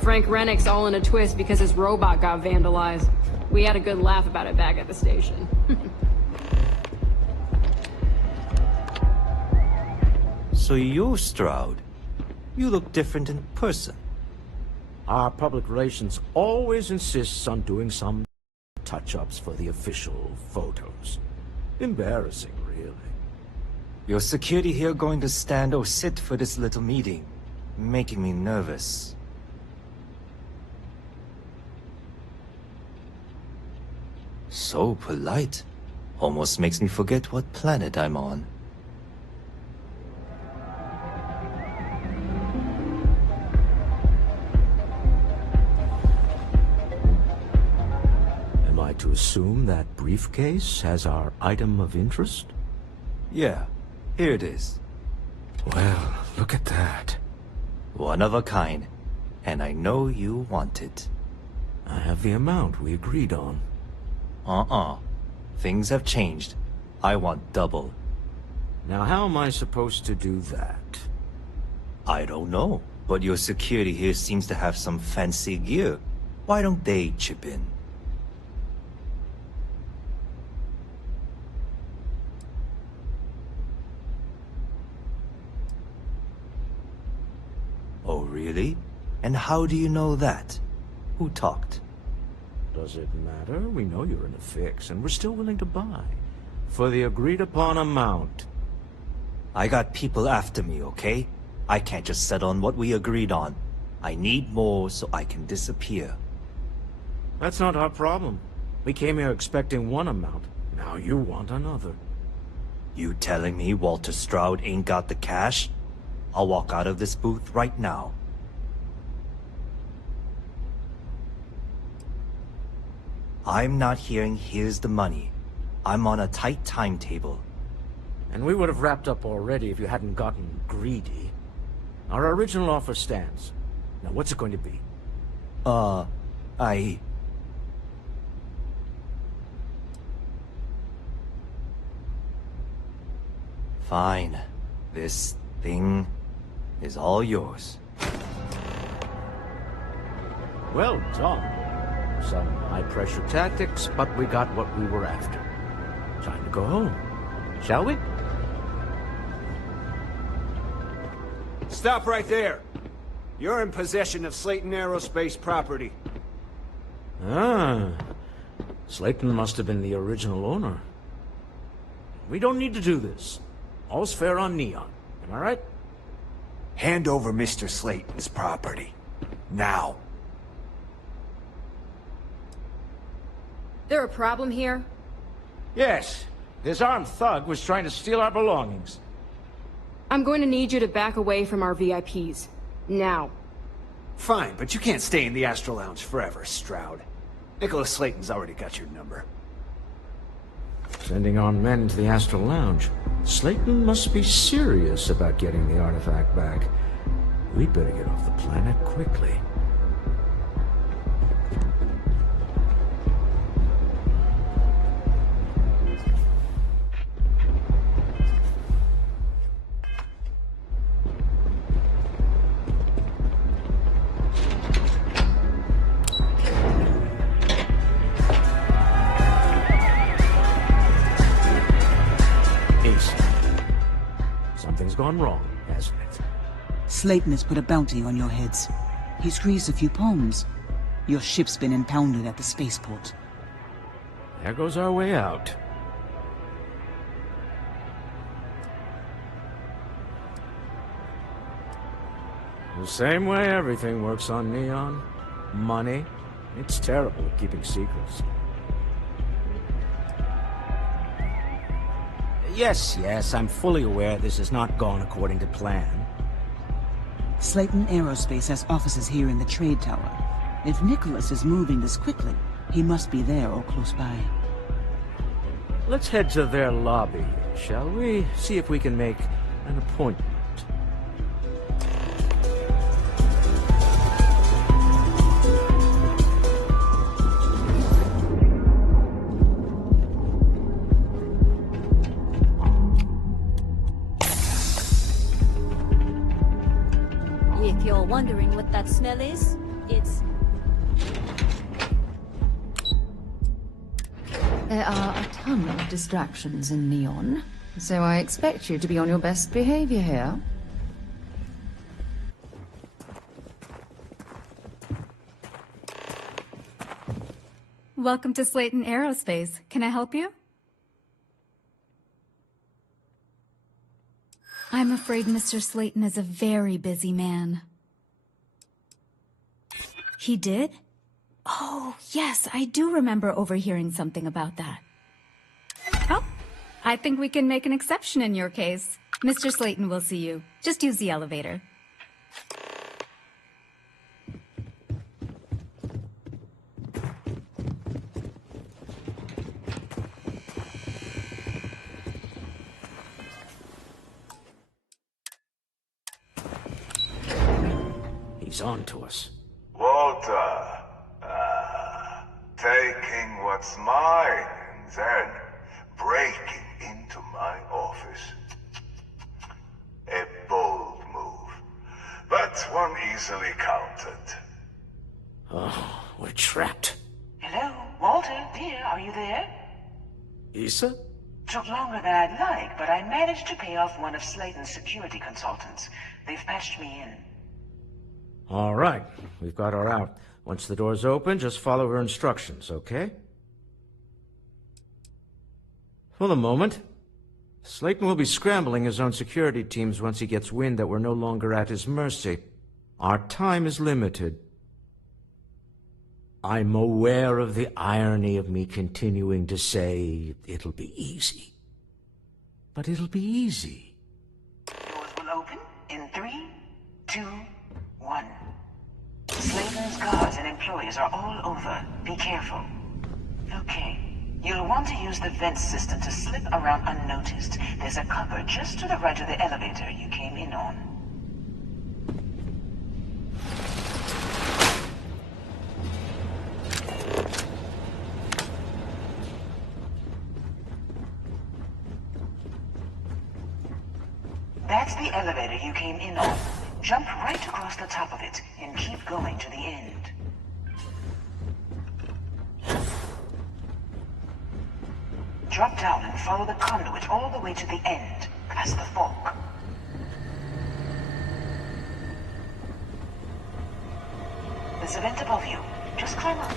Frank Rennick's all in a twist because his robot got vandalized. We had a good laugh about it back at the station. So you're Stroud. You look different in person. Our public relations always insists on doing some touch-ups for the official photos. Embarrassing, really. Your security here going to stand or sit for this little meeting, making me nervous. So polite. Almost makes me forget what planet I'm on. Am I to assume that briefcase has our item of interest? Yeah, here it is. Well, look at that. One of a kind. And I know you want it. I have the amount we agreed on. Things have changed. I want double. Now how am I supposed to do that? I don't know, but your security here seems to have some fancy gear. Why don't they chip in? Oh, really? And how do you know that? Who talked? Does it matter? We know you're in a fix, and we're still willing to buy. For the agreed-upon amount. I got people after me, okay? I can't just settle on what we agreed on. I need more so I can disappear. That's not our problem. We came here expecting one amount. Now you want another. You telling me Walter Stroud ain't got the cash? I'll walk out of this booth right now. I'm not hearing here's the money. I'm on a tight timetable. And we would have wrapped up already if you hadn't gotten greedy. Our original offer stands. Now what's it going to be? Fine. This thing is all yours. Well done. Some high-pressure tactics, but we got what we were after. Time to go home. Shall we? Stop right there. You're in possession of Slayton Aerospace property. Ah. Slayton must have been the original owner. We don't need to do this. All's fair on Neon. Am I right? Hand over Mr. Slayton's property. Now. There a problem here? Yes. This armed thug was trying to steal our belongings. I'm going to need you to back away from our VIPs. Now. Fine, but you can't stay in the Astral Lounge forever, Stroud. Nicholas Slayton's already got your number. Sending armed men into the Astral Lounge. Slayton must be serious about getting the artifact back. We'd better get off the planet quickly. Something's gone wrong, hasn't it? Slayton has put a bounty on your heads. He's greased a few palms. Your ship's been impounded at the spaceport. There goes our way out. The same way everything works on Neon. Money. It's terrible at keeping secrets. Yes, I'm fully aware this has not gone according to plan. Slayton Aerospace has offices here in the trade tower. If Nicholas is moving this quickly, he must be there or close by. Let's head to their lobby, shall we? See if we can make an appointment. If you're wondering what that smell is, it's... There are a ton of distractions in Neon, so I expect you to be on your best behavior here. Welcome to Slayton Aerospace. Can I help you? I'm afraid Mr. Slayton is a very busy man. He did? Oh, yes, I do remember overhearing something about that. Oh, I think we can make an exception in your case. Mr. Slayton will see you. Just use the elevator. He's on to us. Walter, taking what's mine and then breaking into my office. A bold move, but one easily countered. Oh, we're trapped. Hello, Walter, dear, are you there? Issa? Took longer than I'd like, but I managed to pay off one of Slayton's security consultants. They've patched me in. All right, we've got her out. Once the door's open, just follow her instructions, okay? For the moment, Slayton will be scrambling his own security teams once he gets wind that we're no longer at his mercy. Our time is limited. I'm aware of the irony of me continuing to say it'll be easy. But it'll be easy. Doors will open in 3, 2, 1. Slayton's guards and employees are all over. Be careful. Okay. You'll want to use the vent system to slip around unnoticed. There's a cupboard just to the right of the elevator you came in on. That's the elevator you came in on. Jump right across the top of it and keep going to the end. Drop down and follow the conduit all the way to the end, past the fork. There's a vent above you. Just climb up.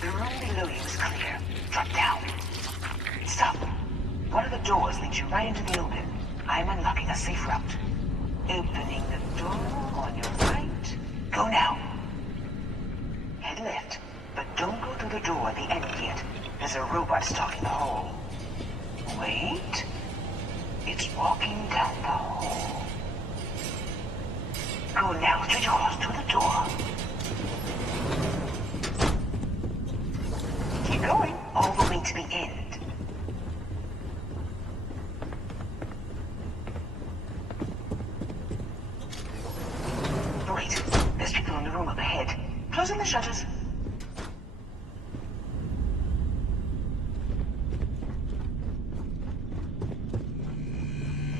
The room below you is clear. Drop down. Stop. One of the doors leads you right into the open. I'm unlocking a safe route. Opening the door on your right. Go now. Head left, but don't go through the door at the end yet. There's a robot stalking the hall. Wait. It's walking down the hall. Go now, straight across to the door. Keep going, all the way to the end. Wait, there's people in the room up ahead. Closing the shutters.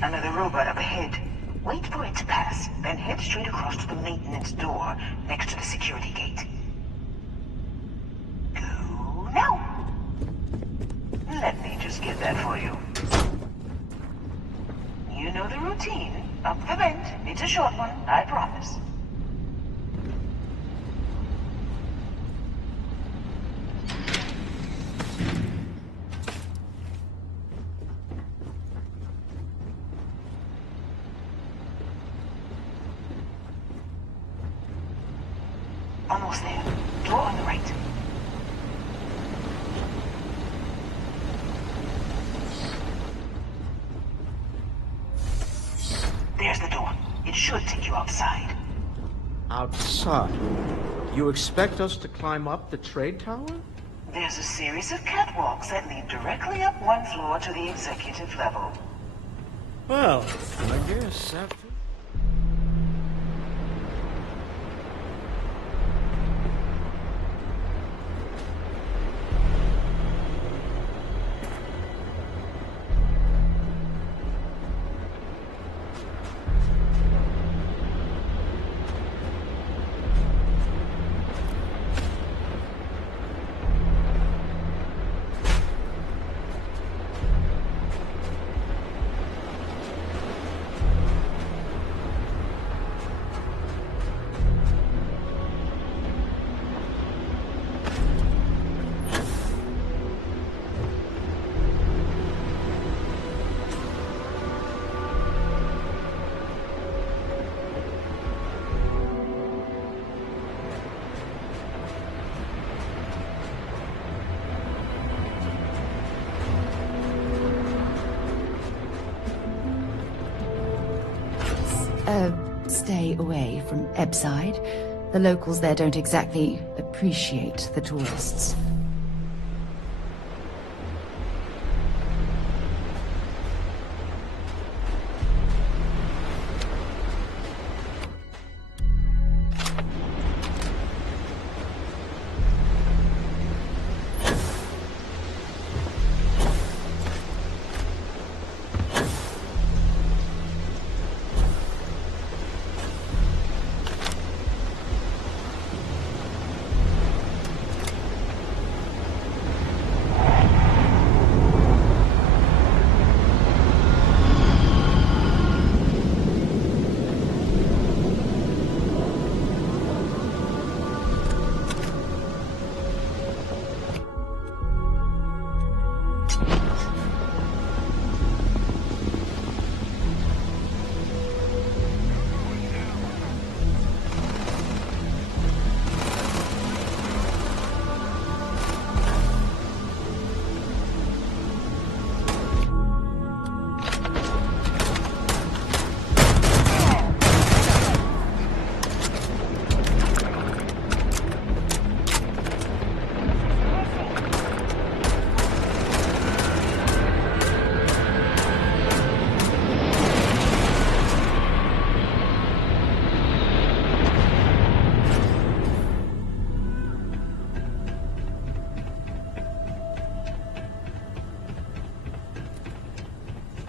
Another robot up ahead. Wait for it to pass, then head straight across to the maintenance door next to the security gate. Go now. Let me just get that for you. You know the routine. Up the vent. It's a short one, I promise. Almost there. Door on the right. There's the door. It should take you outside. Outside? You expect us to climb up the trade tower? There's a series of catwalks that lead directly up one floor to the executive level. Well, I guess after... Stay away from Ebbside. The locals there don't exactly appreciate the tourists.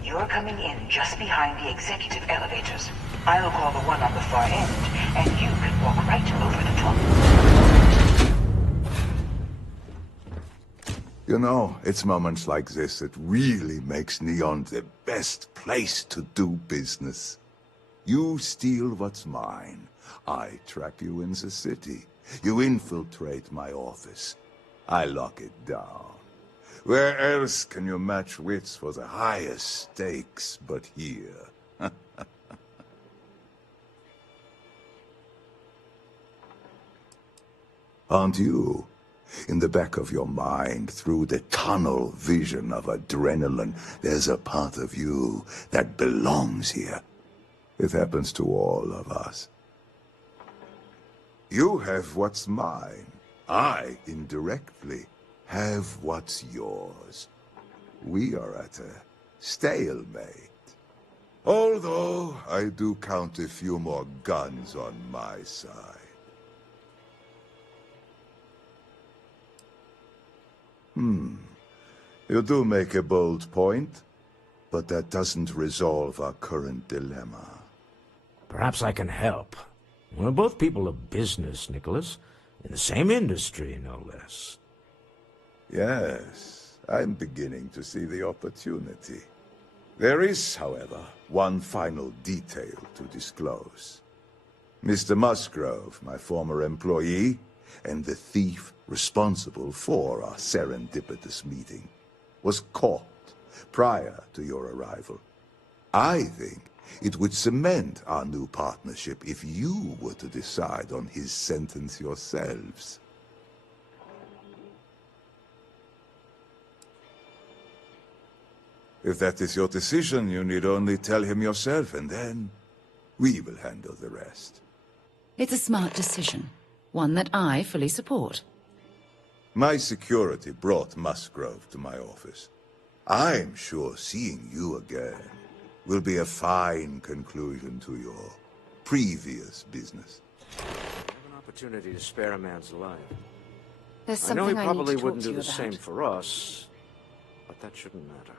You're coming in just behind the executive elevators. I'll call the one on the far end, and you can walk right over the top. You know, it's moments like this that really makes Neon the best place to do business. You steal what's mine. I trap you in the city. You infiltrate my office. I lock it down. Where else can you match wits for the highest stakes but here? Aren't you? In the back of your mind, through the tunnel vision of adrenaline, there's a part of you that belongs here. It happens to all of us. You have what's mine. I, indirectly, have what's yours. We are at a stalemate. Although, I do count a few more guns on my side. You do make a bold point, but that doesn't resolve our current dilemma. Perhaps I can help. We're both people of business, Nicholas. In the same industry, no less. Yes, I'm beginning to see the opportunity. There is, however, one final detail to disclose. Mr. Musgrove, my former employee, and the thief responsible for our serendipitous meeting, was caught prior to your arrival. I think it would cement our new partnership if you were to decide on his sentence yourselves. If that is your decision, you need only tell him yourself, and then we will handle the rest. It's a smart decision, one that I fully support. My security brought Musgrove to my office. I'm sure seeing you again will be a fine conclusion to your previous business. I have an opportunity to spare a man's life. There's I know something he I need probably to talk wouldn't to do you the about. same for us, but that shouldn't matter.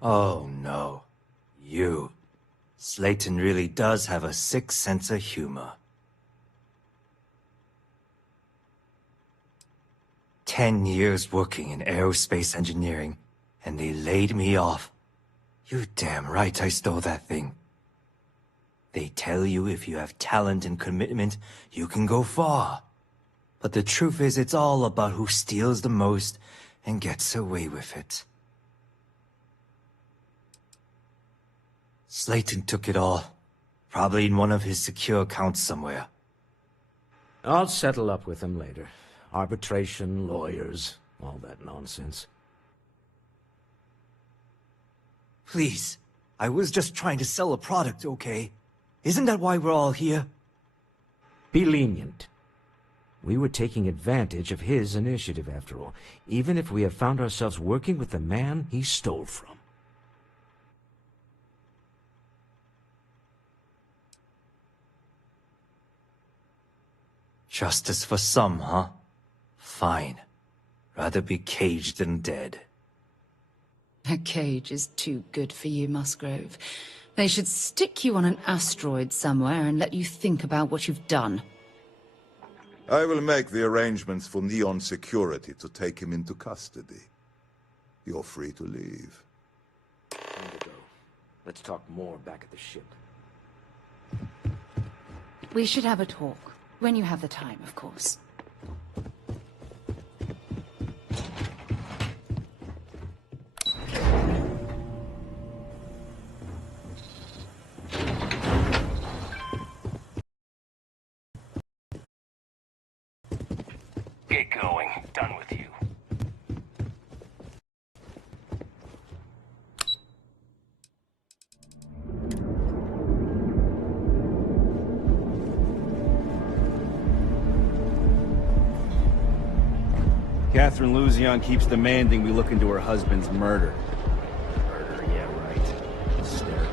Oh no. You. Slayton really does have a sick sense of humor. 10 years working in aerospace engineering, and they laid me off. You damn right I stole that thing. They tell you if you have talent and commitment, you can go far. But the truth is, it's all about who steals the most and gets away with it. Slayton took it all. Probably in one of his secure accounts somewhere. I'll settle up with him later. Arbitration, lawyers, all that nonsense. Please. I was just trying to sell a product, okay? Isn't that why we're all here? Be lenient. We were taking advantage of his initiative, after all, even if we have found ourselves working with the man he stole from. Justice for some, huh? Fine. Rather be caged than dead. A cage is too good for you, Musgrove. They should stick you on an asteroid somewhere and let you think about what you've done. I will make the arrangements for Neon Security to take him into custody. You're free to leave. Time to go. Let's talk more back at the ship. We should have a talk. When you have the time, of course. Get going. Done with you. Catherine Luzion keeps demanding we look into her husband's murder. Murder, yeah, right. Hysterical.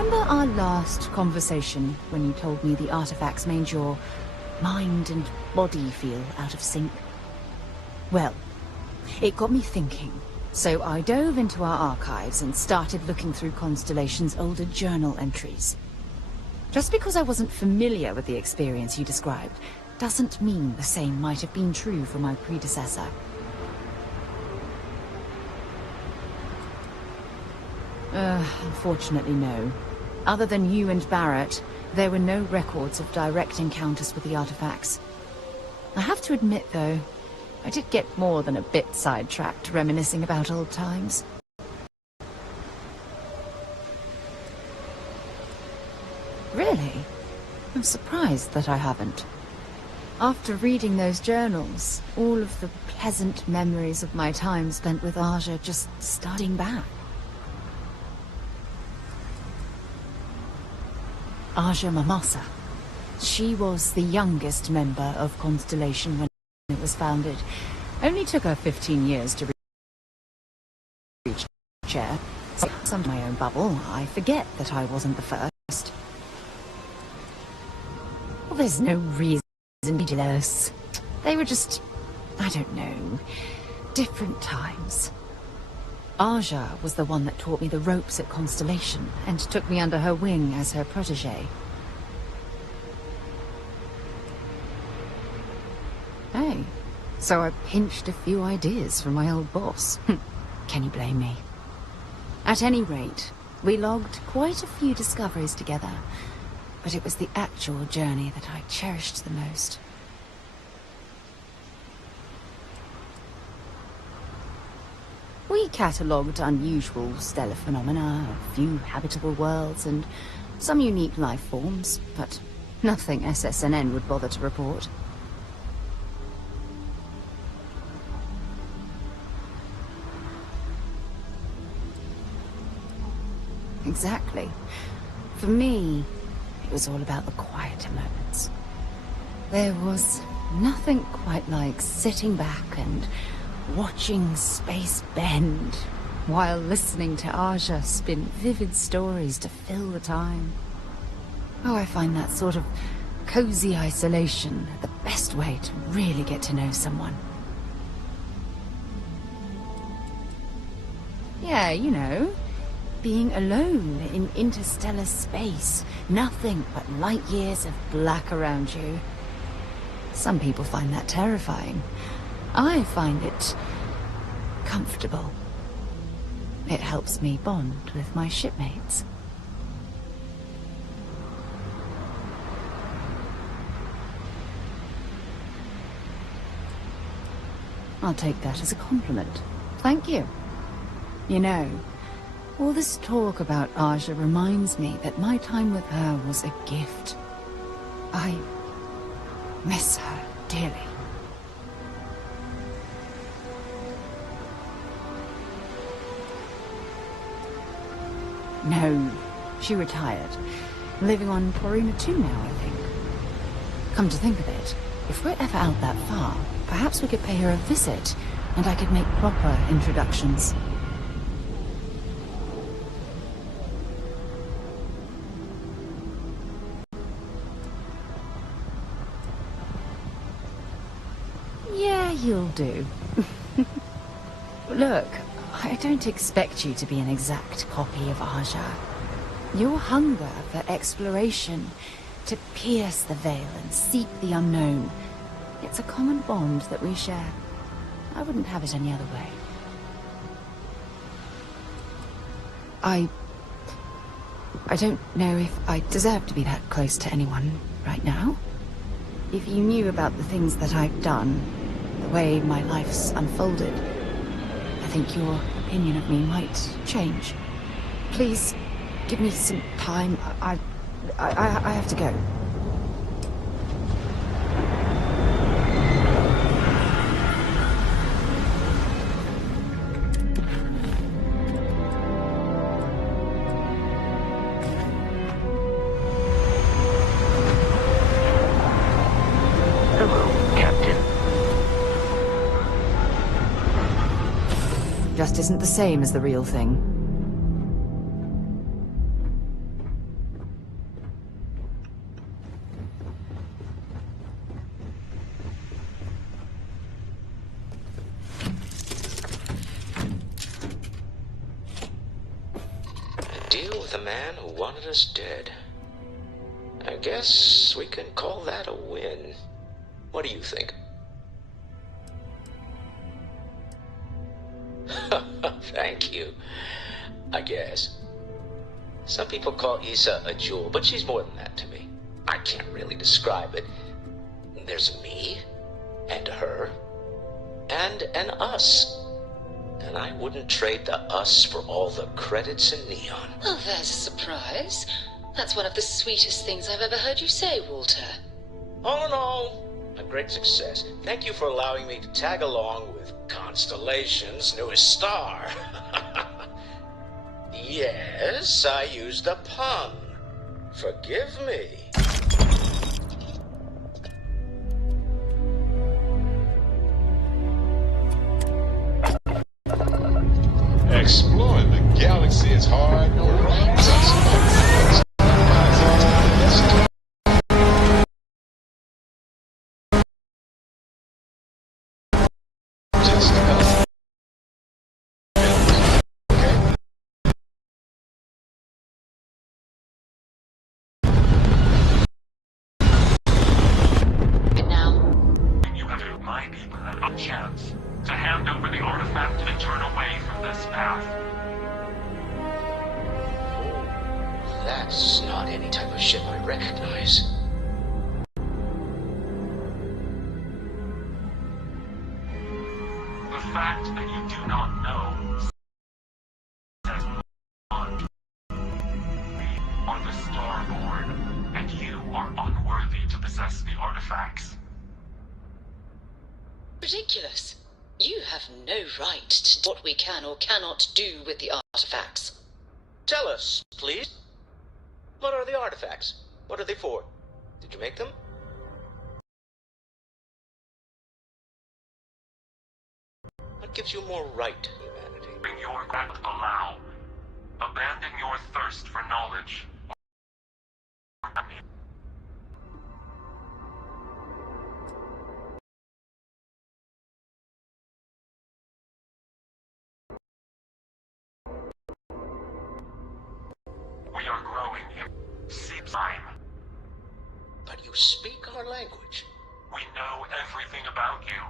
remember our last conversation when you told me the artifacts made your mind and body feel out of sync? Well, it got me thinking. So I dove into our archives and started looking through Constellation's older journal entries. Just because I wasn't familiar with the experience you described, doesn't mean the same might have been true for my predecessor. Unfortunately, no. Other than you and Barrett, there were no records of direct encounters with the artifacts. I have to admit, though, I did get more than a bit sidetracked reminiscing about old times. Really? I'm surprised that I haven't. After reading those journals, all of the pleasant memories of my time spent with Aja just starting back. Aja Mamasa. She was the youngest member of Constellation when it was founded. Only took her 15 years to reach chair. Some my own bubble, I forget that I wasn't the first. Well, there's no reason to be jealous. They were just, I don't know, different times. Aja was the one that taught me the ropes at Constellation and took me under her wing as her protege. Hey, so I pinched a few ideas from my old boss. Can you blame me? At any rate, we logged quite a few discoveries together, but it was the actual journey that I cherished the most. We catalogued unusual stellar phenomena, a few habitable worlds, and some unique life forms, but nothing SSNN would bother to report. Exactly. For me, it was all about the quieter moments. There was nothing quite like sitting back and watching space bend while listening to Aja spin vivid stories to fill the time. Oh, I find that sort of cozy isolation the best way to really get to know someone. Yeah, you know, being alone in interstellar space, nothing but light years of black around you. Some people find that terrifying. I find it comfortable. It helps me bond with my shipmates. I'll take that as a compliment. Thank you. You know, all this talk about Aja reminds me that my time with her was a gift. I miss her dearly. No, she retired. Living on Corina 2 now, I think. Come to think of it, if we're ever out that far, perhaps we could pay her a visit, and I could make proper introductions. Yeah, you'll do. Look, I don't expect you to be an exact copy of Aja. Your hunger for exploration, to pierce the veil and seek the unknown, it's a common bond that we share. I wouldn't have it any other way. I don't know if I deserve to be that close to anyone right now. If you knew about the things that I've done, the way my life's unfolded, I think your opinion of me might change. Please, give me some time. I have to go. Just isn't the same as the real thing. with the man who wanted us dead. I guess we can call that a win. What do you think? Thank you. I guess. Some people call Issa a jewel, but she's more than that to me. I can't really describe it. There's me, and her, and an us. And I wouldn't trade the us for all the credits in Neon. Oh, there's a surprise. That's one of the sweetest things I've ever heard you say, Walter. All in all, a great success. Thank you for allowing me to tag along with Constellation's newest star. Yes, I used a pun. Forgive me. Exploring the galaxy is hard work. My people have a chance to hand over the artifact and turn away from this path. That's not any type of ship I recognize. The fact that you do not know says much. We are the Starborn, and you are unworthy to possess the artifacts. Ridiculous. You have no right to what we can or cannot do with the artifacts. Tell us, please. What are the artifacts? What are they for? Did you make them? What gives you more right to humanity? Bring your grant allow. Abandon your thirst for knowledge. We are growing in seems time. But you speak our language. We know everything about you.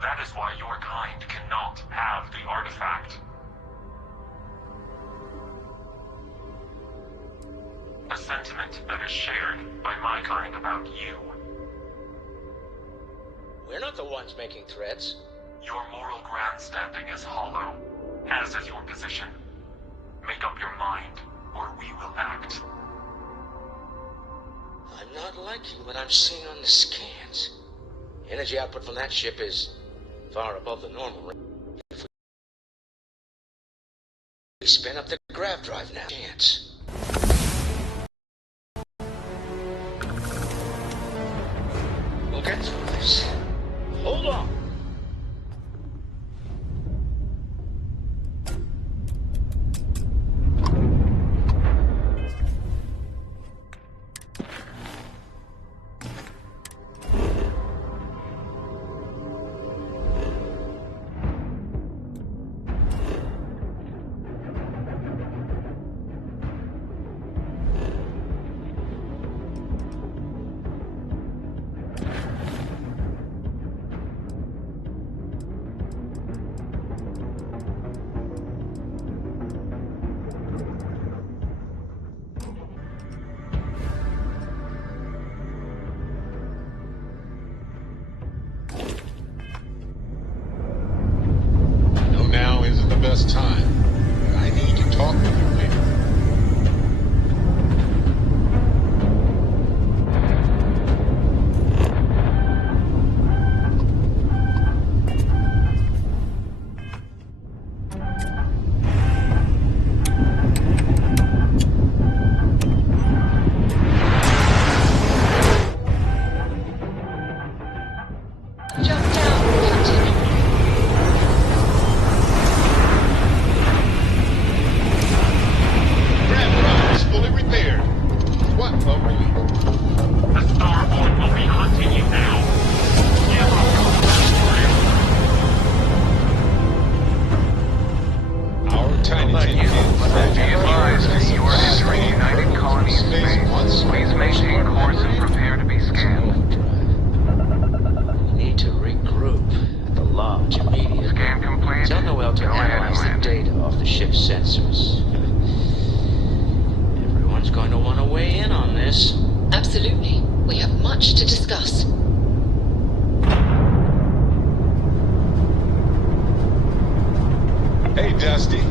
That is why your kind cannot have the artifact. A sentiment that is shared by my kind about you. We're not the ones making threats. Your moral grandstanding is hollow, as is your position. Make up your mind, or we will act. I'm not liking what I'm seeing on the scans. Energy output from that ship is far above the normal range. If we spin up the grav drive now, chance. We'll get through this. Hold on. to analyze the data off the ship's sensors. Everyone's going to want to weigh in on this. Absolutely. We have much to discuss. Hey, Dusty.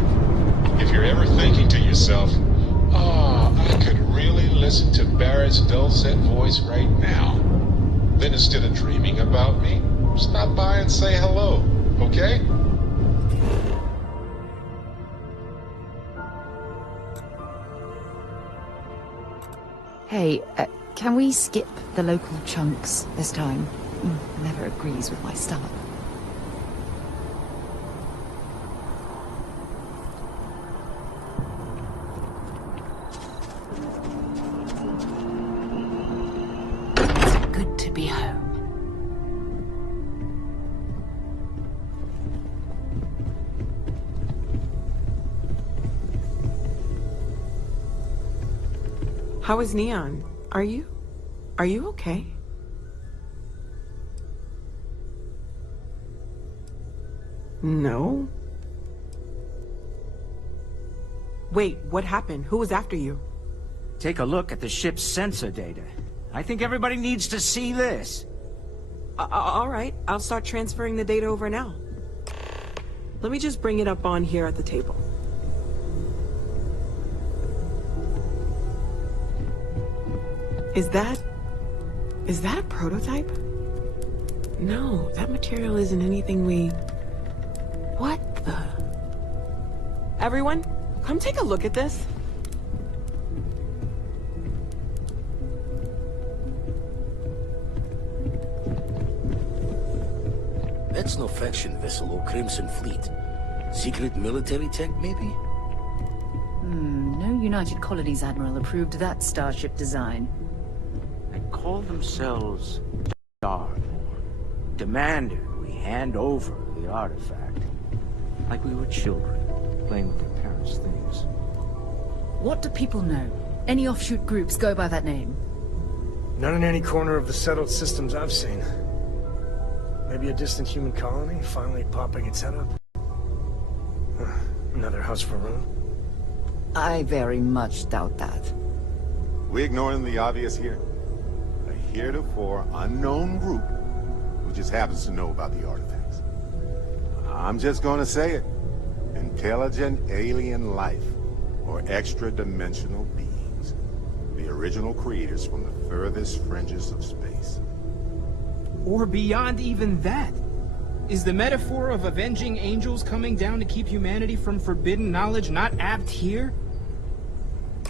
If you're ever thinking to yourself, I could really listen to Barrett's dulcet voice right now, then instead of dreaming about me, stop by and say hello, okay? Hey, can we skip the local chunks this time? Never agrees with my stomach. It's good to be home. How is Neon? Are you okay? No? Wait, what happened? Who was after you? Take a look at the ship's sensor data. I think everybody needs to see this. All right, I'll start transferring the data over now. Let me just bring it up on here at the table. Is that a prototype? No, that material isn't anything we... What the... Everyone, come take a look at this. That's no faction vessel or Crimson Fleet. Secret military tech, maybe? No United Colonies Admiral approved that starship design. They call themselves Starborn. Demanded we hand over the artifact. Like we were children, playing with their parents' things. What do people know? Any offshoot groups go by that name? Not in any corner of the settled systems I've seen. Maybe a distant human colony finally popping its head up? Another house for Rune? I very much doubt that. We ignoring the obvious here? A heretofore unknown group who just happens to know about the artifacts. I'm just gonna say it. Intelligent alien life, or extra-dimensional beings. The original creators from the furthest fringes of space. Or beyond even that. Is the metaphor of avenging angels coming down to keep humanity from forbidden knowledge not apt here?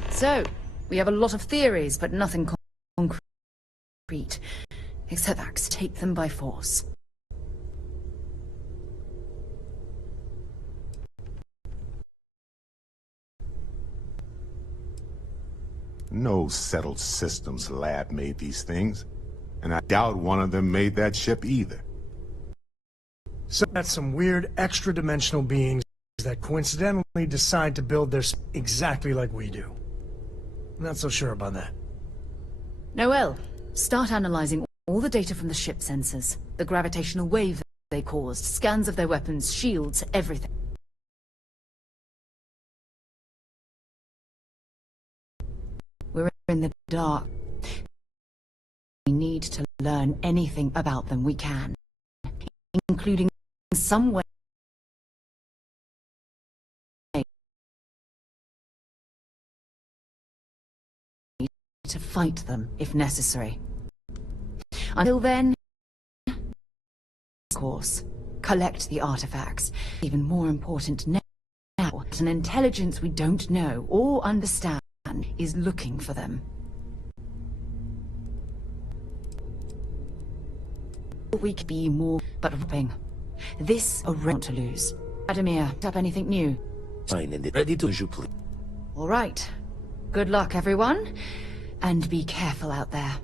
So, we have a lot of theories, but nothing concrete. Except facts, take them by force. No settled systems lab made these things, and I doubt one of them made that ship either. So that's some weird extra-dimensional beings that coincidentally decide to build their exactly like we do. Not so sure about that. Noel, start analyzing all the data from the ship sensors. The gravitational wave they caused, scans of their weapons, shields, everything. We're in the dark. We need to learn anything about them we can, including some way to fight them if necessary. Until then, of course, collect the artifacts. Even more important now, an intelligence we don't know or understand is looking for them. We could be more, but hoping. This a round to lose. Vladimir, up anything new? Fine, and ready to you, please. All right. Good luck, everyone. And be careful out there.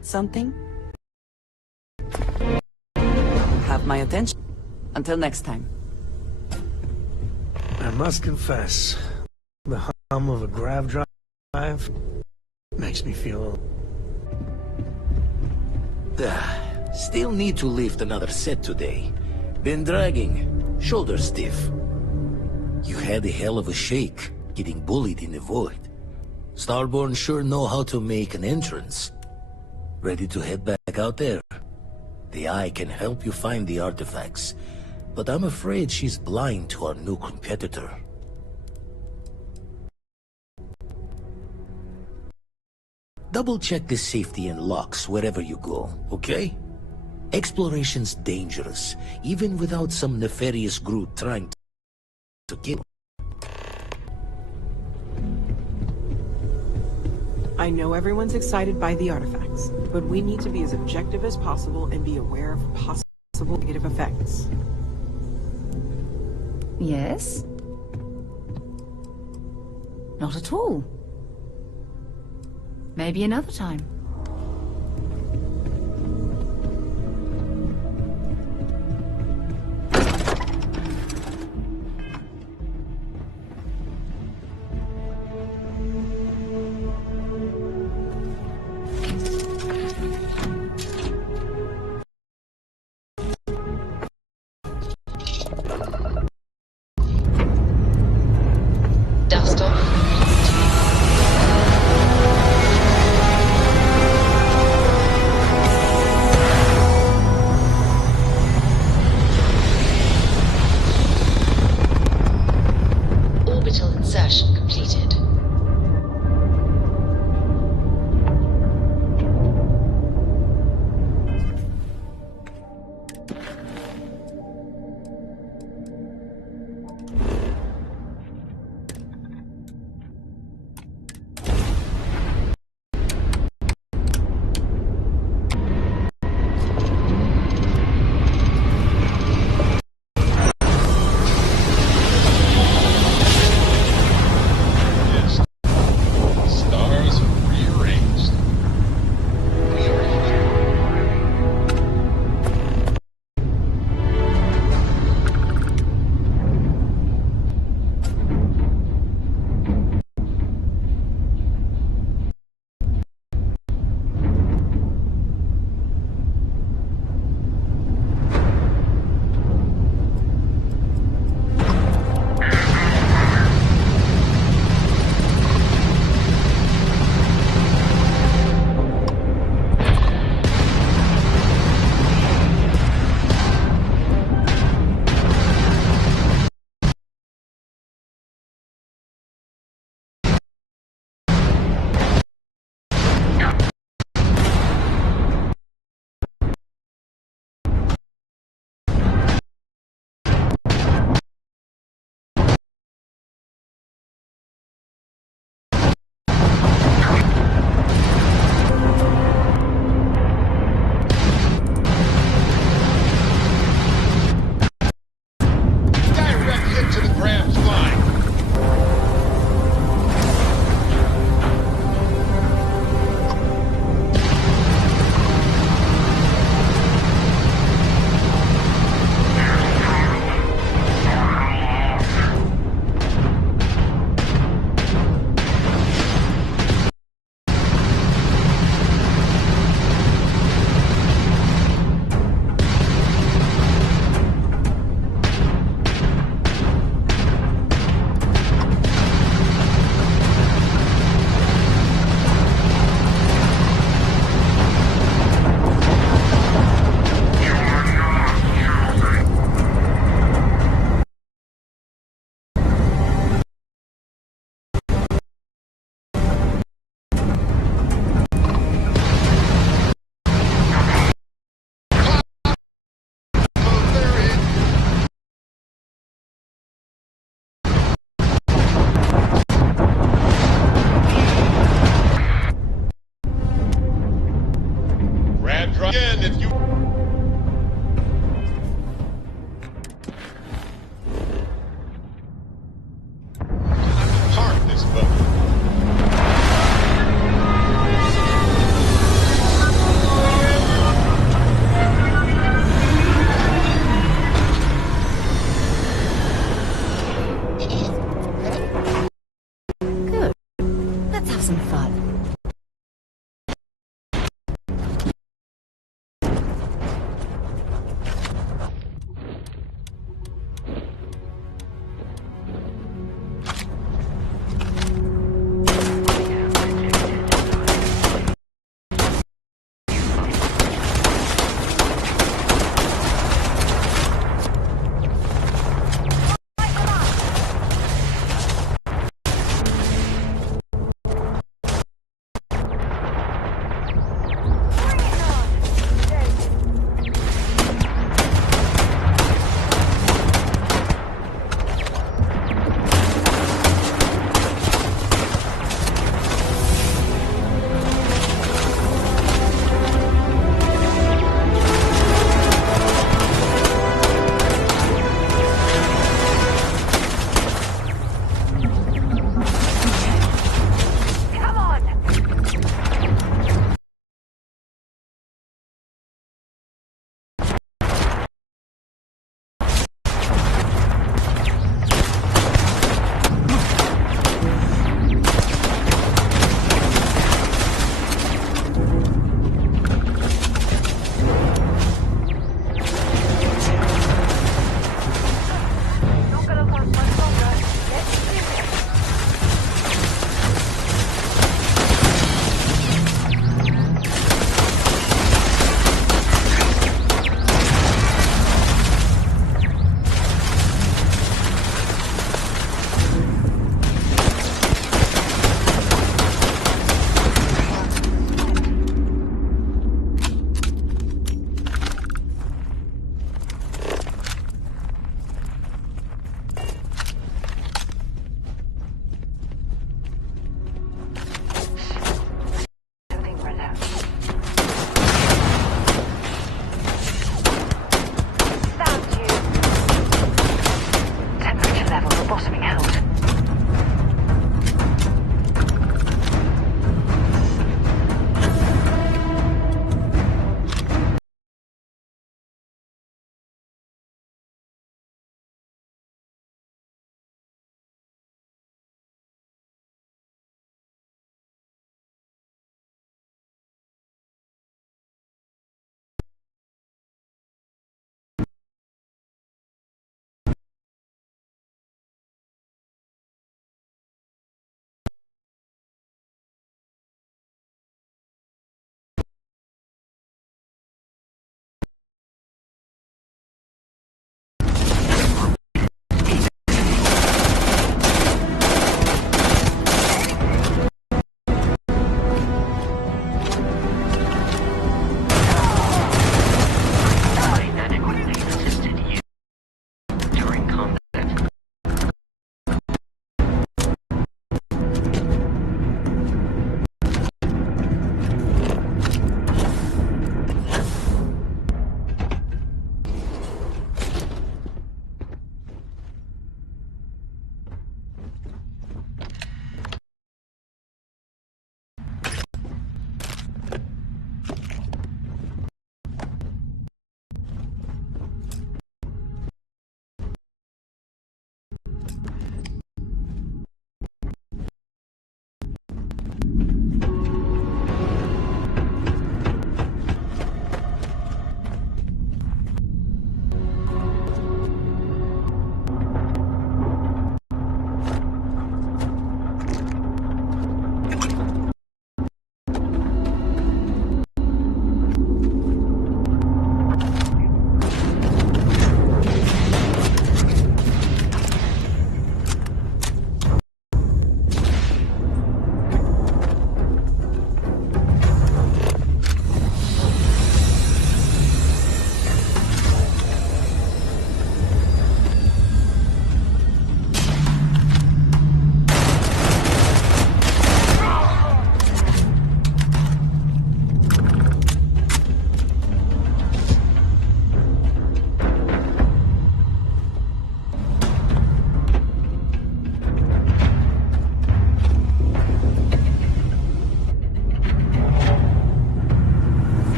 Something? my attention. Until next time. I must confess, the hum of a grav drive makes me feel... Still need to lift another set today. Been dragging. Shoulder stiff. You had a hell of a shake, getting bullied in the void. Starborn sure know how to make an entrance. Ready to head back out there? The Eye can help you find the artifacts, but I'm afraid she's blind to our new competitor. Double-check the safety and locks wherever you go, okay? Exploration's dangerous, even without some nefarious group trying to kill. I know everyone's excited by the artifacts, but we need to be as objective as possible and be aware of possible negative effects. Yes? Not at all. Maybe another time. Dust off.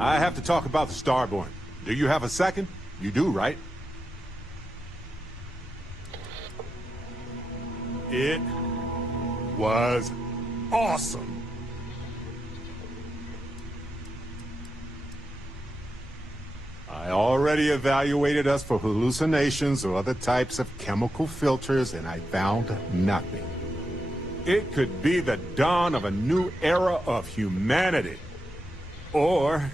I have to talk about the Starborn. Do you have a second? You do, right? It was awesome. I already evaluated us for hallucinations or other types of chemical filters, and I found nothing. It could be the dawn of a new era of humanity. Or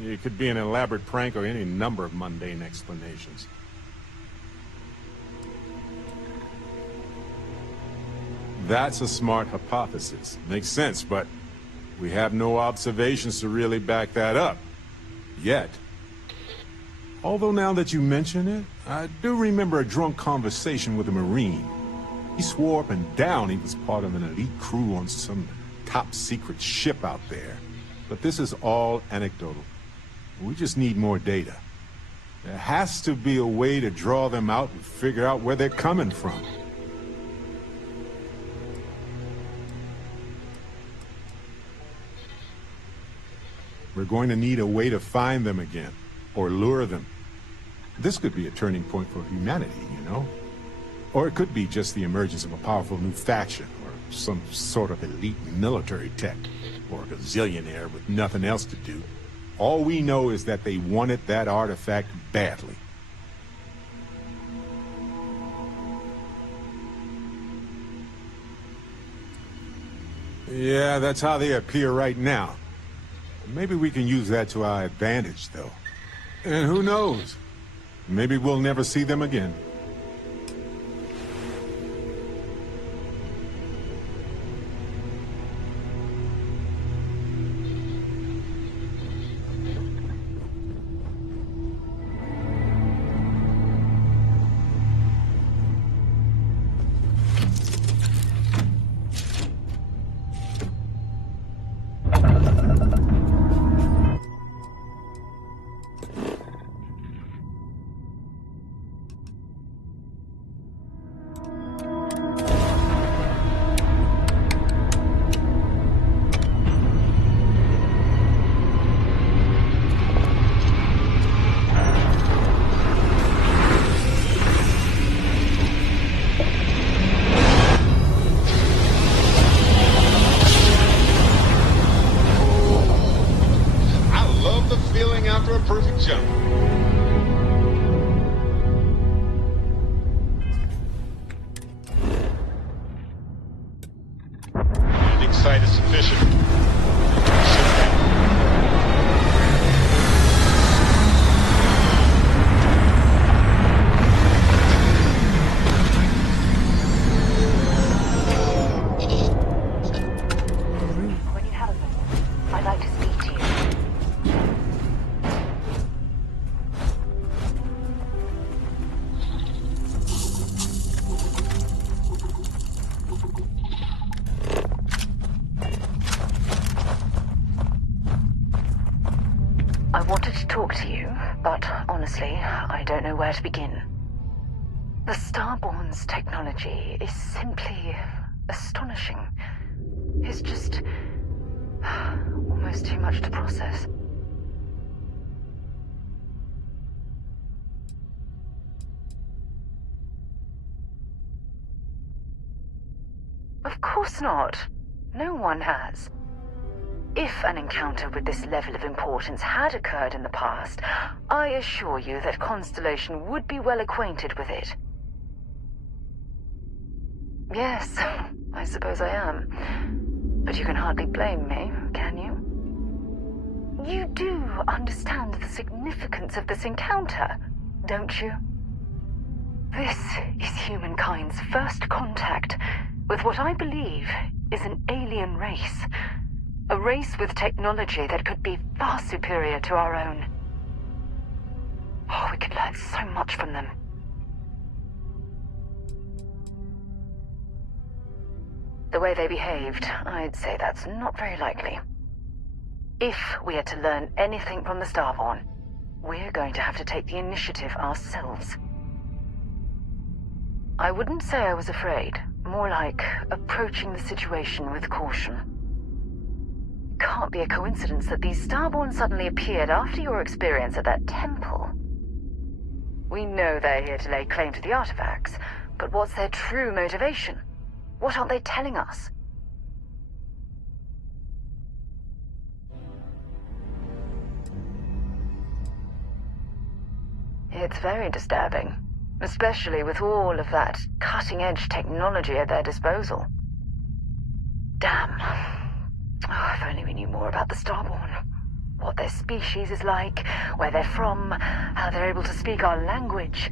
it could be an elaborate prank or any number of mundane explanations. That's a smart hypothesis. Makes sense, but we have no observations to really back that up. Yet. Although now that you mention it, I do remember a drunk conversation with a Marine. He swore up and down he was part of an elite crew on some top-secret ship out there. But this is all anecdotal. We just need more data. There has to be a way to draw them out and figure out where they're coming from. We're going to need a way to find them again, or lure them. This could be a turning point for humanity, you know? Or it could be just the emergence of a powerful new faction, or some sort of elite military tech, or a gazillionaire with nothing else to do. All we know is that they wanted that artifact badly. Yeah, that's how they appear right now. Maybe we can use that to our advantage, though. And who knows? Maybe we'll never see them again. I wanted to talk to you, but honestly, I don't know where to begin. The Starborn's technology is simply astonishing. It's just almost too much to process. Of course not. No one has. If an encounter with this level of importance had occurred in the past, I assure you that Constellation would be well acquainted with it. Yes, I suppose I am. But you can hardly blame me, can you? You do understand the significance of this encounter, don't you? This is humankind's first contact with what I believe is an alien race. A race with technology that could be far superior to our own. Oh, we could learn so much from them. The way they behaved, I'd say that's not very likely. If we are to learn anything from the Starborn, we're going to have to take the initiative ourselves. I wouldn't say I was afraid, more like approaching the situation with caution. can't be a coincidence that these Starborn suddenly appeared after your experience at that temple. We know they're here to lay claim to the artifacts, but what's their true motivation? What aren't they telling us? It's very disturbing, especially with all of that cutting-edge technology at their disposal. Damn. Oh, if only we knew more about the Starborn. What their species is like, where they're from, how they're able to speak our language.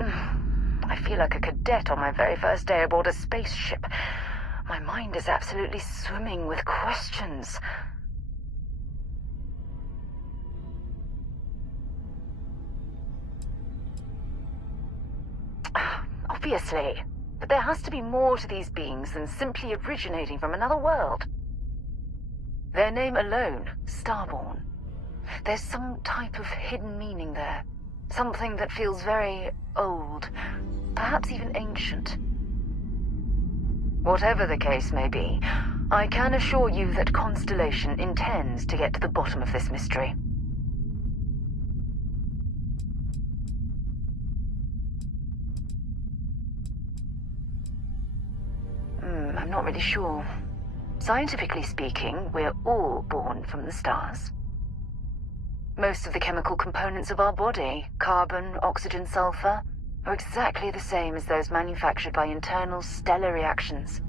I feel like a cadet on my very first day aboard a spaceship. My mind is absolutely swimming with questions. Obviously. But there has to be more to these beings than simply originating from another world. Their name alone, Starborn. There's some type of hidden meaning there. Something that feels very old, perhaps even ancient. Whatever the case may be, I can assure you that Constellation intends to get to the bottom of this mystery. I'm not really sure. Scientifically speaking, we're all born from the stars. Most of the chemical components of our body, carbon, oxygen, sulfur, are exactly the same as those manufactured by internal stellar reactions.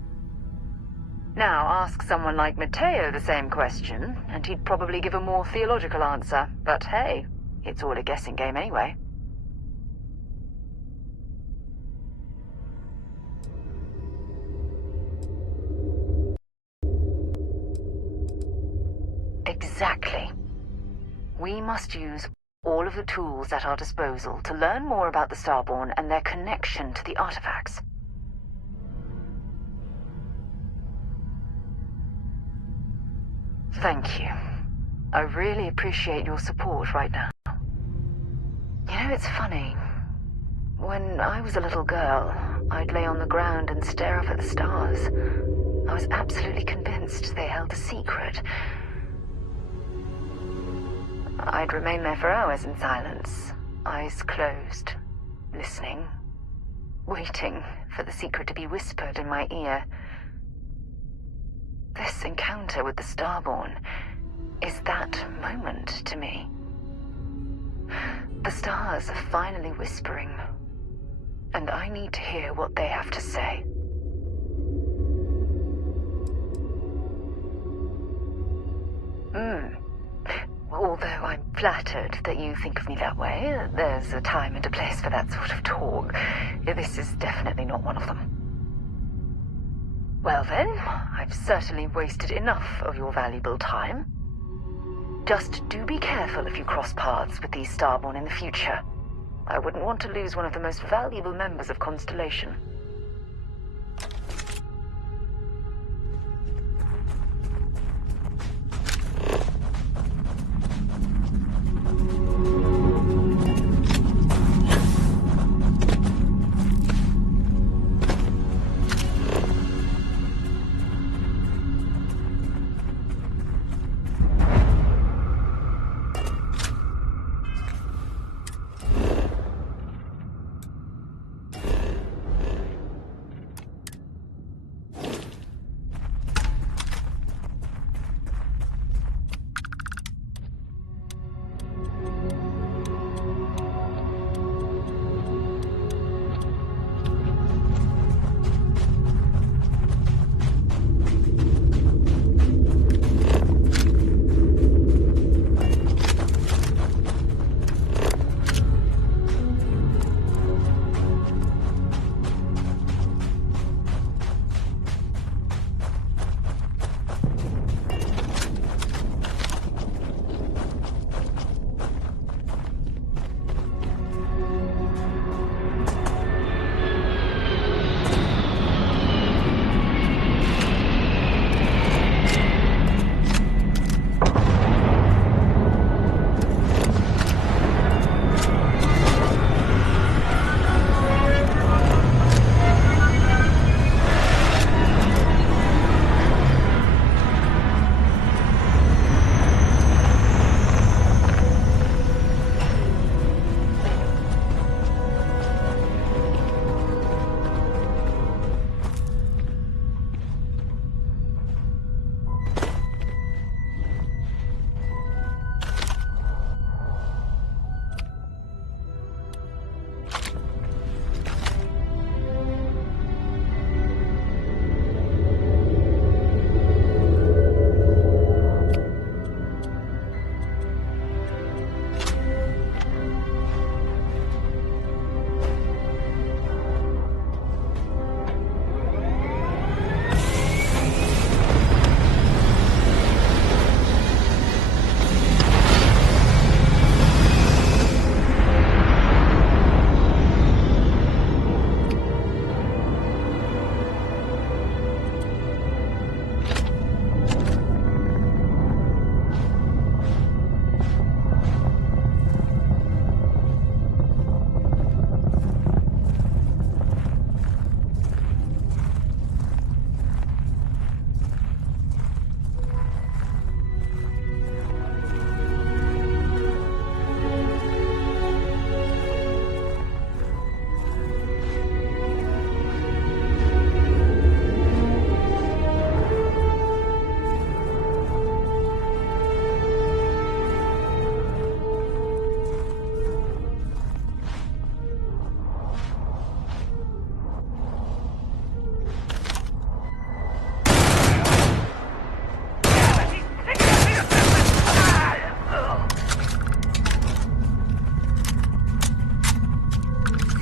Now, ask someone like Matteo the same question, and he'd probably give a more theological answer. But hey, it's all a guessing game anyway. Exactly. We must use all of the tools at our disposal to learn more about the Starborn and their connection to the artifacts. Thank you. I really appreciate your support right now. You know, it's funny. When I was a little girl, I'd lay on the ground and stare up at the stars. I was absolutely convinced they held a secret. I'd remain there for hours in silence, eyes closed, listening, waiting for the secret to be whispered in my ear. This encounter with the Starborn is that moment to me. The stars are finally whispering, and I need to hear what they have to say. Although I'm flattered that you think of me that way, there's a time and a place for that sort of talk. This is definitely not one of them. Well then, I've certainly wasted enough of your valuable time. Just do be careful if you cross paths with these Starborn in the future. I wouldn't want to lose one of the most valuable members of Constellation.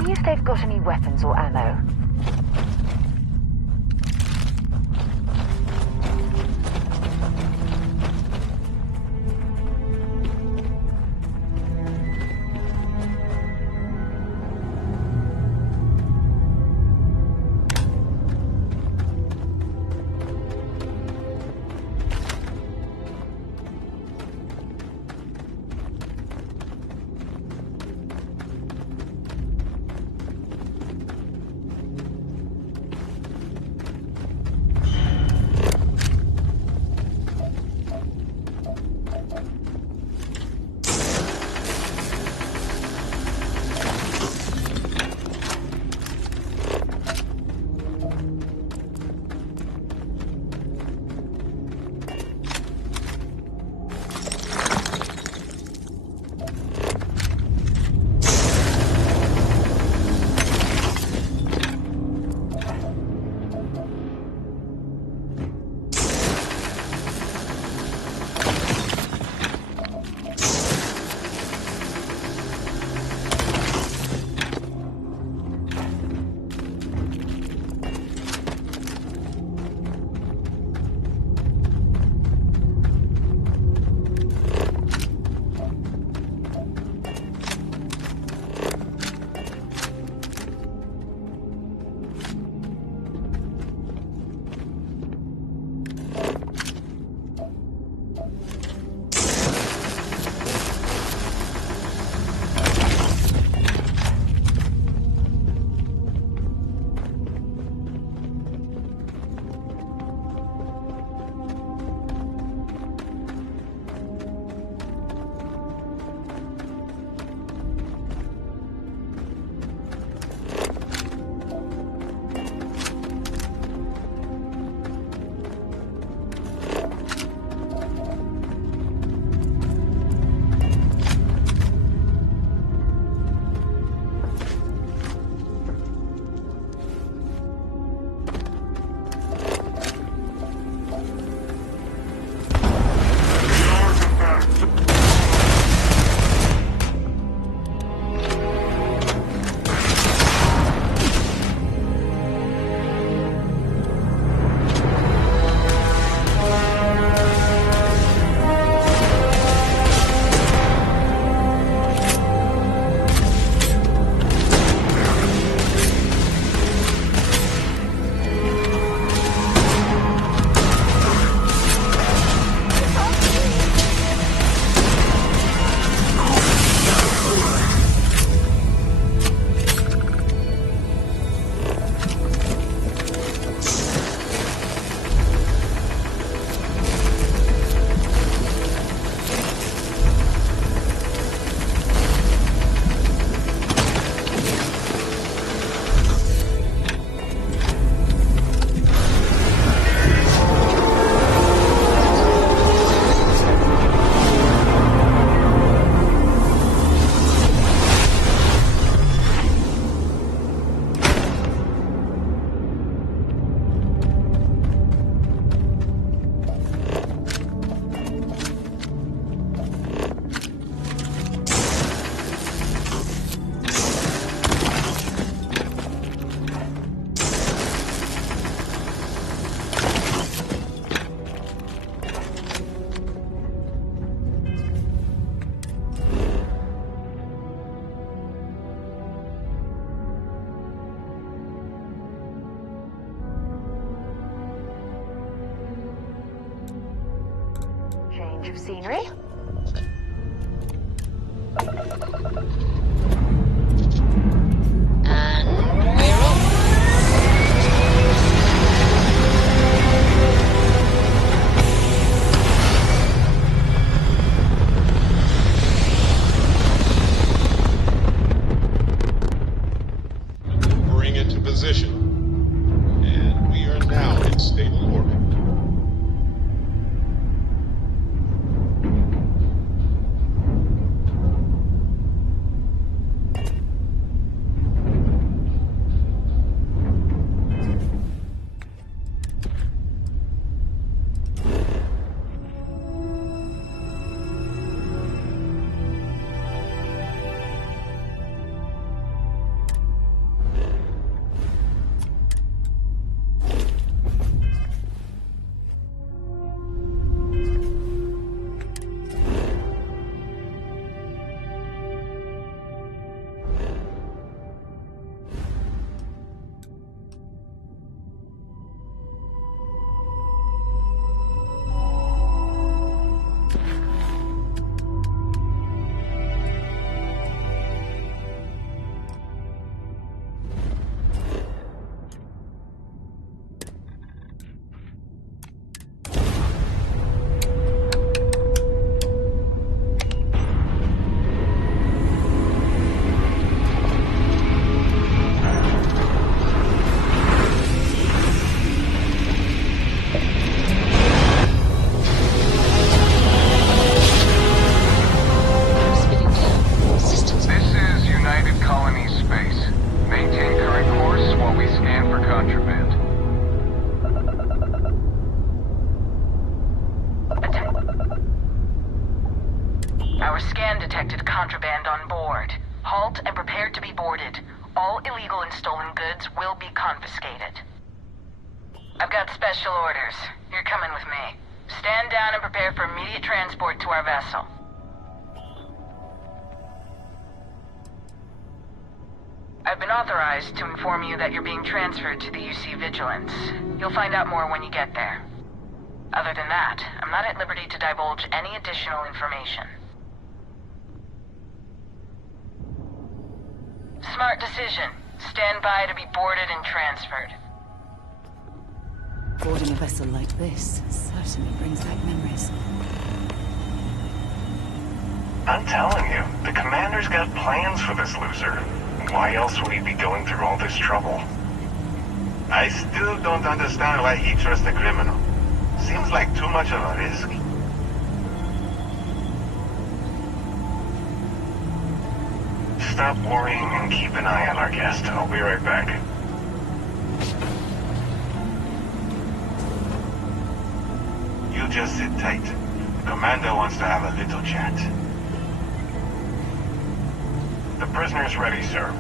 See if they've got any weapons or ammo. Change of scenery. Maneuvering into position. And we are now in stable orbit. contraband on board. Halt and prepare to be boarded. All illegal and stolen goods will be confiscated. I've got special orders. You're coming with me. Stand down and prepare for immediate transport to our vessel. I've been authorized to inform you that you're being transferred to the UC Vigilance. You'll find out more when you get there. Other than that, I'm not at liberty to divulge any additional information. Smart decision. Stand by to be boarded and transferred. Boarding a vessel like this certainly brings back memories. I'm telling you, the commander's got plans for this loser. Why else would he be going through all this trouble? I still don't understand why he trusts a criminal. Seems like too much of a risk. Stop worrying and keep an eye on our guest. I'll be right back. You just sit tight. The commander wants to have a little chat. The prisoner's ready, sir.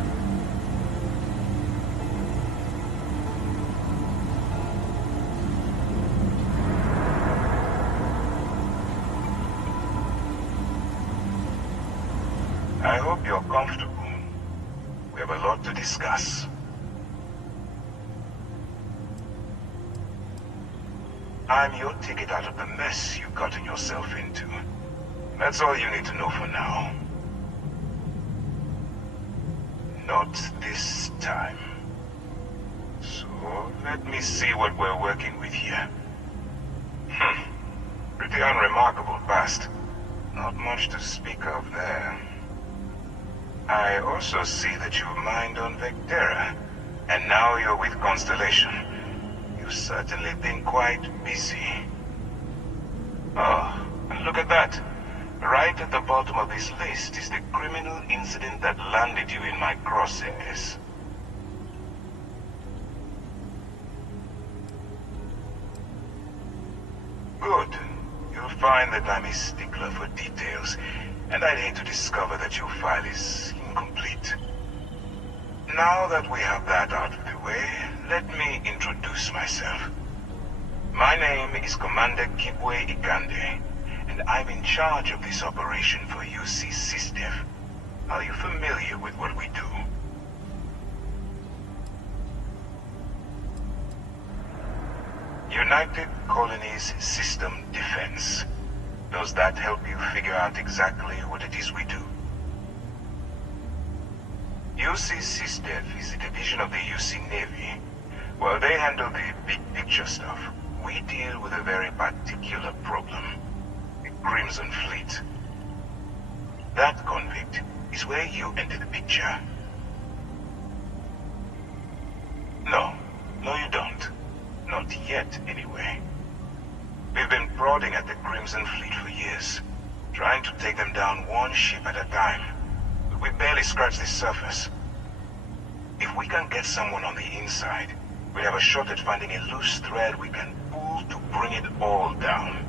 I hope you're comfortable. We have a lot to discuss. I'm your ticket out of the mess you've gotten yourself into. That's all you need to know for now. Not this time. So, let me see what we're working with here. Pretty unremarkable past. Not much to speak of there. I also see that you've mined on Vectera, and now you're with Constellation. You've certainly been quite busy. Oh, and look at that. Right at the bottom of this list is the criminal incident that landed you in my crosshairs. Good. You'll find that I'm a stickler for details, and I'd hate to discover that your file is incomplete. Now that we have that out of the way, let me introduce myself. My name is Commander Kibwe Ikande, and I'm in charge of this operation for UC SysDef. Are you familiar with what we do? United Colonies System Defense. Does that help you figure out exactly what it is we do? UC SysDef is a division of the UC Navy. Well, they handle the big picture stuff. We deal with a very particular problem. The Crimson Fleet. That convict is where you enter the picture. No, you don't. Not yet, anyway. We've been prodding at the Crimson Fleet for years, trying to take them down one ship at a time. But we barely scratched the surface. If we can get someone on the inside, we have a shot at finding a loose thread we can pull to bring it all down.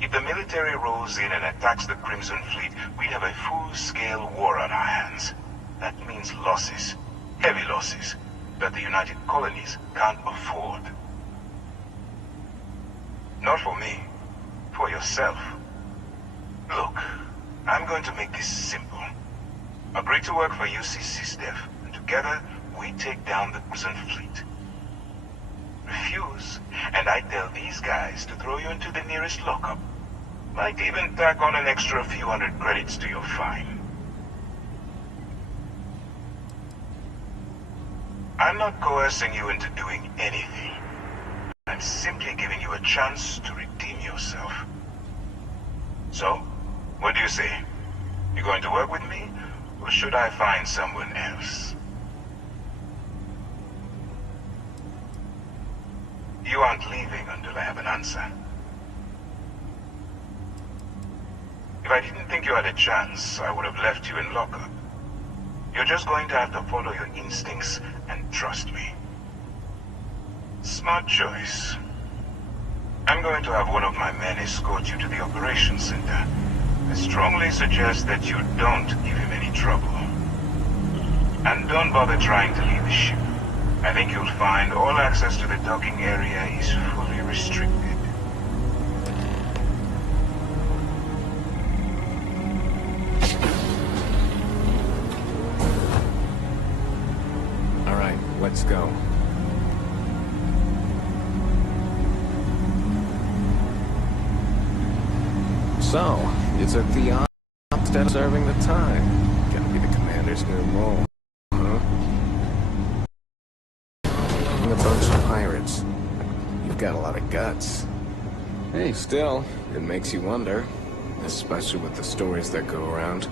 If the military rolls in and attacks the Crimson Fleet, we'd have a full-scale war on our hands. That means losses, heavy losses, that the United Colonies can't afford. Not for me, for yourself. Look, I'm going to make this simple. Agree to work for UC SysDef, and together we take down the Crimson Fleet. Refuse, and I tell these guys to throw you into the nearest lockup. Might even tack on an extra few hundred credits to your fine. I'm not coercing you into doing anything. I'm simply giving you a chance to redeem yourself. So, what do you say? You going to work with me, or should I find someone else? You aren't leaving until I have an answer. If I didn't think you had a chance, I would have left you in lockup. You're just going to have to follow your instincts and trust me. Smart choice. I'm going to have one of my men escort you to the operations center. I strongly suggest that you don't give him any trouble. And don't bother trying to leave the ship. I think you'll find all access to the docking area is fully restricted. All right, let's go. So, you took the op instead of serving the time. Gonna be the commander's new role, huh? A bunch of pirates. You've got a lot of guts. Hey, still, it makes you wonder. Especially with the stories that go around.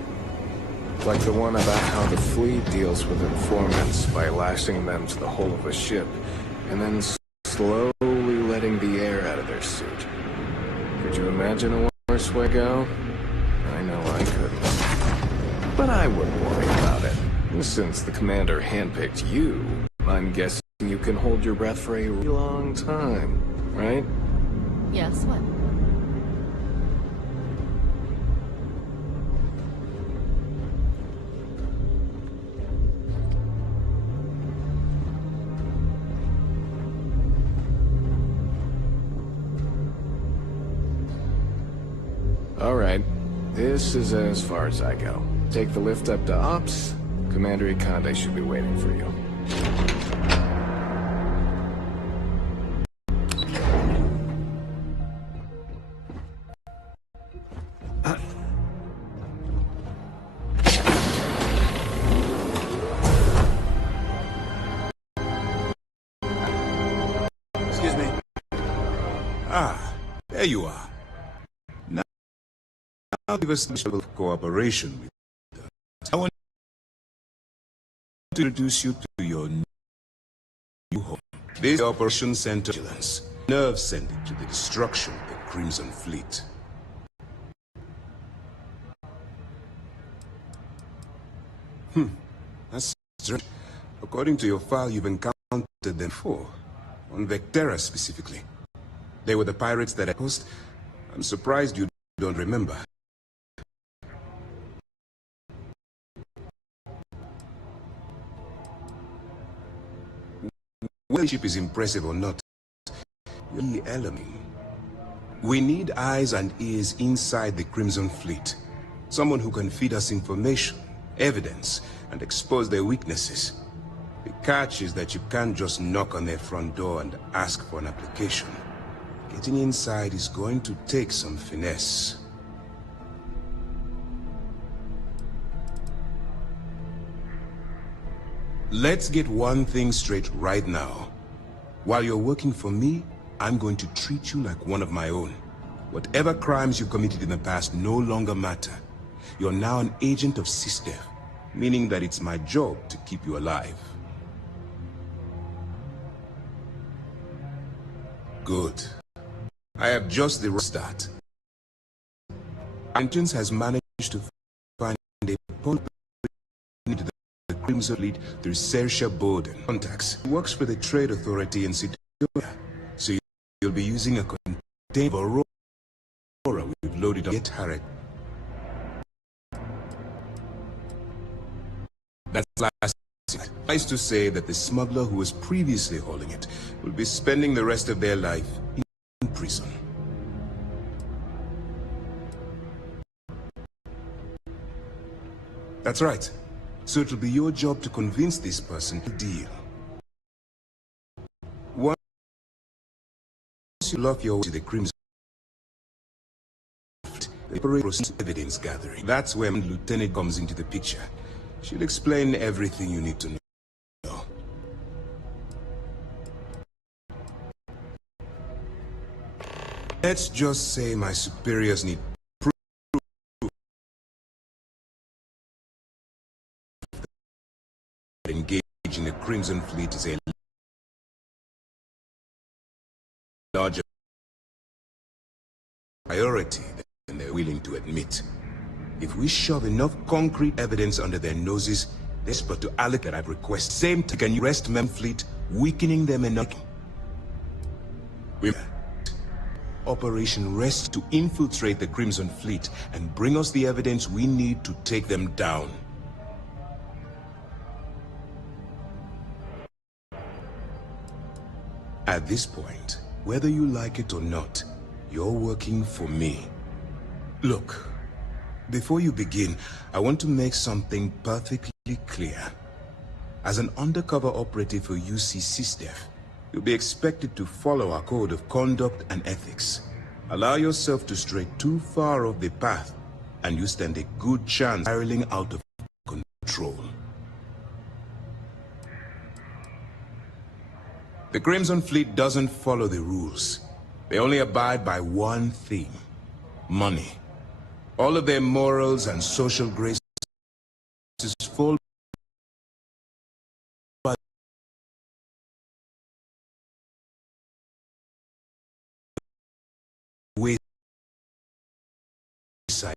Like the one about how the fleet deals with informants by lashing them to the hull of a ship, and then slowly letting the air out of their suit. Could you imagine a worse way to go? I know I couldn't. But I wouldn't worry about it. Since the commander handpicked you, I'm guessing you can hold your breath for a really long time, right? Yes, what? All right. This is as far as I go. Take the lift up to Ops. Commander Ikande should be waiting for you. Excuse me. Ah, there you are. Now give us a little cooperation with us. I want to introduce you to your new home. This is Operation Center Vigilance, nerve center to the destruction of the Crimson Fleet. That's strange. According to your file, you've encountered them before. On Vectera specifically. They were the pirates that I host. I'm surprised you don't remember. Whether the ship is impressive or not, you're the element. We need eyes and ears inside the Crimson Fleet. Someone who can feed us information, evidence, and expose their weaknesses. The catch is that you can't just knock on their front door and ask for an application. Getting inside is going to take some finesse. Let's get one thing straight right now. While you're working for me, I'm going to treat you like one of my own. Whatever crimes you committed in the past no longer matter. You're now an agent of SysDev, meaning that it's my job to keep you alive. Good. I have just the start. Intelligence has managed to find a point into the Crimson Fleet through Sersha Bowden. Contacts. He works for the Trade Authority in Sidonia, so you'll be using a container of Aurora we've loaded on Harriet. That's last. Nice to say that the smuggler who was previously holding it will be spending the rest of their life in prison. That's right. So it'll be your job to convince this person to deal. Once you lock your way to the Crimson Fleet, the operation evidence gathering. That's where Lieutenant comes into the picture. She'll explain everything you need to know. Let's just say my superiors need proof that engaging the Crimson Fleet is a larger priority than they're willing to admit. If we shove enough concrete evidence under their noses, they're supposed to allocate I've requested. Same time, can you rest Mem Fleet, weakening them enough? Operation Rest to infiltrate the Crimson Fleet and bring us the evidence we need to take them down. At this point, whether you like it or not, you're working for me. Look, before you begin, I want to make something perfectly clear. As an undercover operative for UC SysDef, you'll be expected to follow our code of conduct and ethics. Allow yourself to stray too far off the path, and you stand a good chance of spiraling out of control. The Crimson Fleet doesn't follow the rules. They only abide by one thing: money. All of their morals and social graces fall by the wayside.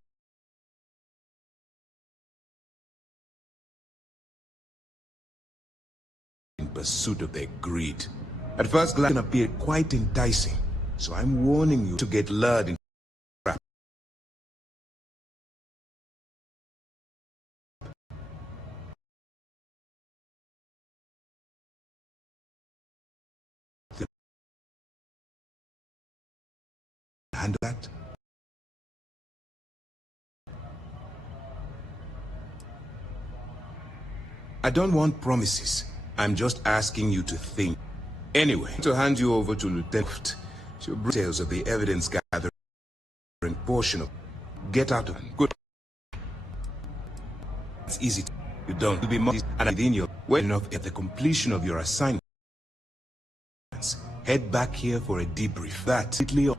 In pursuit of their greed. At first glance, it can appear quite enticing, so I'm warning you to get lured into the trap. Handle that? I don't want promises. I'm just asking you to think. Anyway, to hand you over to Lieutenant, she'll bring details of the evidence gathering portion of. Get out of it. Good. It's easy. You don't. You'll be more and within your well enough at the completion of your assignments. Head back here for a debrief. That's it, Leo.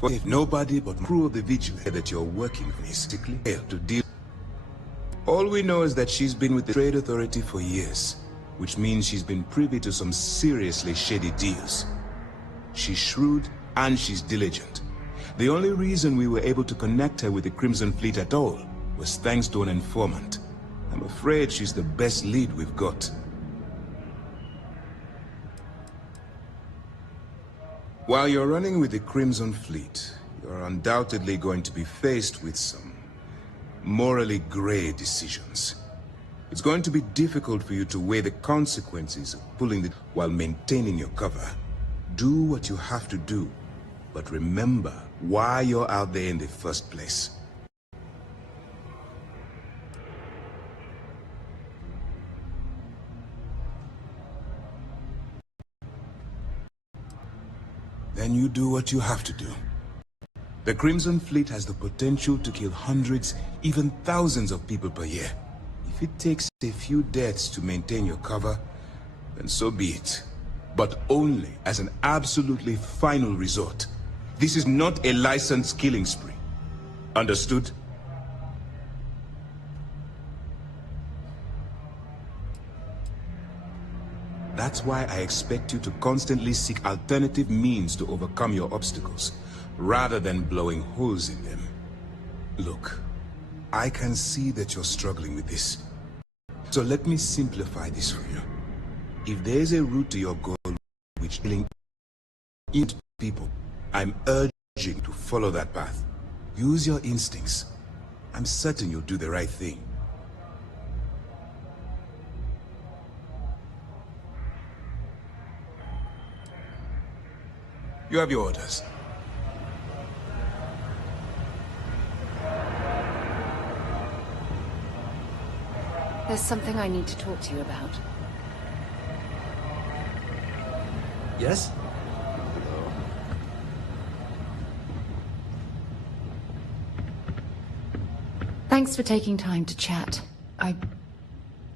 For if nobody but crew of the Vigilante that you're working with basically failed to deal. All we know is that she's been with the Trade Authority for years, which means she's been privy to some seriously shady deals. She's shrewd and she's diligent. The only reason we were able to connect her with the Crimson Fleet at all was thanks to an informant. I'm afraid she's the best lead we've got. While you're running with the Crimson Fleet, you're undoubtedly going to be faced with some morally gray decisions. It's going to be difficult for you to weigh the consequences of pulling the while maintaining your cover. Do what you have to do, but remember why you're out there in the first place. Then you do what you have to do. The Crimson Fleet has the potential to kill hundreds, even thousands of people per year. If it takes a few deaths to maintain your cover, then so be it. But only as an absolutely final resort. This is not a licensed killing spree. Understood? That's why I expect you to constantly seek alternative means to overcome your obstacles, rather than blowing holes in them. Look, I can see that you're struggling with this. So let me simplify this for you. If there's a route to your goal which killing innocent people, I'm urging you to follow that path. Use your instincts. I'm certain you'll do the right thing. You have your orders. There's something I need to talk to you about. Yes? Thanks for taking time to chat. I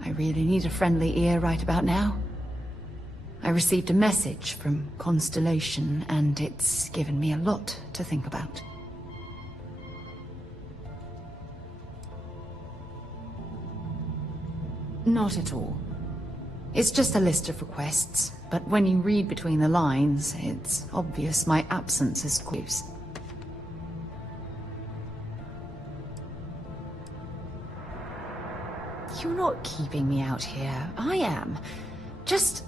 really need a friendly ear right about now. I received a message from Constellation, and it's given me a lot to think about. Not at all. It's just a list of requests, but when you read between the lines, it's obvious my absence is close. You're not keeping me out here. I am. Just...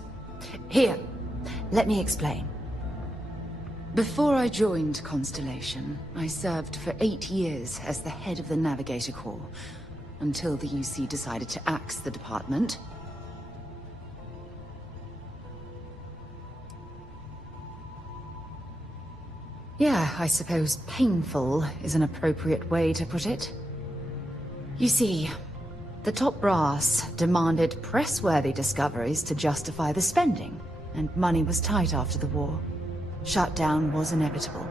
Here, let me explain. Before I joined Constellation, I served for 8 years as the head of the Navigator Corps, until the UC decided to axe the department. Yeah, I suppose painful is an appropriate way to put it. You see, the top brass demanded press-worthy discoveries to justify the spending, and money was tight after the war. Shutdown was inevitable.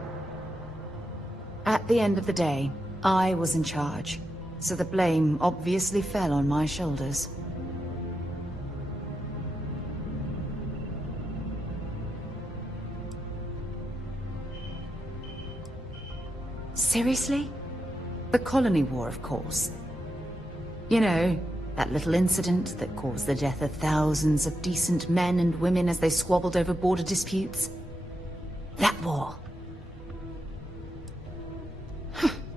At the end of the day, I was in charge, so the blame obviously fell on my shoulders. Seriously? The Colony War, of course. You know, that little incident that caused the death of thousands of decent men and women as they squabbled over border disputes. That war.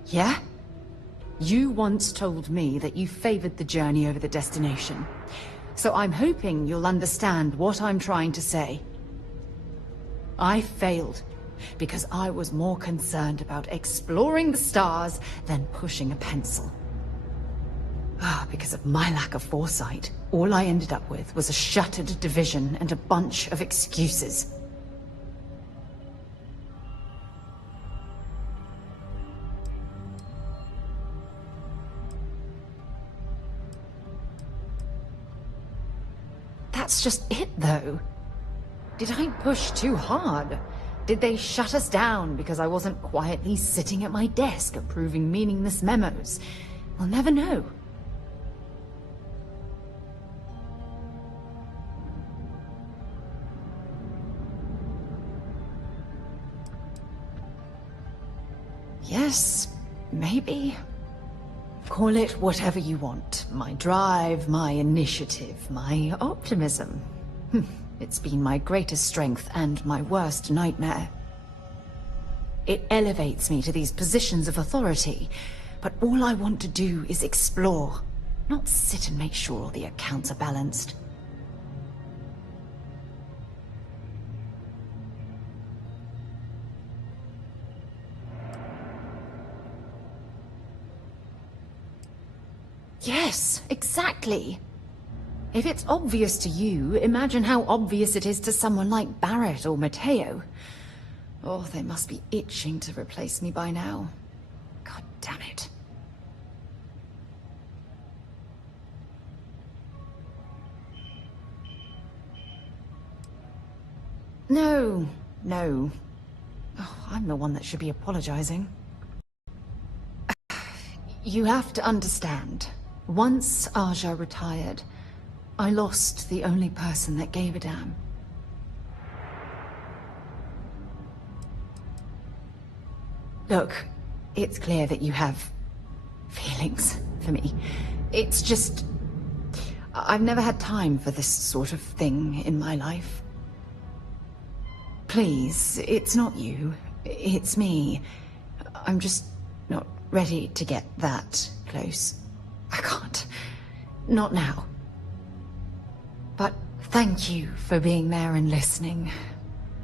Yeah? You once told me that you favored the journey over the destination. So I'm hoping you'll understand what I'm trying to say. I failed because I was more concerned about exploring the stars than pushing a pencil. Because of my lack of foresight, all I ended up with was a shattered division and a bunch of excuses. That's just it, though. Did I push too hard? Did they shut us down because I wasn't quietly sitting at my desk approving meaningless memos? We'll never know. Yes, maybe. Call it whatever you want. My drive, my initiative, my optimism. It's been my greatest strength and my worst nightmare. It elevates me to these positions of authority, but all I want to do is explore, not sit and make sure all the accounts are balanced. Yes, exactly. If it's obvious to you, imagine how obvious it is to someone like Barrett or Mateo. Oh, they must be itching to replace me by now. God damn it. No. Oh, I'm the one that should be apologizing. You have to understand. Once Aja retired, I lost the only person that gave a damn. Look, it's clear that you have feelings for me. It's just... I've never had time for this sort of thing in my life. Please, it's not you. It's me. I'm just not ready to get that close. I can't. Not now. But thank you for being there and listening.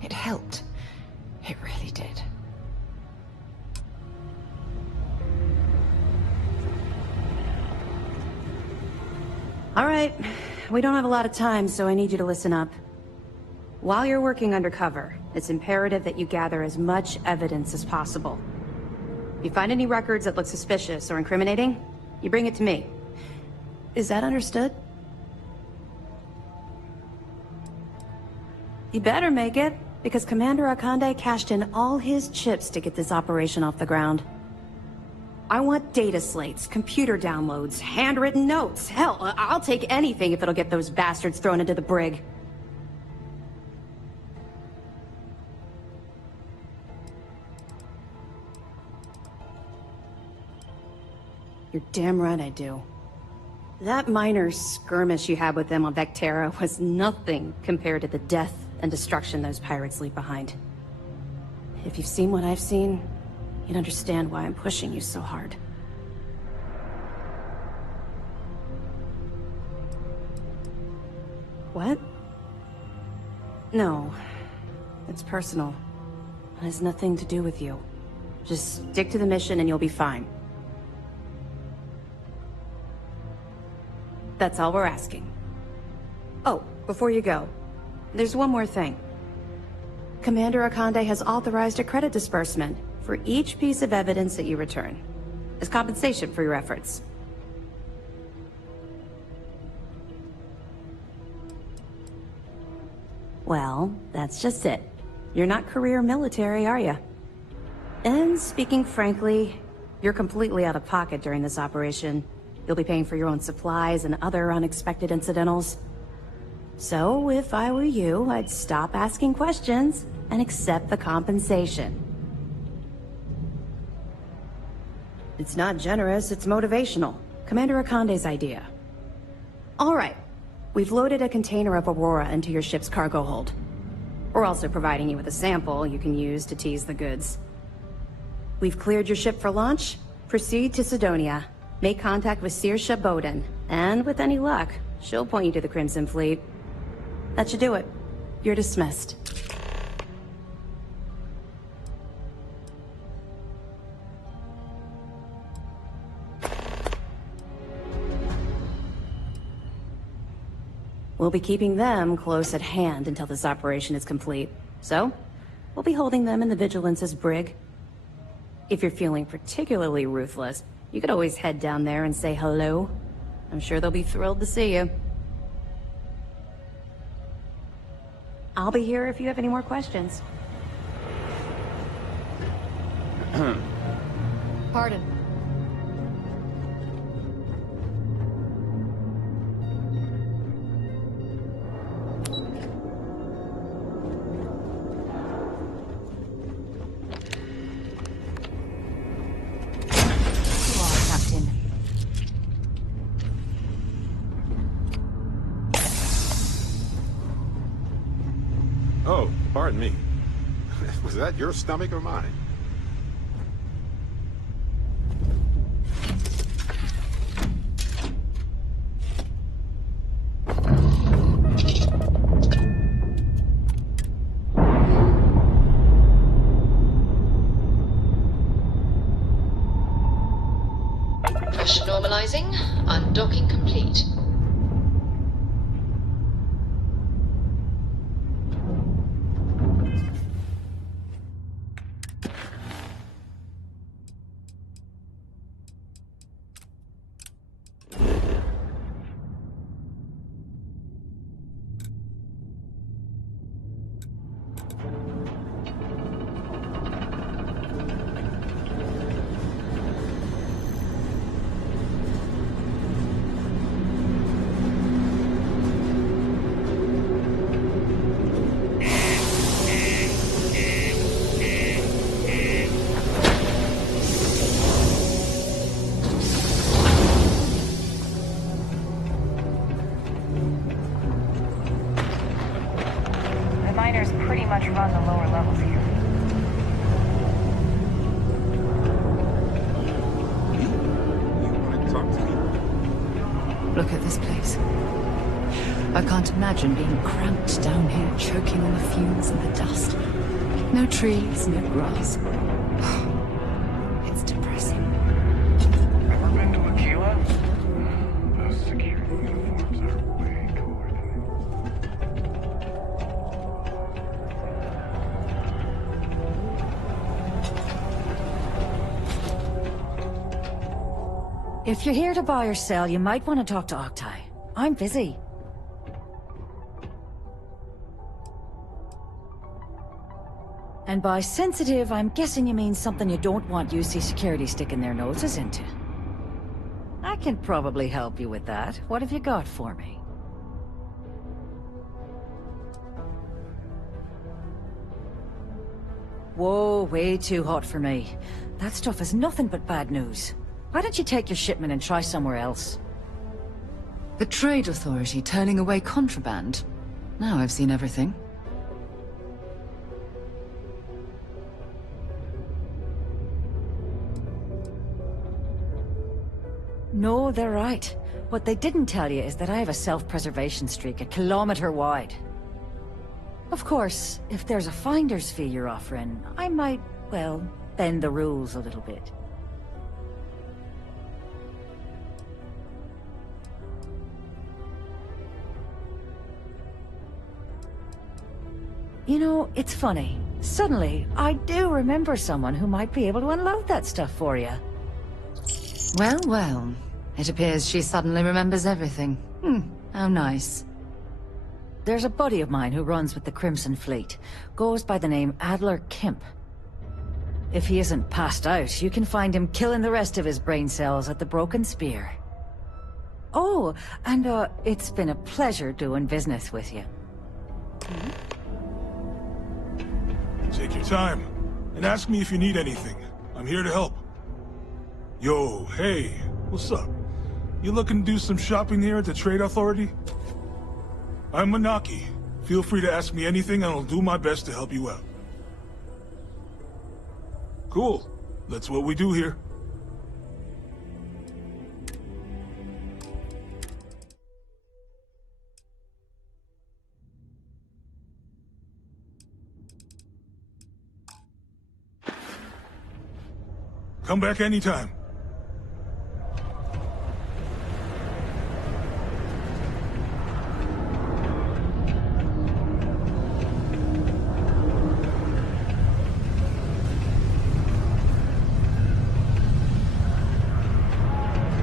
It helped. It really did. All right. We don't have a lot of time, so I need you to listen up. While you're working undercover, it's imperative that you gather as much evidence as possible. If you find any records that look suspicious or incriminating, you bring it to me. Is that understood? You better make it, because Commander Akande cashed in all his chips to get this operation off the ground. I want data slates, computer downloads, handwritten notes. Hell, I'll take anything if it'll get those bastards thrown into the brig. You're damn right I do. That minor skirmish you had with them on Vectera was nothing compared to the death and destruction those pirates leave behind. If you've seen what I've seen, you'd understand why I'm pushing you so hard. What? No. It's personal. It has nothing to do with you. Just stick to the mission and you'll be fine. That's all we're asking. Oh, before you go, there's one more thing. Commander Akande has authorized a credit disbursement for each piece of evidence that you return, as compensation for your efforts. Well, that's just it. You're not career military, are you? And speaking frankly, you're completely out of pocket during this operation. You'll be paying for your own supplies and other unexpected incidentals. So, if I were you, I'd stop asking questions and accept the compensation. It's not generous, it's motivational. Commander Akande's idea. All right. We've loaded a container of Aurora into your ship's cargo hold. We're also providing you with a sample you can use to tease the goods. We've cleared your ship for launch. Proceed to Sidonia. Make contact with Saoirse Bowden, and with any luck, she'll point you to the Crimson Fleet. That should do it. You're dismissed. We'll be keeping them close at hand until this operation is complete. So, we'll be holding them in the Vigilance's brig. If you're feeling particularly ruthless, you could always head down there and say hello. I'm sure they'll be thrilled to see you. I'll be here if you have any more questions. Pardon. Oh, pardon me. Was that your stomach or mine? Pressure normalizing. Undocking complete. The miners pretty much run the lower levels here. You want to talk to me? Look at this place. I can't imagine being cramped down here, choking on the fumes and the dust. No trees, no grass. It's depressing. Ever been to Aquila? Those security uniforms are way cooler than If you're here to buy or sell, you might want to talk to Octai. I'm busy. And by sensitive, I'm guessing you mean something you don't want UC Security sticking their noses into. I can probably help you with that. What have you got for me? Whoa, way too hot for me. That stuff is nothing but bad news. Why don't you take your shipment and try somewhere else? The Trade Authority turning away contraband. Now I've seen everything. No, they're right. What they didn't tell you is that I have a self-preservation streak a kilometer wide. Of course, if there's a finder's fee you're offering, I might, well, bend the rules a little bit. You know, it's funny. Suddenly, I do remember someone who might be able to unload that stuff for you. Well, well. It appears she suddenly remembers everything. How nice. There's a buddy of mine who runs with the Crimson Fleet. Goes by the name Adler Kemp. If he isn't passed out, you can find him killing the rest of his brain cells at the Broken Spear. Oh, and it's been a pleasure doing business with you. Take your time, and ask me if you need anything. I'm here to help. Yo, hey, what's up? You looking to do some shopping here at the Trade Authority? I'm Manaki. Feel free to ask me anything and I'll do my best to help you out. Cool. That's what we do here. Come back anytime.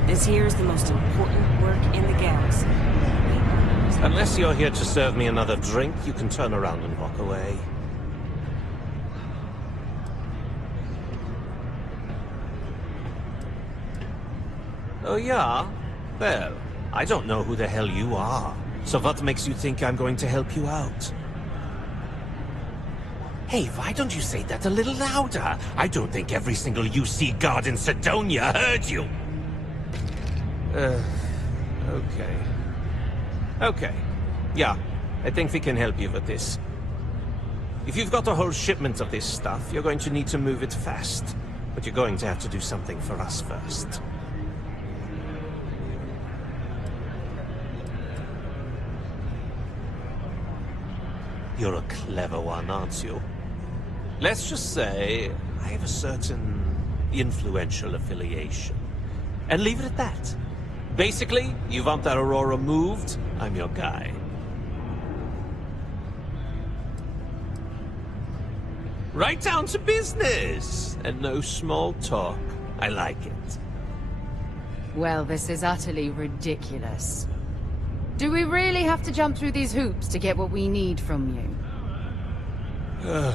This here is the most important work in the galaxy. Unless you're here to serve me another drink, you can turn around and walk away. Oh yeah? Well, I don't know who the hell you are. So what makes you think I'm going to help you out? Hey, why don't you say that a little louder? I don't think every single UC guard in Sidonia heard you. Okay. Okay. Yeah, I think we can help you with this. If you've got a whole shipment of this stuff, you're going to need to move it fast. But you're going to have to do something for us first. You're a clever one, aren't you? Let's just say I have a certain influential affiliation. And leave it at that. Basically, you want that Aurora moved, I'm your guy. Right down to business! And no small talk. I like it. Well, this is utterly ridiculous. Do we really have to jump through these hoops to get what we need from you?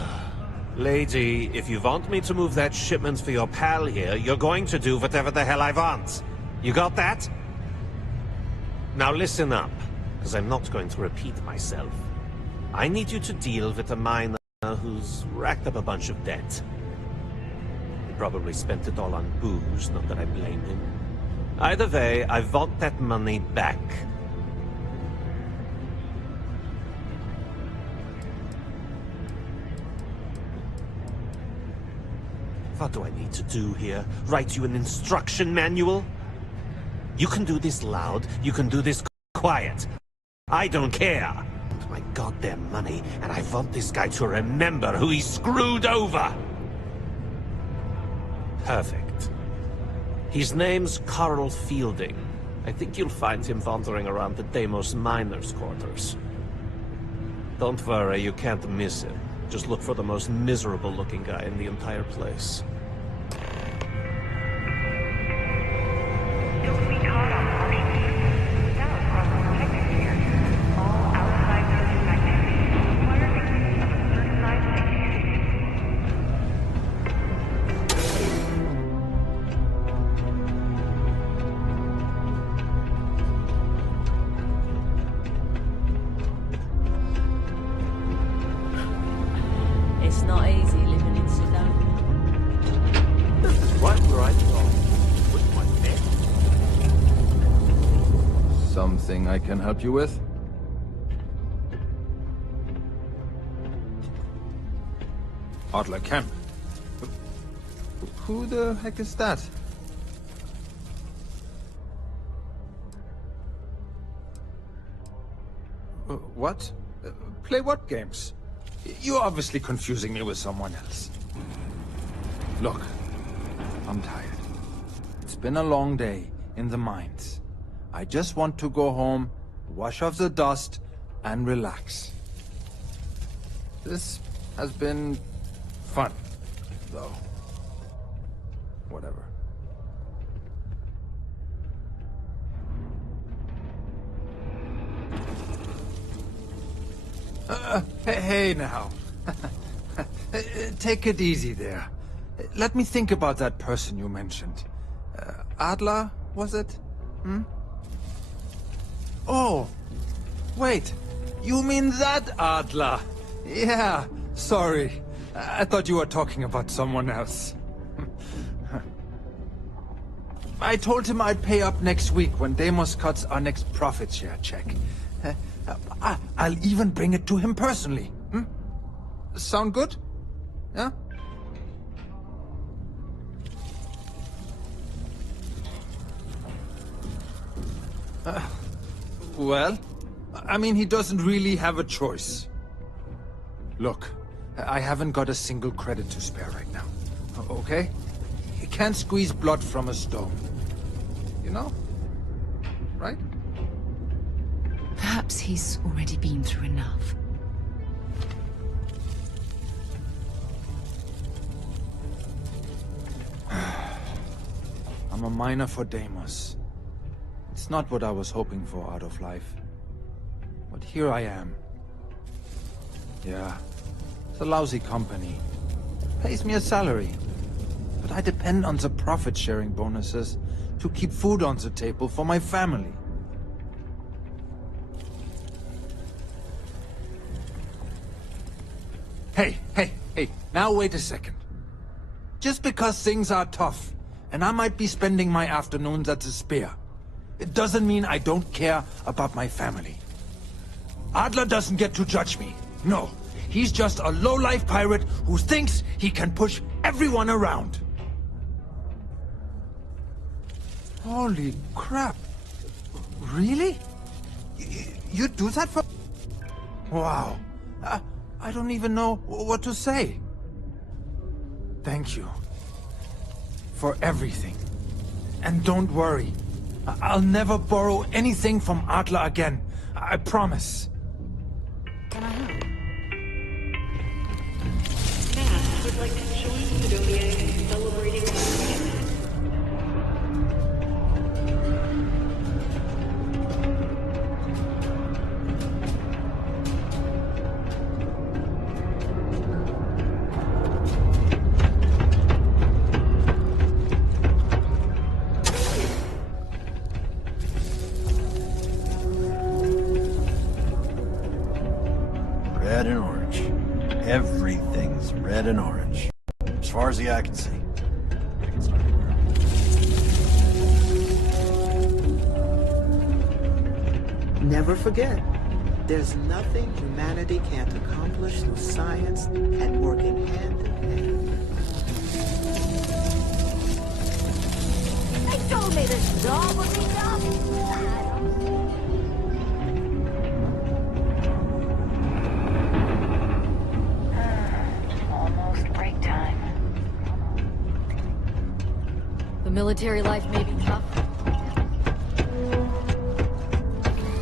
Lady, if you want me to move that shipment for your pal here, you're going to do whatever the hell I want. You got that? Now listen up, because I'm not going to repeat myself. I need you to deal with a miner who's racked up a bunch of debt. He probably spent it all on booze, not that I blame him. Either way, I want that money back. What do I need to do here? Write you an instruction manual? You can do this loud, you can do this quiet. I don't care. It's my goddamn money, and I want this guy to remember who he screwed over. Perfect. His name's Carl Fielding. I think you'll find him wandering around the Deimos miners' quarters. Don't worry, you can't miss him. Just look for the most miserable-looking guy in the entire place. It's not easy living in Sudan. Right where I belong. With my neck. Something I can help you with? Adler Kemp. Who the heck is that? What? Play what games? You're obviously confusing me with someone else. Look, I'm tired. It's been a long day in the mines. I just want to go home, wash off the dust, and relax. This has been fun, though. Whatever. Hey now. Take it easy there. Let me think about that person you mentioned. Adler, was it? Hmm? Oh, wait. You mean that Adler? Yeah, sorry. I thought you were talking about someone else. I told him I'd pay up next week when Deimos cuts our next profit share check. I'll even bring it to him personally. Hmm? Sound good? Yeah? Well, I mean, he doesn't really have a choice. Look, I haven't got a single credit to spare right now. Okay? You can't squeeze blood from a stone. You know? Right? Perhaps he's already been through enough. I'm a miner for Deimos. It's not what I was hoping for out of life. But here I am. Yeah, it's a lousy company. Pays me a salary. But I depend on the profit-sharing bonuses to keep food on the table for my family. Hey, now wait a second. Just because things are tough, and I might be spending my afternoons at the spear, it doesn't mean I don't care about my family. Adler doesn't get to judge me. No, he's just a low-life pirate who thinks he can push everyone around. Holy crap. Really? You do that for... Wow. I don't even know what to say. Thank you. For everything. And don't worry. I'll never borrow anything from Adler again. I promise. Can I help? Matt would like to join Sidonia in celebrating the weekend. Red and orange. Everything's red and orange. As far as the eye can see. Never forget, there's nothing humanity can't accomplish through science and working hand in hand. They told me this dog would be dumb. Almost break time. The military life may be tough.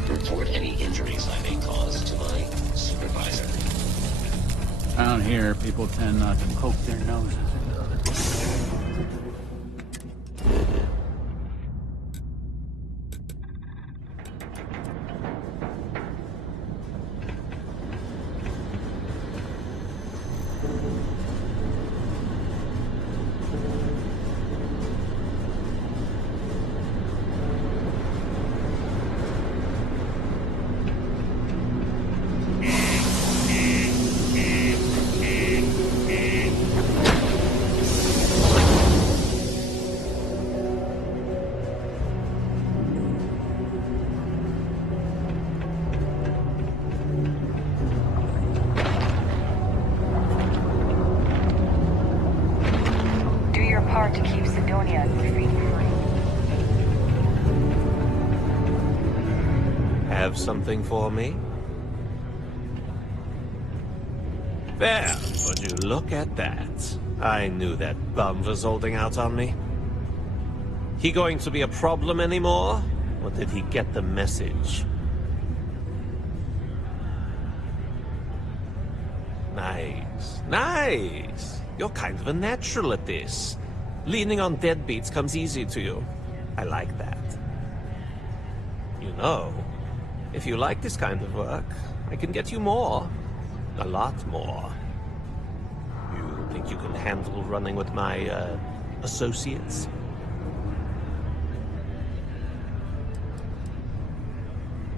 Report any injuries I may cause to my supervisor. Around here, people tend not to poke their noses into other people. Do your part to keep Sidonia and the Fleet free. Have something for me? There, would you look at that? I knew that bum was holding out on me. He going to be a problem anymore? Or did he get the message? Nice. Nice. You're kind of a natural at this. Leaning on deadbeats comes easy to you. I like that. You know, if you like this kind of work, I can get you more. A lot more. You think you can handle running with my, associates?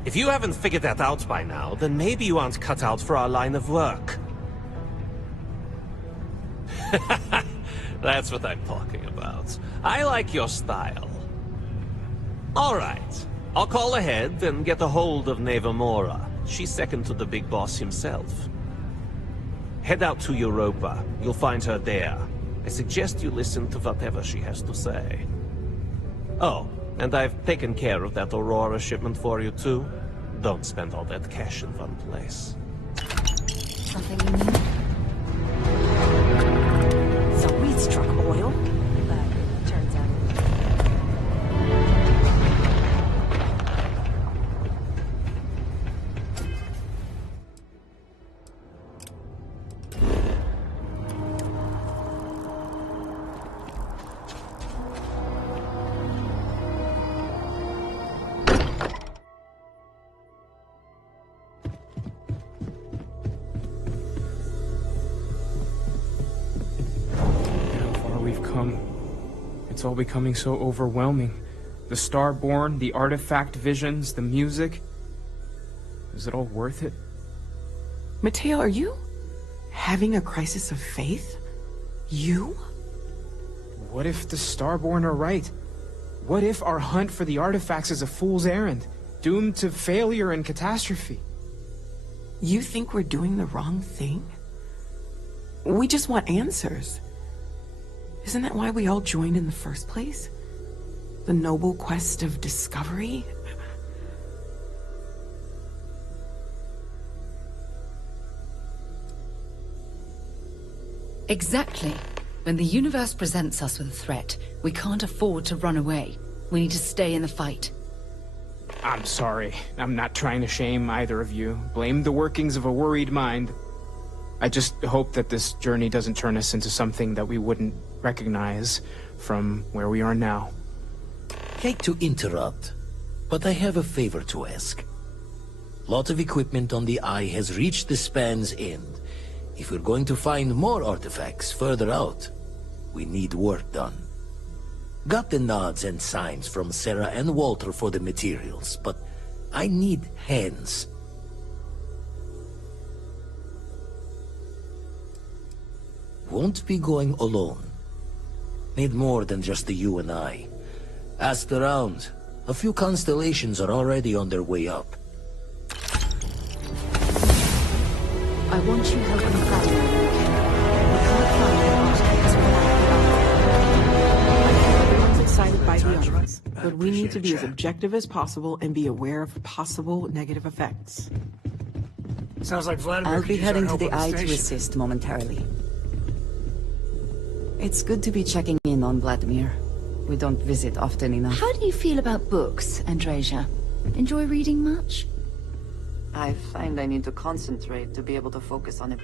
If you haven't figured that out by now, then maybe you aren't cut out for our line of work. That's what I'm talking about. I like your style. All right. I'll call ahead and get a hold of Neva Mora. She's second to the big boss himself. Head out to Europa. You'll find her there. I suggest you listen to whatever she has to say. Oh, and I've taken care of that Aurora shipment for you too. Don't spend all that cash in one place. Something you need? So weed struck oil? But turns out... It's all becoming so overwhelming. The Starborn, the artifact visions, the music. Is it all worth it? Mateo, are you having a crisis of faith? You? What if the Starborn are right? What if our hunt for the artifacts is a fool's errand, doomed to failure and catastrophe? You think we're doing the wrong thing? We just want answers. Isn't that why we all joined in the first place? The noble quest of discovery? Exactly. When the universe presents us with a threat, we can't afford to run away. We need to stay in the fight. I'm sorry. I'm not trying to shame either of you. Blame the workings of a worried mind. I just hope that this journey doesn't turn us into something that we wouldn't recognize from where we are now. Hate to interrupt, but I have a favor to ask. Lot of equipment on the Eye has reached the span's end. If we're going to find more artifacts further out, we need work done. Got the nods and signs from Sarah and Walter for the materials, but I need hands. Won't be going alone. Need more than just the you and I. Asked around. A few constellations are already on their way up. I want you helping Vladimir. We can't find the artifacts without Everyone's excited by the others, but we need to be as objective as possible and be aware of possible negative effects. Sounds like Vladimir. I'll be heading to the Eye to assist momentarily. It's good to be checking in on Vladimir. We don't visit often enough. How do you feel about books, Andreja? Enjoy reading much? I find I need to concentrate to be able to focus on it.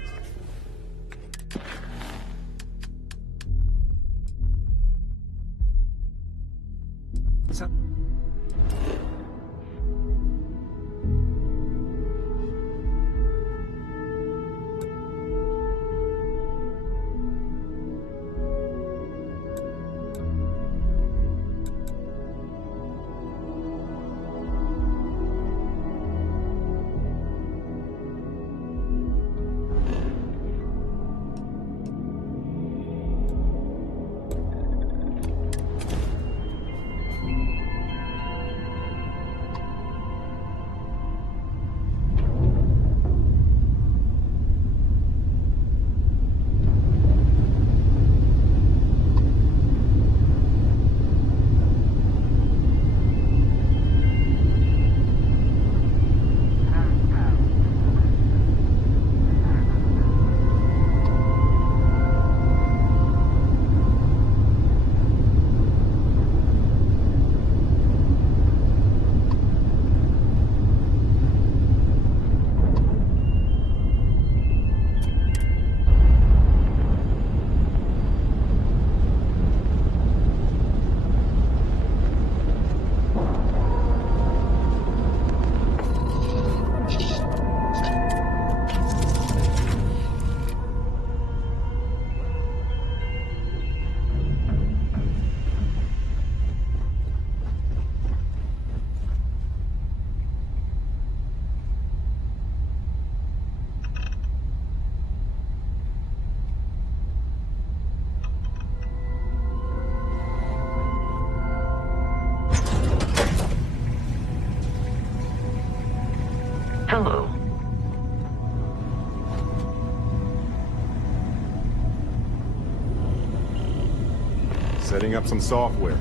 Setting up some software.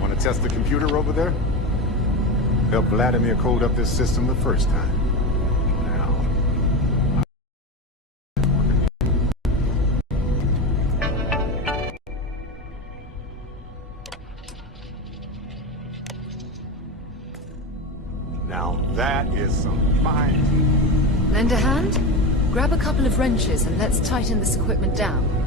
Want to test the computer over there? Helped Vladimir code up this system the first time. Now that is some fine... Lend a hand? Grab a couple of wrenches and let's tighten this equipment down.